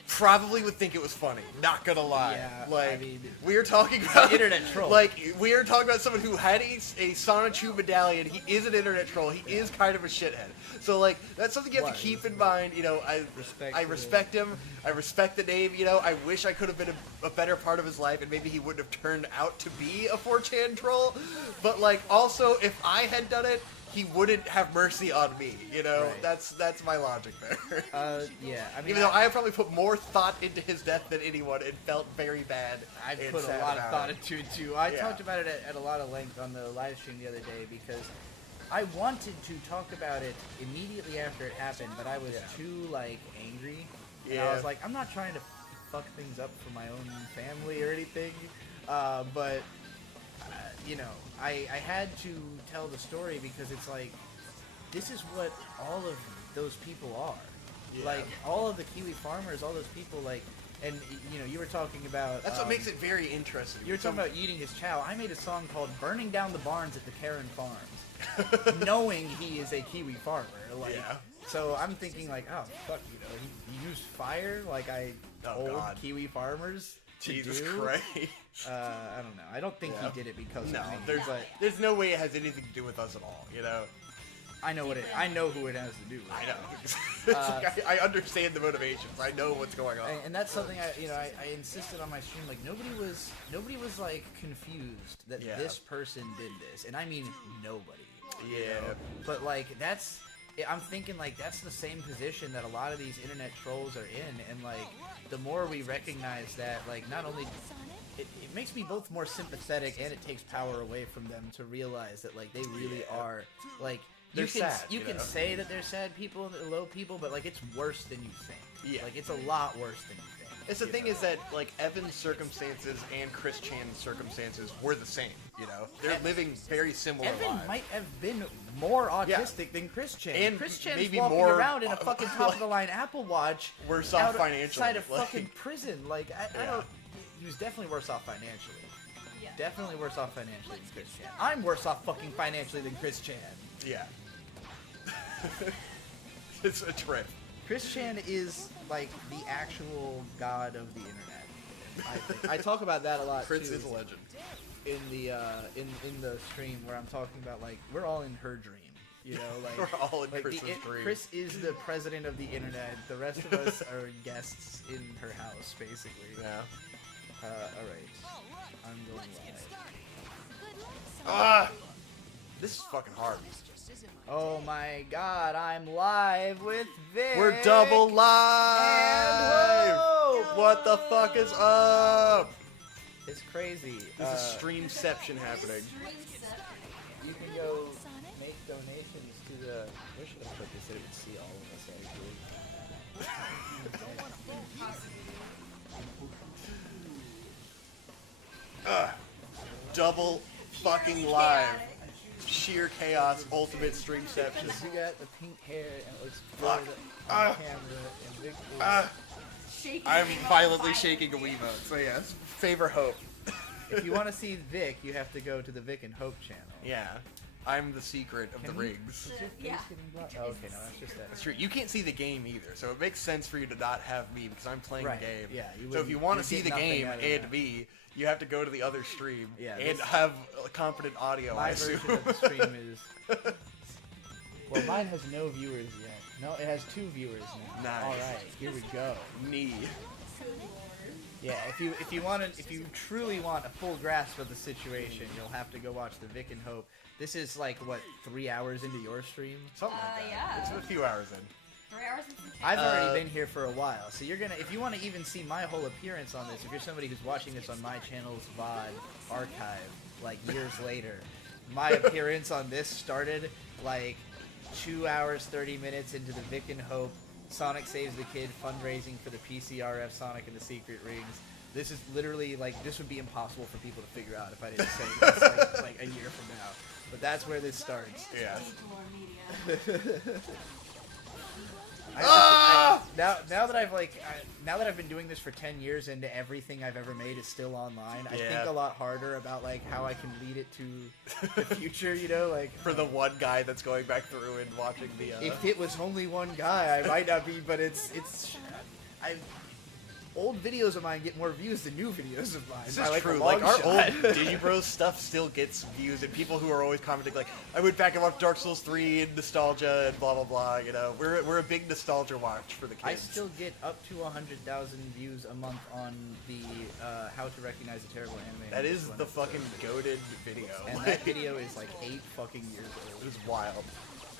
Probably would think it was funny. Not gonna lie. Yeah, like I mean, we are talking about internet troll. Like we are talking about someone who had a Sonichu medallion. He is an internet troll. He is kind of a shithead. So like that's something you have to keep in mind. I respect him. I respect the name. I wish I could have been a better part of his life, and maybe he wouldn't have turned out to be a 4chan troll. But like also, if I had done it, he wouldn't have mercy on me. Right. That's my logic there. Yeah, I mean, Even though I have probably put more thought into his death than anyone and felt very bad. I've and put a sad lot of about thought it. into it too. I Yeah. talked about it at a lot of length on the live stream the other day because I wanted to talk about it immediately after it happened, but I was too angry. And I Yeah. was like, I'm not trying to fuck things up for my own family or anything, but I had to tell the story because it's like this is what all of those people are. Yeah. Like all of the Kiwi farmers, all those people and you were talking about That's what makes it very interesting. you were talking about eating his chow. I made a song called "Burning Down the Barns at the Karen Farms," knowing he is a Kiwi farmer. Yeah. So I'm thinking oh fuck, he used fire like I told God. Kiwi farmers to Jesus do. Christ. I don't know. I don't think Yeah. he did it because No, of me. there's there's no way it has anything to do with us at all. I know I know who it has to do with. I know. It's like I understand the motivations. I know what's going on. And that's something I insisted on my stream. Like nobody was confused that this person did this, and I mean nobody. Yeah. But I'm thinking that's the same position that a lot of these internet trolls are in, and the more we recognize that, not only it makes me both more sympathetic and it takes power away from them to realize that they really are They're sad, you can say that they're sad people and they're low people, but it's worse than you think. Yeah. It's a lot worse than you think. It's the thing is that Evan's circumstances and Chris Chan's circumstances were the same. They're living very similar Evan lives. might have been more autistic than Chris Chan. And Chris Chan's maybe walking more, around in a fucking top of the line Apple Watch. Worse off financially. Outside of fucking prison. I don't. He was definitely worse off financially. Yeah. Definitely worse off financially than Chris Chan. I'm worse off fucking financially than Chris Chan. Yeah. It's a trip. Chris Chan is the actual god of the internet. I think. I talk about that a lot Chris too is a legend. in the in the stream where I'm talking about we're all in her dream. We're all in Chris's dream. Chris is the president of the internet. The rest of us are guests in her house, basically. Yeah. All right. I'm going live. Ah! This is fucking hard. Oh my god, I'm live with Vic. We're double live! And whoa! What the fuck is up? It's crazy. This is streamception happening. You can go make donations to the. Where should I put this so it would see all of us actually? Double fucking live. Sheer chaos, ultimate streamception. You got the pink hair and it looks Fuck. good on camera and Vic is Shaking I'm Wiimote violently fire. shaking a Wiimote, so yes. Favor Hope. If you want to see Vic, you have to go to the Vic and Hope channel. Yeah. I'm the secret of the Can rings. Is your face Yeah. getting blocked? Oh, okay, no, that's just that. That's true. You can't see the game either, so it makes sense for you to not have me because I'm playing Right, the game. yeah, you So if you want to you'd see the get nothing game out of and that. me, you have to go to the other stream Yeah, and this- have competent audio. I My assume. version of the stream is. Well, mine has no viewers yet. No, it has 2 viewers now. Nice. All right, here we go. Me. Yeah, if you truly want a full grasp of the situation, you'll have to go watch the Vic and Hope. This is like what 3 hours into your stream. Something like that. Yeah. It's a few hours in. 3 hours and 15 I've already been here for a while, so you're gonna. If you want to even see my whole appearance on this, if you're somebody who's watching this on my channel's VOD archive, like years later, my appearance on this started like 2 hours 30 minutes into the Vic and Hope Sonic Saves the Kid fundraising for the PCRF Sonic and the Secret Rings. This is literally like this would be impossible for people to figure out if I didn't say this like a year from now. But that's where this starts. Yes. Now that I've been doing this for 10 years and everything I've ever made is still online, I think a lot harder about like how I can lead it to the future, you know, like For the one guy that's going back through and watching the if it was only one guy, I might not be, but old videos of mine get more views than new videos of mine. This by, is like, true. a Like, long our shot. old Digibros stuff still gets views, and people who are always commenting, like, I went back and watched Dark Souls 3 and nostalgia and blah, blah, blah, you know. We're a big nostalgia watch for the kids. I still get up to 100,000 views a month on the How to Recognize a Terrible Anime. That is one the episode. fucking goated video. And that video is like 8 fucking years old. It was wild.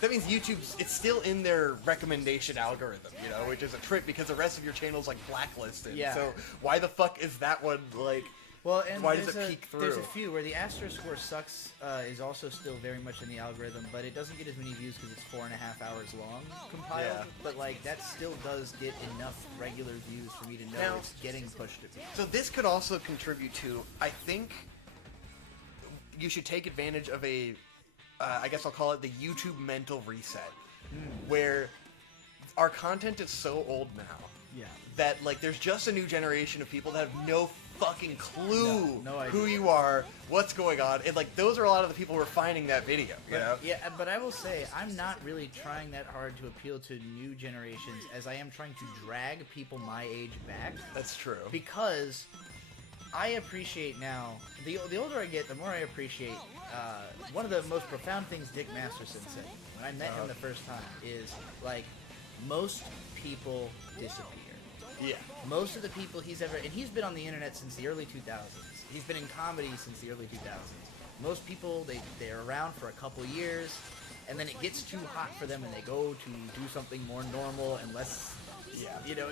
That means YouTube's, it's still in their recommendation algorithm, you know, which is a trip because the rest of your channel's like blacklisted. Yeah. So why the fuck is that one like? Well, and why does there's it peek through? There's a few where the asterisk score sucks is also still very much in the algorithm, but it doesn't get as many views because it's 4.5 hours long compiled. Yeah. But like that still does get enough regular views for me to know Now- it's getting pushed at me. So this could also contribute to, I think, you should take advantage of a, I guess I'll call it the YouTube mental reset, where our content is so old now Yeah. that like there's just a new generation of people that have no fucking clue No idea. who you are, what's going on, and like those are a lot of the people who are finding that video, you know? Yeah, but I will say I'm not really trying that hard to appeal to new generations as I am trying to drag people my age back. That's true. Because I appreciate now, the older I get, the more I appreciate, one of the most profound things Dick Masterson said when I met him the first time is, like, most people disappear. Yeah. Most of the people he's ever, and he's been on the internet since the early 2000s. He's been in comedy since the early 2000s. Most people, they're around for a couple years, and then it gets too hot for them and they go to do something more normal and less, you know,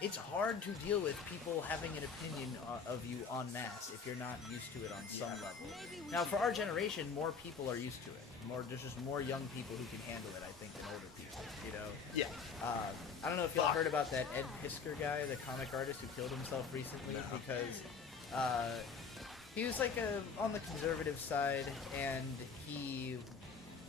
it's hard to deal with people having an opinion of you en masse if you're not used to it on some level. Now, for our generation, more people are used to it. There's just more young people who can handle it, I think, than older people, you know? Yeah. I don't know if y'all heard about that Ed Piskor guy, the comic artist who killed himself recently because he was like on the conservative side, and he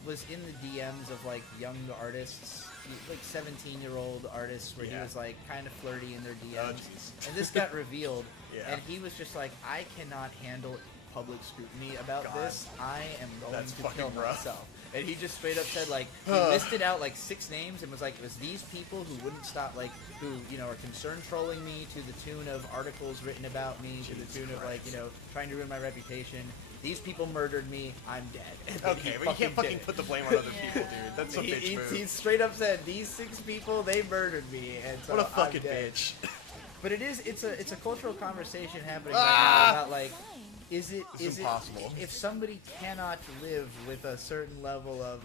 was in the DMs of like young artists, like 17-year-old artists, where he was like kind of flirty in their DMs, and this got revealed, and he was just like, I cannot handle public scrutiny about this. I am going to kill myself. And he just straight up said, like, he listed out like 6 names and was like, it was these people who wouldn't stop, like, who, you know, are concerned trolling me to the tune of articles written about me, to the tune of, like, you know, trying to ruin my reputation. These people murdered me. I'm dead. Okay, but you can't fucking put the blame on other people, dude. That's a bitch move. He straight up said, these 6 people, they murdered me. And so What a fucking I'm dead. bitch. But it's a cultural conversation happening right now about, like, is it impossible. If somebody cannot live with a certain level of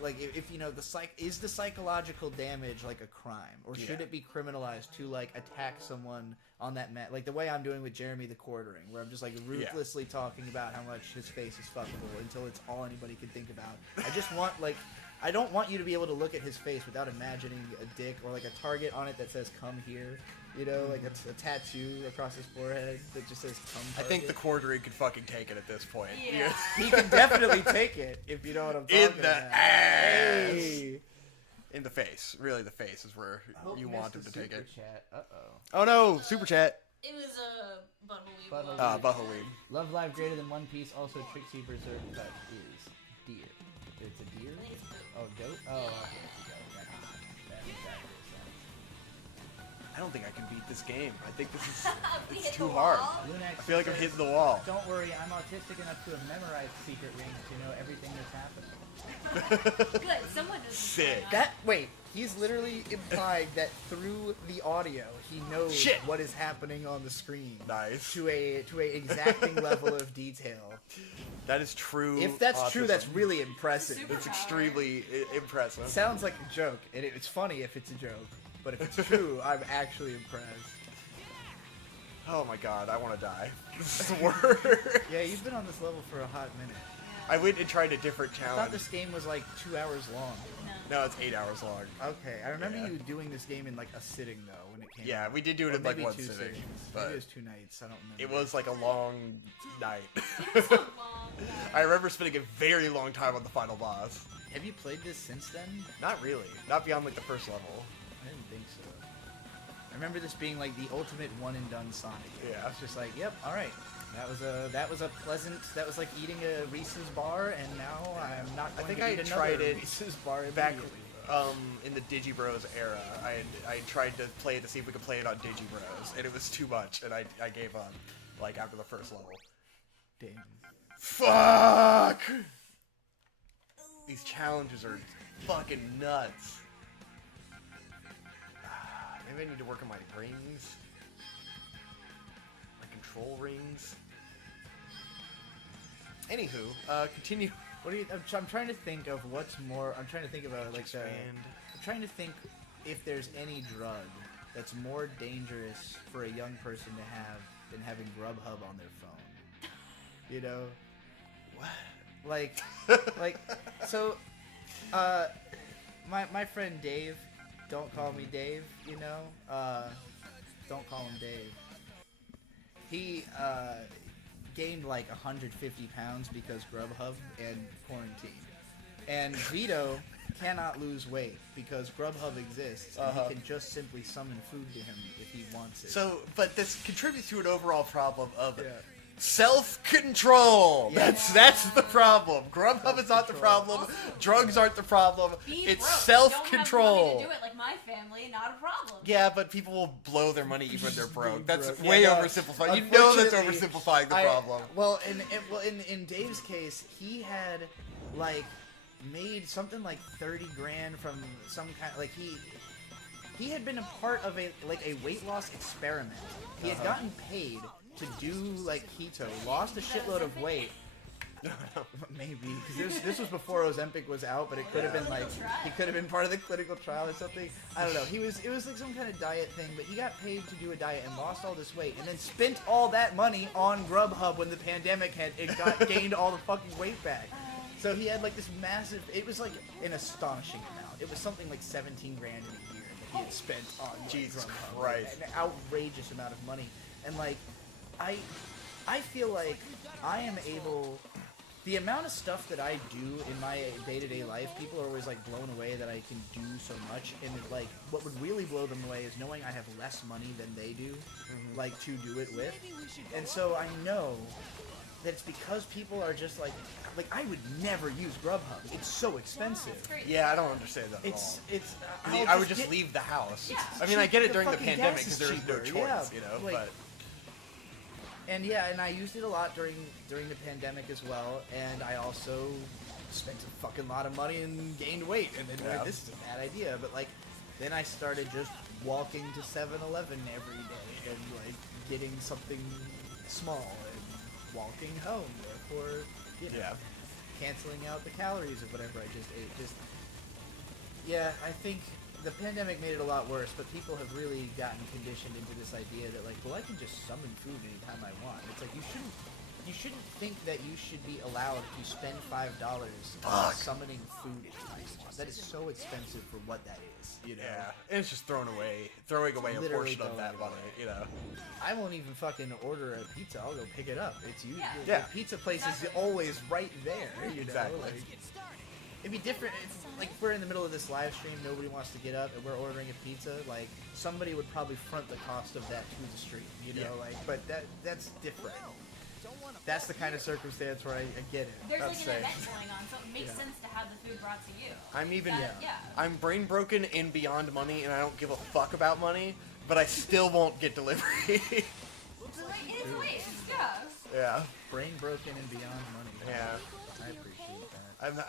like if you know is the psychological damage like a crime, or should it be criminalized to like attack someone on that like the way I'm doing with Jeremy the Quartering, where I'm just like ruthlessly talking about how much his face is fuckable until it's all anybody can think about. I just want like I don't want you to be able to look at his face without imagining a dick or like a target on it that says "come here." You know, like a tattoo across his forehead that just says "come." I think the Quartering could fucking take it at this point. Yeah. He can definitely take it if you know what I'm talking In the about. ass. Hey. In the face. Really, the face is where you want him to take it. Chat. Oh no, super chat. It was a butthole weeb. Butthole Butthole weed. Love Live greater than One Piece. Also, Trixie Berserk cut is deer. It's a deer. I think it's a goat. Oh, goat. Oh, okay. It's a goat. I don't think I can beat this game. I think this is We it's hit too the hard. wall. Lunax I feel like I'm says, hitting the wall. Don't worry, I'm autistic enough to have memorized secret rings to know everything that's happening. Good. Someone knows what's Sick. going on. Wait, he's literally implied that through the audio, he knows Shit. what is happening on the screen. Nice. To a exacting level of detail. That is true. If that's true, autism. that's really impressive. Super- It's extremely impressive. It sounds like a joke, and it's funny if it's a joke. But if it's true, I'm actually impressed. Oh my god, I want to die. This is the worst. Yeah, you've been on this level for a hot minute. I went and tried a different I thought challenge. this game was like 2 hours long. No. No, it's 8 hours long. Okay, I remember Yeah. you doing this game in like a sitting though when it came Yeah, out. we did do it Or in like maybe one 2 sitting, sittings. but Maybe it was 2 nights. I don't remember. it was like a long night. It's so long. I remember spending a very long time on the final boss. Have you played this since then? Not really. Not beyond like the first level. I didn't think so. I remember this being like the ultimate one and done Sonic. Yeah. It's just like, yep, all right. That was a pleasant. That was like eating a Reese's bar, and now I'm not going think to I eat had another tried it Reese's bar Back immediately. in the Digibros era, I tried to play it to see if we could play it on Digibros, and it was too much, and I gave up like after the first level. Damn. Fuck! These challenges are fucking nuts. Maybe I need to work on my rings. My control rings. Anywho, continue. What do you? I'm trying to think of what's more. I'm trying to think about like the. Expand. I'm trying to think if there's any drug that's more dangerous for a young person to have than having Grubhub on their phone. You know, What? like so. My friend Dave. Don't call me Dave. You know. Don't call him Dave. He gained like 150 pounds because Grubhub and quarantine. And Vito cannot lose weight because Grubhub exists and he can just simply summon food to him if he wants it. So, but this contributes to an overall problem of Yeah. self-control. Yeah. That's the problem. Grubhub is not the Self-control. problem. Also, Drugs aren't the problem. Being It's broke. self-control. Don't have money to do it like my family. Not a problem. Yeah, but people will blow their money even when they're broke. That's broke. way Yeah, no, oversimplified. You know that's unfortunately, oversimplifying the problem. Well, in Dave's case, he had like made something like 30 grand from some kind. Like he had been a part of a weight loss experiment. He had gotten paid to do like keto, lost a shitload of weight. Maybe because this was before Ozempic was out, but it could have been like he could have been part of the clinical trial or something. I don't know. It was like some kind of diet thing, but he got paid to do a diet and lost all this weight, and then spent all that money on Grubhub when the pandemic had gained all the fucking weight back. So he had like this massive. It was like an astonishing amount. It was something like 17 grand in a year that he had spent on like, Jesus Grubhub. Christ. An outrageous amount of money, and like I feel like I am able. The amount of stuff that I do in my day-to-day life, people are always like blown away that I can do so much, and like what would really blow them away is knowing I have less money than they do, like to do it with. And so I know that it's because people are just like I would never use Grubhub. It's so expensive. It's great. Yeah, I don't understand that at all. It's. I would just leave the house. Yeah. I mean, I get it The during the fucking pandemic gas is because there was no cheaper, choice, yeah, you know. like- But And yeah, and I used it a lot during the pandemic as well, and I also spent a fucking lot of money and gained weight, and then Yeah. like, this is a bad idea, but like, then I started just walking to 7-Eleven every day and like getting something small and walking home, therefore, you know, yeah, canceling out the calories of whatever I just ate. Yeah, I think the pandemic made it a lot worse, but people have really gotten conditioned into this idea that like, well, I can just summon food anytime I want. It's like you shouldn't think that you should be allowed to spend $5 on Fuck. summoning food anytime you want. That is so expensive for what that is. You know. yeah, and it's just throwing away a Literally portion of throwing that it money, away. you know. I won't even fucking order a pizza. I'll go pick it up. It's usually Yeah. the pizza place is always right there. You know? Exactly. Like, it'd be different if, like, we're in the middle of this live stream, nobody wants to get up, and we're ordering a pizza. Like, somebody would probably front the cost of that to the stream, you know. Yeah. Like, but that's different. That's the kind of circumstance where I get it. There's like That's an safe. event going on, so it makes Yeah. sense to have the food brought to you. I'm even Yeah. I'm brain broken and beyond money, and I don't give a fuck about money. but I still won't get delivery. It's a waste. Yeah. Yeah. Brain broken and beyond money. Yeah. I appreciate that. I'm not,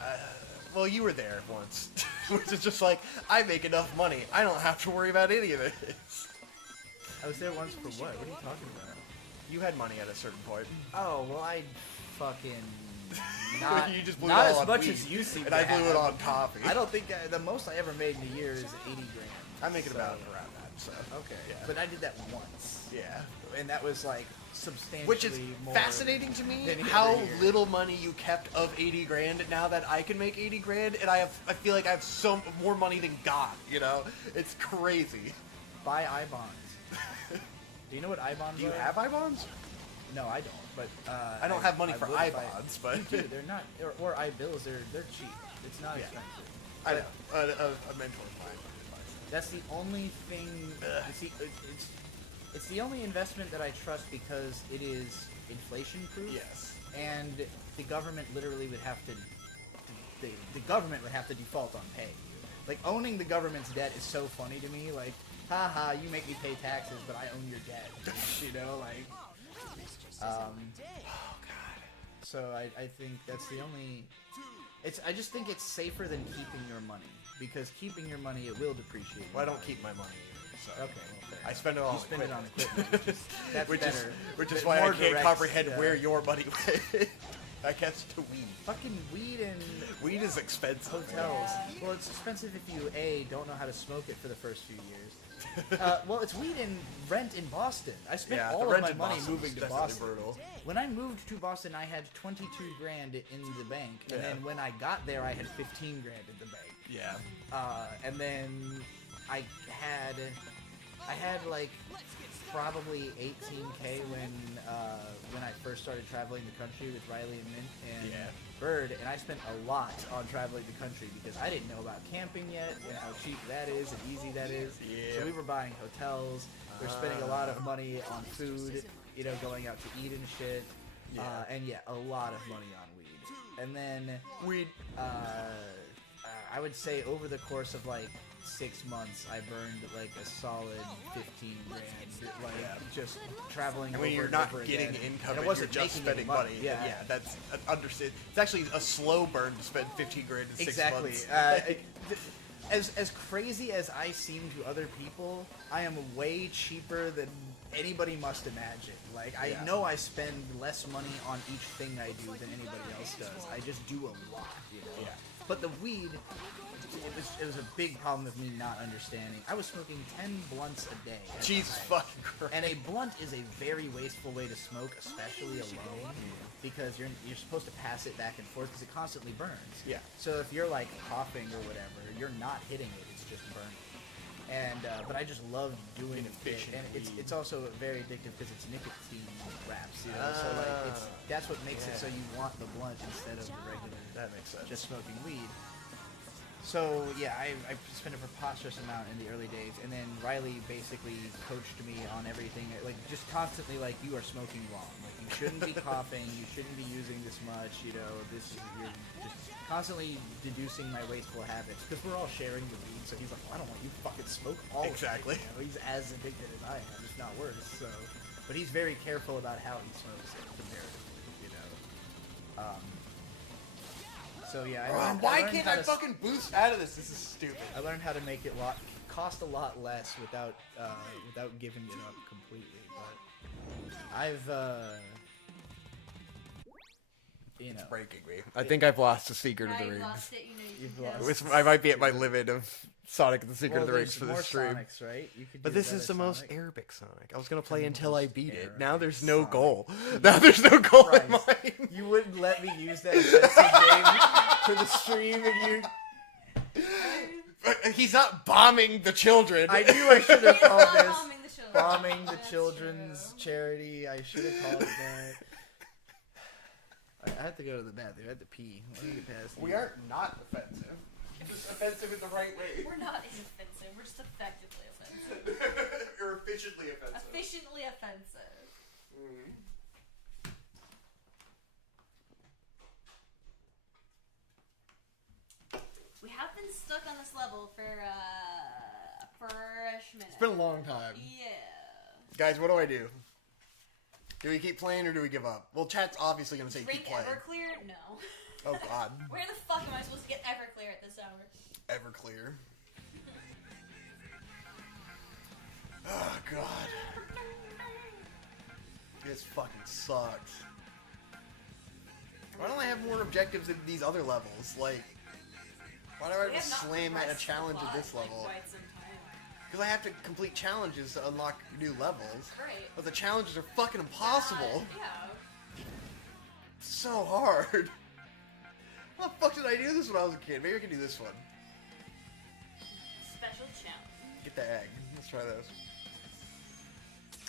well, you were there once, which is just like, I make enough money. I don't have to worry about any of this. I was there once for what? What are you talking about? You had money at a certain point. Oh, well, I fucking not, You just blew not it all as on much weed, as you seem and to I blew it have. on coffee. I don't think the most I ever made in a year is 80 grand. I'm making So- about around that, so. Okay, Yeah. but I did that once. Yeah. And that was like substantially Which is more fascinating to me, than how every year. little money you kept of 80 grand now that I can make 80 grand, and I feel like I have so more money than God, you know? It's crazy. Buy I-bonds. Do you know what I-bonds Do you are? have I-bonds? No, I don't. But I don't have money for would if I- I-bonds, but... Me too, they're not, or I-bills. They're cheap. It's not Yeah. expensive. I know. A mentor of mine. That's the only thing. You see, it's the only investment that I trust because it is inflation proof. Yes. And the government literally would have to. The government would have to default on paying you. Like owning the government's debt is so funny to me. Like, haha, you make me pay taxes, but I own your debt. You know, like. Oh God. So I think that's the only. I just think it's safer than keeping your money because keeping your money it will depreciate. Well, I your don't money. keep my money either, so. Okay, well, fair I enough. spend it all You on spend it on equipment. equipment, which is that's better. Which is Bit why I more can't direct, comprehend yeah. where your money went. I guess to weed. Fucking weed and Weed is expensive. hotels. Well, it's expensive if you don't know how to smoke it for the first few years. Well, it's weed and rent in Boston. I spent Yeah, all the of rent my in money Boston moving is to definitely Boston. brutal. When I moved to Boston, I had 22 grand in the bank, and Yeah. then when I got there, I had 15 grand in the bank. Yeah. And then I had like probably 18K when I first started traveling the country with Riley and Mint and Yeah. Bird, and I spent a lot on traveling the country because I didn't know about camping yet and how cheap that is and easy that is. Yeah. So we were buying hotels. We were spending a lot of money on food, you know, going out to eat and shit. Yeah. And yeah, a lot of money on weed. And then Weed. I would say over the course of like 6 months, I burned like a solid 15 grand, like just traveling. I mean, over you're and not over getting again. income, and and I you're wasn't just making spending any money. Yeah, Yeah, that's understood. It's actually a slow burn to spend 15 grand in 6 exactly. months. As crazy as I seem to other people, I am way cheaper than anybody must imagine. Like, I Yeah. know I spend less money on each thing I do than anybody else does. I just do a lot, you know? Yeah. But the weed, it was a big problem with me not understanding. I was smoking 10 blunts a day. at the Jesus time. fucking Christ. And a blunt is a very wasteful way to smoke, especially alone, because you're supposed to pass it back and forth because it constantly burns. Yeah. So if you're like coughing or whatever, you're not hitting it; it's just burning. And but I just love doing it, Inefficient and it's weed. also very addictive because it's nicotine wraps, you know. So like that's what makes it so you want the blunt instead of the regular. That makes sense. Just smoking weed. So yeah, I spent a preposterous amount in the early days, and then Riley basically coached me on everything, like just constantly like, you are smoking wrong, like you shouldn't be coughing, you shouldn't be using this much, you know, you're just constantly deducing my wasteful habits because we're all sharing the weed. So he's like, well, I don't want you to fucking smoke all Exactly. of it. You know? He's as addicted as I am, if not worse. So, but he's very careful about how he smokes it comparatively, you know. So yeah, Why learned can't how I to fucking boost out of this? This is stupid. I learned how to make it cost a lot less without giving it up completely. But I've you know, Breaking me. I think I've lost the Secret of Now the you Rings. lost it, you know you You've can lost guess. it. I might be at my limit of Sonic and the Secret well, of the Rings there's for more this stream. Sonics, right? You could But do a this is the better most Sonic. Arabic Sonic. I was gonna play The until I most beat it. Arabic Now there's no Sonic. goal. Now there's no goal in Christ. mine. You wouldn't let me use that offensive name for the stream, and you. He's not bombing the children. I knew I should have It's called not this bombing the children. bombing the That's children's true. charity. I should have called it that. I have to go to the bathroom. I have to pee. Let me get past We these. are not offensive. Just offensive in the right way. We're not inoffensive. We're just effectively offensive. You're efficiently offensive. Efficiently offensive. We have been stuck on this level for fresh minute. It's been a long time. Yeah. Guys, what do I do? Do we keep playing or do we give up? Well, chat's obviously going to say Drink keep playing. Everclear? No. Oh, God. Where the fuck am I supposed to get Everclear at this hour? Everclear. Oh, God. This fucking sucks. Why don't I have more objectives in these other levels? Like, why do I We have to have not slam at a progressed challenge at lot this in, like, level? quite some time. Because I have to complete challenges to unlock new levels. Great. But the challenges are fucking impossible. Yeah. So hard. How the fuck did I do this when I was a kid? Maybe I can do this one. Special challenge. Get the egg. Let's try this.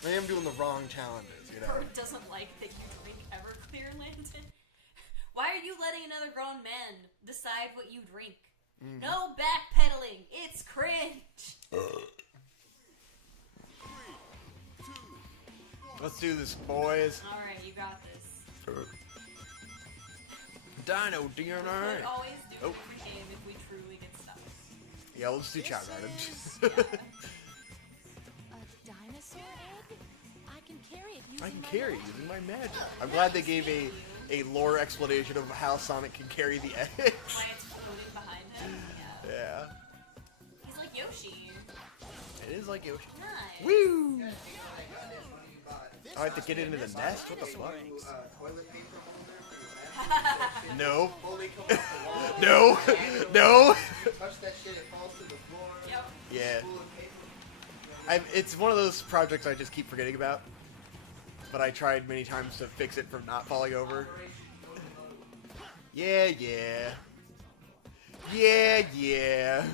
Maybe I'm doing the wrong challenges, you know? Bird doesn't like that you drink Everclear, Landon. Why are you letting another grown man decide what you drink? Mm-hmm. No backpedaling. It's cringe. Let's do this, boys. Alright, you got this. Dino We DNA. could always do Oh. it every game if we truly get stuck. Yeah, we'll just do Chow Garden. A dinosaur egg? I can carry it using I can my carry it magic. using my magic. I'm glad they gave a lore explanation of how Sonic can carry the eggs. Why it's floating behind him. Yeah. Yeah. He's like Yoshi. It is like Yoshi. Nice. Woo! I have to get into the nest? What the fuck? Toilet paper No. Fully come off the wall. No. No. Touch that shit, it falls to the floor. Yep. Yeah. Full of paper. It's one of those projects I just keep forgetting about. But I tried many times to fix it from not falling over. Yeah, yeah. Yeah, yeah.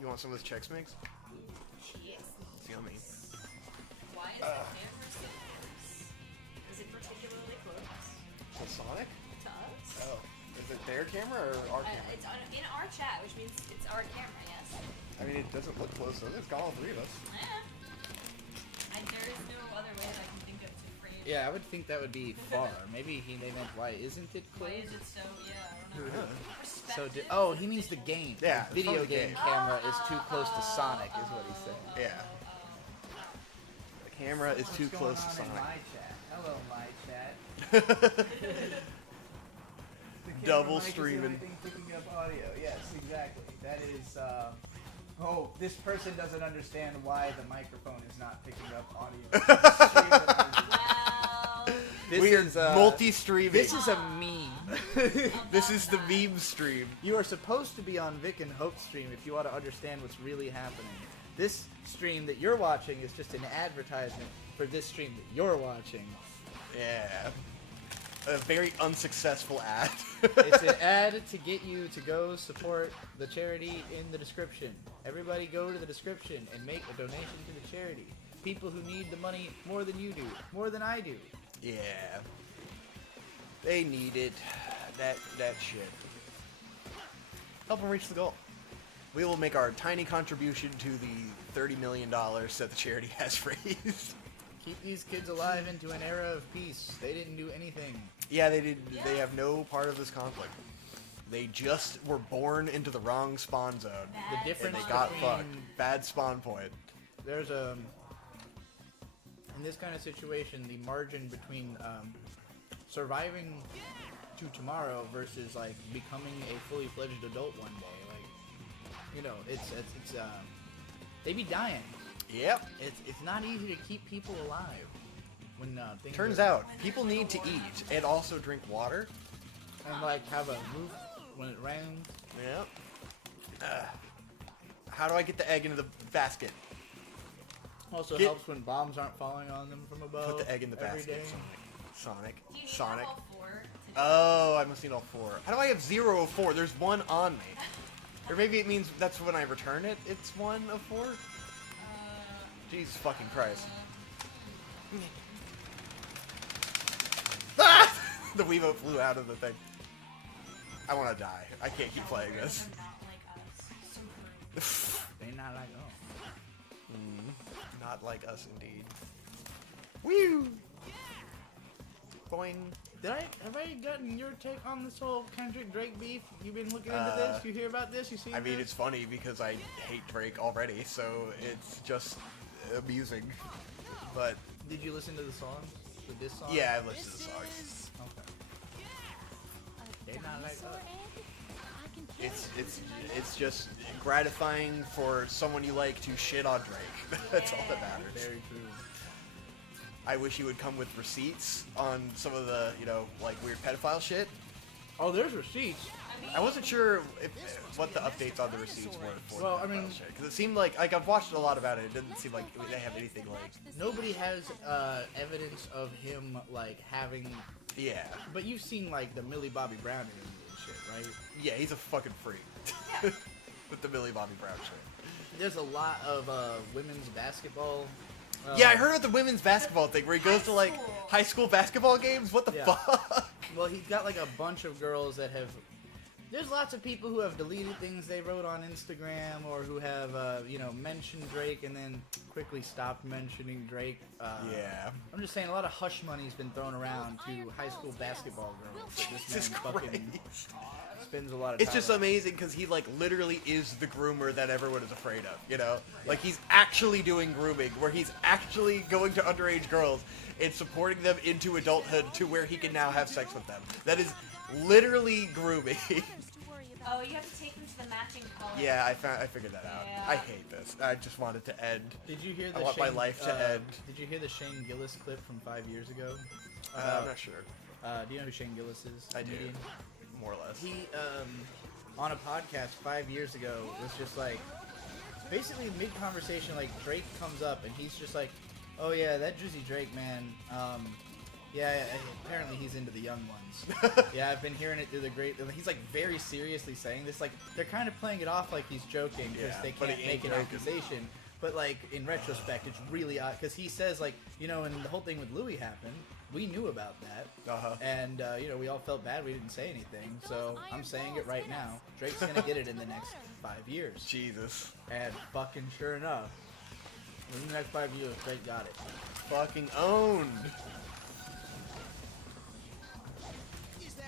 You want some of this Chex Mix? Jeez. It's yummy. Why is the camera so close? Is it particularly close To Sonic? to us? Oh. Is it their camera or our camera? It's in our chat, which means it's our camera, yes. I mean, it doesn't look close, though. It's got all three of us. There is no other way that I can think of to frame. Yeah, I would think that would be far. Maybe they meant why isn't it Why close? is it so? Yeah, I don't know. So Perspective? he means the game. Yeah, The video from the game game. camera is too close to Sonic, is what he's saying. Yeah. The camera is too close to in Sonic. my chat? Hello, my chat. The camera Double mic is the streaming. only thing picking up audio. Yes, exactly. That is. Oh, this person doesn't understand why the microphone is not picking up audio. Wow. This We are is multi-streaming. This is a meme. This is the meme stream. You are supposed to be on Vic and Hope's stream if you want to understand what's really happening. This stream that you're watching is just an advertisement for this stream that you're watching. Yeah. A very unsuccessful ad. It's an ad to get you to go support the charity in the description. Everybody go to the description and make a donation to the charity. People who need the money more than you do, more than I do. Yeah. They need it. That shit. Help them reach the goal. We will make our tiny contribution to the $30 million that the charity has raised. Keep these kids alive into an era of peace. They didn't do anything. Yeah, they did. They have no part of this conflict. They just were born into the wrong spawn zone. The And difference they got between fucked. Bad spawn point. there's a in this kind of situation, the margin between surviving to tomorrow versus like becoming a fully fledged adult one day, like it's they be dying. Yep. It's not easy to keep people alive when things Turns are- out, people need to eat and also drink water. and like have a roof when it rains. Yep. How do I get the egg into the basket? Also Get- helps when bombs aren't falling on them from above. Put the egg in the every basket. day. Sonic. Do you need Sonic. all four to do Oh, I must need all four. How do I have 0 of 4? There's 1 on me. Or maybe it means that's when I return it, it's 1 of 4? Jesus fucking Christ. Ah! The Weevo flew out of the thing. I want to die. I can't keep playing this. They're not like us. Super. They not like Not like us, indeed. Woo! Boing. Have I gotten your take on this whole Kendrick Drake beef? You've been looking into this? You hear about this? You see? I mean, this? it's funny because I hate Drake already, so it's just amusing. But Did you listen to the songs? The diss songs? yeah, I listened to the songs. Okay. They not like us. It's just gratifying for someone you like to shit on Drake. That's all that matters. Very true. I wish he would come with receipts on some of the, like weird pedophile shit. Oh, there's receipts. I wasn't sure what the updates on the receipts were for Well, the I mean- pedophile shit, because it seemed like I've watched a lot about it. It didn't seem like they have anything like Nobody has evidence of him like having. yeah. But you've seen like the Millie Bobby Brown interview and shit, right? Yeah, he's a fucking freak with the Millie Bobby Brown shit. There's a lot of women's basketball. Yeah, I heard about the women's basketball thing where he goes to like school. high school basketball games. What the Yeah. fuck? Well, he's got like a bunch of girls that have. There's lots of people who have deleted things they wrote on Instagram or who have, mentioned Drake and then quickly stopped mentioning Drake. Yeah. I'm just saying a lot of hush money's been thrown around to high school basketball girls. That this Jesus man fucking Christ. spends a lot of time It's just on. amazing because he like literally is the groomer that everyone is afraid of, Like he's actually doing grooming where he's actually going to underage girls and supporting them into adulthood to where he can now have sex with them. That is literally grooming. Oh, you have to take them to the matching color. Yeah, I figured that out. Yeah. I hate this. I just want it to end. Did you hear the I want my life to end. Did you hear the Shane Gillis clip from 5 years ago? I'm not sure. Do you know who Shane Gillis is? I do. Comedian? More or less. He, on a podcast 5 years ago, was just like, basically mid-conversation, like, Drake comes up, and he's just like, oh yeah, that Drizzy Drake, man, yeah, apparently he's into the young ones. Yeah, I've been hearing it through the great... He's, like, very seriously saying this. Like, they're kind of playing it off like he's joking, because Yeah, they but can't he make ain't an joking. accusation. But, like, in retrospect, it's really odd, because he says, like, and the whole thing with Louis happened, we knew about that. Uh-huh. And, we all felt bad we didn't say anything, so I'm saying it right now. Drake's gonna get it in the next 5 years. Jesus. And fucking sure enough, in the next 5 years, Drake got it. Fucking owned.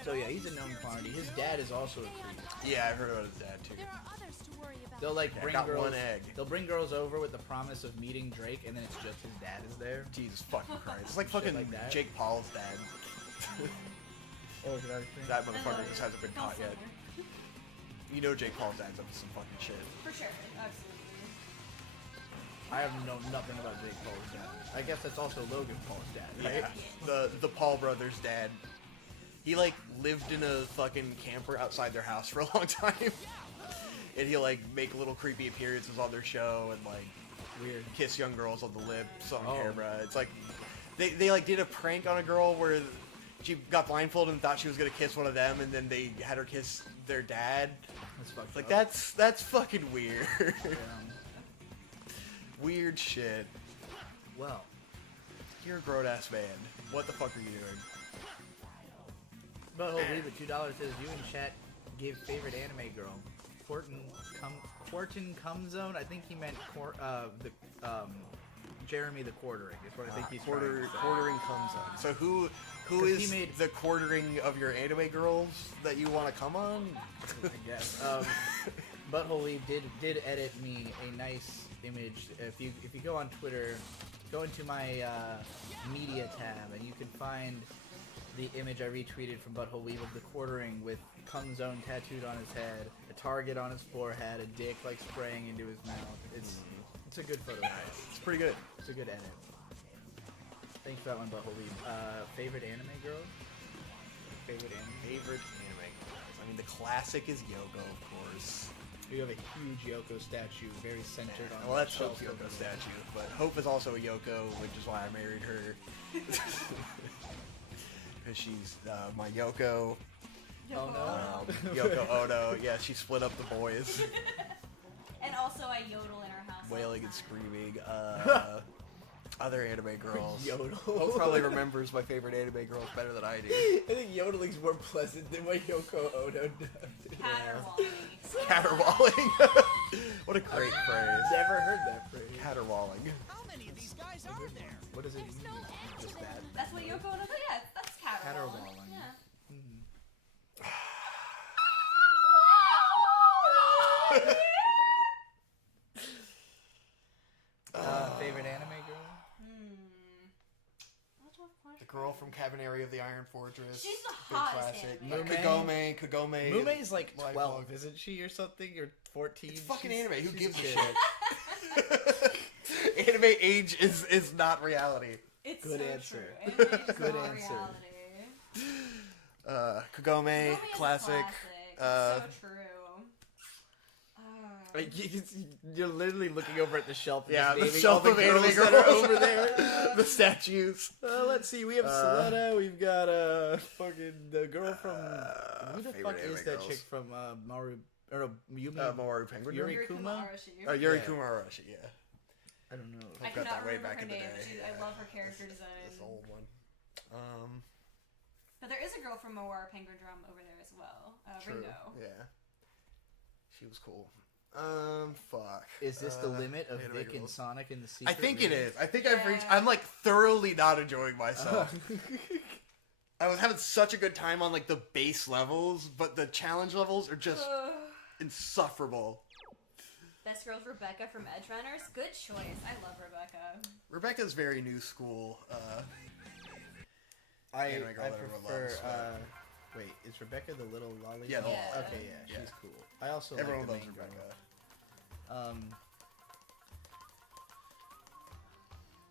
So yeah, he's a known quantity. His dad is also a creep. Yeah, I've heard about his dad too. There are others to worry about. They'll like I bring got girls. one egg. They'll bring girls over with the promise of meeting Drake, and then it's just his dad is there. Jesus fucking Christ. It's like Shit fucking like that. Jake Paul's dad. Oh, did I think? That motherfucker just hasn't been Feel caught yet. similar. You know Jake Paul's dad's up to some fucking shit. For sure, absolutely. I have known nothing about Jake Paul's dad. I guess that's also Logan Paul's dad, right? Yeah. The Paul brothers' dad. He like lived in a fucking camper outside their house for a long time. And he'll like make little creepy appearances on their show and like Weird. kiss young girls on the lips on Oh. camera. It's like they like did a prank on a girl where she got blindfolded and thought she was gonna kiss one of them, and then they had her kiss their dad. That's fucked Like up. that's fucking weird. Yeah. Weird shit. Well, You're a grown ass man. What the fuck are you doing? but leave it $2 says you in chat gave favorite anime girl. Quarton Cum Zone. I think he meant Jeremy the Quartering is what I think he's trying to say. Quartering comes on. So who 'Cause is he made- the quartering of your anime girls that you want to come on? I guess. Butthole Leaf did edit me a nice image. If you go on Twitter, go into my media tab, and you can find the image I retweeted from Butthole Leaf of the quartering with Cum Zone tattooed on his head, a target on his forehead, a dick like spraying into his mouth. It's a good photo. It's pretty good. It's a good edit. Thanks for that one, Butthole Leaf. Favorite anime girl? Favorite anime? Favorite anime girls. I mean, the classic is Yoko, of course. You have a huge Yoko statue, very centered on. Well, the that's shelf Hope's over Yoko there. statue, but Hope is also a Yoko, which is why I married her. Because she's my Yoko. Oh no. Yoko Ono. Yeah, she split up the boys. And also I yodel in our house. Wailing and screaming. Other anime girls. Yodel. Hope probably remembers my favorite anime girls better than I do. I think yodeling's more pleasant than what Yoko Ono does. Caterwauling. Caterwauling. What a great phrase. Never heard that phrase. Caterwauling. How many of these guys are there? What does it mean? Just that. That's what Yoko Ono does. Yeah, that's caterwauling. Caterwauling. girl from Cabaneri of the Iron Fortress. She's the Big hottest classic. anime. Kagome. Mume's like Live 12, vlog. isn't she, or something? Or 14? It's fucking She's- anime. Who she's gives a good. shit? Anime age is not reality. It's Good so answer. True. Anime is Good not answer. reality. Kagome, Kagome is classic. so true. Like, you're literally looking over at the shelf. And Yeah, just the naming shelf all of the anime girls that are girls. over there. The statues. Let's see. We have Selena. We've got fucking the girl from who the favorite fuck is anime that girls. chick from Maru or Yumi? Mawaru Penguin. Yuri Yuri Kuma? Arashi. Yuri Yeah. Kuma Arashi, yeah. I don't know. I got cannot that way remember back her in the name, day. but I love her character This design. old one. But there is a girl from Mawara Penguin Drum over there as well. True. Ringo. Yeah. She was cool. Fuck. Is this the limit of anime Vic and girls. Sonic in the secret? I think it Remake? is. I think I've reached. Yeah. I'm like thoroughly not enjoying myself. I was having such a good time on like the base levels, but the challenge levels are just insufferable. Best girl's Rebecca from Edge Runners. Good choice. I love Rebecca. Rebecca's very new school. I Anime girl that everyone prefer. loves, but- Wait, is Rebecca the little lolly? Yeah, the Yeah. little- Okay, yeah, Yeah. she's cool. I also Everyone like loves the main Rebecca. girl.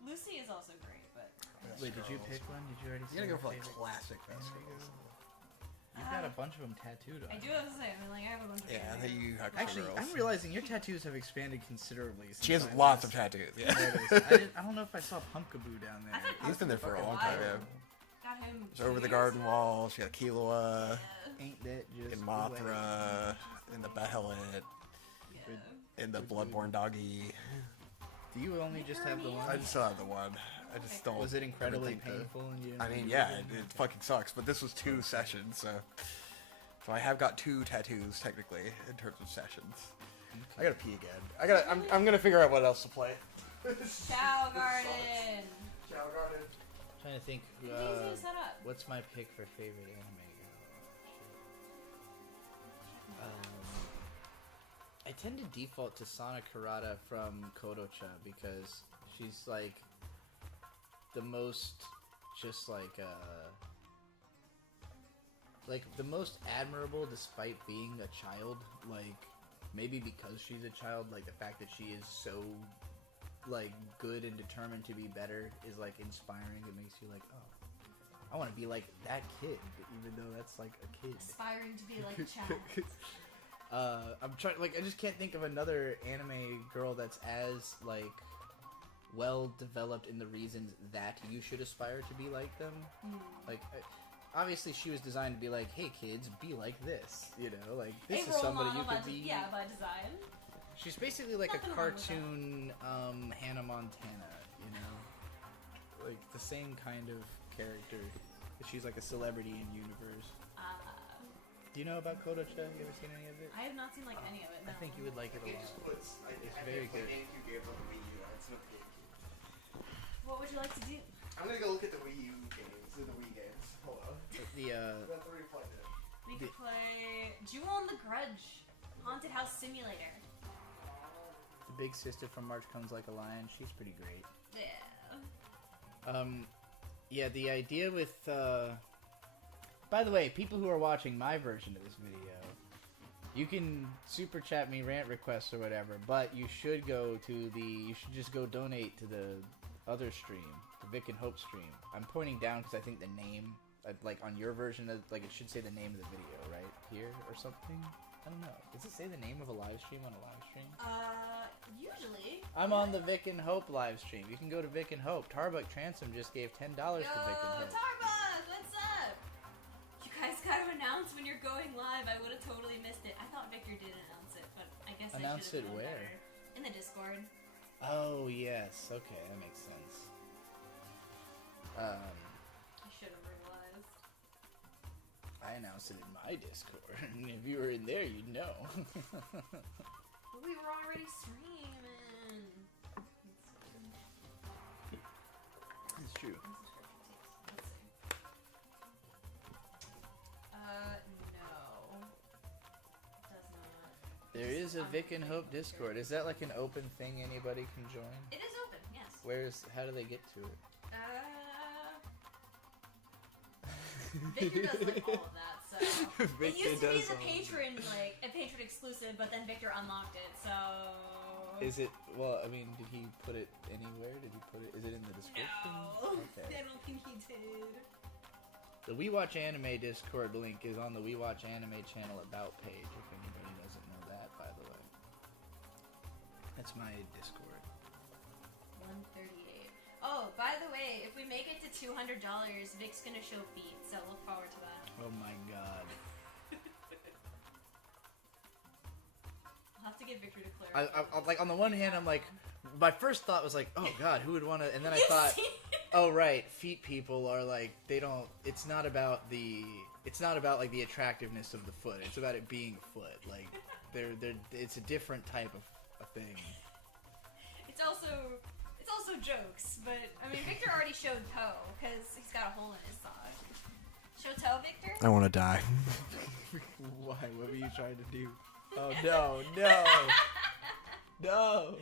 Lucy is also great, but Wait, did you pick one? Did you already? You gotta say go your for like favorite? classic best Anime girls. You've got a bunch of them tattooed on. I do have to say, I mean, like, I have a bunch of Yeah, I anime think you girls. have to Actually, girls. I'm realizing your tattoos have expanded considerably. Since She has I lots of last tattoos. Yeah. noticed. I don't know if I saw Punkaboo down there. I thought He's been there for a Fucking long time, wild. yeah. Got him. She's over the garden wall. She got Killua Ain't that just and the Mothra and the Behelit Yeah. and the Bloodborne doggy. Do you only just have the one? I just still have the one. I just don't. Was it incredibly think the- painful? And you I mean, yeah, it fucking sucks. But this was 2 sessions, so I have got 2 tattoos technically in terms of sessions. I gotta pee again. I'm gonna figure out what else to play. Chow Garden. Chow Garden. trying to think. It's easy to set up. What's my pick for favorite anime? I tend to default to Sana Karada from Kodocha because she's like the most, just like the most admirable despite being a child. Like maybe because she's a child, like the fact that she is so like good and determined to be better is like inspiring. It makes you like, oh, I want to be like that kid, even though that's like a kid. Aspiring to be like a child. I'm trying. Like, I just can't think of another anime girl that's as like well developed in the reasons that you should aspire to be like them. Like, obviously, she was designed to be like, "Hey, kids, be like this." You know, like this A is role somebody you model could by be. Yeah, by design. She's basically like Nothing a wrong with that. cartoon Hannah Montana. You know, like the same kind of character. She's like a celebrity in universe. Do you know about Kodocha? You ever seen any of it? I have not seen like any of it. No. I think you would like it a lot. It's very good. What would you like to do? I'm gonna go look at the Wii U games. The Wii games. Hold on. The That's already plugged in. We could play Jewel and the Grudge, Haunted House Simulator. the big sister from March Comes Like a Lion. She's pretty great. Yeah. Yeah, the idea with, by the way, people who are watching my version of this video, you can super chat me rant requests or whatever, but you should just go donate to the other stream, the Vic and Hope stream. I'm pointing down because I think the name, like on your version, like it should say the name of the video, right? Here or something? I don't know. Does it say the name of a live stream on a live stream? Usually. I'm on the Vic and Hope live stream. You can go to Vic and Hope. Tarbuck Transom just gave $10 for Vic and Hope. Tarbuck, what's up? You guys gotta announce when you're going live. I would have totally missed it. I thought Victor did announce it, but I guess Announce I it should have known where? better. In the Discord. Oh, yes. Okay, that makes sense. I should have realized. I announced it in my Discord. If you were in there, you'd know. But we were already streaming. It's true. Let's see. No. Does not. There is a Vic and Hope Discord. Is that like an open thing anybody can join? It is open, yes. How do they get to it? Victor does like all of that, so it Victor used to be does the all of patron like a patron exclusive, but then Victor unlocked it, so Is it? Well, I mean, did he put it anywhere? Did he put it? Is it in the description? no, Okay. I don't think he did. The We Watch Anime Discord link is on the We Watch Anime channel about page. If anybody doesn't know that, by the way, that's my Discord. 138. Oh, by the way, if we make it to $200, Vic's gonna show feet, so look forward to that. Oh my god. I'll have to get Victor to clarify. I like on the one hand, I'm like, my first thought was like, oh god, who would want to? And then I thought, oh right, feet people are like they don't. It's not about like the attractiveness of the foot. It's about it being a foot. Like they're it's a different type of a thing. It's also jokes, but I mean Victor already showed toe because he's got a hole in his sock. Show toe, Victor. I want to die. Why? What were you trying to do? Oh no, no, no.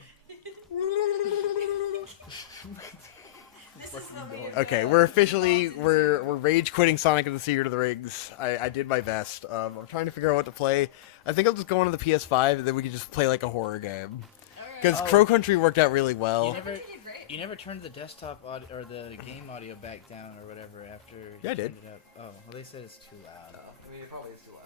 This is the way to Okay, go. we're officially we're rage quitting Sonic and the Secret of the Rings. I did my best. I'm trying to figure out what to play. I think I'll just go on to the PS5 and then we can just play like a horror game. Because Oh. Crow Country worked out really well. You never turned the desktop audio or the game audio back down or whatever after. Yeah, I you did. turned it up. Oh, well, they said it's too loud. I mean, it probably is too loud.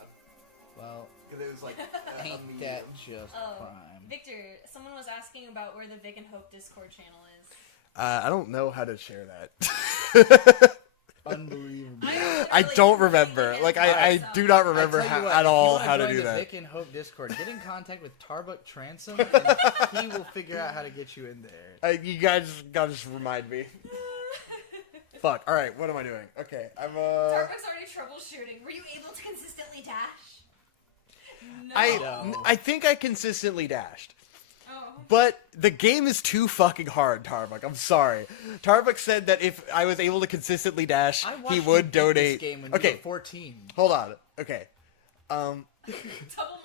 Well, It was like ain't that just prime? Victor, someone was asking about where the Vic and Hope Discord channel is. I don't know how to share that. Unbelievable. I don't remember. Like I do not remember I tell you what, at all if you how wanna to join do the that. Vic and Hope Discord. Get in contact with Tarbuk Transom, and he will figure out how to get you in there. You guys gotta just remind me. Fuck. All right. What am I doing? Okay. I'm Starbucks already troubleshooting. Were you able to consistently dash? No. I think I consistently dashed. Oh. But the game is too fucking hard, Tarbuk. I'm sorry. Tarbuk said that if I was able to consistently dash, I watched he you would beat donate. This game when Okay, you were 14. hold on. Okay. Double my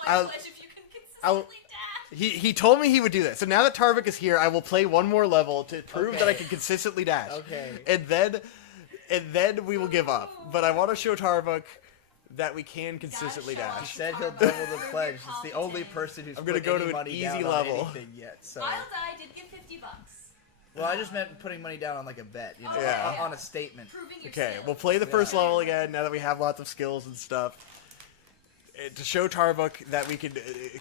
I'll- pledge if you can I'll- consistently dash. He told me he would do that. So now that Tarbuk is here, I will play one more level to prove that I can consistently dash. Okay. And then we will give up. But I want to show Tarbuk that we can consistently show dash. off. He said he'll double the pledge. It's the only person who's I'm gonna put go any to an money easy down on level. anything yet. So. I'll die did give $50. Well, I just meant putting money down on like a bet, you know, Yeah. on a statement. Proving your Okay, skill. we'll play the first Yeah. level again now that we have lots of skills and stuff. To show Tarbuk that we can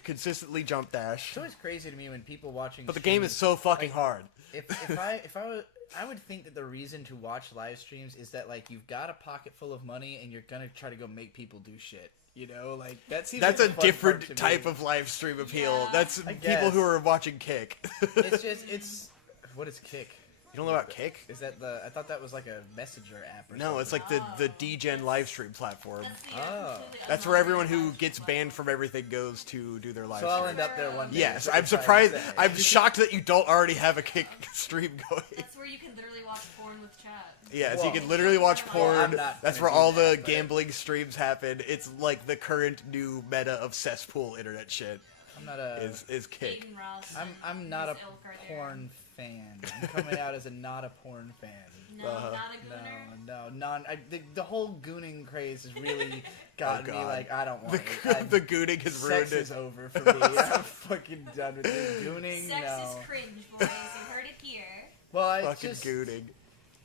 consistently jump dash. It's always crazy to me when people watching. But the game is so fucking hard. If I would think that the reason to watch live streams is that like you've got a pocket full of money and you're gonna try to go make people do shit. You know, like that seems. That's like a the fun different part to type me. of live stream appeal. Yeah. That's I people guess. who are watching Kick. It's what is Kick? You don't know about Kick? Is that I thought that was like a messenger app or No, something. it's like the DGen live stream platform. That's the Oh. completely That's where everyone who unlimited gets live banned from everything goes to do their live So I'll stream. end up there one day. Yes, is what I'm you're trying surprised. to say. I'm shocked that you don't already have a Kick stream going. That's where you can literally watch porn with chat. Yes, Well, you can literally watch well, I'm porn. not That's gonna where all do that, the but- gambling streams happen. It's like the current new meta of cesspool internet shit. I'm not a. Is Kick. Aiden Ross I'm and not a his ilk are there. porn fan. I'm coming out as a not a porn fan. No, not a No, gooner. no, the whole gooning craze has really gotten me God. like I don't want The, it. the gooning has Sex ruined is it. over for me. I'm fucking done with this gooning. Sex no. is cringe, boys. You heard it here. Well, I Fucking just gooning.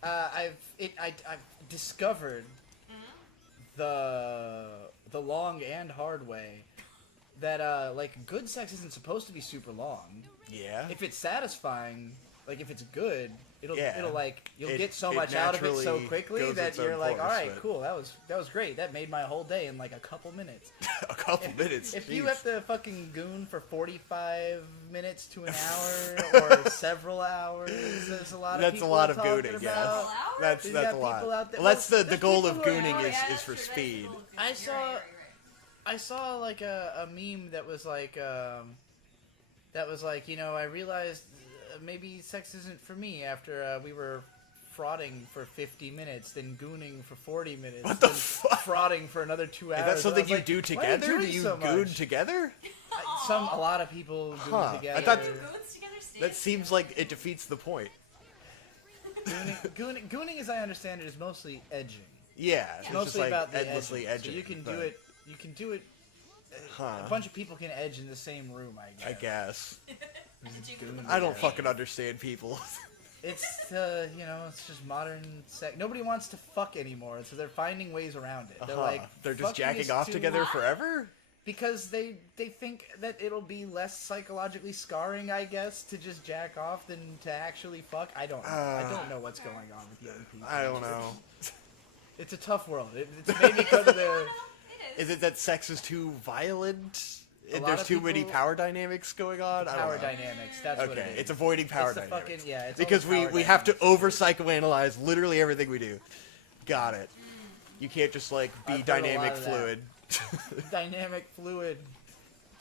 I've discovered the long and hard way that like good sex isn't supposed to be super long. Yeah. If it's satisfying, like if it's good, it'll Yeah. like you'll It- get so it much out of it so naturally quickly goes that its own you're like, all course, right, but- cool, that was great. That made my whole day in like a couple minutes. A couple minutes. If you jeez. have to fucking goon for 45 minutes to an hour or several hours, there's a lot of That's people a lot of talking gooning, about. yes. That's You've a got lot. people out there- Well, that's well, the there's goal of people who are- gooning Oh, is, yeah, is for that's true. speed. That's cool. I You're saw- right. I saw like a meme that was like you know, I realized maybe sex isn't for me after we were frauding for 50 minutes, then gooning for 40 minutes, What the then fuck? frauding for another 2 hours. Is that And I something was you like, do why are together? they Do doing you so goon much? together? A lot of people goon Huh. I together. thought- Goons together stay That seems like it defeats the point. Gooning, as I understand it, is mostly edging. Yeah, It's it's mostly just like about the endlessly edging. edging. So you can but- do it. You can do it. Huh. A bunch of people can edge in the same room. I guess. Goon I don't edge. fucking understand people. It's it's just modern sex. Nobody wants to fuck anymore, so they're finding ways around it. They're like, they're just fucking jacking is off too- together forever? because they think that it'll be less psychologically scarring, I guess, to just jack off than to actually fuck. I don't know. I don't know what's going on with young people. I don't know. It's a tough world. It's maybe because of the. It is. Is it that sex is too violent? And lot there's of too many people- power dynamics going on? I don't Power know. dynamics. That's what Okay, it is. it's avoiding power It's the dynamics. fucking- yeah, it's all because the we power have to dynamics. over psychoanalyze literally everything we do. Got it. You can't just like be I've heard a lot dynamic of that. fluid. Dynamic fluid.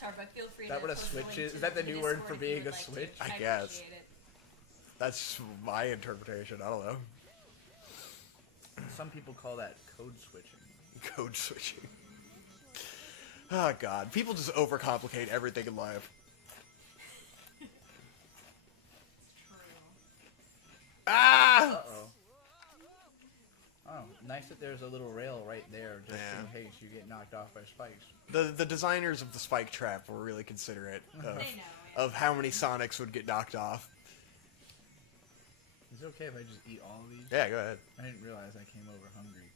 Tarbuck, feel free Is that to what a post the switch link is? to Is that the new Discord word if for you being would a like to. switch? I I'd guess. appreciate it. That's my interpretation. I don't know. Some people call that code switching. Code switching. Oh god, people just overcomplicate everything in life. Ah! Uh-oh. Oh, nice that there's a little rail right there, just Yeah. in case you get knocked off by spikes. The designers of the spike trap were really considerate They know, yeah. of how many Sonics would get knocked off. Is it okay if I just eat all of these? Yeah, go ahead. I didn't realize I came over hungry.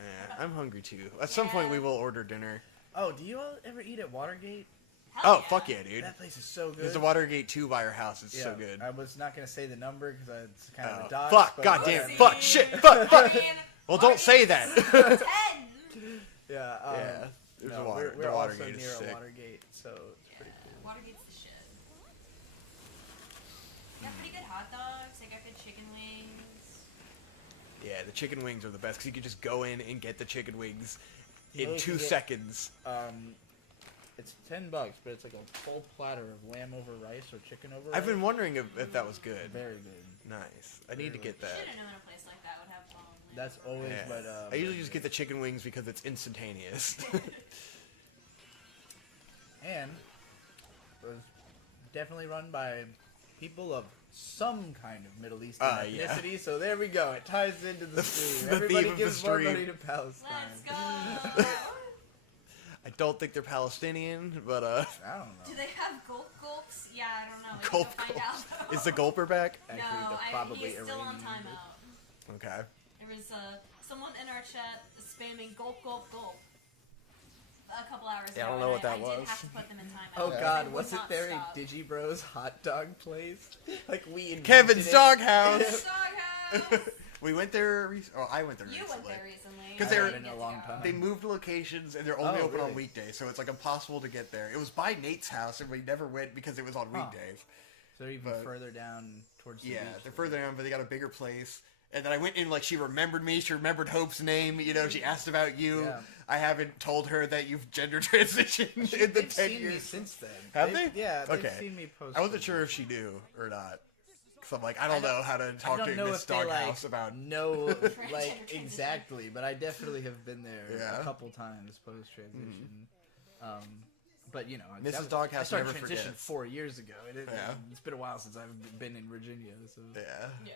Yeah, I'm hungry too. At some point, we will order dinner. Oh, do you all ever eat at Watergate? Hell Oh, fuck yeah, dude. That place is so good. There's a Watergate 2 by our house. It's so good. I was not gonna say the number because it's kind of Oh, a dodge. fuck, but goddamn, whatever. fuck, shit, fuck, fuck. Well, don't say that. 10! Yeah. Yeah, there's no, a water. We're the also Watergate near is a sick. Watergate, so it's pretty cool. Watergate's the shit. You got pretty good hot dogs. They got good chicken wings. Yeah, the chicken wings are the best because you can just go in and get the chicken wings You know in you 2 can get- seconds. It's $10, but it's like a full platter of lamb over rice or chicken over rice. I've been wondering if that was good. Very good. Nice. I need to get that. Should have known a place like that would have long wings. That's always Yeah. what. I usually just get the chicken wings because it's instantaneous. And it was definitely run by people of some kind of Middle Eastern Yeah. ethnicity. So there we go. It ties into the stream. The Everybody theme of the gives more stream. money to Palestine. Let's go! I don't think they're Palestinian, but I don't Do know. they have gulp gulps? Yeah, I don't know. We Gulp can go find out. is the gulper back? Actually, no, they're probably he's still on Iranian. timeout. Okay. There was someone in our chat spamming gulp gulp gulp a couple hours ago. Yeah, I don't know what that I was. did have to put them in timeout. Oh because God, they was would it not there stop. a Digibros hot dog place? Like we invented Kevin's it. Doghouse. Doghouse! We went there. I went there You recently. went there recently. 'Cause I they were- didn't Been a get to long go. time. They moved locations and they're only Oh, open on really? weekdays, so it's like impossible to get there. It was by Nate's house, and we never went because it was on Huh. weekdays. So they're even But- further down towards the Yeah, beach. they're further down, but they got a bigger place. And then I went in, like, she remembered me. She remembered Hope's name. You know, she asked about you. Yeah. I haven't told her that you've gender transitioned in the They've 10 seen me years. since then. Have They've- they? Yeah, they've Okay. seen me post. I wasn't sure if she knew or not. Because I'm like, I don't I don't- know how to I talk don't to know Miss if they Doghouse like about... know Transgender like transition. exactly, but I definitely have been there Yeah. Mm-hmm. a couple times post transition. But you know, Mrs. that was- Doghouse I started never transition forgets. 4 years ago. Yeah. It's been a while since I've been in Virginia. So Yeah. Yeah.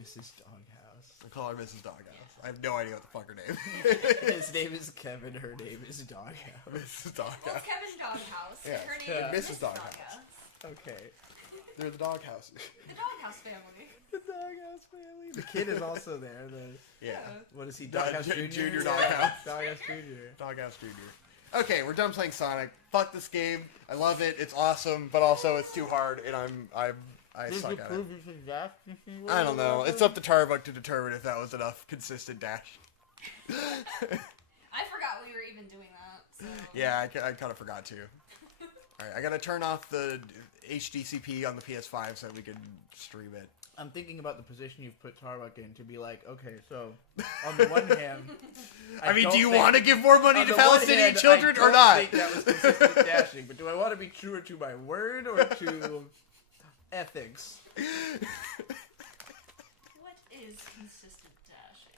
Mrs. Doghouse. I call her Mrs. Doghouse. I have no idea what the fuck her name is. His name is Kevin. Her name is Doghouse. Mrs. Well, Doghouse. it's Kevin's doghouse. Yeah. Her name Yeah. is Mrs. Mrs. Doghouse. Okay. They're the Doghouse. The doghouse family. The Doghouse family. The kid is also there. Yeah. What is he? Dog- Doghouse Junior. Junior Yeah, Doghouse. Doghouse Junior. Doghouse Jr. Okay, we're done playing Sonic. Fuck this game. I love it. It's awesome, but also it's too hard, and I suck at it. I don't know. It's up to Tarbuck to determine if that was enough consistent dash. I forgot we were even doing that. So. Yeah, I kind of forgot to. Alright, I gotta turn off the HDCP on the PS5 so that we can stream it. I'm thinking about the position you've put Tarbuck in to be like, okay, so on the one hand, I mean, don't do you think- want to give more money on to the one Palestinian hand, children I or don't not? think that was consistent dashing, but do I want to be truer to my word or to ethics? What is consistent dashing?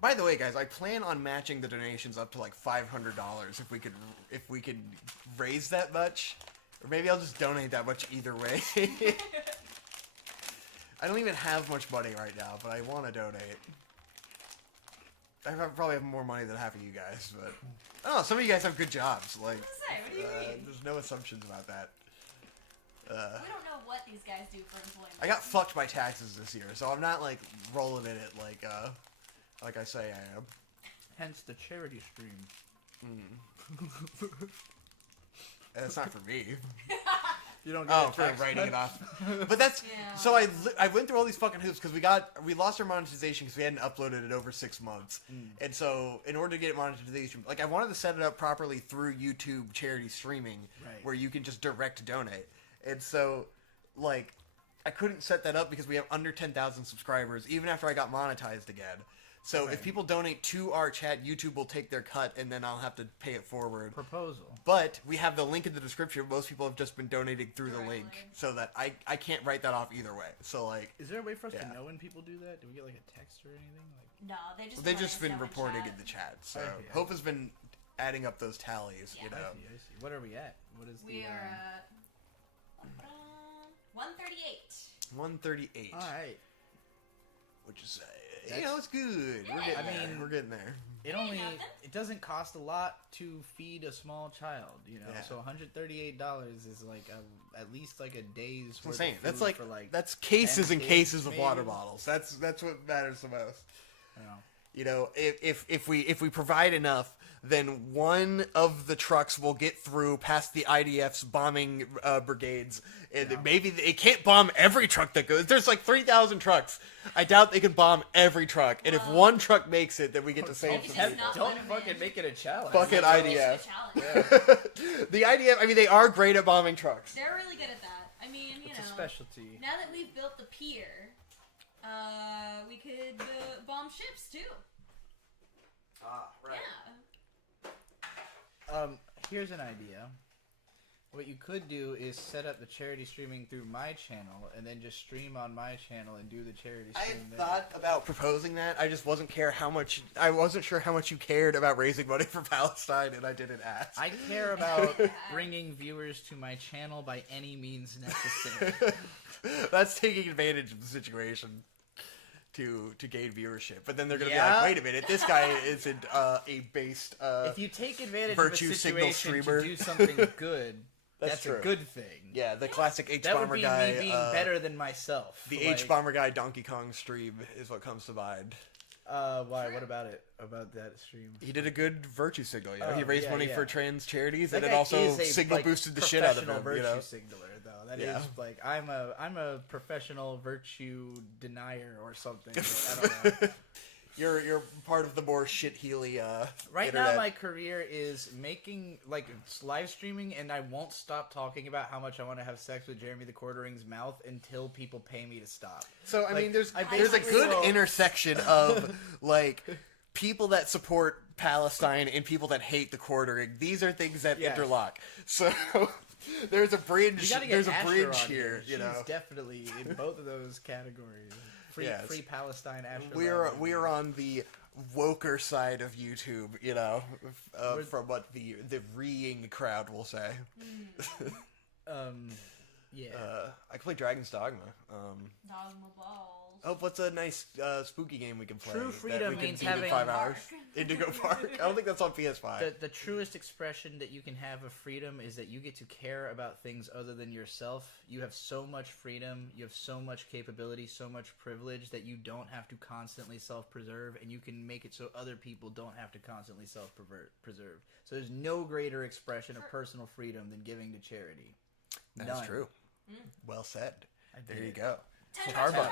By the way, guys, I plan on matching the donations up to like $500 if we could raise that much, or maybe I'll just donate that much either way. I don't even have much money right now, but I want to donate. Probably have more money than half of you guys, but I don't know. Some of you guys have good jobs. Like, What do you mean? there's no assumptions about that. We don't know what these guys do for employment. I got fucked by taxes this year, so I'm not like rolling in it like I say I am. Hence the charity stream. And it's not for me. You don't get for tax writing cut? it off. But that's Yeah. so I went through all these fucking hoops because we lost our monetization because we hadn't uploaded it over 6 months, and so in order to get monetization, like I wanted to set it up properly through YouTube charity streaming, Right. where you can just direct donate, and so like I couldn't set that up because we have under 10,000 subscribers even after I got monetized again. So if people donate to our chat, YouTube will take their cut, and then I'll have to pay it forward. Proposal. But we have the link in the description. Most people have just been donating through the Directly. link, so that I can't write that off either way. So like Is there a way for us Yeah. to know when people do that? Do we get like a text or anything? Like, No, they've just they've let just us been know in reporting chat. in the chat. So I see. Hope has been adding up those tallies. Yeah. You know, I see. What are we at? What is We the? are at 138. 138, All right. which is That's- it's good. We're Yeah. getting we're getting there. It Ain't only nothing. it doesn't cost a lot to feed a small child, you know. Yeah. So $138 is like at least like a day's It's worth insane. of That's food like, for like that's cases 10 and cases kids, of water maybe. bottles. That's what matters the most. you know. You know, if we provide enough, then one of the trucks will get through past the IDF's bombing brigades, and maybe it can't bomb every truck that goes. There's like 3,000 trucks. I doubt they can bomb every truck. And if one truck makes it, then we get to save Maybe some just people. not Don't let 'em fucking in. make it a challenge. Fuck it, Maybe IDF. it's a challenge. The IDF, I mean, they are great at bombing trucks. They're really good at that. I mean, It's a specialty. now that we've built the pier, we could bomb ships too. Yeah. Here's an idea. What you could do is set up the charity streaming through my channel, and then just stream on my channel and do the charity I stream there. thought about proposing that. I just wasn't sure how much you cared about raising money for Palestine, and I didn't ask. I care about bringing viewers to my channel by any means necessary. That's taking advantage of the situation to gain viewership. But then they're gonna be Yeah. like, wait a minute, this guy isn't a based. If you take advantage of a Virtue signal situation streamer. to do something good, That's that's true. a good thing. Yeah, the classic H That would bomber be guy. me being better than myself. The Like, H bomber guy Donkey Kong stream is what comes to mind. Why? What about it? About that stream? He did a good virtue signal. You know, he Oh, raised yeah, money yeah. for trans charities, That and it guy also is a, signal like, boosted the shit out of professional him. You know, virtue signaler, though. That is Yeah. like I'm a professional virtue denier or something. I don't know. you're part of the more shit heely Right internet. now, my career is making like it's live streaming, and I won't stop talking about how much I want to have sex with Jeremy the Quartering's mouth until people pay me to stop. So I Like, mean, there's I a basically good will- intersection of like people that support Palestine and people that hate the quartering. These are things that Yes. interlock. So there's a bridge. We gotta get There's a Asher bridge on here. She's You know, definitely in both of those categories. Free, Yes. free Palestine. Asher we are on the woker side of YouTube. You know, from what the reeing crowd will say. Yeah. I can play Dragon's Dogma. Dogma balls. Oh, what's a nice spooky game we can play? True that freedom we can means beat in having- 5 hours. Indigo Park. I don't think that's on PS5. The truest expression that you can have of freedom is that you get to care about things other than yourself. You have so much freedom, you have so much capability, so much privilege that you don't have to constantly self-preserve, and you can make it so other people don't have to constantly self-preserve. So there's no greater expression of personal freedom than giving to charity. That's None. true. Well said. I There did you it. go. Tarsum,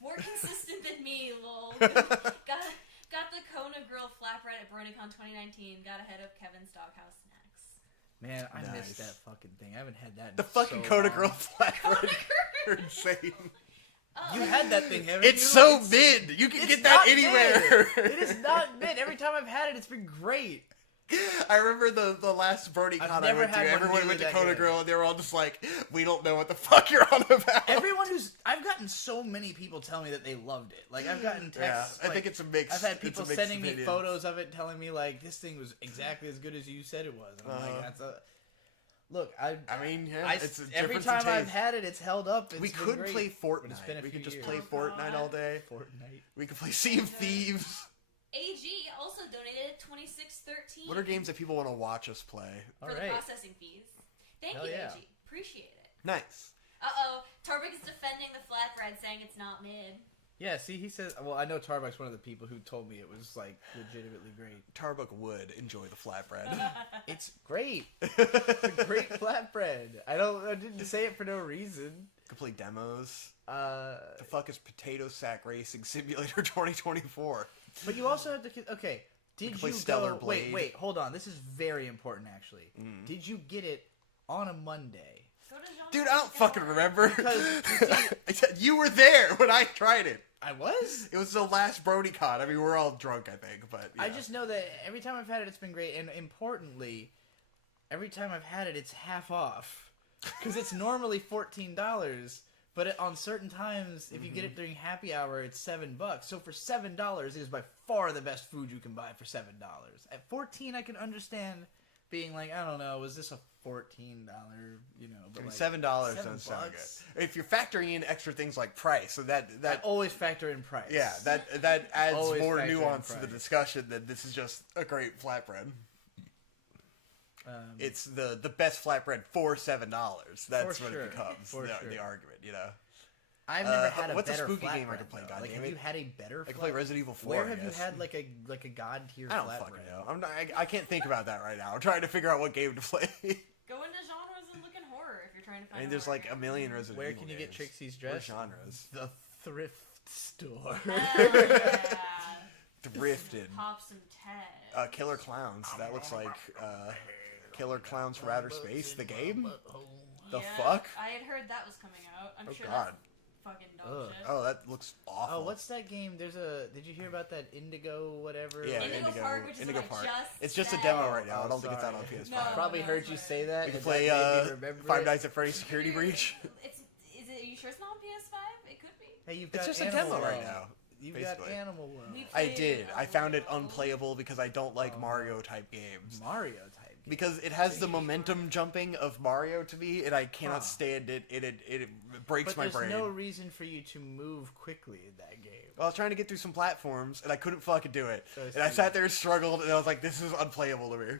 more consistent than me, lol. got the Kona Grill flatbread at BronyCon 2019. Got ahead of Kevin's Doghouse snacks. Man, I Nice. missed that fucking thing. I haven't had that in The fucking so Coda long. Grill flatbread are insane. You had that thing, haven't It's you? so mid. You can It's get that not anywhere. mid. It is not mid. Every time I've had it, it's been great. I remember the last BronyCon I never went to. had one Everyone nearly went to that Coda good. Grill and they were all just like, "We don't know what the fuck you're on about." I've gotten so many people tell me that they loved it. Like I've gotten texts. Yeah, I like, think it's a mix. I've had it's a people mixed sending me opinion. photos of it, telling me like this thing was exactly as good as you said it was. And I'm like, that's a. Look, I mean, yeah, I, it's a every difference in time I've taste. had it, it's held up. We It's been could great, play but it's been a Fortnite. We few could just years. play Oh, Fortnite God. all day. Fortnite. We could play Sea of Thieves. AG also donated $26.13 What are games that people want to watch us play? for All the right. processing fees. Thank Hell you, yeah. AG. Appreciate it. Nice. Uh-oh. Tarbik is defending the flatbread, saying it's not mid. Yeah, see, he says. Well, I know Tarbik's one of the people who told me it was like legitimately great. Tarbuck would enjoy the flatbread. It's great. It's a great flatbread. I didn't say it for no reason. Could play demos. Uh, The fuck is Potato Sack Racing Simulator 2024? but you also have to. Okay, did can you play go? Stellar Blade. Wait, hold on. This is very important, actually. Did you get it on a Monday? So does Jean- Dude, I don't fucking remember. Because, You were there when I tried it. I was. It was the last BrodyCon. I mean, we're all drunk, I think, but I yeah. just know that every time I've had it, it's been great, and importantly, every time I've had it, it's half off because it's normally $14. But on certain times, if you get it during happy hour, it's $7. So for $7, it is by far the best food you can buy for $7. At $14, I can understand being like, I don't know, was this a $14? You know, but like, $7 doesn't sound $7. good. If you're factoring in extra things like price, so that I always factor in price. yeah, that adds Always more factor in nuance to the price. discussion that this is just a great flatbread. Um, It's the best flatbread for $7. That's For what sure. it becomes. For the, sure. the argument, you know. I've never had a what's a better spooky flatbread, game I could play, though. God Like, damn have it? you had a better? I can play Resident Evil 4. Where I have you guess. had like a god tier I don't flatbread? fucking know. I'm not, I can't think about that right now. I'm trying to figure out what game to play. Go into genres and look in horror if you're trying to I find mean, a there's horror like a game. million Resident Where Evil can you get games. Trixie's What dress? genres? The thrift store. Hell yeah. Drifted. Pops and Ted. Killer Clowns. That looks like Killer Clowns from Outer Space, the game? The Yeah, fuck? I had heard that was coming out. I'm Oh, sure God. that's fucking dog Ugh. shit. Oh, that looks awful. Oh, what's that game? Did you hear about that Indigo whatever? Yeah, Indigo Park, which is Indigo what I Park. just It's just a said. demo right now. I Oh, don't think it's out on sorry. PS5. No. Probably heard you sorry. say that. We can and play that made me remember Five it. Nights at Freddy's Security Breach. Is it? Are you sure it's not on PS5? It could be. Hey, you've It's got just a Animal demo right World. now. You've basically. got Animal World. We I played did. I a found it little. unplayable because I don't like Oh. Mario type games. Mario type. Game. Because it has the momentum jumping of Mario to me, and I cannot Huh. stand it. It breaks But my there's brain. no reason for you to move quickly in that game. Well, I was trying to get through some platforms, and I couldn't fucking do it. I And I see. sat there and struggled, and I was like, this is unplayable to me.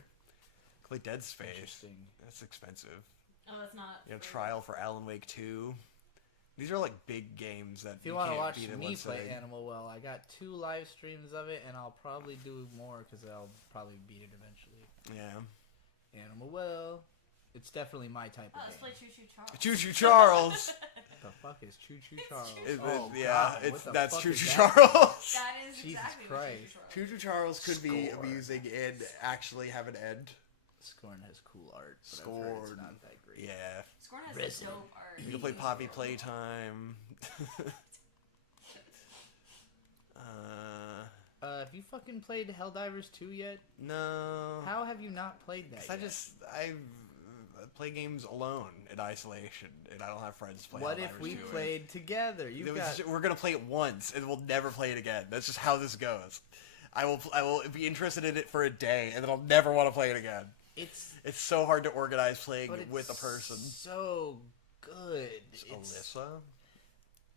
Play Dead Space. Interesting. That's expensive. Oh, that's not. You know, for- Trial for Alan Wake 2. These are like big games that If you want to can't watch beat in me one play sitting. Animal Well, I got 2 live streams of it, and I'll probably do more because I'll probably beat it eventually. Yeah. Animal Well, it's definitely my type Oh, of let's game. play Choo Choo Charles. Choo Choo Charles. The fuck is Choo Choo Charles? It- Oh, yeah, God, it's what the that's fuck Choo is Choo that? Charles. That is Jesus exactly Christ. what Choo Choo Charles. Choo Choo Charles could be Score. amusing and actually have an end. Scorn has cool art, but I've heard it's Scorn. not that great. Yeah. Scorn has Resident dope art. You can play Poppy Playtime. Have you fucking played Helldivers 2 yet? No. How have you not played that 'Cause I play games alone in isolation, and I don't have friends to play. What if Helldivers we 2 with. played together? We're gonna play it once, and we'll never play it again. That's just how this goes. I will be interested in it for a day, and then I'll never want to play it again. It's It's so hard to organize playing but it's with a person. so good. Alyssa?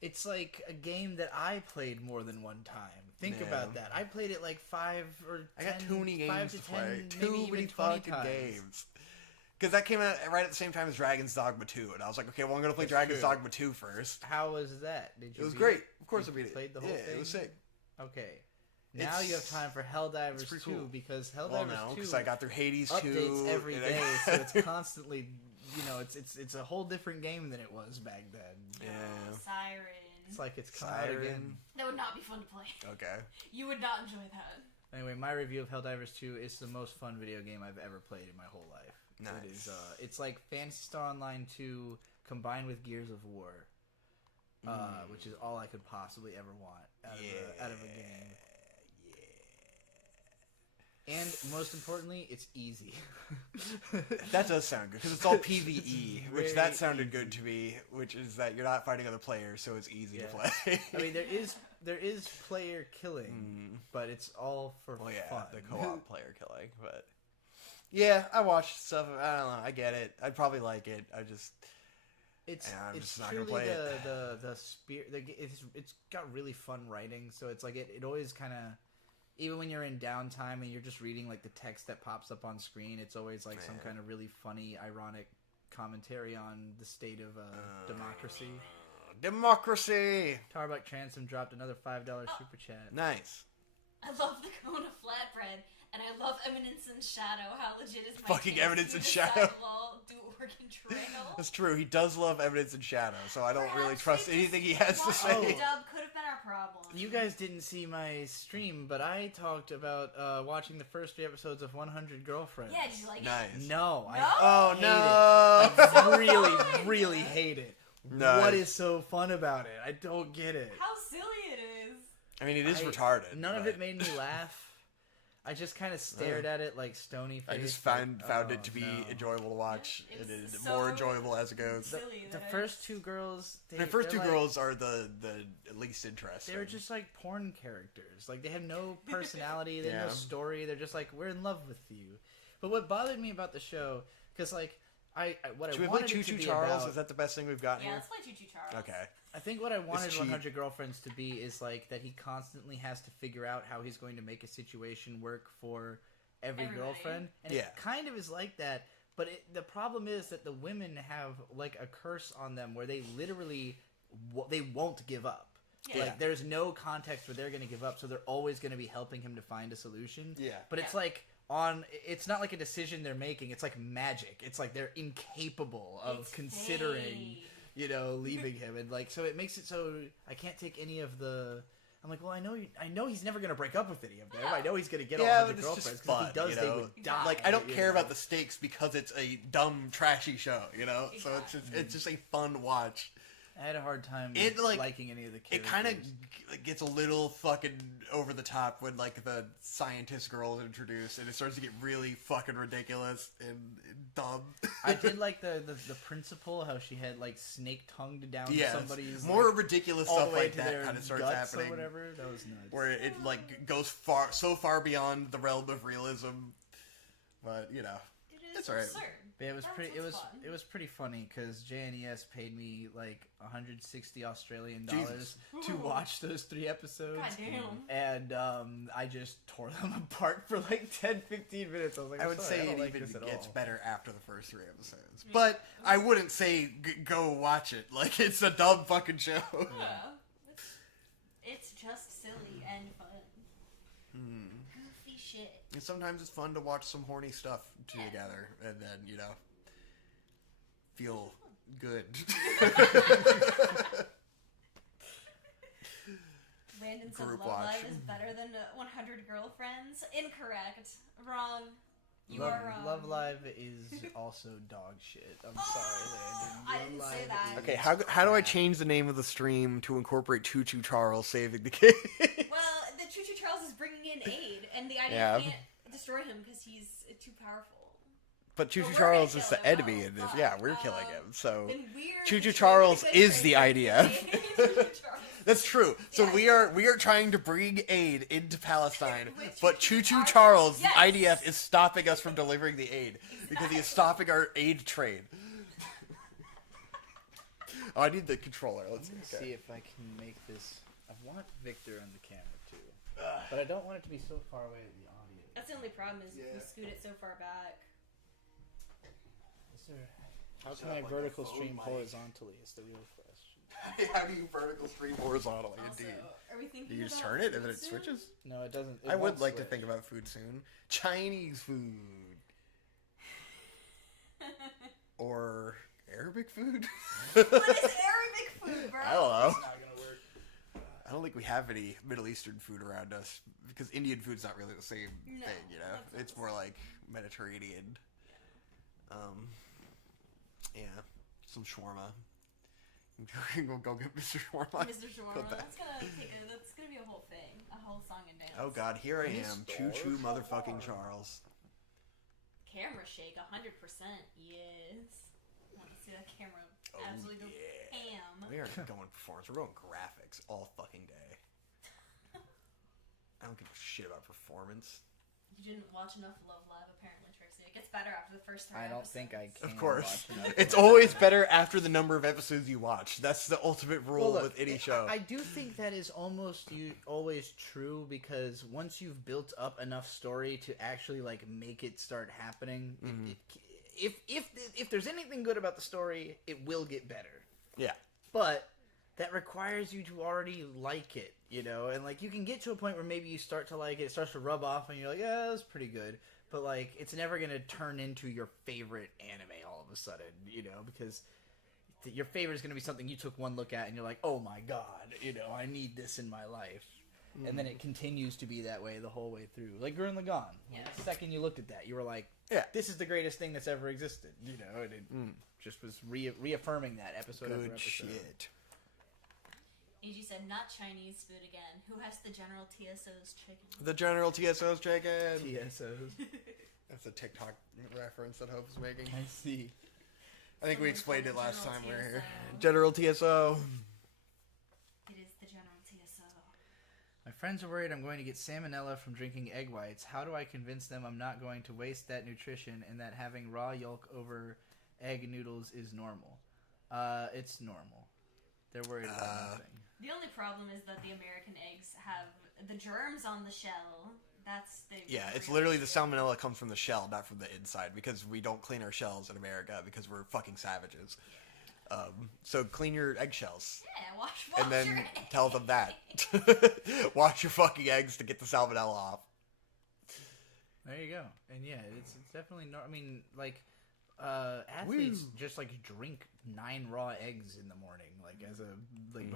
It's like a game that I played more than one time. Think Yeah. about that. I played it like 5 or 10, I got too many 5 games to to 10, play. maybe Too even many 20 fucking times. games. Because that came out right at the same time as Dragon's Dogma 2, and I was like, okay, well, I'm gonna play That's Dragon's true. Dogma 2 first. How was that? Did you? It was beat great. Of course You I beat it. played the whole yeah, thing? it was sick. Okay. Now you have It's- time for Helldivers 2 pretty cool. because Helldivers Well, no, 2 because I got through Hades 2. updates every and day, I- so it's constantly, it's a whole different game than it was back then. Yeah. Siren. It's like it's come out again. Siren. That would not be fun to play. Okay. You would not enjoy that. Anyway, my review of Helldivers 2 is the most fun video game I've ever played in my whole life. Nice. It is, it's like Phantasy Star Online 2 combined with Gears of War, which is all I could possibly ever want out of a game. And most importantly, it's easy. That does sound good, because it's all PvE, which Very that sounded good to me, which is that you're not fighting other players, so it's easy to Yeah. play. I mean, there is player killing, but it's all for well, yeah, fun. the co-op player killing, but Yeah, I watched stuff. I don't know. I get it. I'd probably like it. I'm It's just not truly gonna play it. the spirit. It's got really fun writing, so it's like it always kind of, even when you're in downtime and you're just reading like the text that pops up on screen, it's always like some kind of really funny, ironic commentary on the state of democracy. Democracy. Tarbuck Transom dropped another $5 super chat. Nice. I love the Kona flatbread, and I love Eminence and Shadow. How legit is my Fucking chance Eminence to and decide Shadow. while do Oregon Trail? That's true. He does love Evidence and Shadow, so I don't really Perhaps trust they anything he just has to watching say. the dub could have been our problem. You guys didn't see my stream, but I talked about watching the first 3 episodes of 100 Girlfriends. Yeah, did you like it? Nice. No, No? Oh hate no! it. I really, really hate it. Nice. What is so fun about it? I don't get it. How silly it is. I mean, it is retarded. None of but it made me laugh. I just kind of stared at it like stony face. I just like, found oh, it to be no. enjoyable to watch. It It was is so more enjoyable as it goes. Silly The that first 2 girls, The first 2 they're girls are the least interesting. They were just like porn characters. Like they have no personality, they have Yeah. no story. They're just like, we're in love with you. But what bothered me about the show, because like what Should I we play wanted Choo it to Choo be Charles? about, Is that the best thing we've got Yeah, here? let's play Choo Choo Charles. Okay. I think what I wanted cheap. 100 Girlfriends to be is like that he constantly has to figure out how he's going to make a situation work for every Everybody. girlfriend, and Yeah. it kind of is like that. But the problem is that the women have like a curse on them where they literally they won't give up. Yeah. Like there's no context where they're going to give up, so they're always going to be helping him to find a solution. Yeah. But it's like it's not like a decision they're making. It's like magic. It's like they're incapable of It's considering, fake. leaving him, and like so it makes it so I can't take any of the. I'm like, well, I know he's never gonna break up with any of them. I know he's gonna get all Yeah, of the but it's girlfriends. just 'Cause fun, if he does, you they know? would die. Like, I don't you care know? about the stakes because it's a dumb, trashy show, you know? So it's just a fun watch. I had a hard time It, like, liking any of the It characters. kind of gets a little fucking over the top when, like, the scientist girl is introduced, and it starts to get really fucking ridiculous and dumb. I did like the principal, how she had like snake tongued down Yes. somebody's More like, ridiculous all the stuff way like to that their kind of starts guts happening. or whatever. That was nuts. Where it, like, goes so far beyond the realm of realism. But, you know. It is It's alright. absurd. But it was That's pretty. what's fun. It was pretty funny because JNES paid me like 160 Australian Jesus. dollars to watch those 3 episodes. Goddamn. And I just tore them apart for like 10-15 minutes. I was like, I I'm would sorry, say I don't it like even this at gets all. better after the first 3 episodes. But I wouldn't say go watch it. Like, it's a dumb fucking show. Yeah. It's just silly and fun. Goofy shit. And sometimes it's fun to watch some horny stuff together and then, you know, feel good. Brandon said Group Love watch. Live is better than 100 Girlfriends. Incorrect. Wrong. You Love, are wrong. Love Live is also dog shit. I'm sorry, Landon. I Love didn't say Live that. is Okay, how do I change the name of the stream to incorporate Choo Choo Charles saving the kid? Well, the Choo Choo Charles is bringing in aid, and the idea Yeah. can't destroy him because he's too powerful. But Choo But Choo we're Charles gonna is kill the him. enemy Oh, in this. fuck. Yeah, we're killing him. So Then we're Choo Choo destroying Charles the good is the person. IDF. Choo Choo Charles. That's true. So Yes. we are trying to bring aid into Palestine, With but Choo Choo Choo Choo Charles. Charles, Yes. the IDF, is stopping us from delivering the aid because he is stopping our aid train. Oh, I need the controller. Let's See if I can make this. I want Victor on the camera too, but I don't want it to be so far away in the audio. That's the only problem is if we scoot it so far back. Is there, how can I vertical stream horizontally? Is the real question. How do you vertical stream horizontally? Also, Indeed. are we thinking Do you just about turn it and food then it soon? switches? No, it doesn't. It I would won't like to switch. think about food soon. Chinese food or Arabic food. What is Arabic food, bro? I don't know. It's not gonna work. I don't think we have any Middle Eastern food around us because Indian food's not really the same No, thing, you know. that's not It's the more like Mediterranean. Yeah, some shawarma. We'll go get Mr. Shawarma. Mr. Shawarma. Put that- That's gonna be a whole thing, a whole song and dance. Oh God, here I Can you am, store choo choo shawarma? motherfucking Charles. Camera shake, 100%. Yes. I want to see that camera absolutely go ham. We aren't going performance. We're going graphics all fucking day. I don't give a shit about performance. You didn't watch enough Love Live, apparently, Trixie. It gets better after the first 3 I don't episodes. think I can. Of course. watch enough It's of it. always better after the number of episodes you watch. That's the ultimate rule Well, look, with any show. I do think that is almost always true because once you've built up enough story to actually like make it start happening, if there's anything good about the story, it will get better. Yeah. But that requires you to already like it, you know? And, like, you can get to a point where maybe you start to like it, it starts to rub off, and you're like, yeah, that's pretty good. But, like, it's never going to turn into your favorite anime all of a sudden, you know? Because your favorite is going to be something you took one look at, and you're like, oh my god, you know, I need this in my life. And then it continues to be that way the whole way through. Like Gurren Lagann. Yes. The second you looked at that, you were like, Yeah. this is the greatest thing that's ever existed, you know? And it just was reaffirming that episode after Good episode. shit. AG said, not Chinese food again. Who has the General TSO's chicken? The General TSO's chicken. TSOs. That's a TikTok reference that Hope's making. I see. I think we Someone explained it called last General time we were here. TSO. General TSO. It is the General TSO. My friends are worried I'm going to get salmonella from drinking egg whites. How do I convince them I'm not going to waste that nutrition and that having raw yolk over egg noodles is normal? It's normal. They're worried about nothing. The only problem is that the American eggs have the germs on the shell. That's the... Yeah, it's literally the salmonella comes from the shell, not from the inside, because we don't clean our shells in America because we're fucking savages. So clean your eggshells. Yeah, wash And then your eggs. tell them that. Wash your fucking eggs to get the salmonella off. There you go. And yeah, it's definitely I mean, like, athletes just like drink 9 raw eggs in the morning, like as a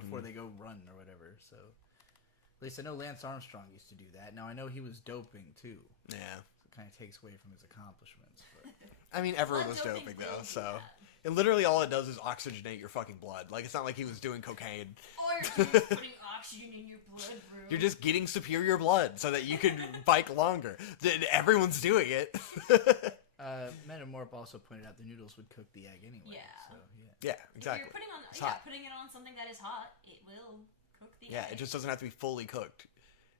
before they go run or whatever. So at least I know Lance Armstrong used to do that. Now I know he was doping too. Yeah. So it kind of takes away from his accomplishments. But I mean, everyone Blood was doping doping will though, do so that. and literally all it does is oxygenate your fucking blood. Like it's not like he was doing cocaine. Or you're just putting oxygen in your blood, bro. You're just getting superior blood so that you can bike longer. Everyone's doing it. Metamorph also pointed out the noodles would cook the egg anyway. Yeah. So yeah. Yeah, If exactly. you're putting on, It's hot. putting it on something that is hot, it will cook the Yeah, egg. it just doesn't have to be fully cooked.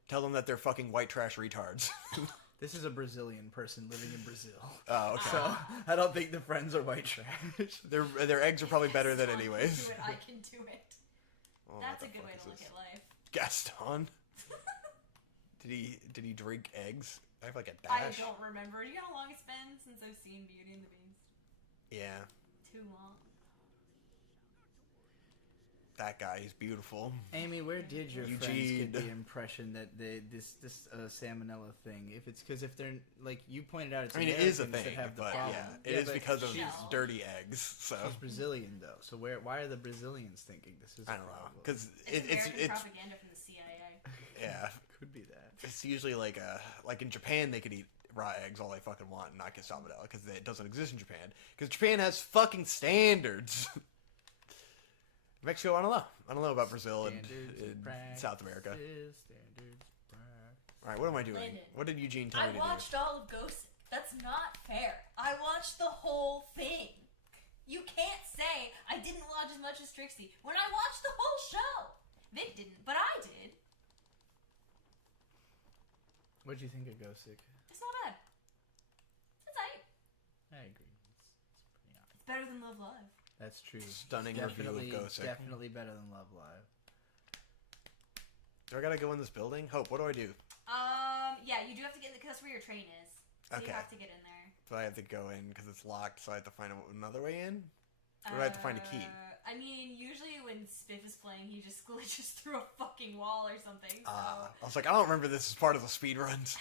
Tell them that they're fucking white trash retards. This is a Brazilian person living in Brazil. Oh, okay. So I don't think the friends are white trash. Their eggs are probably better than Gaston can anyways. do it, I can do it. Oh, what That's the a good fuck way is to look this? at life. Gaston. Did he drink eggs? I have like a I dash. don't remember. You know how long it's been since I've seen Beauty and the Beast? Yeah, Too long. that guy. He's beautiful. Amy, where did your friends Eugene. get the impression that this salmonella thing? If they're like you pointed out, it's I mean, it is a Americans thing, that have the but problem. yeah, it is but because of she's, dirty eggs. So she's Brazilian though. So why are the Brazilians thinking this is? I a don't know, problem? because It's American it's propaganda from the CIA. yeah. could be that. It's usually like in Japan they could eat raw eggs all they fucking want and not get salmonella because it doesn't exist in Japan because Japan has fucking standards. Mexico, I don't know about Brazil and South America. All right, what am I doing? Landon, What did Eugene tell me to I watched all of Ghost. That's not fair. I watched the whole thing. You can't say I didn't watch as much as Trixie when I watched the whole show. Vic didn't, but I did. What'd you think of Ghostic? It's not bad. It's alright. I agree. It's pretty honest. It's better than Love Live. That's true. Stunning Definitely, review of Ghostic. definitely better than Love Live. Do I gotta go in this building? Hope, what do I do? Yeah, you do have to get in because that's where your train is. So Okay. you have to get in there. Do I have to go in because it's locked, so I have to find another way in? Or do I have to find a key? I mean, usually when Spiff is playing, he just glitches through a fucking wall or something. So. I was like, I don't remember this as part of the speed runs.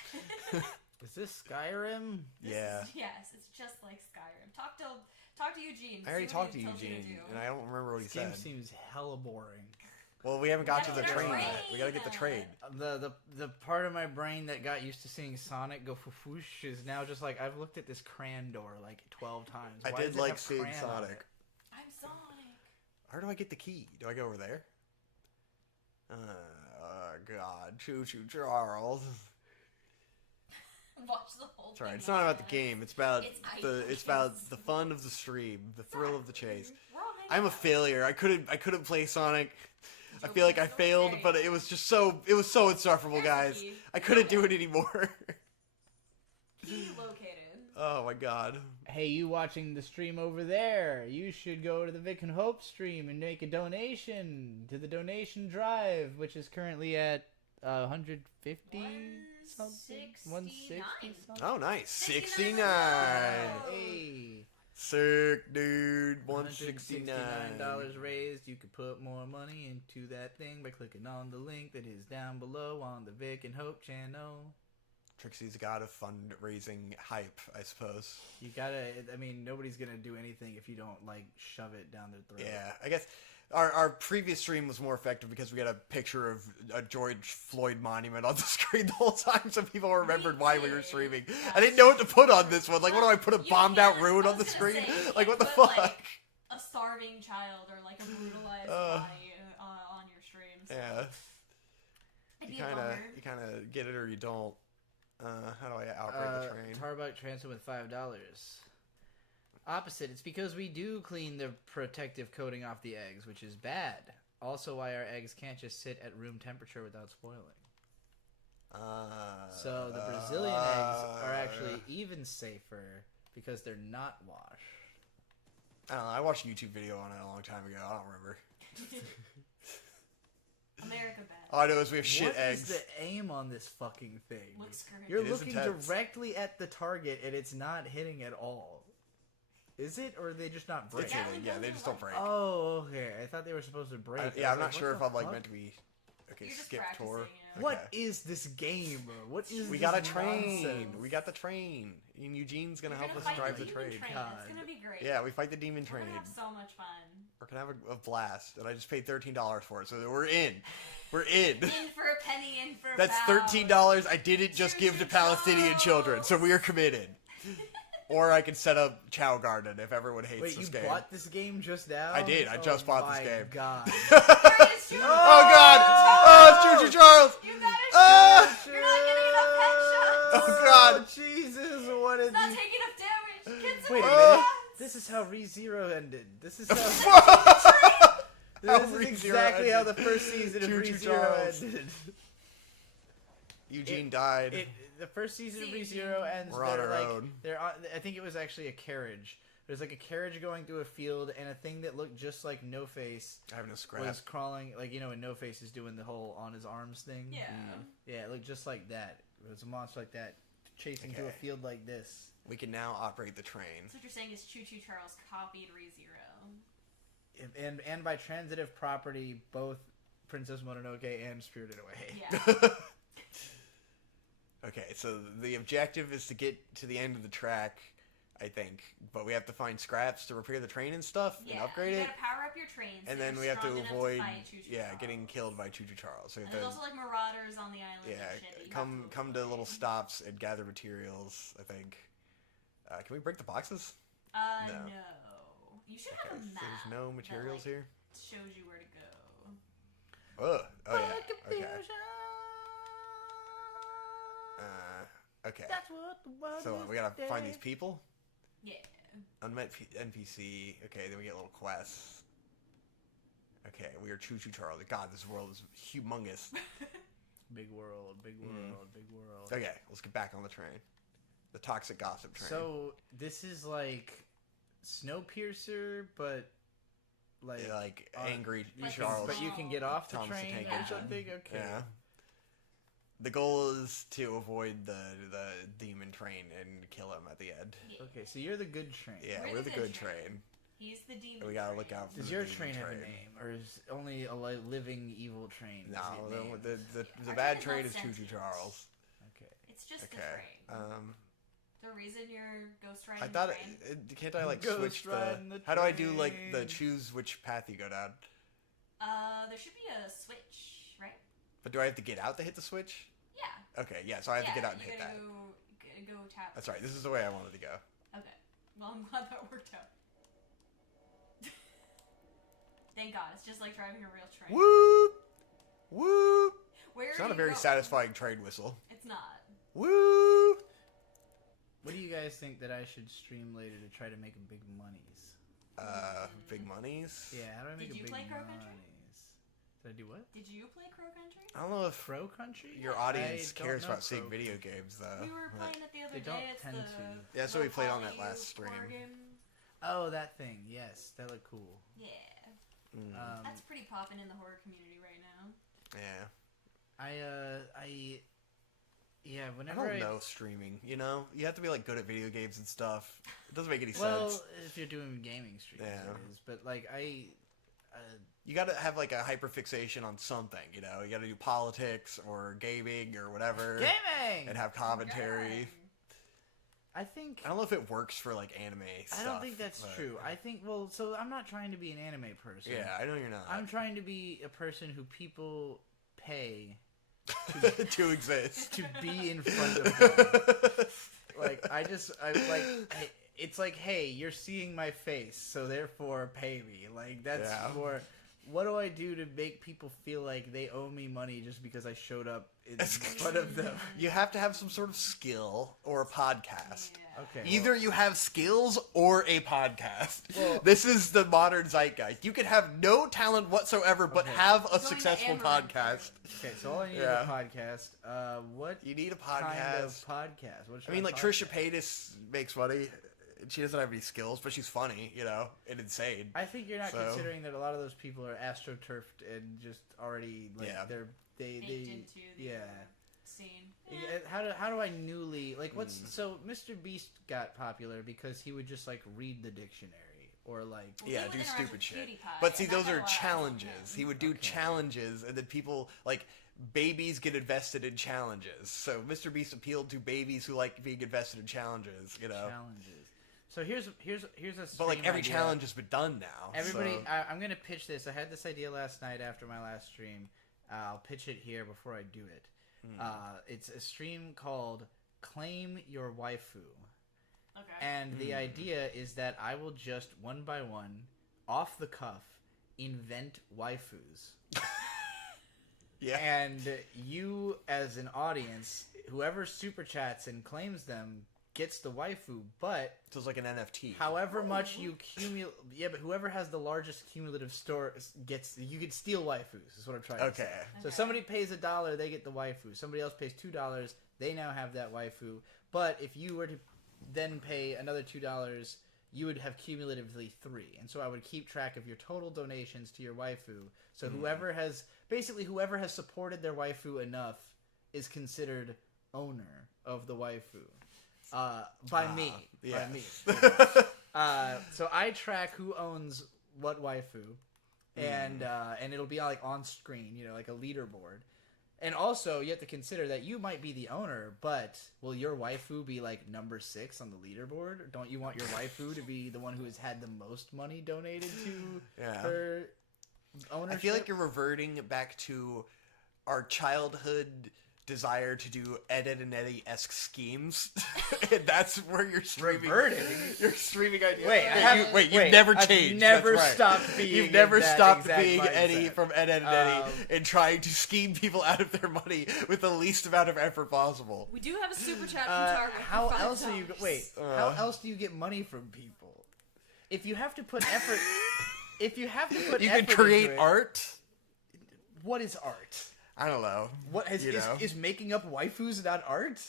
Is this Skyrim? Yeah. Yes, it's just like Skyrim. Talk to Eugene. I already see what talked to he tells you Eugene, do. and I don't remember what he This game said. seems hella boring. Well, we haven't got to the Gotta get train our yet. We gotta get the train. The part of my brain that got used to seeing Sonic go foosh is now just like I've looked at this cran door like 12 times. I Why did does it like have seeing cran on Sonic. it? I'm Sonic. Where do I get the key? Do I go over there? God. Choo Choo Charles. Watch the whole It's alright. thing. It's not about the game. It's about It's it's about the fun of the stream, the thrill of the chase. We're all hanging I'm a out. failure. I couldn't play Sonic. I Joke feel like I is so failed, great. but it was so insufferable, Here's the guys. key. I couldn't do it anymore. Oh my god. Hey, you watching the stream over there? You should go to the Vic and Hope stream and make a donation to the donation drive, which is currently at 150 something, 160 something. Oh, nice. 69. Hey, Sick, dude. $169. $169 raised. You could put more money into that thing by clicking on the link that is down below on the Vic and Hope channel. Trixie's got a fundraising hype, I suppose. You gotta, I mean, nobody's gonna do anything if you don't, like, shove it down their throat. Yeah, I guess our previous stream was more effective because we got a picture of a George Floyd monument on the screen the whole time, so people remembered why we were streaming. I didn't know what to put on this one. Like, what do I put, a bombed-out ruin on the screen? Like, what the fuck? Like, a starving child or, like, a brutalized body on your stream. So. Yeah. It'd You be a bummer. kind of get it or you don't. How do I operate the train? Tarbuck transfer with $5. Opposite. It's because we do clean the protective coating off the eggs, which is bad. Also, why our eggs can't just sit at room temperature without spoiling. So the Brazilian eggs are actually even safer because they're not washed. I don't know. I watched a YouTube video on it a long time ago. I don't remember. America bad. All I know is we have shit eggs. What is the aim on this fucking thing? Looks great. You're It is looking intense. directly at the target and it's not hitting at all. Is it, or are they just not break? It's hitting. Yeah, they just don't break. Oh, okay. I thought they were supposed to break. Yeah, I I'm was not sure if what I'm the like fuck? meant to be. Okay, You're just skip practicing, tour. you know? What is this game? What is We this got a train. nonsense? We got the train. And Eugene's gonna You're help us fight drive the demon train. train. God. It's gonna be great. Yeah, we fight the demon We're train. gonna have so much fun. We're gonna have a blast, and I just paid $13 for it, so we're in. We're in. In for a penny, in for a That's pound. $13 I didn't just give to Palestinian children, so we are committed. Or I can set up Chow Garden if everyone hates Wait, this you game. bought this game just now? I did. I just bought this my game. God. Oh god! Oh, it's Choo Choo Charles! You gotta Ah! You're not getting enough headshots. Oh god! Jesus, what is It's not this? taking enough damage. Kids Wait a are minute. bad. This is how ReZero ended. This is how. How This is ReZero exactly how the ended. first season of Choo Choo ReZero Charles. ended. Eugene died. The first season of See, ReZero ends. We're on they're our like, own. They're on, I think it was actually a carriage. There's like a carriage going through a field, and a thing that looked just like No Face Having a scrap. was crawling. Like, you know, when No Face is doing the whole on his arms thing. Yeah. Yeah, it looked just like that. It was a monster like that chasing through a Okay. field like this. We can now operate the train. So what you're saying is Choo Choo Charles copied ReZero. And by transitive property, both Princess Mononoke and Spirited Away. Yeah. Okay, so the objective is to get to the end of the track, I think. But we have to find scraps to repair the train and stuff and Yeah. upgrade you it. gotta power up your trains. And so then you're we have to strong enough avoid, fight Choo Choo Charles. getting killed by Choo Choo Charles. So we And have there's to, also like marauders on the island. yeah, and shit that you come have come to little stops and gather materials, I think. Can we break the boxes? No. No. You should have a map. There's no materials that, like, here? Shows you where to go. Oh yeah. Okay. Okay. That's what the world So is we gotta find today. these people. Yeah. Unmet NPC. Okay, then we get little quests. Okay, we are Choo Choo Charles. God, this world is humongous. Big world, big world, big world. Okay, let's get back on the train. The toxic gossip train. So this is like Snowpiercer, but like Yeah, like on- angry you can- Charles. but you can get off the Thomas the train Tank or Engine. something. Okay. Yeah. The goal is to avoid the demon train and kill him at the end. Okay, so you're the good train. Yeah, we're the good train. He's the demon. We gotta train. look out for Does the your demon train have a name, or is only a living evil train? No, Is it named? the Our bad train train is is not Choo Choo sentient. Charles. Okay. It's just Okay. the train. The reason you're ghost riding I thought the train. can't I like Ghost switch the? riding the How do I do like the train. choose which path you go down? There should be a switch, right? But do I have to get out to hit the switch? Yeah. Okay, yeah. So I have to get out and you hit gotta that. Go tap. That's right. This is the way I wanted to go. Okay. Well, I'm glad that worked out. Thank God. It's just like driving a real train. Whoop, whoop. Where It's are not a you very going? satisfying train whistle. It's not. Woo! What do you guys think that I should stream later to try to make big monies? Big monies. Yeah, how do I make Did you big play Crow Country? monies? Did I do what? Did you play Crow Country? I don't know if Crow Country? your audience I don't cares know about seeing Crow video Country. games, though. We were playing it the other They don't day. It's tend the to. Yeah, that's what we played on that Poly last stream. Oregon. Oh, that thing. Yes, that looked cool. Yeah. Mm. That's pretty popping in the horror community right now. Yeah. Yeah, I whenever don't know streaming, you know? You have to be, like, good at video games and stuff. It doesn't make any well, sense. if you're doing gaming streams, Yeah. it is. But, like, You gotta have, like, a hyperfixation on something, you know? You gotta do politics or gaming or whatever. gaming! And have commentary. I think... I don't know if it works for, like, anime stuff. I don't think that's but- true. I think, well, so I'm not trying to be an anime person. Yeah, I know you're not. I'm trying to be a person who people pay to exist. to be in front of them. Like, it's like, hey, you're seeing my face, so therefore pay me. Like, that's Yeah. more, what do I do to make people feel like they owe me money just because I showed up in front of them? You have to have some sort of skill or a podcast. Yeah. Okay. Either you have skills or a podcast. Well- This is the modern zeitgeist. You can have no talent whatsoever, but Okay. have a Going to successful Amaranth podcast. Okay, so all I need Yeah. is a podcast. What You need a kind of podcast. podcast? What I mean, like, podcast? Trisha Paytas makes money. She doesn't have any skills, but she's funny, you know, and insane. I think you're not So- considering that a lot of those people are astroturfed and just already, like, Yeah. Baked into the yeah. scene. Yeah, How do I newly like what's so Mr. Beast got popular because he would just like read the dictionary or like Yeah, Well, do he interacted stupid with shit. PewDiePie, But see, and that those got a are lot of challenges. attention. He would do challenges, and then people, like, babies get invested in challenges. So Mr. Beast appealed to babies who like being invested in challenges, you know? challenges. So here's a But, like, stream every idea. challenge has been done now. Everybody, so- I'm gonna pitch this. I had this idea last night after my last stream. I'll pitch it here before I do it. It's a stream called Claim Your Waifu. Okay. And the idea is that I will just, one by one, off the cuff, invent waifus. Yeah. And you, as an audience, whoever super chats and claims them gets the waifu, but So it's like an NFT. however much you cumulate... Yeah, but whoever has the largest cumulative store gets... You can steal waifus, is what I'm trying to say. Okay. So somebody pays $1, they get the waifu. Somebody else pays $2, they now have that waifu. But if you were to then pay another $2, you would have cumulatively 3. And so I would keep track of your total donations to your waifu. So whoever has supported their waifu enough is considered owner of the waifu. By me. yeah. By me. So I track who owns what waifu. And it'll be like on screen, you know, like a leaderboard. And also, you have to consider that you might be the owner, but will your waifu be like number 6 on the leaderboard? Or don't you want your waifu to be the one who has had the most money donated to her ownership? I feel like you're reverting back to our childhood desire to do Ed, Ed and Eddie-esque schemes. And that's where you're streaming. Reverting? You're streaming ideas. Wait, you've never I've changed. never That's right. stopped being You've in never that stopped exact being mindset. Eddie from Ed, Ed and Eddie and trying to scheme people out of their money with the least amount of effort possible. We do have a super chat from Target. for How $5. else do you how else do you get money from people? If you have to put effort, You effort can create into it, art. What is art? I don't know. What You know? is making up waifus not art?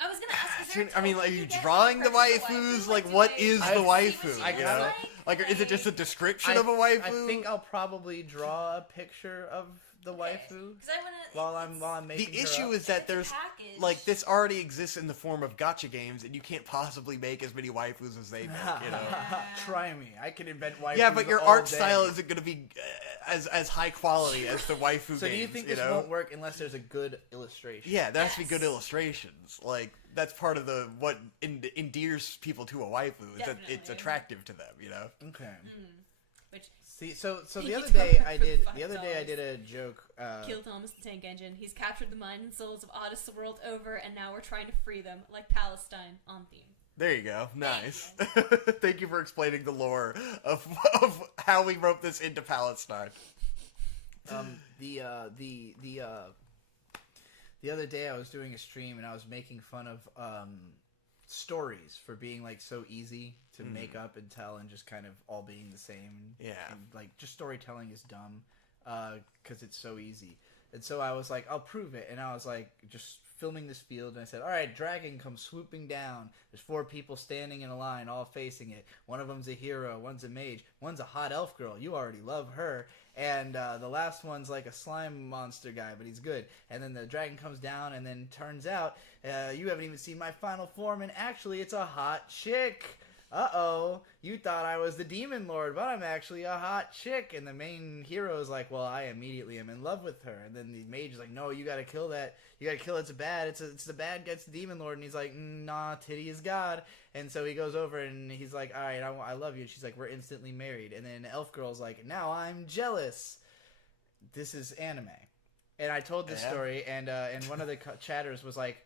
I was gonna ask. Is there a I mean, token are you you get drawing the for purchase a waifus? waifu? Like, do what they- is the see what waifu? she I looks gotta- Like, is it just a description I, of a waifu? I think I'll probably draw a picture of the waifu Because I wanna. while I'm making the her issue up. is that It's a there's package. like this already exists in the form of gacha games, and you can't possibly make as many waifus as they make. You know. Try me. I can invent waifus. Yeah, but your all art day. style isn't going to be as high quality as the waifu So games. do you think you this know? won't work unless there's a good illustration? Yeah, there has to be good Yes. illustrations. Like that's part of the what endears people to a waifu. Is that it's Definitely. attractive to them. You know. Okay. Which See, so the Thank other you, day Tomer, I for did the the other day I $5. did a joke. Kill Thomas the Tank Engine. He's captured the mind and souls of artists the world over, and now we're trying to free them, like Palestine on theme. There you go. Nice. Thank you for explaining the lore of how we wrote this into Palestine. The other day I was doing a stream and I was making fun of stories for being like so easy to make up and tell and just kind of all being the same. Yeah. And, like just storytelling is dumb. because it's so easy. And so I was like, I'll prove it. And I was like, just filming this field. And I said, all right, dragon comes swooping down. There's 4 people standing in a line, all facing it. One of them's a hero. One's a mage. One's a hot elf girl. You already love her. And the last one's like a slime monster guy, but he's good. And then the dragon comes down, and then turns out you haven't even seen my final form, and actually it's a hot chick. Uh-oh, you thought I was the demon lord, but I'm actually a hot chick. And the main hero is like, well, I immediately am in love with her. And then the mage is like, no, you gotta kill that. You gotta kill it. It's bad. It's the bad gets the demon lord. And he's like, nah, titty is God. And so he goes over and he's like, all right, I love you. And she's like, we're instantly married. And then elf girl's like, now I'm jealous. This is anime. And I told this story, and one of the chatters was like,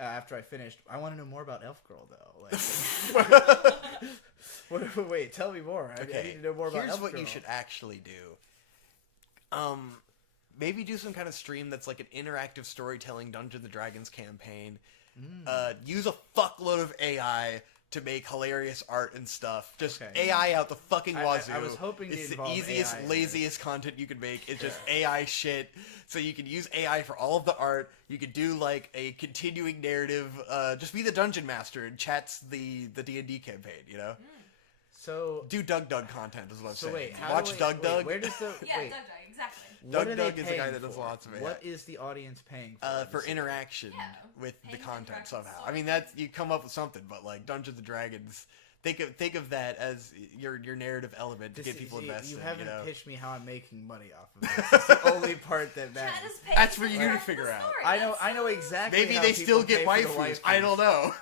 after I finished, I want to know more about Elf Girl, though. Like, wait, tell me more. I need to know more about Elf Girl. Here's what you should actually do. Maybe do some kind of stream that's like an interactive storytelling Dungeons & Dragons campaign. Use a fuckload of AI to make hilarious art and stuff. Just AI out the fucking wazoo. I was hoping it's the easiest, AI laziest content you can make. It's just AI shit. So you can use AI for all of the art. You could do like a continuing narrative. Just be the dungeon master and chats the D&D campaign. You know. So do Doug content is what I'm saying. Wait, watch Doug. Where does the Doug exactly. Doug is the guy that does lots of it. What is the audience paying for interaction with the content somehow? I mean, you come up with something, but like Dungeons and Dragons, think of that as your narrative element to get people invested. You haven't pitched me how I'm making money off of it. That's the only part that matters. That's for you to figure out. I know exactly. Maybe they still get waifus. I don't know.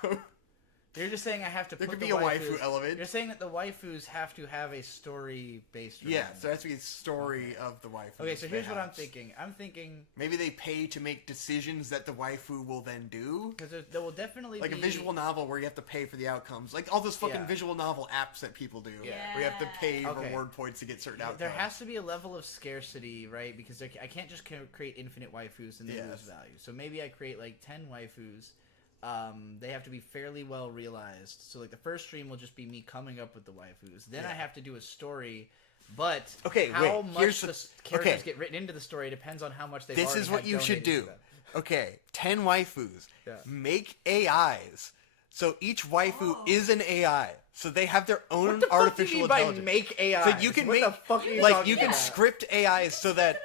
You're just saying I have to. There could be a waifu element. You're saying that the waifus have to have a story based. Yeah, so there has to be a story of the waifu. Okay, so here's what I'm thinking. I'm thinking maybe they pay to make decisions that the waifu will then do. Because there will definitely be a visual novel where you have to pay for the outcomes, like all those fucking visual novel apps that people do. Yeah. Where you have to pay reward points to get certain outcomes. There has to be a level of scarcity, right? Because I can't just create infinite waifus and they lose value. So maybe I create like 10 waifus. They have to be fairly well realized. So like the first stream will just be me coming up with the waifus. Then I have to do a story. But how much the characters get written into the story depends on how much they've already had. This is what you should do. Okay, 10 waifus. Yeah. Make AIs. So each waifu is an AI. So they have their own what the artificial fuck do you mean intelligence. by make AIs? So you can what make the fuck are you like talking you can about? script AIs so that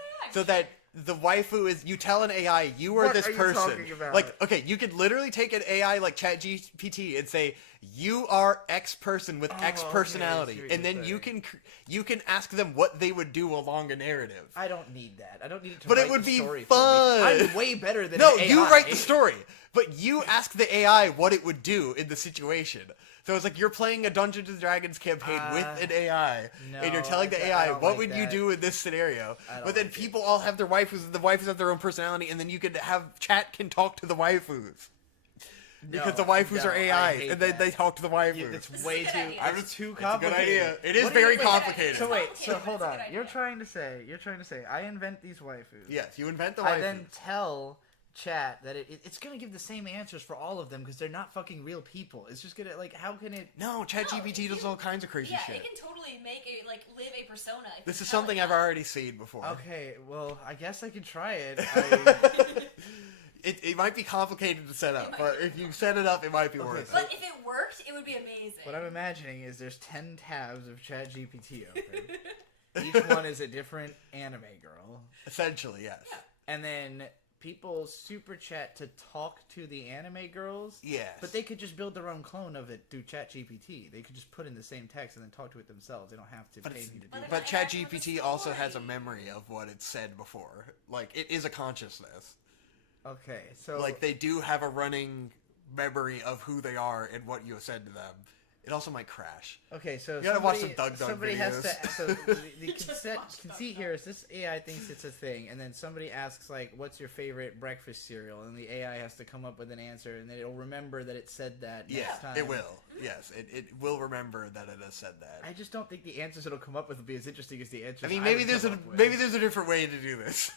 the waifu is, you tell an AI, you are this person. Talking about? Like, okay, you could literally take an AI like ChatGPT and say, you are X person with X personality, and then you can ask them what they would do along a narrative. I don't need that. I don't need to. But write it would the be story fun. For me. I'm way better than no. an AI. You write the story, but you ask the AI what it would do in the situation. So it's like you're playing a Dungeons and Dragons campaign with an AI, and you're telling the AI, what would you do in this scenario? But then people all have their waifus, and the waifus have their own personality, and then you can have chat can talk to the waifus. Because the waifus are AI, and then they talk to the waifus. It's way too. It's too It's a complicated. good idea. It is very complicated. So wait. So hold on. You're trying to say I invent these waifus. Yes, you invent the waifus. I then tell chat that it's gonna give the same answers for all of them because they're not fucking real people. It's just gonna how can it? No, ChatGPT does all kinds of crazy shit. Yeah, it can totally make live a persona. This is something I've already seen before. Okay, well I guess I could try it. It might be complicated to set up, but if you set it up, it might be worth it. But if it worked, it would be amazing. What I'm imagining is there's 10 tabs of ChatGPT open. Each one is a different anime girl. Essentially, yes. And then people super chat to talk to the anime girls. Yes. But they could just build their own clone of it through ChatGPT. They could just put in the same text and then talk to it themselves. They don't have to pay me to do that. But ChatGPT also has a memory of what it said before. Like, it is a consciousness. Okay, so... Like, they do have a running memory of who they are and what you have said to them. It also might crash. Okay, so you gotta watch some Doug somebody videos. Has to. So the conceit here is this AI thinks it's a thing, and then somebody asks like, "What's your favorite breakfast cereal?" And the AI has to come up with an answer, and then it'll remember that it said that next time. It will. Yes, it will remember that it has said that. I just don't think the answers it'll come up with will be as interesting as the answers. I mean, maybe there's a different way to do this.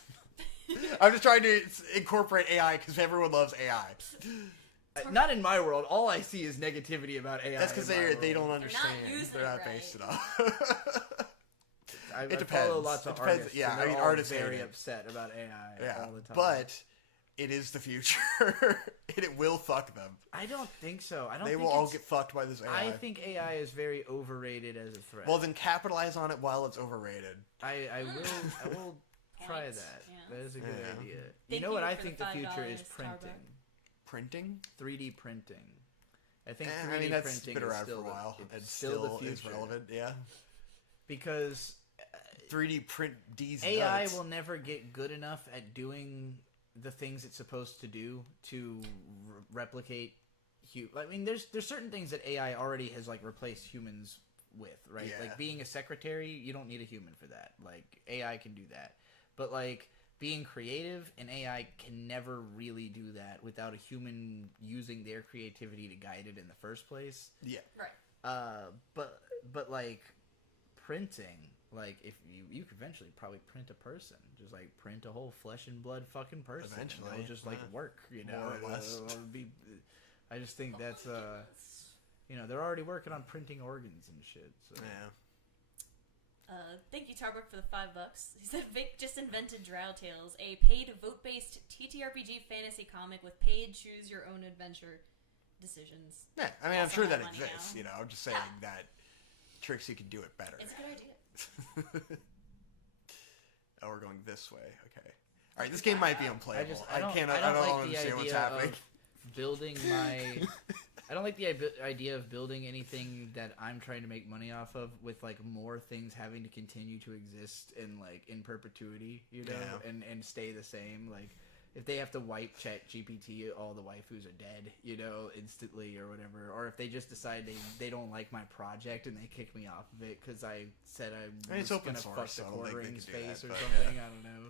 I'm just trying to incorporate AI because everyone loves AI. Not in my world. All I see is negativity about AI. That's because they don't understand. They're not based enough. I depends. follow lots It of depends. artists. Yeah, and I they're mean, all artists very hate it. upset about AI Yeah, all the time. but it is the future, and it will fuck them. I don't think so. I don't. They think will all it's- get fucked by this AI. I think AI is very overrated as a threat. Well, then capitalize on it while it's overrated. I will try Point. that. Yeah. That is a good Yeah. idea. Thank you know what you I for think the the future is $5 printing. Starbucks. Printing? 3D printing. I think 3D I mean, that's printing been is around for still a while, it's and still the still is future. relevant. Yeah, Because 3D print D's AI nuts. will never get good enough at doing the things it's supposed to do to replicate. I mean, there's certain things that AI already has like replaced humans with, right? Yeah. Like being a secretary, you don't need a human for that. Like AI can do that, but like being creative, an AI can never really do that without a human using their creativity to guide it in the first place. Yeah. Right. But like printing, like if you could eventually probably print a person, just like print a whole flesh and blood fucking person. Eventually, it'll just like yeah. work, you know. More or less. It'll be, I just think that's you know, they're already working on printing organs and shit. So. Yeah. Thank you, Tarbuck, for the $5. He said Vic just invented Drow Tales, a paid vote-based TTRPG fantasy comic with paid choose-your-own-adventure decisions. Yeah, I mean, I'm Also sure have that money exists. now. You know, I'm just saying that Trixie can do it better. It's a good idea. Oh, we're going this way. Okay. All right, this game might be unplayable. I don't can't. like understand the what's idea happening. of building my. I don't like the idea of building anything that I'm trying to make money off of with like more things having to continue to exist in perpetuity, you know, Yeah. and stay the same. Like if they have to wipe Chat GPT, all the waifus are dead, you know, instantly or whatever. Or if they just decide they don't like my project and they kick me off of it because I said I was it's open gonna source, fuck so the I don't think they quartering's can do face that, or but, something. yeah. I don't know.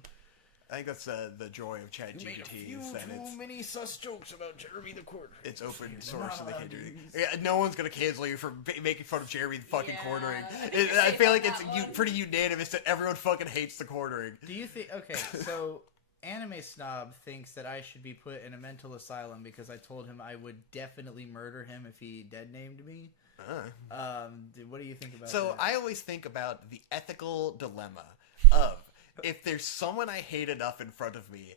I think that's the joy of ChatGPT is that it's many sus jokes about Jeremy the Quarter. it's open You're source, not so they allowed can't do to anything. use- Yeah, no one's gonna cancel you for making fun of Jeremy the fucking Yeah, quartering. I think you're I safe feel on like it's that one. pretty unanimous that everyone fucking hates the quartering. Do you think? Okay, so Anime Snob thinks that I should be put in a mental asylum because I told him I would definitely murder him if he dead named me. What do you think about So that? I always think about the ethical dilemma of if there's someone I hate enough in front of me,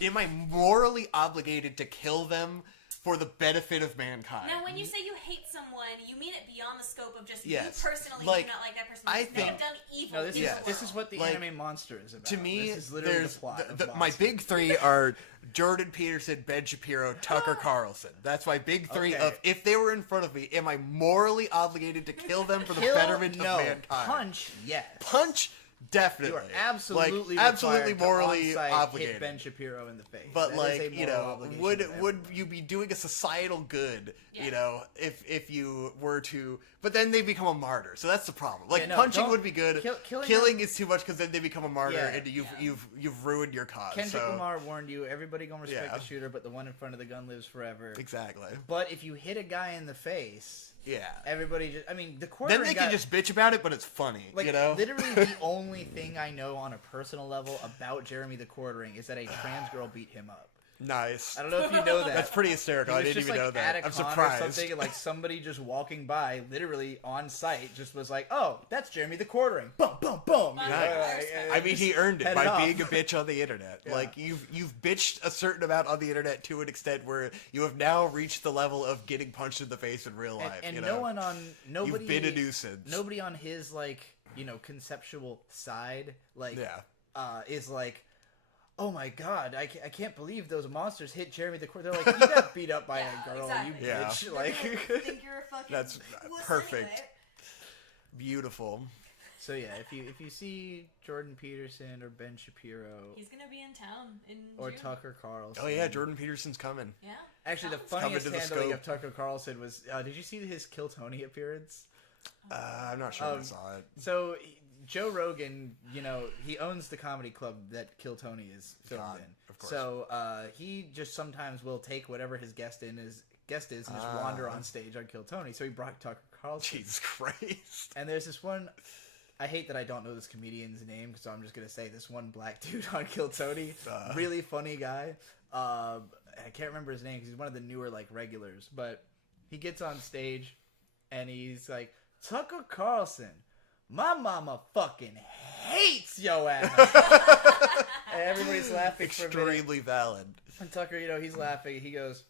am I morally obligated to kill them for the benefit of mankind? Now, when you say you hate someone, you mean it beyond the scope of just Yes. you personally Like, do not like that person. I They have think- done evil. No, this in is the this is world. what the Like, anime monster is about. To me, this is literally there's the plot. of my Monster. big three are Jordan Peterson, Ben Shapiro, Tucker Carlson. That's my big three Okay. of if they were in front of me, am I morally obligated to kill them for the Kill? betterment no. of mankind? Punch, yes. Punch, definitely. You are absolutely absolutely required to morally on-site obligated. hit Ben Shapiro in the face. But That is like a you moral know, obligation would of would everyone. you be doing a societal good? Yeah. You know, if you were to, but then they become a martyr. So that's the problem. Like Yeah, no, punching don't- would be good. killing Killing them- is too much because then they become a martyr Yeah. and you've ruined your cause. Kendrick so, Lamar warned you. Everybody gonna respect Yeah. the shooter, but the one in front of the gun lives forever. Exactly. But if you hit a guy in the face, Yeah. everybody just—I mean, the quartering Then they guy, can just bitch about it, but it's funny. like you know. literally the only thing I know on a personal level about Jeremy the Quartering is that a trans girl beat him up. Nice. I don't know if you know that. That's pretty hysterical. I He was didn't just, even like, know at that. a I'm con surprised. Or something, and, like somebody just walking by, literally on site, just was like, "Oh, that's Jeremy the Quartering." Boom, boom, boom. Nice. I mean, he earned it Headed by off. being a bitch on the internet. Yeah. Like you've bitched a certain amount on the internet to an extent where you have now reached the level of getting punched in the face in real life. And you no know? one on nobody. You've been a nuisance. Nobody on his conceptual side, Yeah. is like, "Oh my god, I can't believe those monsters hit Jeremy the Quartering." They're like, "You got beat up by Yeah, a girl, exactly. you Yeah. bitch!" Like, think you're a fucking That's wuss perfect. anyway. Beautiful. so yeah, if you see Jordan Peterson or Ben Shapiro He's gonna be in town in or June. Tucker Carlson, Oh yeah, Jordan Peterson's coming. Yeah. Actually, the Sounds- funniest to the handling of scope. Tucker Carlson was, did you see his Kill Tony appearance? I'm not sure I saw it. So Joe Rogan, he owns the comedy club that Kill Tony is filmed God, in. of course. So he just sometimes will take whatever his guest is and just wander on stage on Kill Tony. So he brought Tucker Carlson. Jesus Christ. And there's this one. I hate that I don't know this comedian's name, so I'm just gonna say this one black dude on Kill Tony. Really funny guy. I can't remember his name because he's one of the newer regulars. But he gets on stage and he's like, "Tucker Carlson, my mama fucking hates yo ass. And everybody's laughing for a minute. Extremely valid. And Tucker, he's laughing. He goes,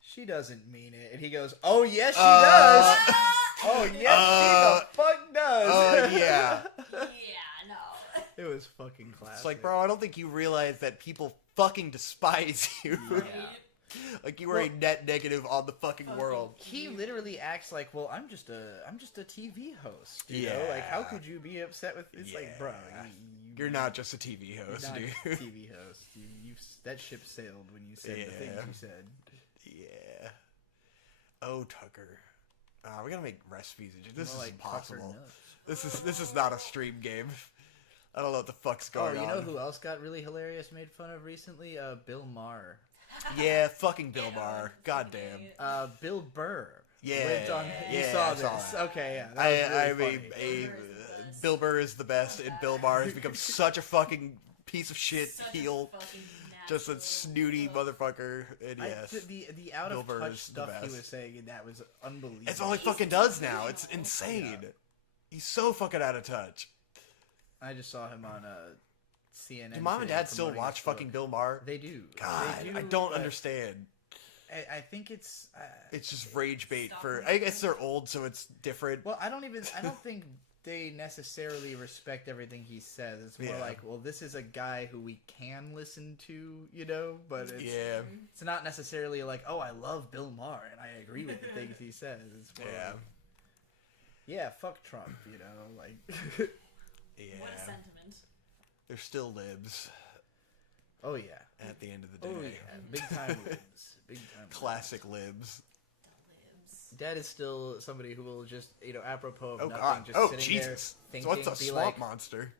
she doesn't mean it. And he goes, oh, yes, she does. Oh, yes, she the fuck does. Oh, yeah. Yeah, no. It was fucking classic. It's like, bro, I don't think you realize that people fucking despise you. Yeah. Like you were a net negative on the fucking world. He literally acts like, well, I'm just a TV host. You know? Like, how could you be upset with? It's like, bro, you're not just a TV host, not dude. a TV host. You that ship sailed when you said the things you said. Yeah. Oh, Tucker. We gotta make recipes. This is Tucker impossible. nuts. This is not a stream game. I don't know what the fuck's going on. Oh, you know who else got really hilarious, made fun of recently? Bill Maher. Yeah, fucking Bill Maher. Goddamn. Bill Burr. Yeah. Went on, you yeah, saw I this. saw it. Okay, yeah. That was really funny. Bill Burr is the best, and Bill Maher has become such a fucking piece of shit heel. Just a snooty motherfucker. And yes. The out of Bill Burr touch is the stuff he best. was saying, and that was unbelievable. It's all he fucking does now. It's insane. He's so fucking out of touch. I just saw him on CNN. Do mom and today dad still promoting watch his book. fucking Bill Maher? They do. God, They do, I don't but understand. I think it's just rage bait for. I guess they're old, so it's different. Well, I don't think they necessarily respect everything he says. It's more like, well, this is a guy who we can listen to, but it's not necessarily like, oh, I love Bill Maher and I agree with the things he says. It's more like, yeah, fuck Trump, like. Yeah. What a sentiment. They're still libs. Oh yeah. At the end of the day. Oh yeah. Big time libs. Big time. Classic libs. Dad is still somebody who will just, apropos of nothing, God. just sitting Jesus. there thinking, So what's a be swamp like, monster?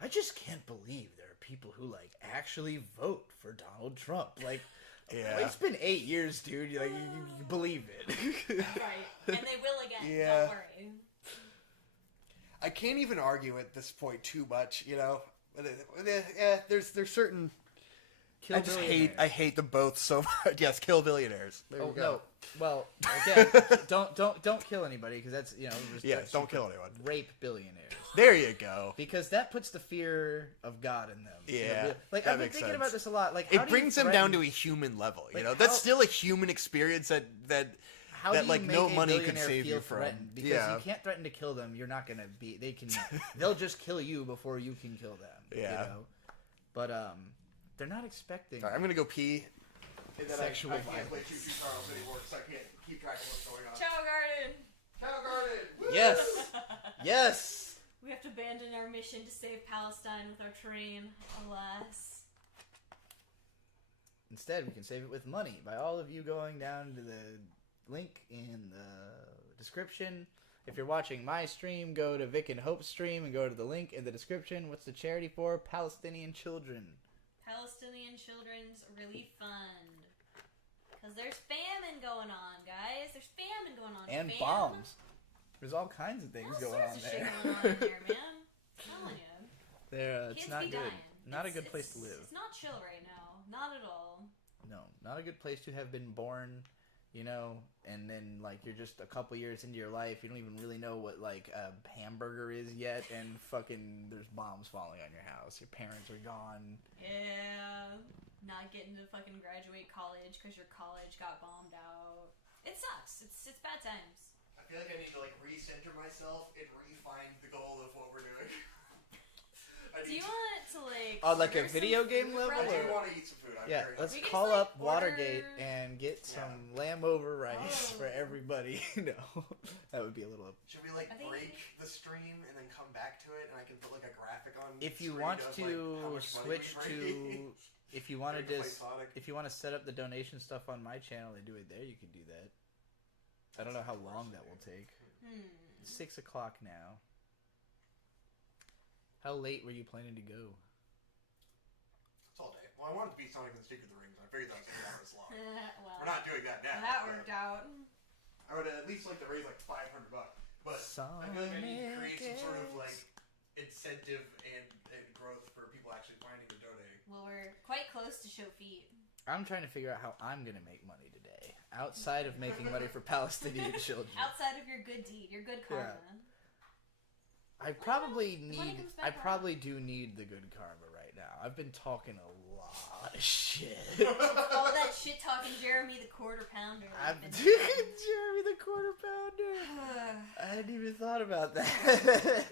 I just can't believe there are people who actually vote for Donald Trump. Like, it's been 8 years, dude. You believe it. Right. And they will again. Yeah. Don't worry. I can't even argue at this point too much, There's certain. I hate them both so much. Yes, kill billionaires. There you go. No. Well, again, don't kill anybody because that's don't kill anyone. Rape billionaires. There you go. Because that puts the fear of God in them. Yeah, I've been thinking about this a lot. Like, it brings them down to a human level. That's still a human experience that how do you make no a money could billionaire save feel you from. threatened? Because you can't threaten to kill them. You're not gonna be. They'll just kill you before you can kill them. Yeah. But they're not expecting. All right, I'm gonna go pee. Sexual I can't violence. play Choo Choo Charles anymore because I can't keep track of what's going on. Ciao, Garden. Cow Garden. Woo! Yes. Yes. We have to abandon our mission to save Palestine with our train, alas. Instead, we can save it with money by all of you going down to the link in the description. If you're watching my stream, go to Vic and Hope's stream and go to the link in the description. What's the charity for? Palestinian children. Palestinian Children's Relief Fund. Because there's famine going on, guys. There's famine going on. And bombs. There's all kinds of things going on All sorts of there. shit going on in there, man. I'm telling you. It's Kids not be good. dying. Not a good place to live. It's not chill right now. Not at all. No, not a good place to have been born, and then, you're just a couple years into your life, you don't even really know what, a hamburger is yet, and fucking there's bombs falling on your house. Your parents are gone. Yeah. Not getting to fucking graduate college because your college got bombed out. It sucks. It's bad times. I feel like I need to recenter myself and refine the goal of what we're doing. Do you want to On a order video some game food, level? I brother? do want to eat some food. Let's We can call just, up Watergate order- and get some lamb over rice for everybody. No, that would be a little. Should we I think- break the stream and then come back to it, and I can put a graphic on? If you screen want of, to how much money switch we to, if you want to Play just, Sonic. if you want to set up the donation stuff on my channel and do it there, you can do that. I don't know how long that will take. 6 o'clock now. How late were you planning to go? It's all day. Well, I wanted to beat Sonic and the Secret of the Rings. I figured that was 2 hours long. Well, We're not doing that now. that worked out. I would at least like to raise $500, but I feel like I need to create some sort of incentive and growth for people actually finding and donating. Well, we're quite close to show feet. I'm trying to figure out how I'm gonna make money today, outside of making money for Palestinian children. Outside of your good deed, your good karma. I probably When it need. comes back I around. probably do need the good karma right now. I've been talking a lot of shit. All that shit talking Jeremy the Quarter Pounder. I've been Jeremy the Quarter Pounder. I hadn't even thought about that.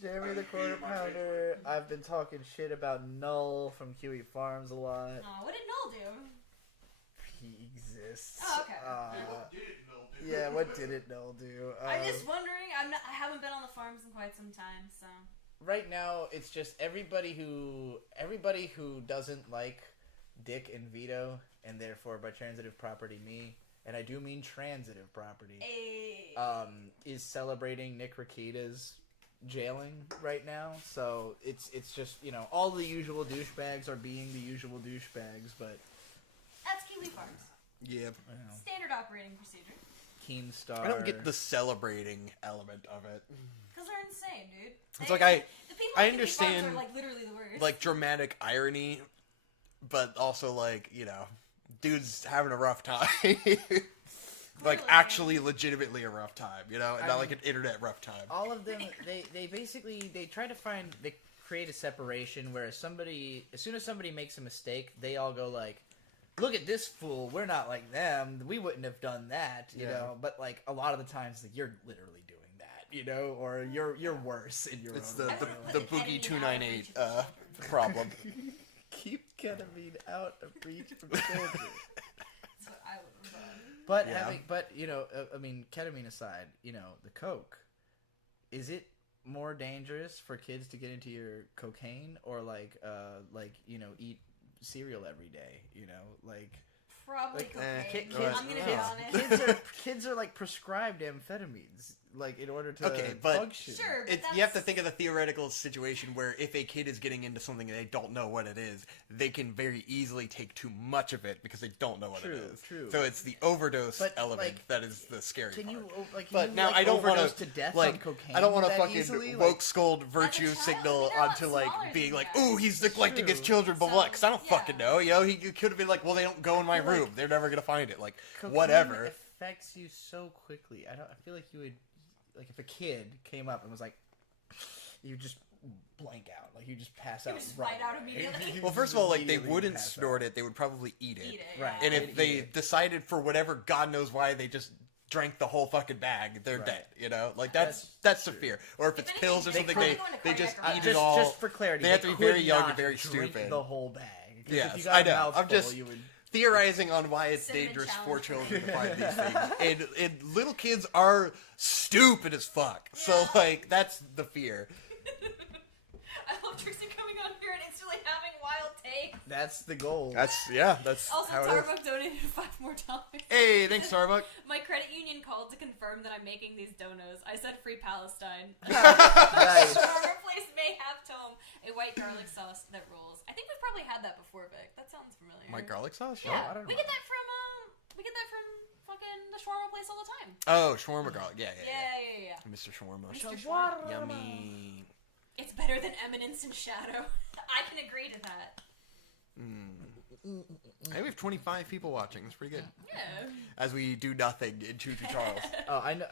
Jeremy the Quarter Pounder. I've been talking shit about Null from QE Farms a lot. Aw, what did Null do? He exists. Oh, okay. Yeah, what did it Null do? I'm just wondering. I haven't been on the farms in quite some time, so. Right now, it's just everybody who doesn't like Dick and Vito, and therefore by transitive property me, and I do mean transitive property, Hey. is celebrating Nick Rakita's jailing right now. So it's just, you know, all the usual douchebags are being the usual douchebags, but That's Kiwi Farms. Yeah. you know, Standard operating procedure. Keemstar. I don't get the celebrating element of it. Because they're insane, dude. It's like the people I at Kiwi Farms understand, are like literally the worst. like dramatic irony, but also like, you know, dude's having a rough time. Like Clearly. actually legitimately a rough time, you know, and not like an internet rough time. All of them, they basically, they try to they create a separation where as soon as somebody makes a mistake, they all go like, look at this fool, we're not like them, we wouldn't have done that, you Yeah. know, but like a lot of the times, like, you're literally doing that, you know, or you're worse in your It's own the way. the Boogie 298 problem. Keep ketamine out of reach from children. That's what I would have done. But Yeah. you know, I mean, ketamine aside, you know, the coke, is it more dangerous for kids to get into your cocaine or like you know, eat cereal every day? You know, like Probably cocaine. kids- I'm gonna be kids- honest. kids are like prescribed amphetamines, like in order to Okay, but- function. Sure, but You have to that's- think of the theoretical situation where if a kid is getting into something and they don't know what it is, they can very easily take too much of it because they don't know what it True, is. true. So it's the overdose But, element like, that is the scary Can part. you like? Can But you, now like, I don't want overdose to death like on cocaine. I don't want to that fucking easily? woke Like, scold virtue child, signal they're a lot onto like smaller being than like, that. ooh, he's neglecting his True. children, blah blah. Because I don't So, fucking yeah. know, yo. He could have been like, well, they don't go in my But, like, room. They're never gonna find it. Like cocaine whatever. affects you so quickly. I feel like you would, like, if a kid came up and was like, you just blank out, like you just pass out. just right white out away. immediately. Well, first of all, like they Immediately wouldn't pass snort out. it; they would probably eat it. Eat it. Right. Yeah. And They'd if they eat it. decided for whatever God knows why they just drank the whole fucking bag, they're Right. dead. You know, like that's That's the true. fear. Or if it's anything, pills or they something, probably they go into they just cardiac eat arrest. it all. Just for clarity, they have to be could very young not and very drink stupid. The whole bag. 'Cause Yes, if you got I a know. I'm mouthful, just you would. theorizing on why it's Cinnamon dangerous challenge. for children to find these things. And little kids are stupid as fuck. So like that's the fear. I love Trixie coming on here and instantly having wild takes. That's the goal. That's Also, how it is. Tarbuck donated $5 more. Hey, thanks, Starbuck. My credit union called to confirm that I'm making these donos. I said free Palestine. Nice. Shawarma place may have Tom a white garlic sauce that rolls. I think we've probably had that before, Vic. That sounds familiar. My garlic sauce? Yeah, I don't we know. get that from fucking the shawarma place all the time. Oh, shawarma garlic. Yeah. Yeah. Mr. Shawarma. Mr. Shawarma. Yummy. It's better than Eminence and Shadow. I can agree to that. Hey, we have 25 people watching. It's pretty good. Yeah. As we do nothing in Choo Choo Charles. Oh, I know.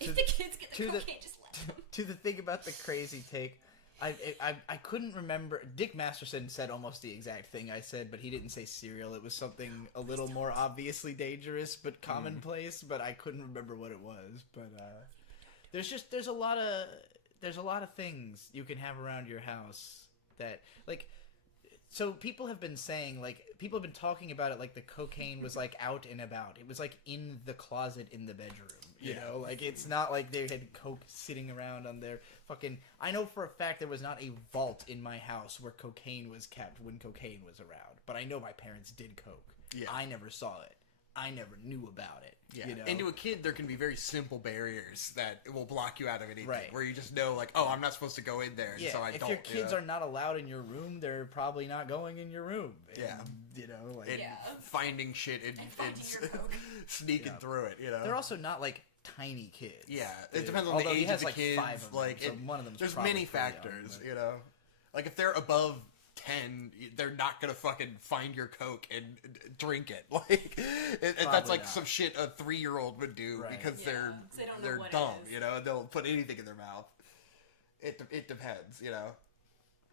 If the kids get the to the- cocaine, just let them. To the thing about the crazy take, I couldn't remember. Dick Masterson said almost the exact thing I said, but he didn't say cereal. It was something a little more obviously dangerous but commonplace. But I couldn't remember what it was. But there's a lot of things you can have around your house that like. So people have been saying, like, people have been talking about it like the cocaine was, like, out and about. It was, like, in the closet in the bedroom, you know? Like, it's not like they had coke sitting around on their fucking... I know for a fact there was not a vault in my house where cocaine was kept when cocaine was around. But I know my parents did coke. Yeah. I never saw it. I never knew about it. Yeah. You know? And to a kid, there can be very simple barriers that will block you out of anything. Right. Where you just know, like, oh, I'm not supposed to go in there, and Yeah, so I if don't. your kids you know? are not allowed in your room, they're probably not going in your room. And, Yeah. You know, like... And finding shit and finding your coke. sneaking Yeah. through it, you know? They're also not, like, tiny kids. Yeah, Dude. it depends on Although the he age has, of the like, kids. 5 of them, like, so one of them's there's probably many pretty young, factors, but- you know? Like, if they're above 10, they're not gonna fucking find your Coke and drink it. Like, that's like not. some shit a 3-year-old would do Right. because Yeah, 'cause they don't know they're what it dumb, is. you know, and they'll put anything in their mouth. It depends, you know,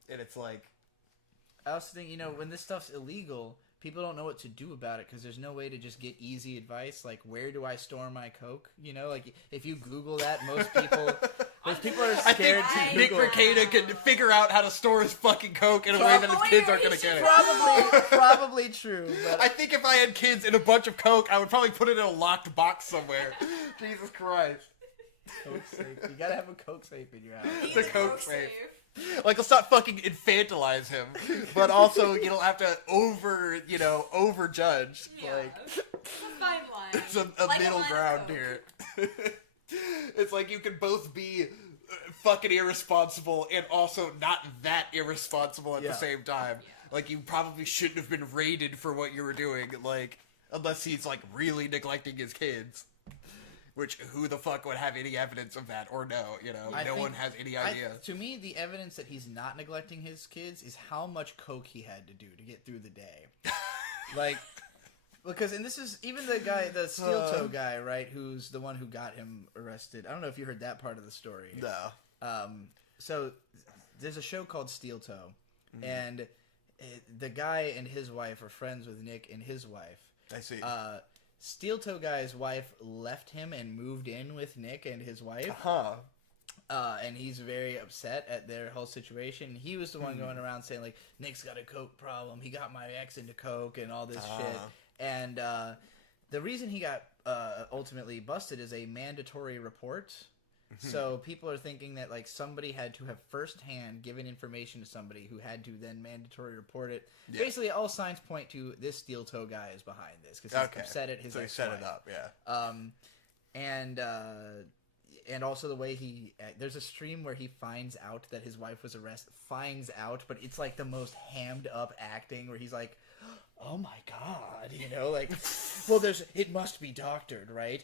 and it's like, I also think, you know, when this stuff's illegal, people don't know what to do about it because there's no way to just get easy advice. Like, where do I store my Coke? You know, like, if you Google that, most people are I scared think to Nick Google. Mercada can figure out how to store his fucking Coke in a way that his kids aren't gonna get it. Probably true. But I think if I had kids and a bunch of Coke, I would probably put it in a locked box somewhere. Jesus Christ. Coke safe. You gotta have a Coke safe in your house. The Coke safe. Like, let's not fucking infantilize him, but also you don't have to overjudge. Yeah. Like, It's a fine line. it's a Like middle line of ground Coke. here. It's like you can both be fucking irresponsible and also not that irresponsible at Yeah. the same time. Yeah. Like, you probably shouldn't have been raided for what you were doing, like, unless he's, like, really neglecting his kids. Which, who the fuck would have any evidence of that or no, you know? I No think- one has any idea. To me, the evidence that he's not neglecting his kids is how much Coke he had to do to get through the day. Like, because, and this is, even the guy, the steel toe guy, right, who's the one who got him arrested. I don't know if you heard that part of the story. No. So, there's a show called Steel Toe, and the guy and his wife are friends with Nick and his wife. I see. Steel Toe guy's wife left him and moved in with Nick and his wife. Huh. And he's very upset at their whole situation. He was the one going around saying, like, Nick's got a Coke problem. He got my ex into Coke and all this shit. And the reason he got ultimately busted is a mandatory report. So people are thinking that, like, somebody had to have firsthand given information to somebody who had to then mandatory report it. Yeah. Basically, all signs point to this steel toe guy is behind this because he's upset at his So he ex-wife. set it up, yeah. And also the way there's a stream where he finds out that his wife was arrested. Finds out, but it's like the most hammed up acting where he's like, "Oh my god," you know, like, well, it must be doctored, right?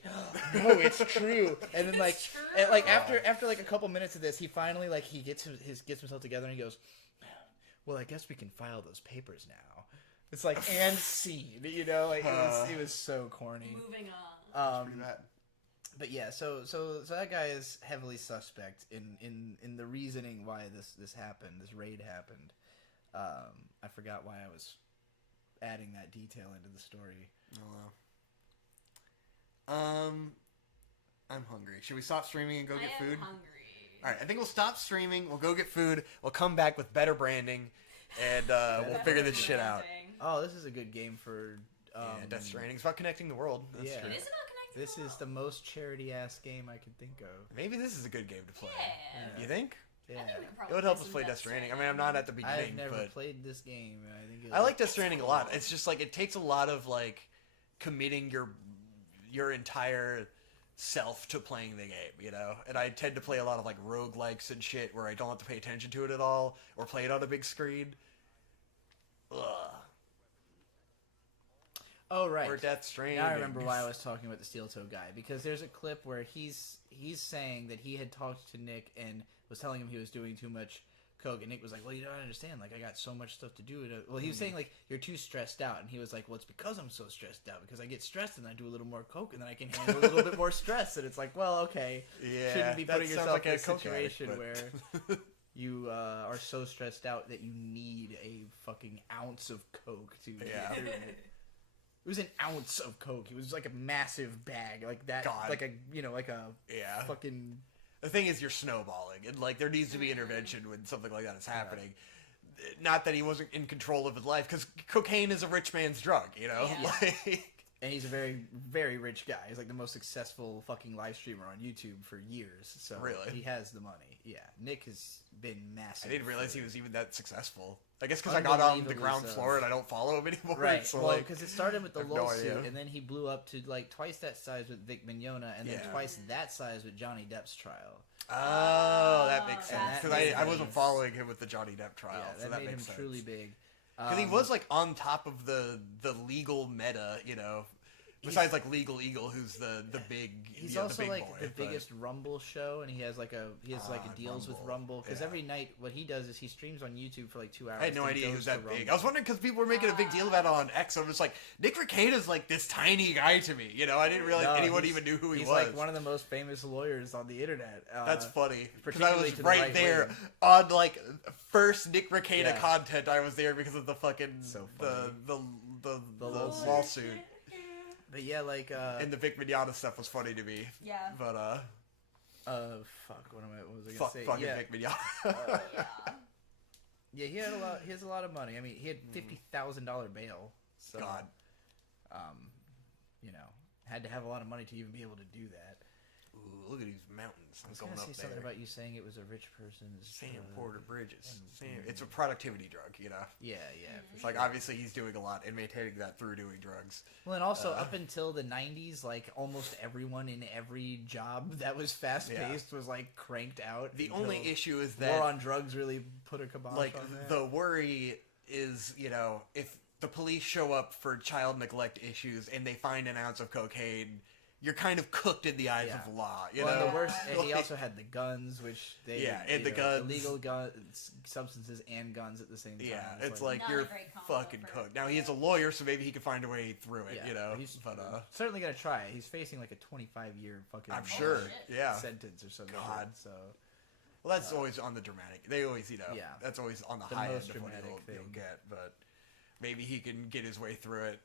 No, it's true. And then like, after like a couple minutes of this, he finally he gets himself together and he goes, "Well, I guess we can file those papers now." It's like, and scene, you know, like it was so corny. Moving on. Pretty bad. But yeah, so that guy is heavily suspect in the reasoning why this happened, this raid happened. I forgot why I was adding that detail into the story. Oh, well. I'm hungry. Should we stop streaming and go get food? I am hungry. All right, I think we'll stop streaming. We'll go get food. We'll come back with better branding, and we'll figure this shit out. Oh, this is a good game for. Yeah, Death Stranding. It's about connecting the world. That's Yeah. true. It is about connecting. This is the most charity-ass game I could think of. Maybe this is a good game to play. Yeah. You think? Yeah. I think we could It probably would help us some play Death Stranding. I mean, I'm not at the beginning, I've never but played this game. I think I like Death Stranding a lot. It's just like it takes a lot of like committing your entire self to playing the game, you know? And I tend to play a lot of like roguelikes and shit where I don't have to pay attention to it at all or play it on a big screen. Ugh. Oh, right. Or Death Stranding. Now I remember why I was talking about the steel toe guy, because there's a clip where he's saying that he had talked to Nick and was telling him he was doing too much coke, and Nick was like, "Well, you don't understand. Like, I got so much stuff to do." Well, he was saying like, "You're too stressed out," and he was like, "Well, it's because I'm so stressed out because I get stressed and I do a little more coke and then I can handle a little bit more stress." And it's like, well, okay, Yeah, shouldn't be that putting sounds yourself like in a a coke addict, situation but- where you are so stressed out that you need a fucking ounce of coke to Yeah. get through it. It was an ounce of coke. It was like a massive bag, like that, God. like a like a Yeah. fucking. The thing is, you're snowballing, and like there needs to be intervention when something like that is happening. Not that he wasn't in control of his life, because cocaine is a rich man's drug, you know. Yeah. Like, And he's a very, very rich guy. He's like the most successful fucking live streamer on YouTube for years. So Really? he has the money. Yeah, Nick has been I massive. didn't realize he was even that successful. I guess because I got on the ground Unbelievably so. floor and I don't follow him anymore. Right. So Well, like, because it started with the I have no lawsuit, idea. and then he blew up to like twice that size with Vic Mignogna, and then Yeah. twice that size with Johnny Depp's trial. oh, that makes And sense. that Because made I wasn't sense. following him with the Johnny Depp trial, Yeah, so that made makes him sense. truly big. Because he was like on top of the legal meta, you know, Besides like Legal Eagle, who's the big. He's the also big like boy, the but- biggest Rumble show, and he has like deals with Rumble because Yeah. every night what he does is he streams on YouTube for like 2 hours. I had no then idea he goes was to that big. Rumble. I was wondering because people were making a big deal about it on X. I'm just like, Nick Rekieta's like this tiny guy to me. You know, I didn't realize No, anyone he's- even knew who he he's was. like one of the most famous lawyers on the internet. That's funny because I particularly was to the right right there wing. on like first Nick Rekieta Yeah. content. I was there because of the fucking So the funny. the lawsuit. But yeah, like And the Vic Mignogna stuff was funny to me. Yeah. But fuck, what was I gonna say? fucking Yeah, Vic Mignogna. Yeah. yeah, he has a lot of money. I mean, he had $50,000 bail. So, God. you know, had to have a lot of money to even be able to do that. Ooh, look at these mountains. I was going gonna up say there. something about you saying it was a rich person's Sam Porter Bridges. and- It's a productivity drug, you know. Yeah. It's like obviously he's doing a lot and maintaining that through doing drugs. Well, and also up until the '90s, like almost everyone in every job that was fast paced was like cranked out. The until only issue is war that on drugs really put a kibosh like on that. the worry is, you know, if the police show up for child neglect issues and they find an ounce of cocaine, you're kind of cooked in the eyes Yeah. of law. You well, know, and the worst, and he Like, also had the guns, which they and the guns. illegal guns, substances, and guns at the same time. yeah, it's like- like Not a you're great combo fucking for- cooked. Now he is a lawyer, so maybe he can find a way through it. Yeah, You know, he's but certainly gonna try it. He's facing like a 25-year fucking I'm sure. shit. Yeah. sentence or something. God. So Well, that's always on the dramatic. They always, you know, Yeah. that's always on the, The high end most of what dramatic he'll thing. get. But maybe he can get his way through it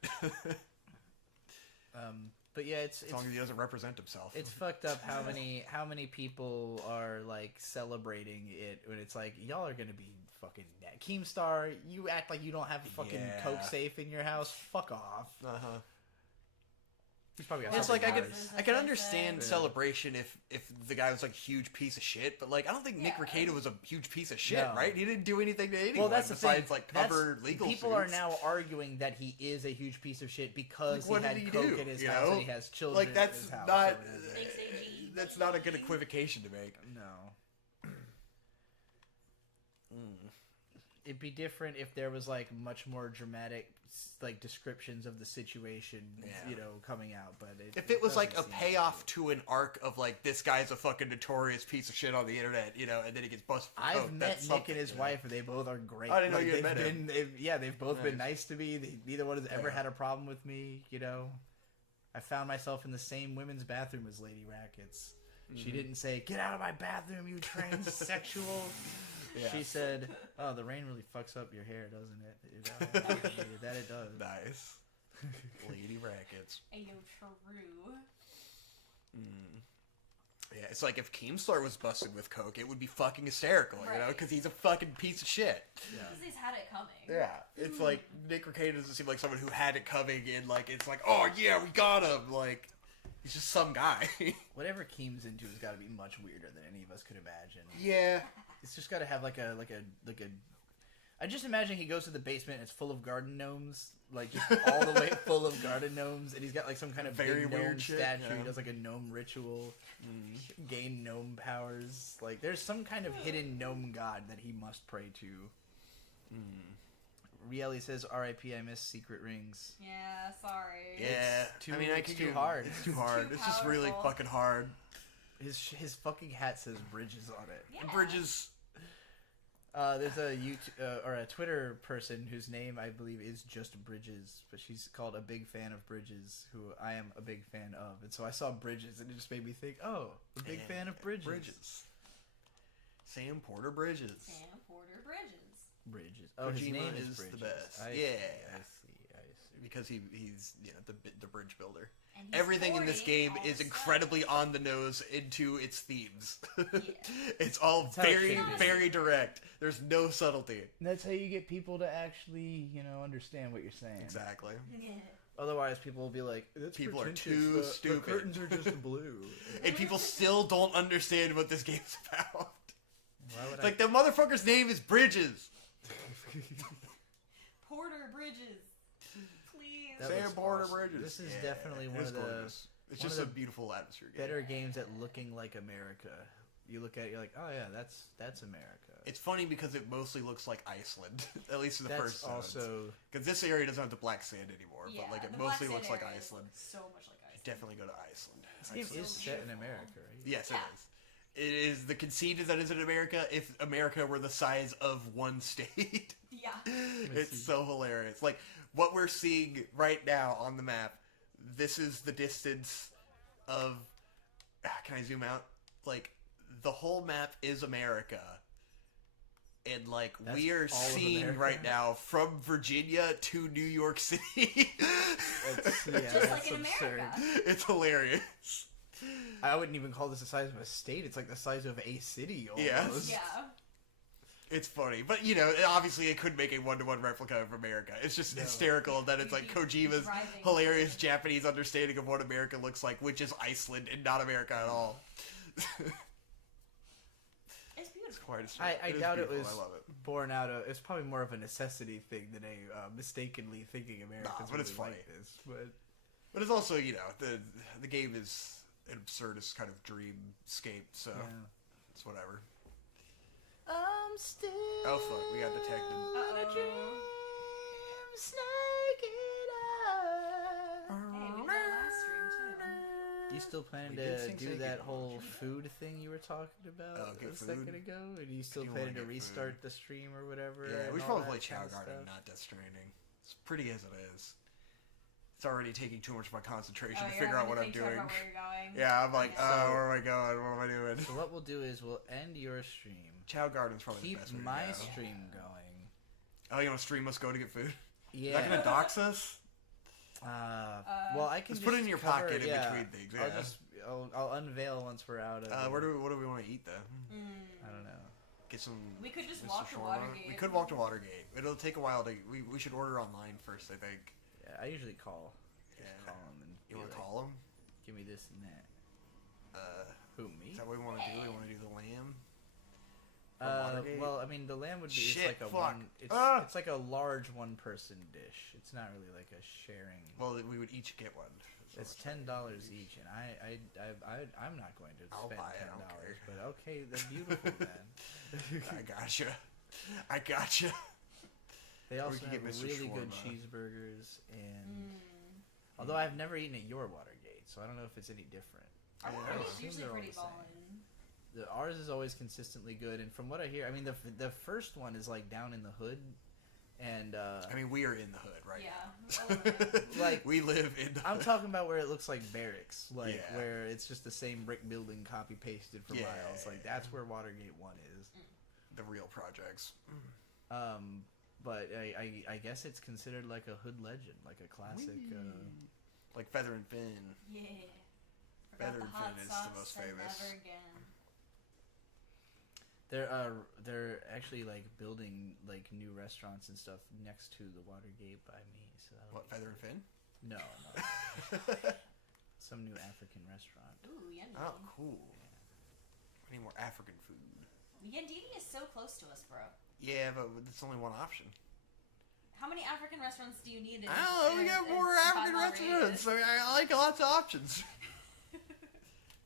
but yeah, it's as long as he doesn't represent himself. it's fucked up how many people are like celebrating it when it's like y'all are gonna be fucking dead. Keemstar, you act like you don't have a fucking Yeah. coke safe in your house. Fuck off. Uh-huh. He's probably got It's like something I worse. can understand Yeah. celebration if the guy was like a huge piece of shit, but like I don't think Nick Yeah. Rekieta was a huge piece of shit, No. right? He didn't do anything to anyone Well, that's the besides thing. like cover That's- legal people are suits. now arguing that he is a huge piece of shit because Like, what he had did he coke do, in his you house know? and he has children. Like that's in his house not or whatever. Thanks, AG. that's not a good equivocation to make. No. It'd be different if there was like much more dramatic like descriptions of the situation, Yeah. you know, coming out. But If it was like a doesn't seem payoff to an arc of like this guy's a fucking notorious piece of shit on the internet, you know, and then he gets busted for I've coke, met that's Nick something, and his you know? wife, and they both are great. I didn't know Like, you had they've met him. they've both been Nice. nice to me. Neither one has ever Yeah. had a problem with me. You know, I found myself in the same women's bathroom as Lady Rackets. She didn't say, "Get out of my bathroom, you transsexual." Yeah. She said, "Oh, the rain really fucks up your hair, doesn't it?" You know, that it does. Nice. Lady Rackets. Ayo, true. Yeah, it's like if Keemstar was busted with coke, it would be fucking hysterical, you know, Right. because he's a fucking piece of shit. Because he's had it coming. Yeah, it's like Nick Rekieta doesn't seem like someone who had it coming, and like it's like, oh yeah, we got him. Like he's just some guy. Whatever Keem's into has got to be much weirder than any of us could imagine. Yeah. It's just got to have like a. I just imagine he goes to the basement and it's full of garden gnomes, like just all the way full of garden gnomes, and he's got like some kind of Very big gnome weird shit, statue. yeah. He does like a gnome ritual, gain gnome powers. Like there's some kind of hidden gnome god that he must pray to. Rieli says, "R.I.P. I miss secret rings." Yeah, sorry. Yeah. too- I mean, it's too hard. It's too hard. too It's just really powerful. fucking hard. His fucking hat says Bridges on it. Yeah. Bridges. There's a YouTube or a Twitter person whose name I believe is just Bridges, but she's called a big fan of Bridges, who I am a big fan of. And so I saw Bridges, and it just made me think, oh, a big Yeah, fan of Bridges. Sam Porter Bridges. Sam Porter Bridges. Bridges. Oh, his Kojima name is is the Bridges. best. I Yeah. see, I see. Because he's the bridge builder. And he's Everything in this 40 game all is of a incredibly sudden. on the nose into its themes. Yeah. It's all That's how it very, should be. very direct. There's no subtlety. And that's how you get people to actually, understand what you're saying. Exactly. Yeah. Otherwise, people will be like, "That's People are pretentious. too The stupid." curtains are just blue." And people still don't understand what this game's about. Why would It's like the motherfucker's name is Bridges. Porter Bridges. Please. That Sam looks Porter awesome. Bridges. This is Yeah, definitely one it's of the gorgeous. It's one just of a the beautiful atmosphere game. better games at looking like America. You look at it, you're like, oh yeah, that's America. It's funny because it mostly looks like Iceland, at least in the That's first zones. also Because this area doesn't have the black sand anymore, Yeah, but like it the mostly Black looks Sand like area Iceland. looks so much like Iceland. Definitely go to Iceland. this game so is set in beautiful. America, right? Yes, Yeah. it is. It is the conceit is that it's in America. If America were the size of one state, Yeah. it's so hilarious. Like what we're seeing right now on the map. This is the distance of. Can I zoom out? Like the whole map is America. And like That's we are all of seeing America? right now from Virginia to New York City. That's, yeah, Just that's like in absurd. America. It's hilarious. I wouldn't even call this the size of a state. It's like the size of a city almost. Yes. Yeah. It's funny, but you know, obviously it couldn't make a one-to-one replica of America. It's just hysterical that it's like Kojima's Driving. hilarious Japanese understanding of what America looks like, which is Iceland and not America at all. It's beautiful. Quite a I is doubt it beautiful. was I love it. born out of. It's probably more of a necessity thing than a mistakenly thinking Americans but it's would funny. like this. But But it's also, you know, the game is an absurdist kind of dreamscape, so it's whatever. I'm still. Oh fuck, we got detected. Uh-oh. Hey, we did that last stream too. You still planning We did to sing do Sega that Launch, whole yeah. food thing you were talking about Oh, get a second food? ago? Are you still do planning wanna to get restart food. the stream or whatever? Yeah, and we should all probably play that Chow kind of Garden, stuff? not Death Stranding. It's pretty as it is. It's already taking too much of my concentration Oh, to you're figure out having what to I'm think too hard doing. about where you're going. Yeah, I'm like, Yeah. oh, where am I going? What am I doing? So what we'll do is we'll end your stream. Chow Garden's probably Keep the best way to my go. stream going. Oh, you want to stream us go to get food? Yeah. Not gonna dox us? Well, I can Just put it in your cover- pocket in yeah, between things. I'll Yeah. just I'll unveil once we're out of. What do we want to eat though? I don't know. Get some. We could just get walk some to shawarma? Watergate. We could walk to Watergate. It'll take a while to. We should order online first, I think. Yeah, I usually call. Yeah. Just call them and You be want to like, call them? Give me this and that. Who, me? Is that what we want to do? We want to do the lamb. From Watergate? Well, I mean, the lamb would be Shit, it's like a fuck. one. It's, Ah! it's like a large one-person dish. It's not really like a sharing. Well, we would each get one. It's $10 each, and I'm not going to I'll spend buy it, I $10. don't care. But okay, they're beautiful then. I gotcha. I gotcha. They also can have get Mr. really good Shawarma. cheeseburgers, and although I've never eaten at your Watergate, so I don't know if it's any different. Our Yeah. Watergate's assume usually they're all pretty the same. ballin'. Ours is always consistently good, and from what I hear, I mean the first one is like down in the hood, and I mean, we are in the hood right Yeah. now. a little bit. Like, we live in the I'm hood. talking about where it looks like barracks, like Yeah. where it's just the same brick building copy pasted for Yeah. miles. Like that's where Watergate 1 is. the real projects. But I guess it's considered like a hood legend, like a classic. Like Feather and Fin. Yeah. Feather Forgot and the hot Fin is the sauce most and famous. Never again. They're actually like building like new restaurants and stuff next to the Watergate by me. So that'll What, be Feather and Fin? No, some new African restaurant. Ooh, yummy. Oh, cool. We need more African food. Yandini is so close to us, bro. Yeah, but it's only one option. How many African restaurants do you need? In, I don't know, we got more African restaurants. I like lots of options.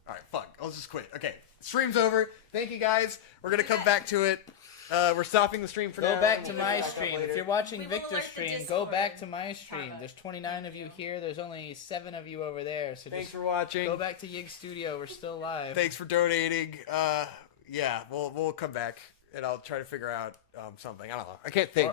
Alright, fuck. I'll just quit. Okay, stream's over. Thank you guys. We're gonna come back to it. We're stopping the stream for now. Go back to We'll my pick it back up stream. later. If you're watching We will Victor's alert the stream, go back Discord. to my stream. Private. There's 29 of you here. There's only 7 of you over there. So Thanks just for watching. go back to Yig Studio. We're still live. Thanks for donating. Yeah, we'll come back and I'll try to figure out something. I don't know. I can't think.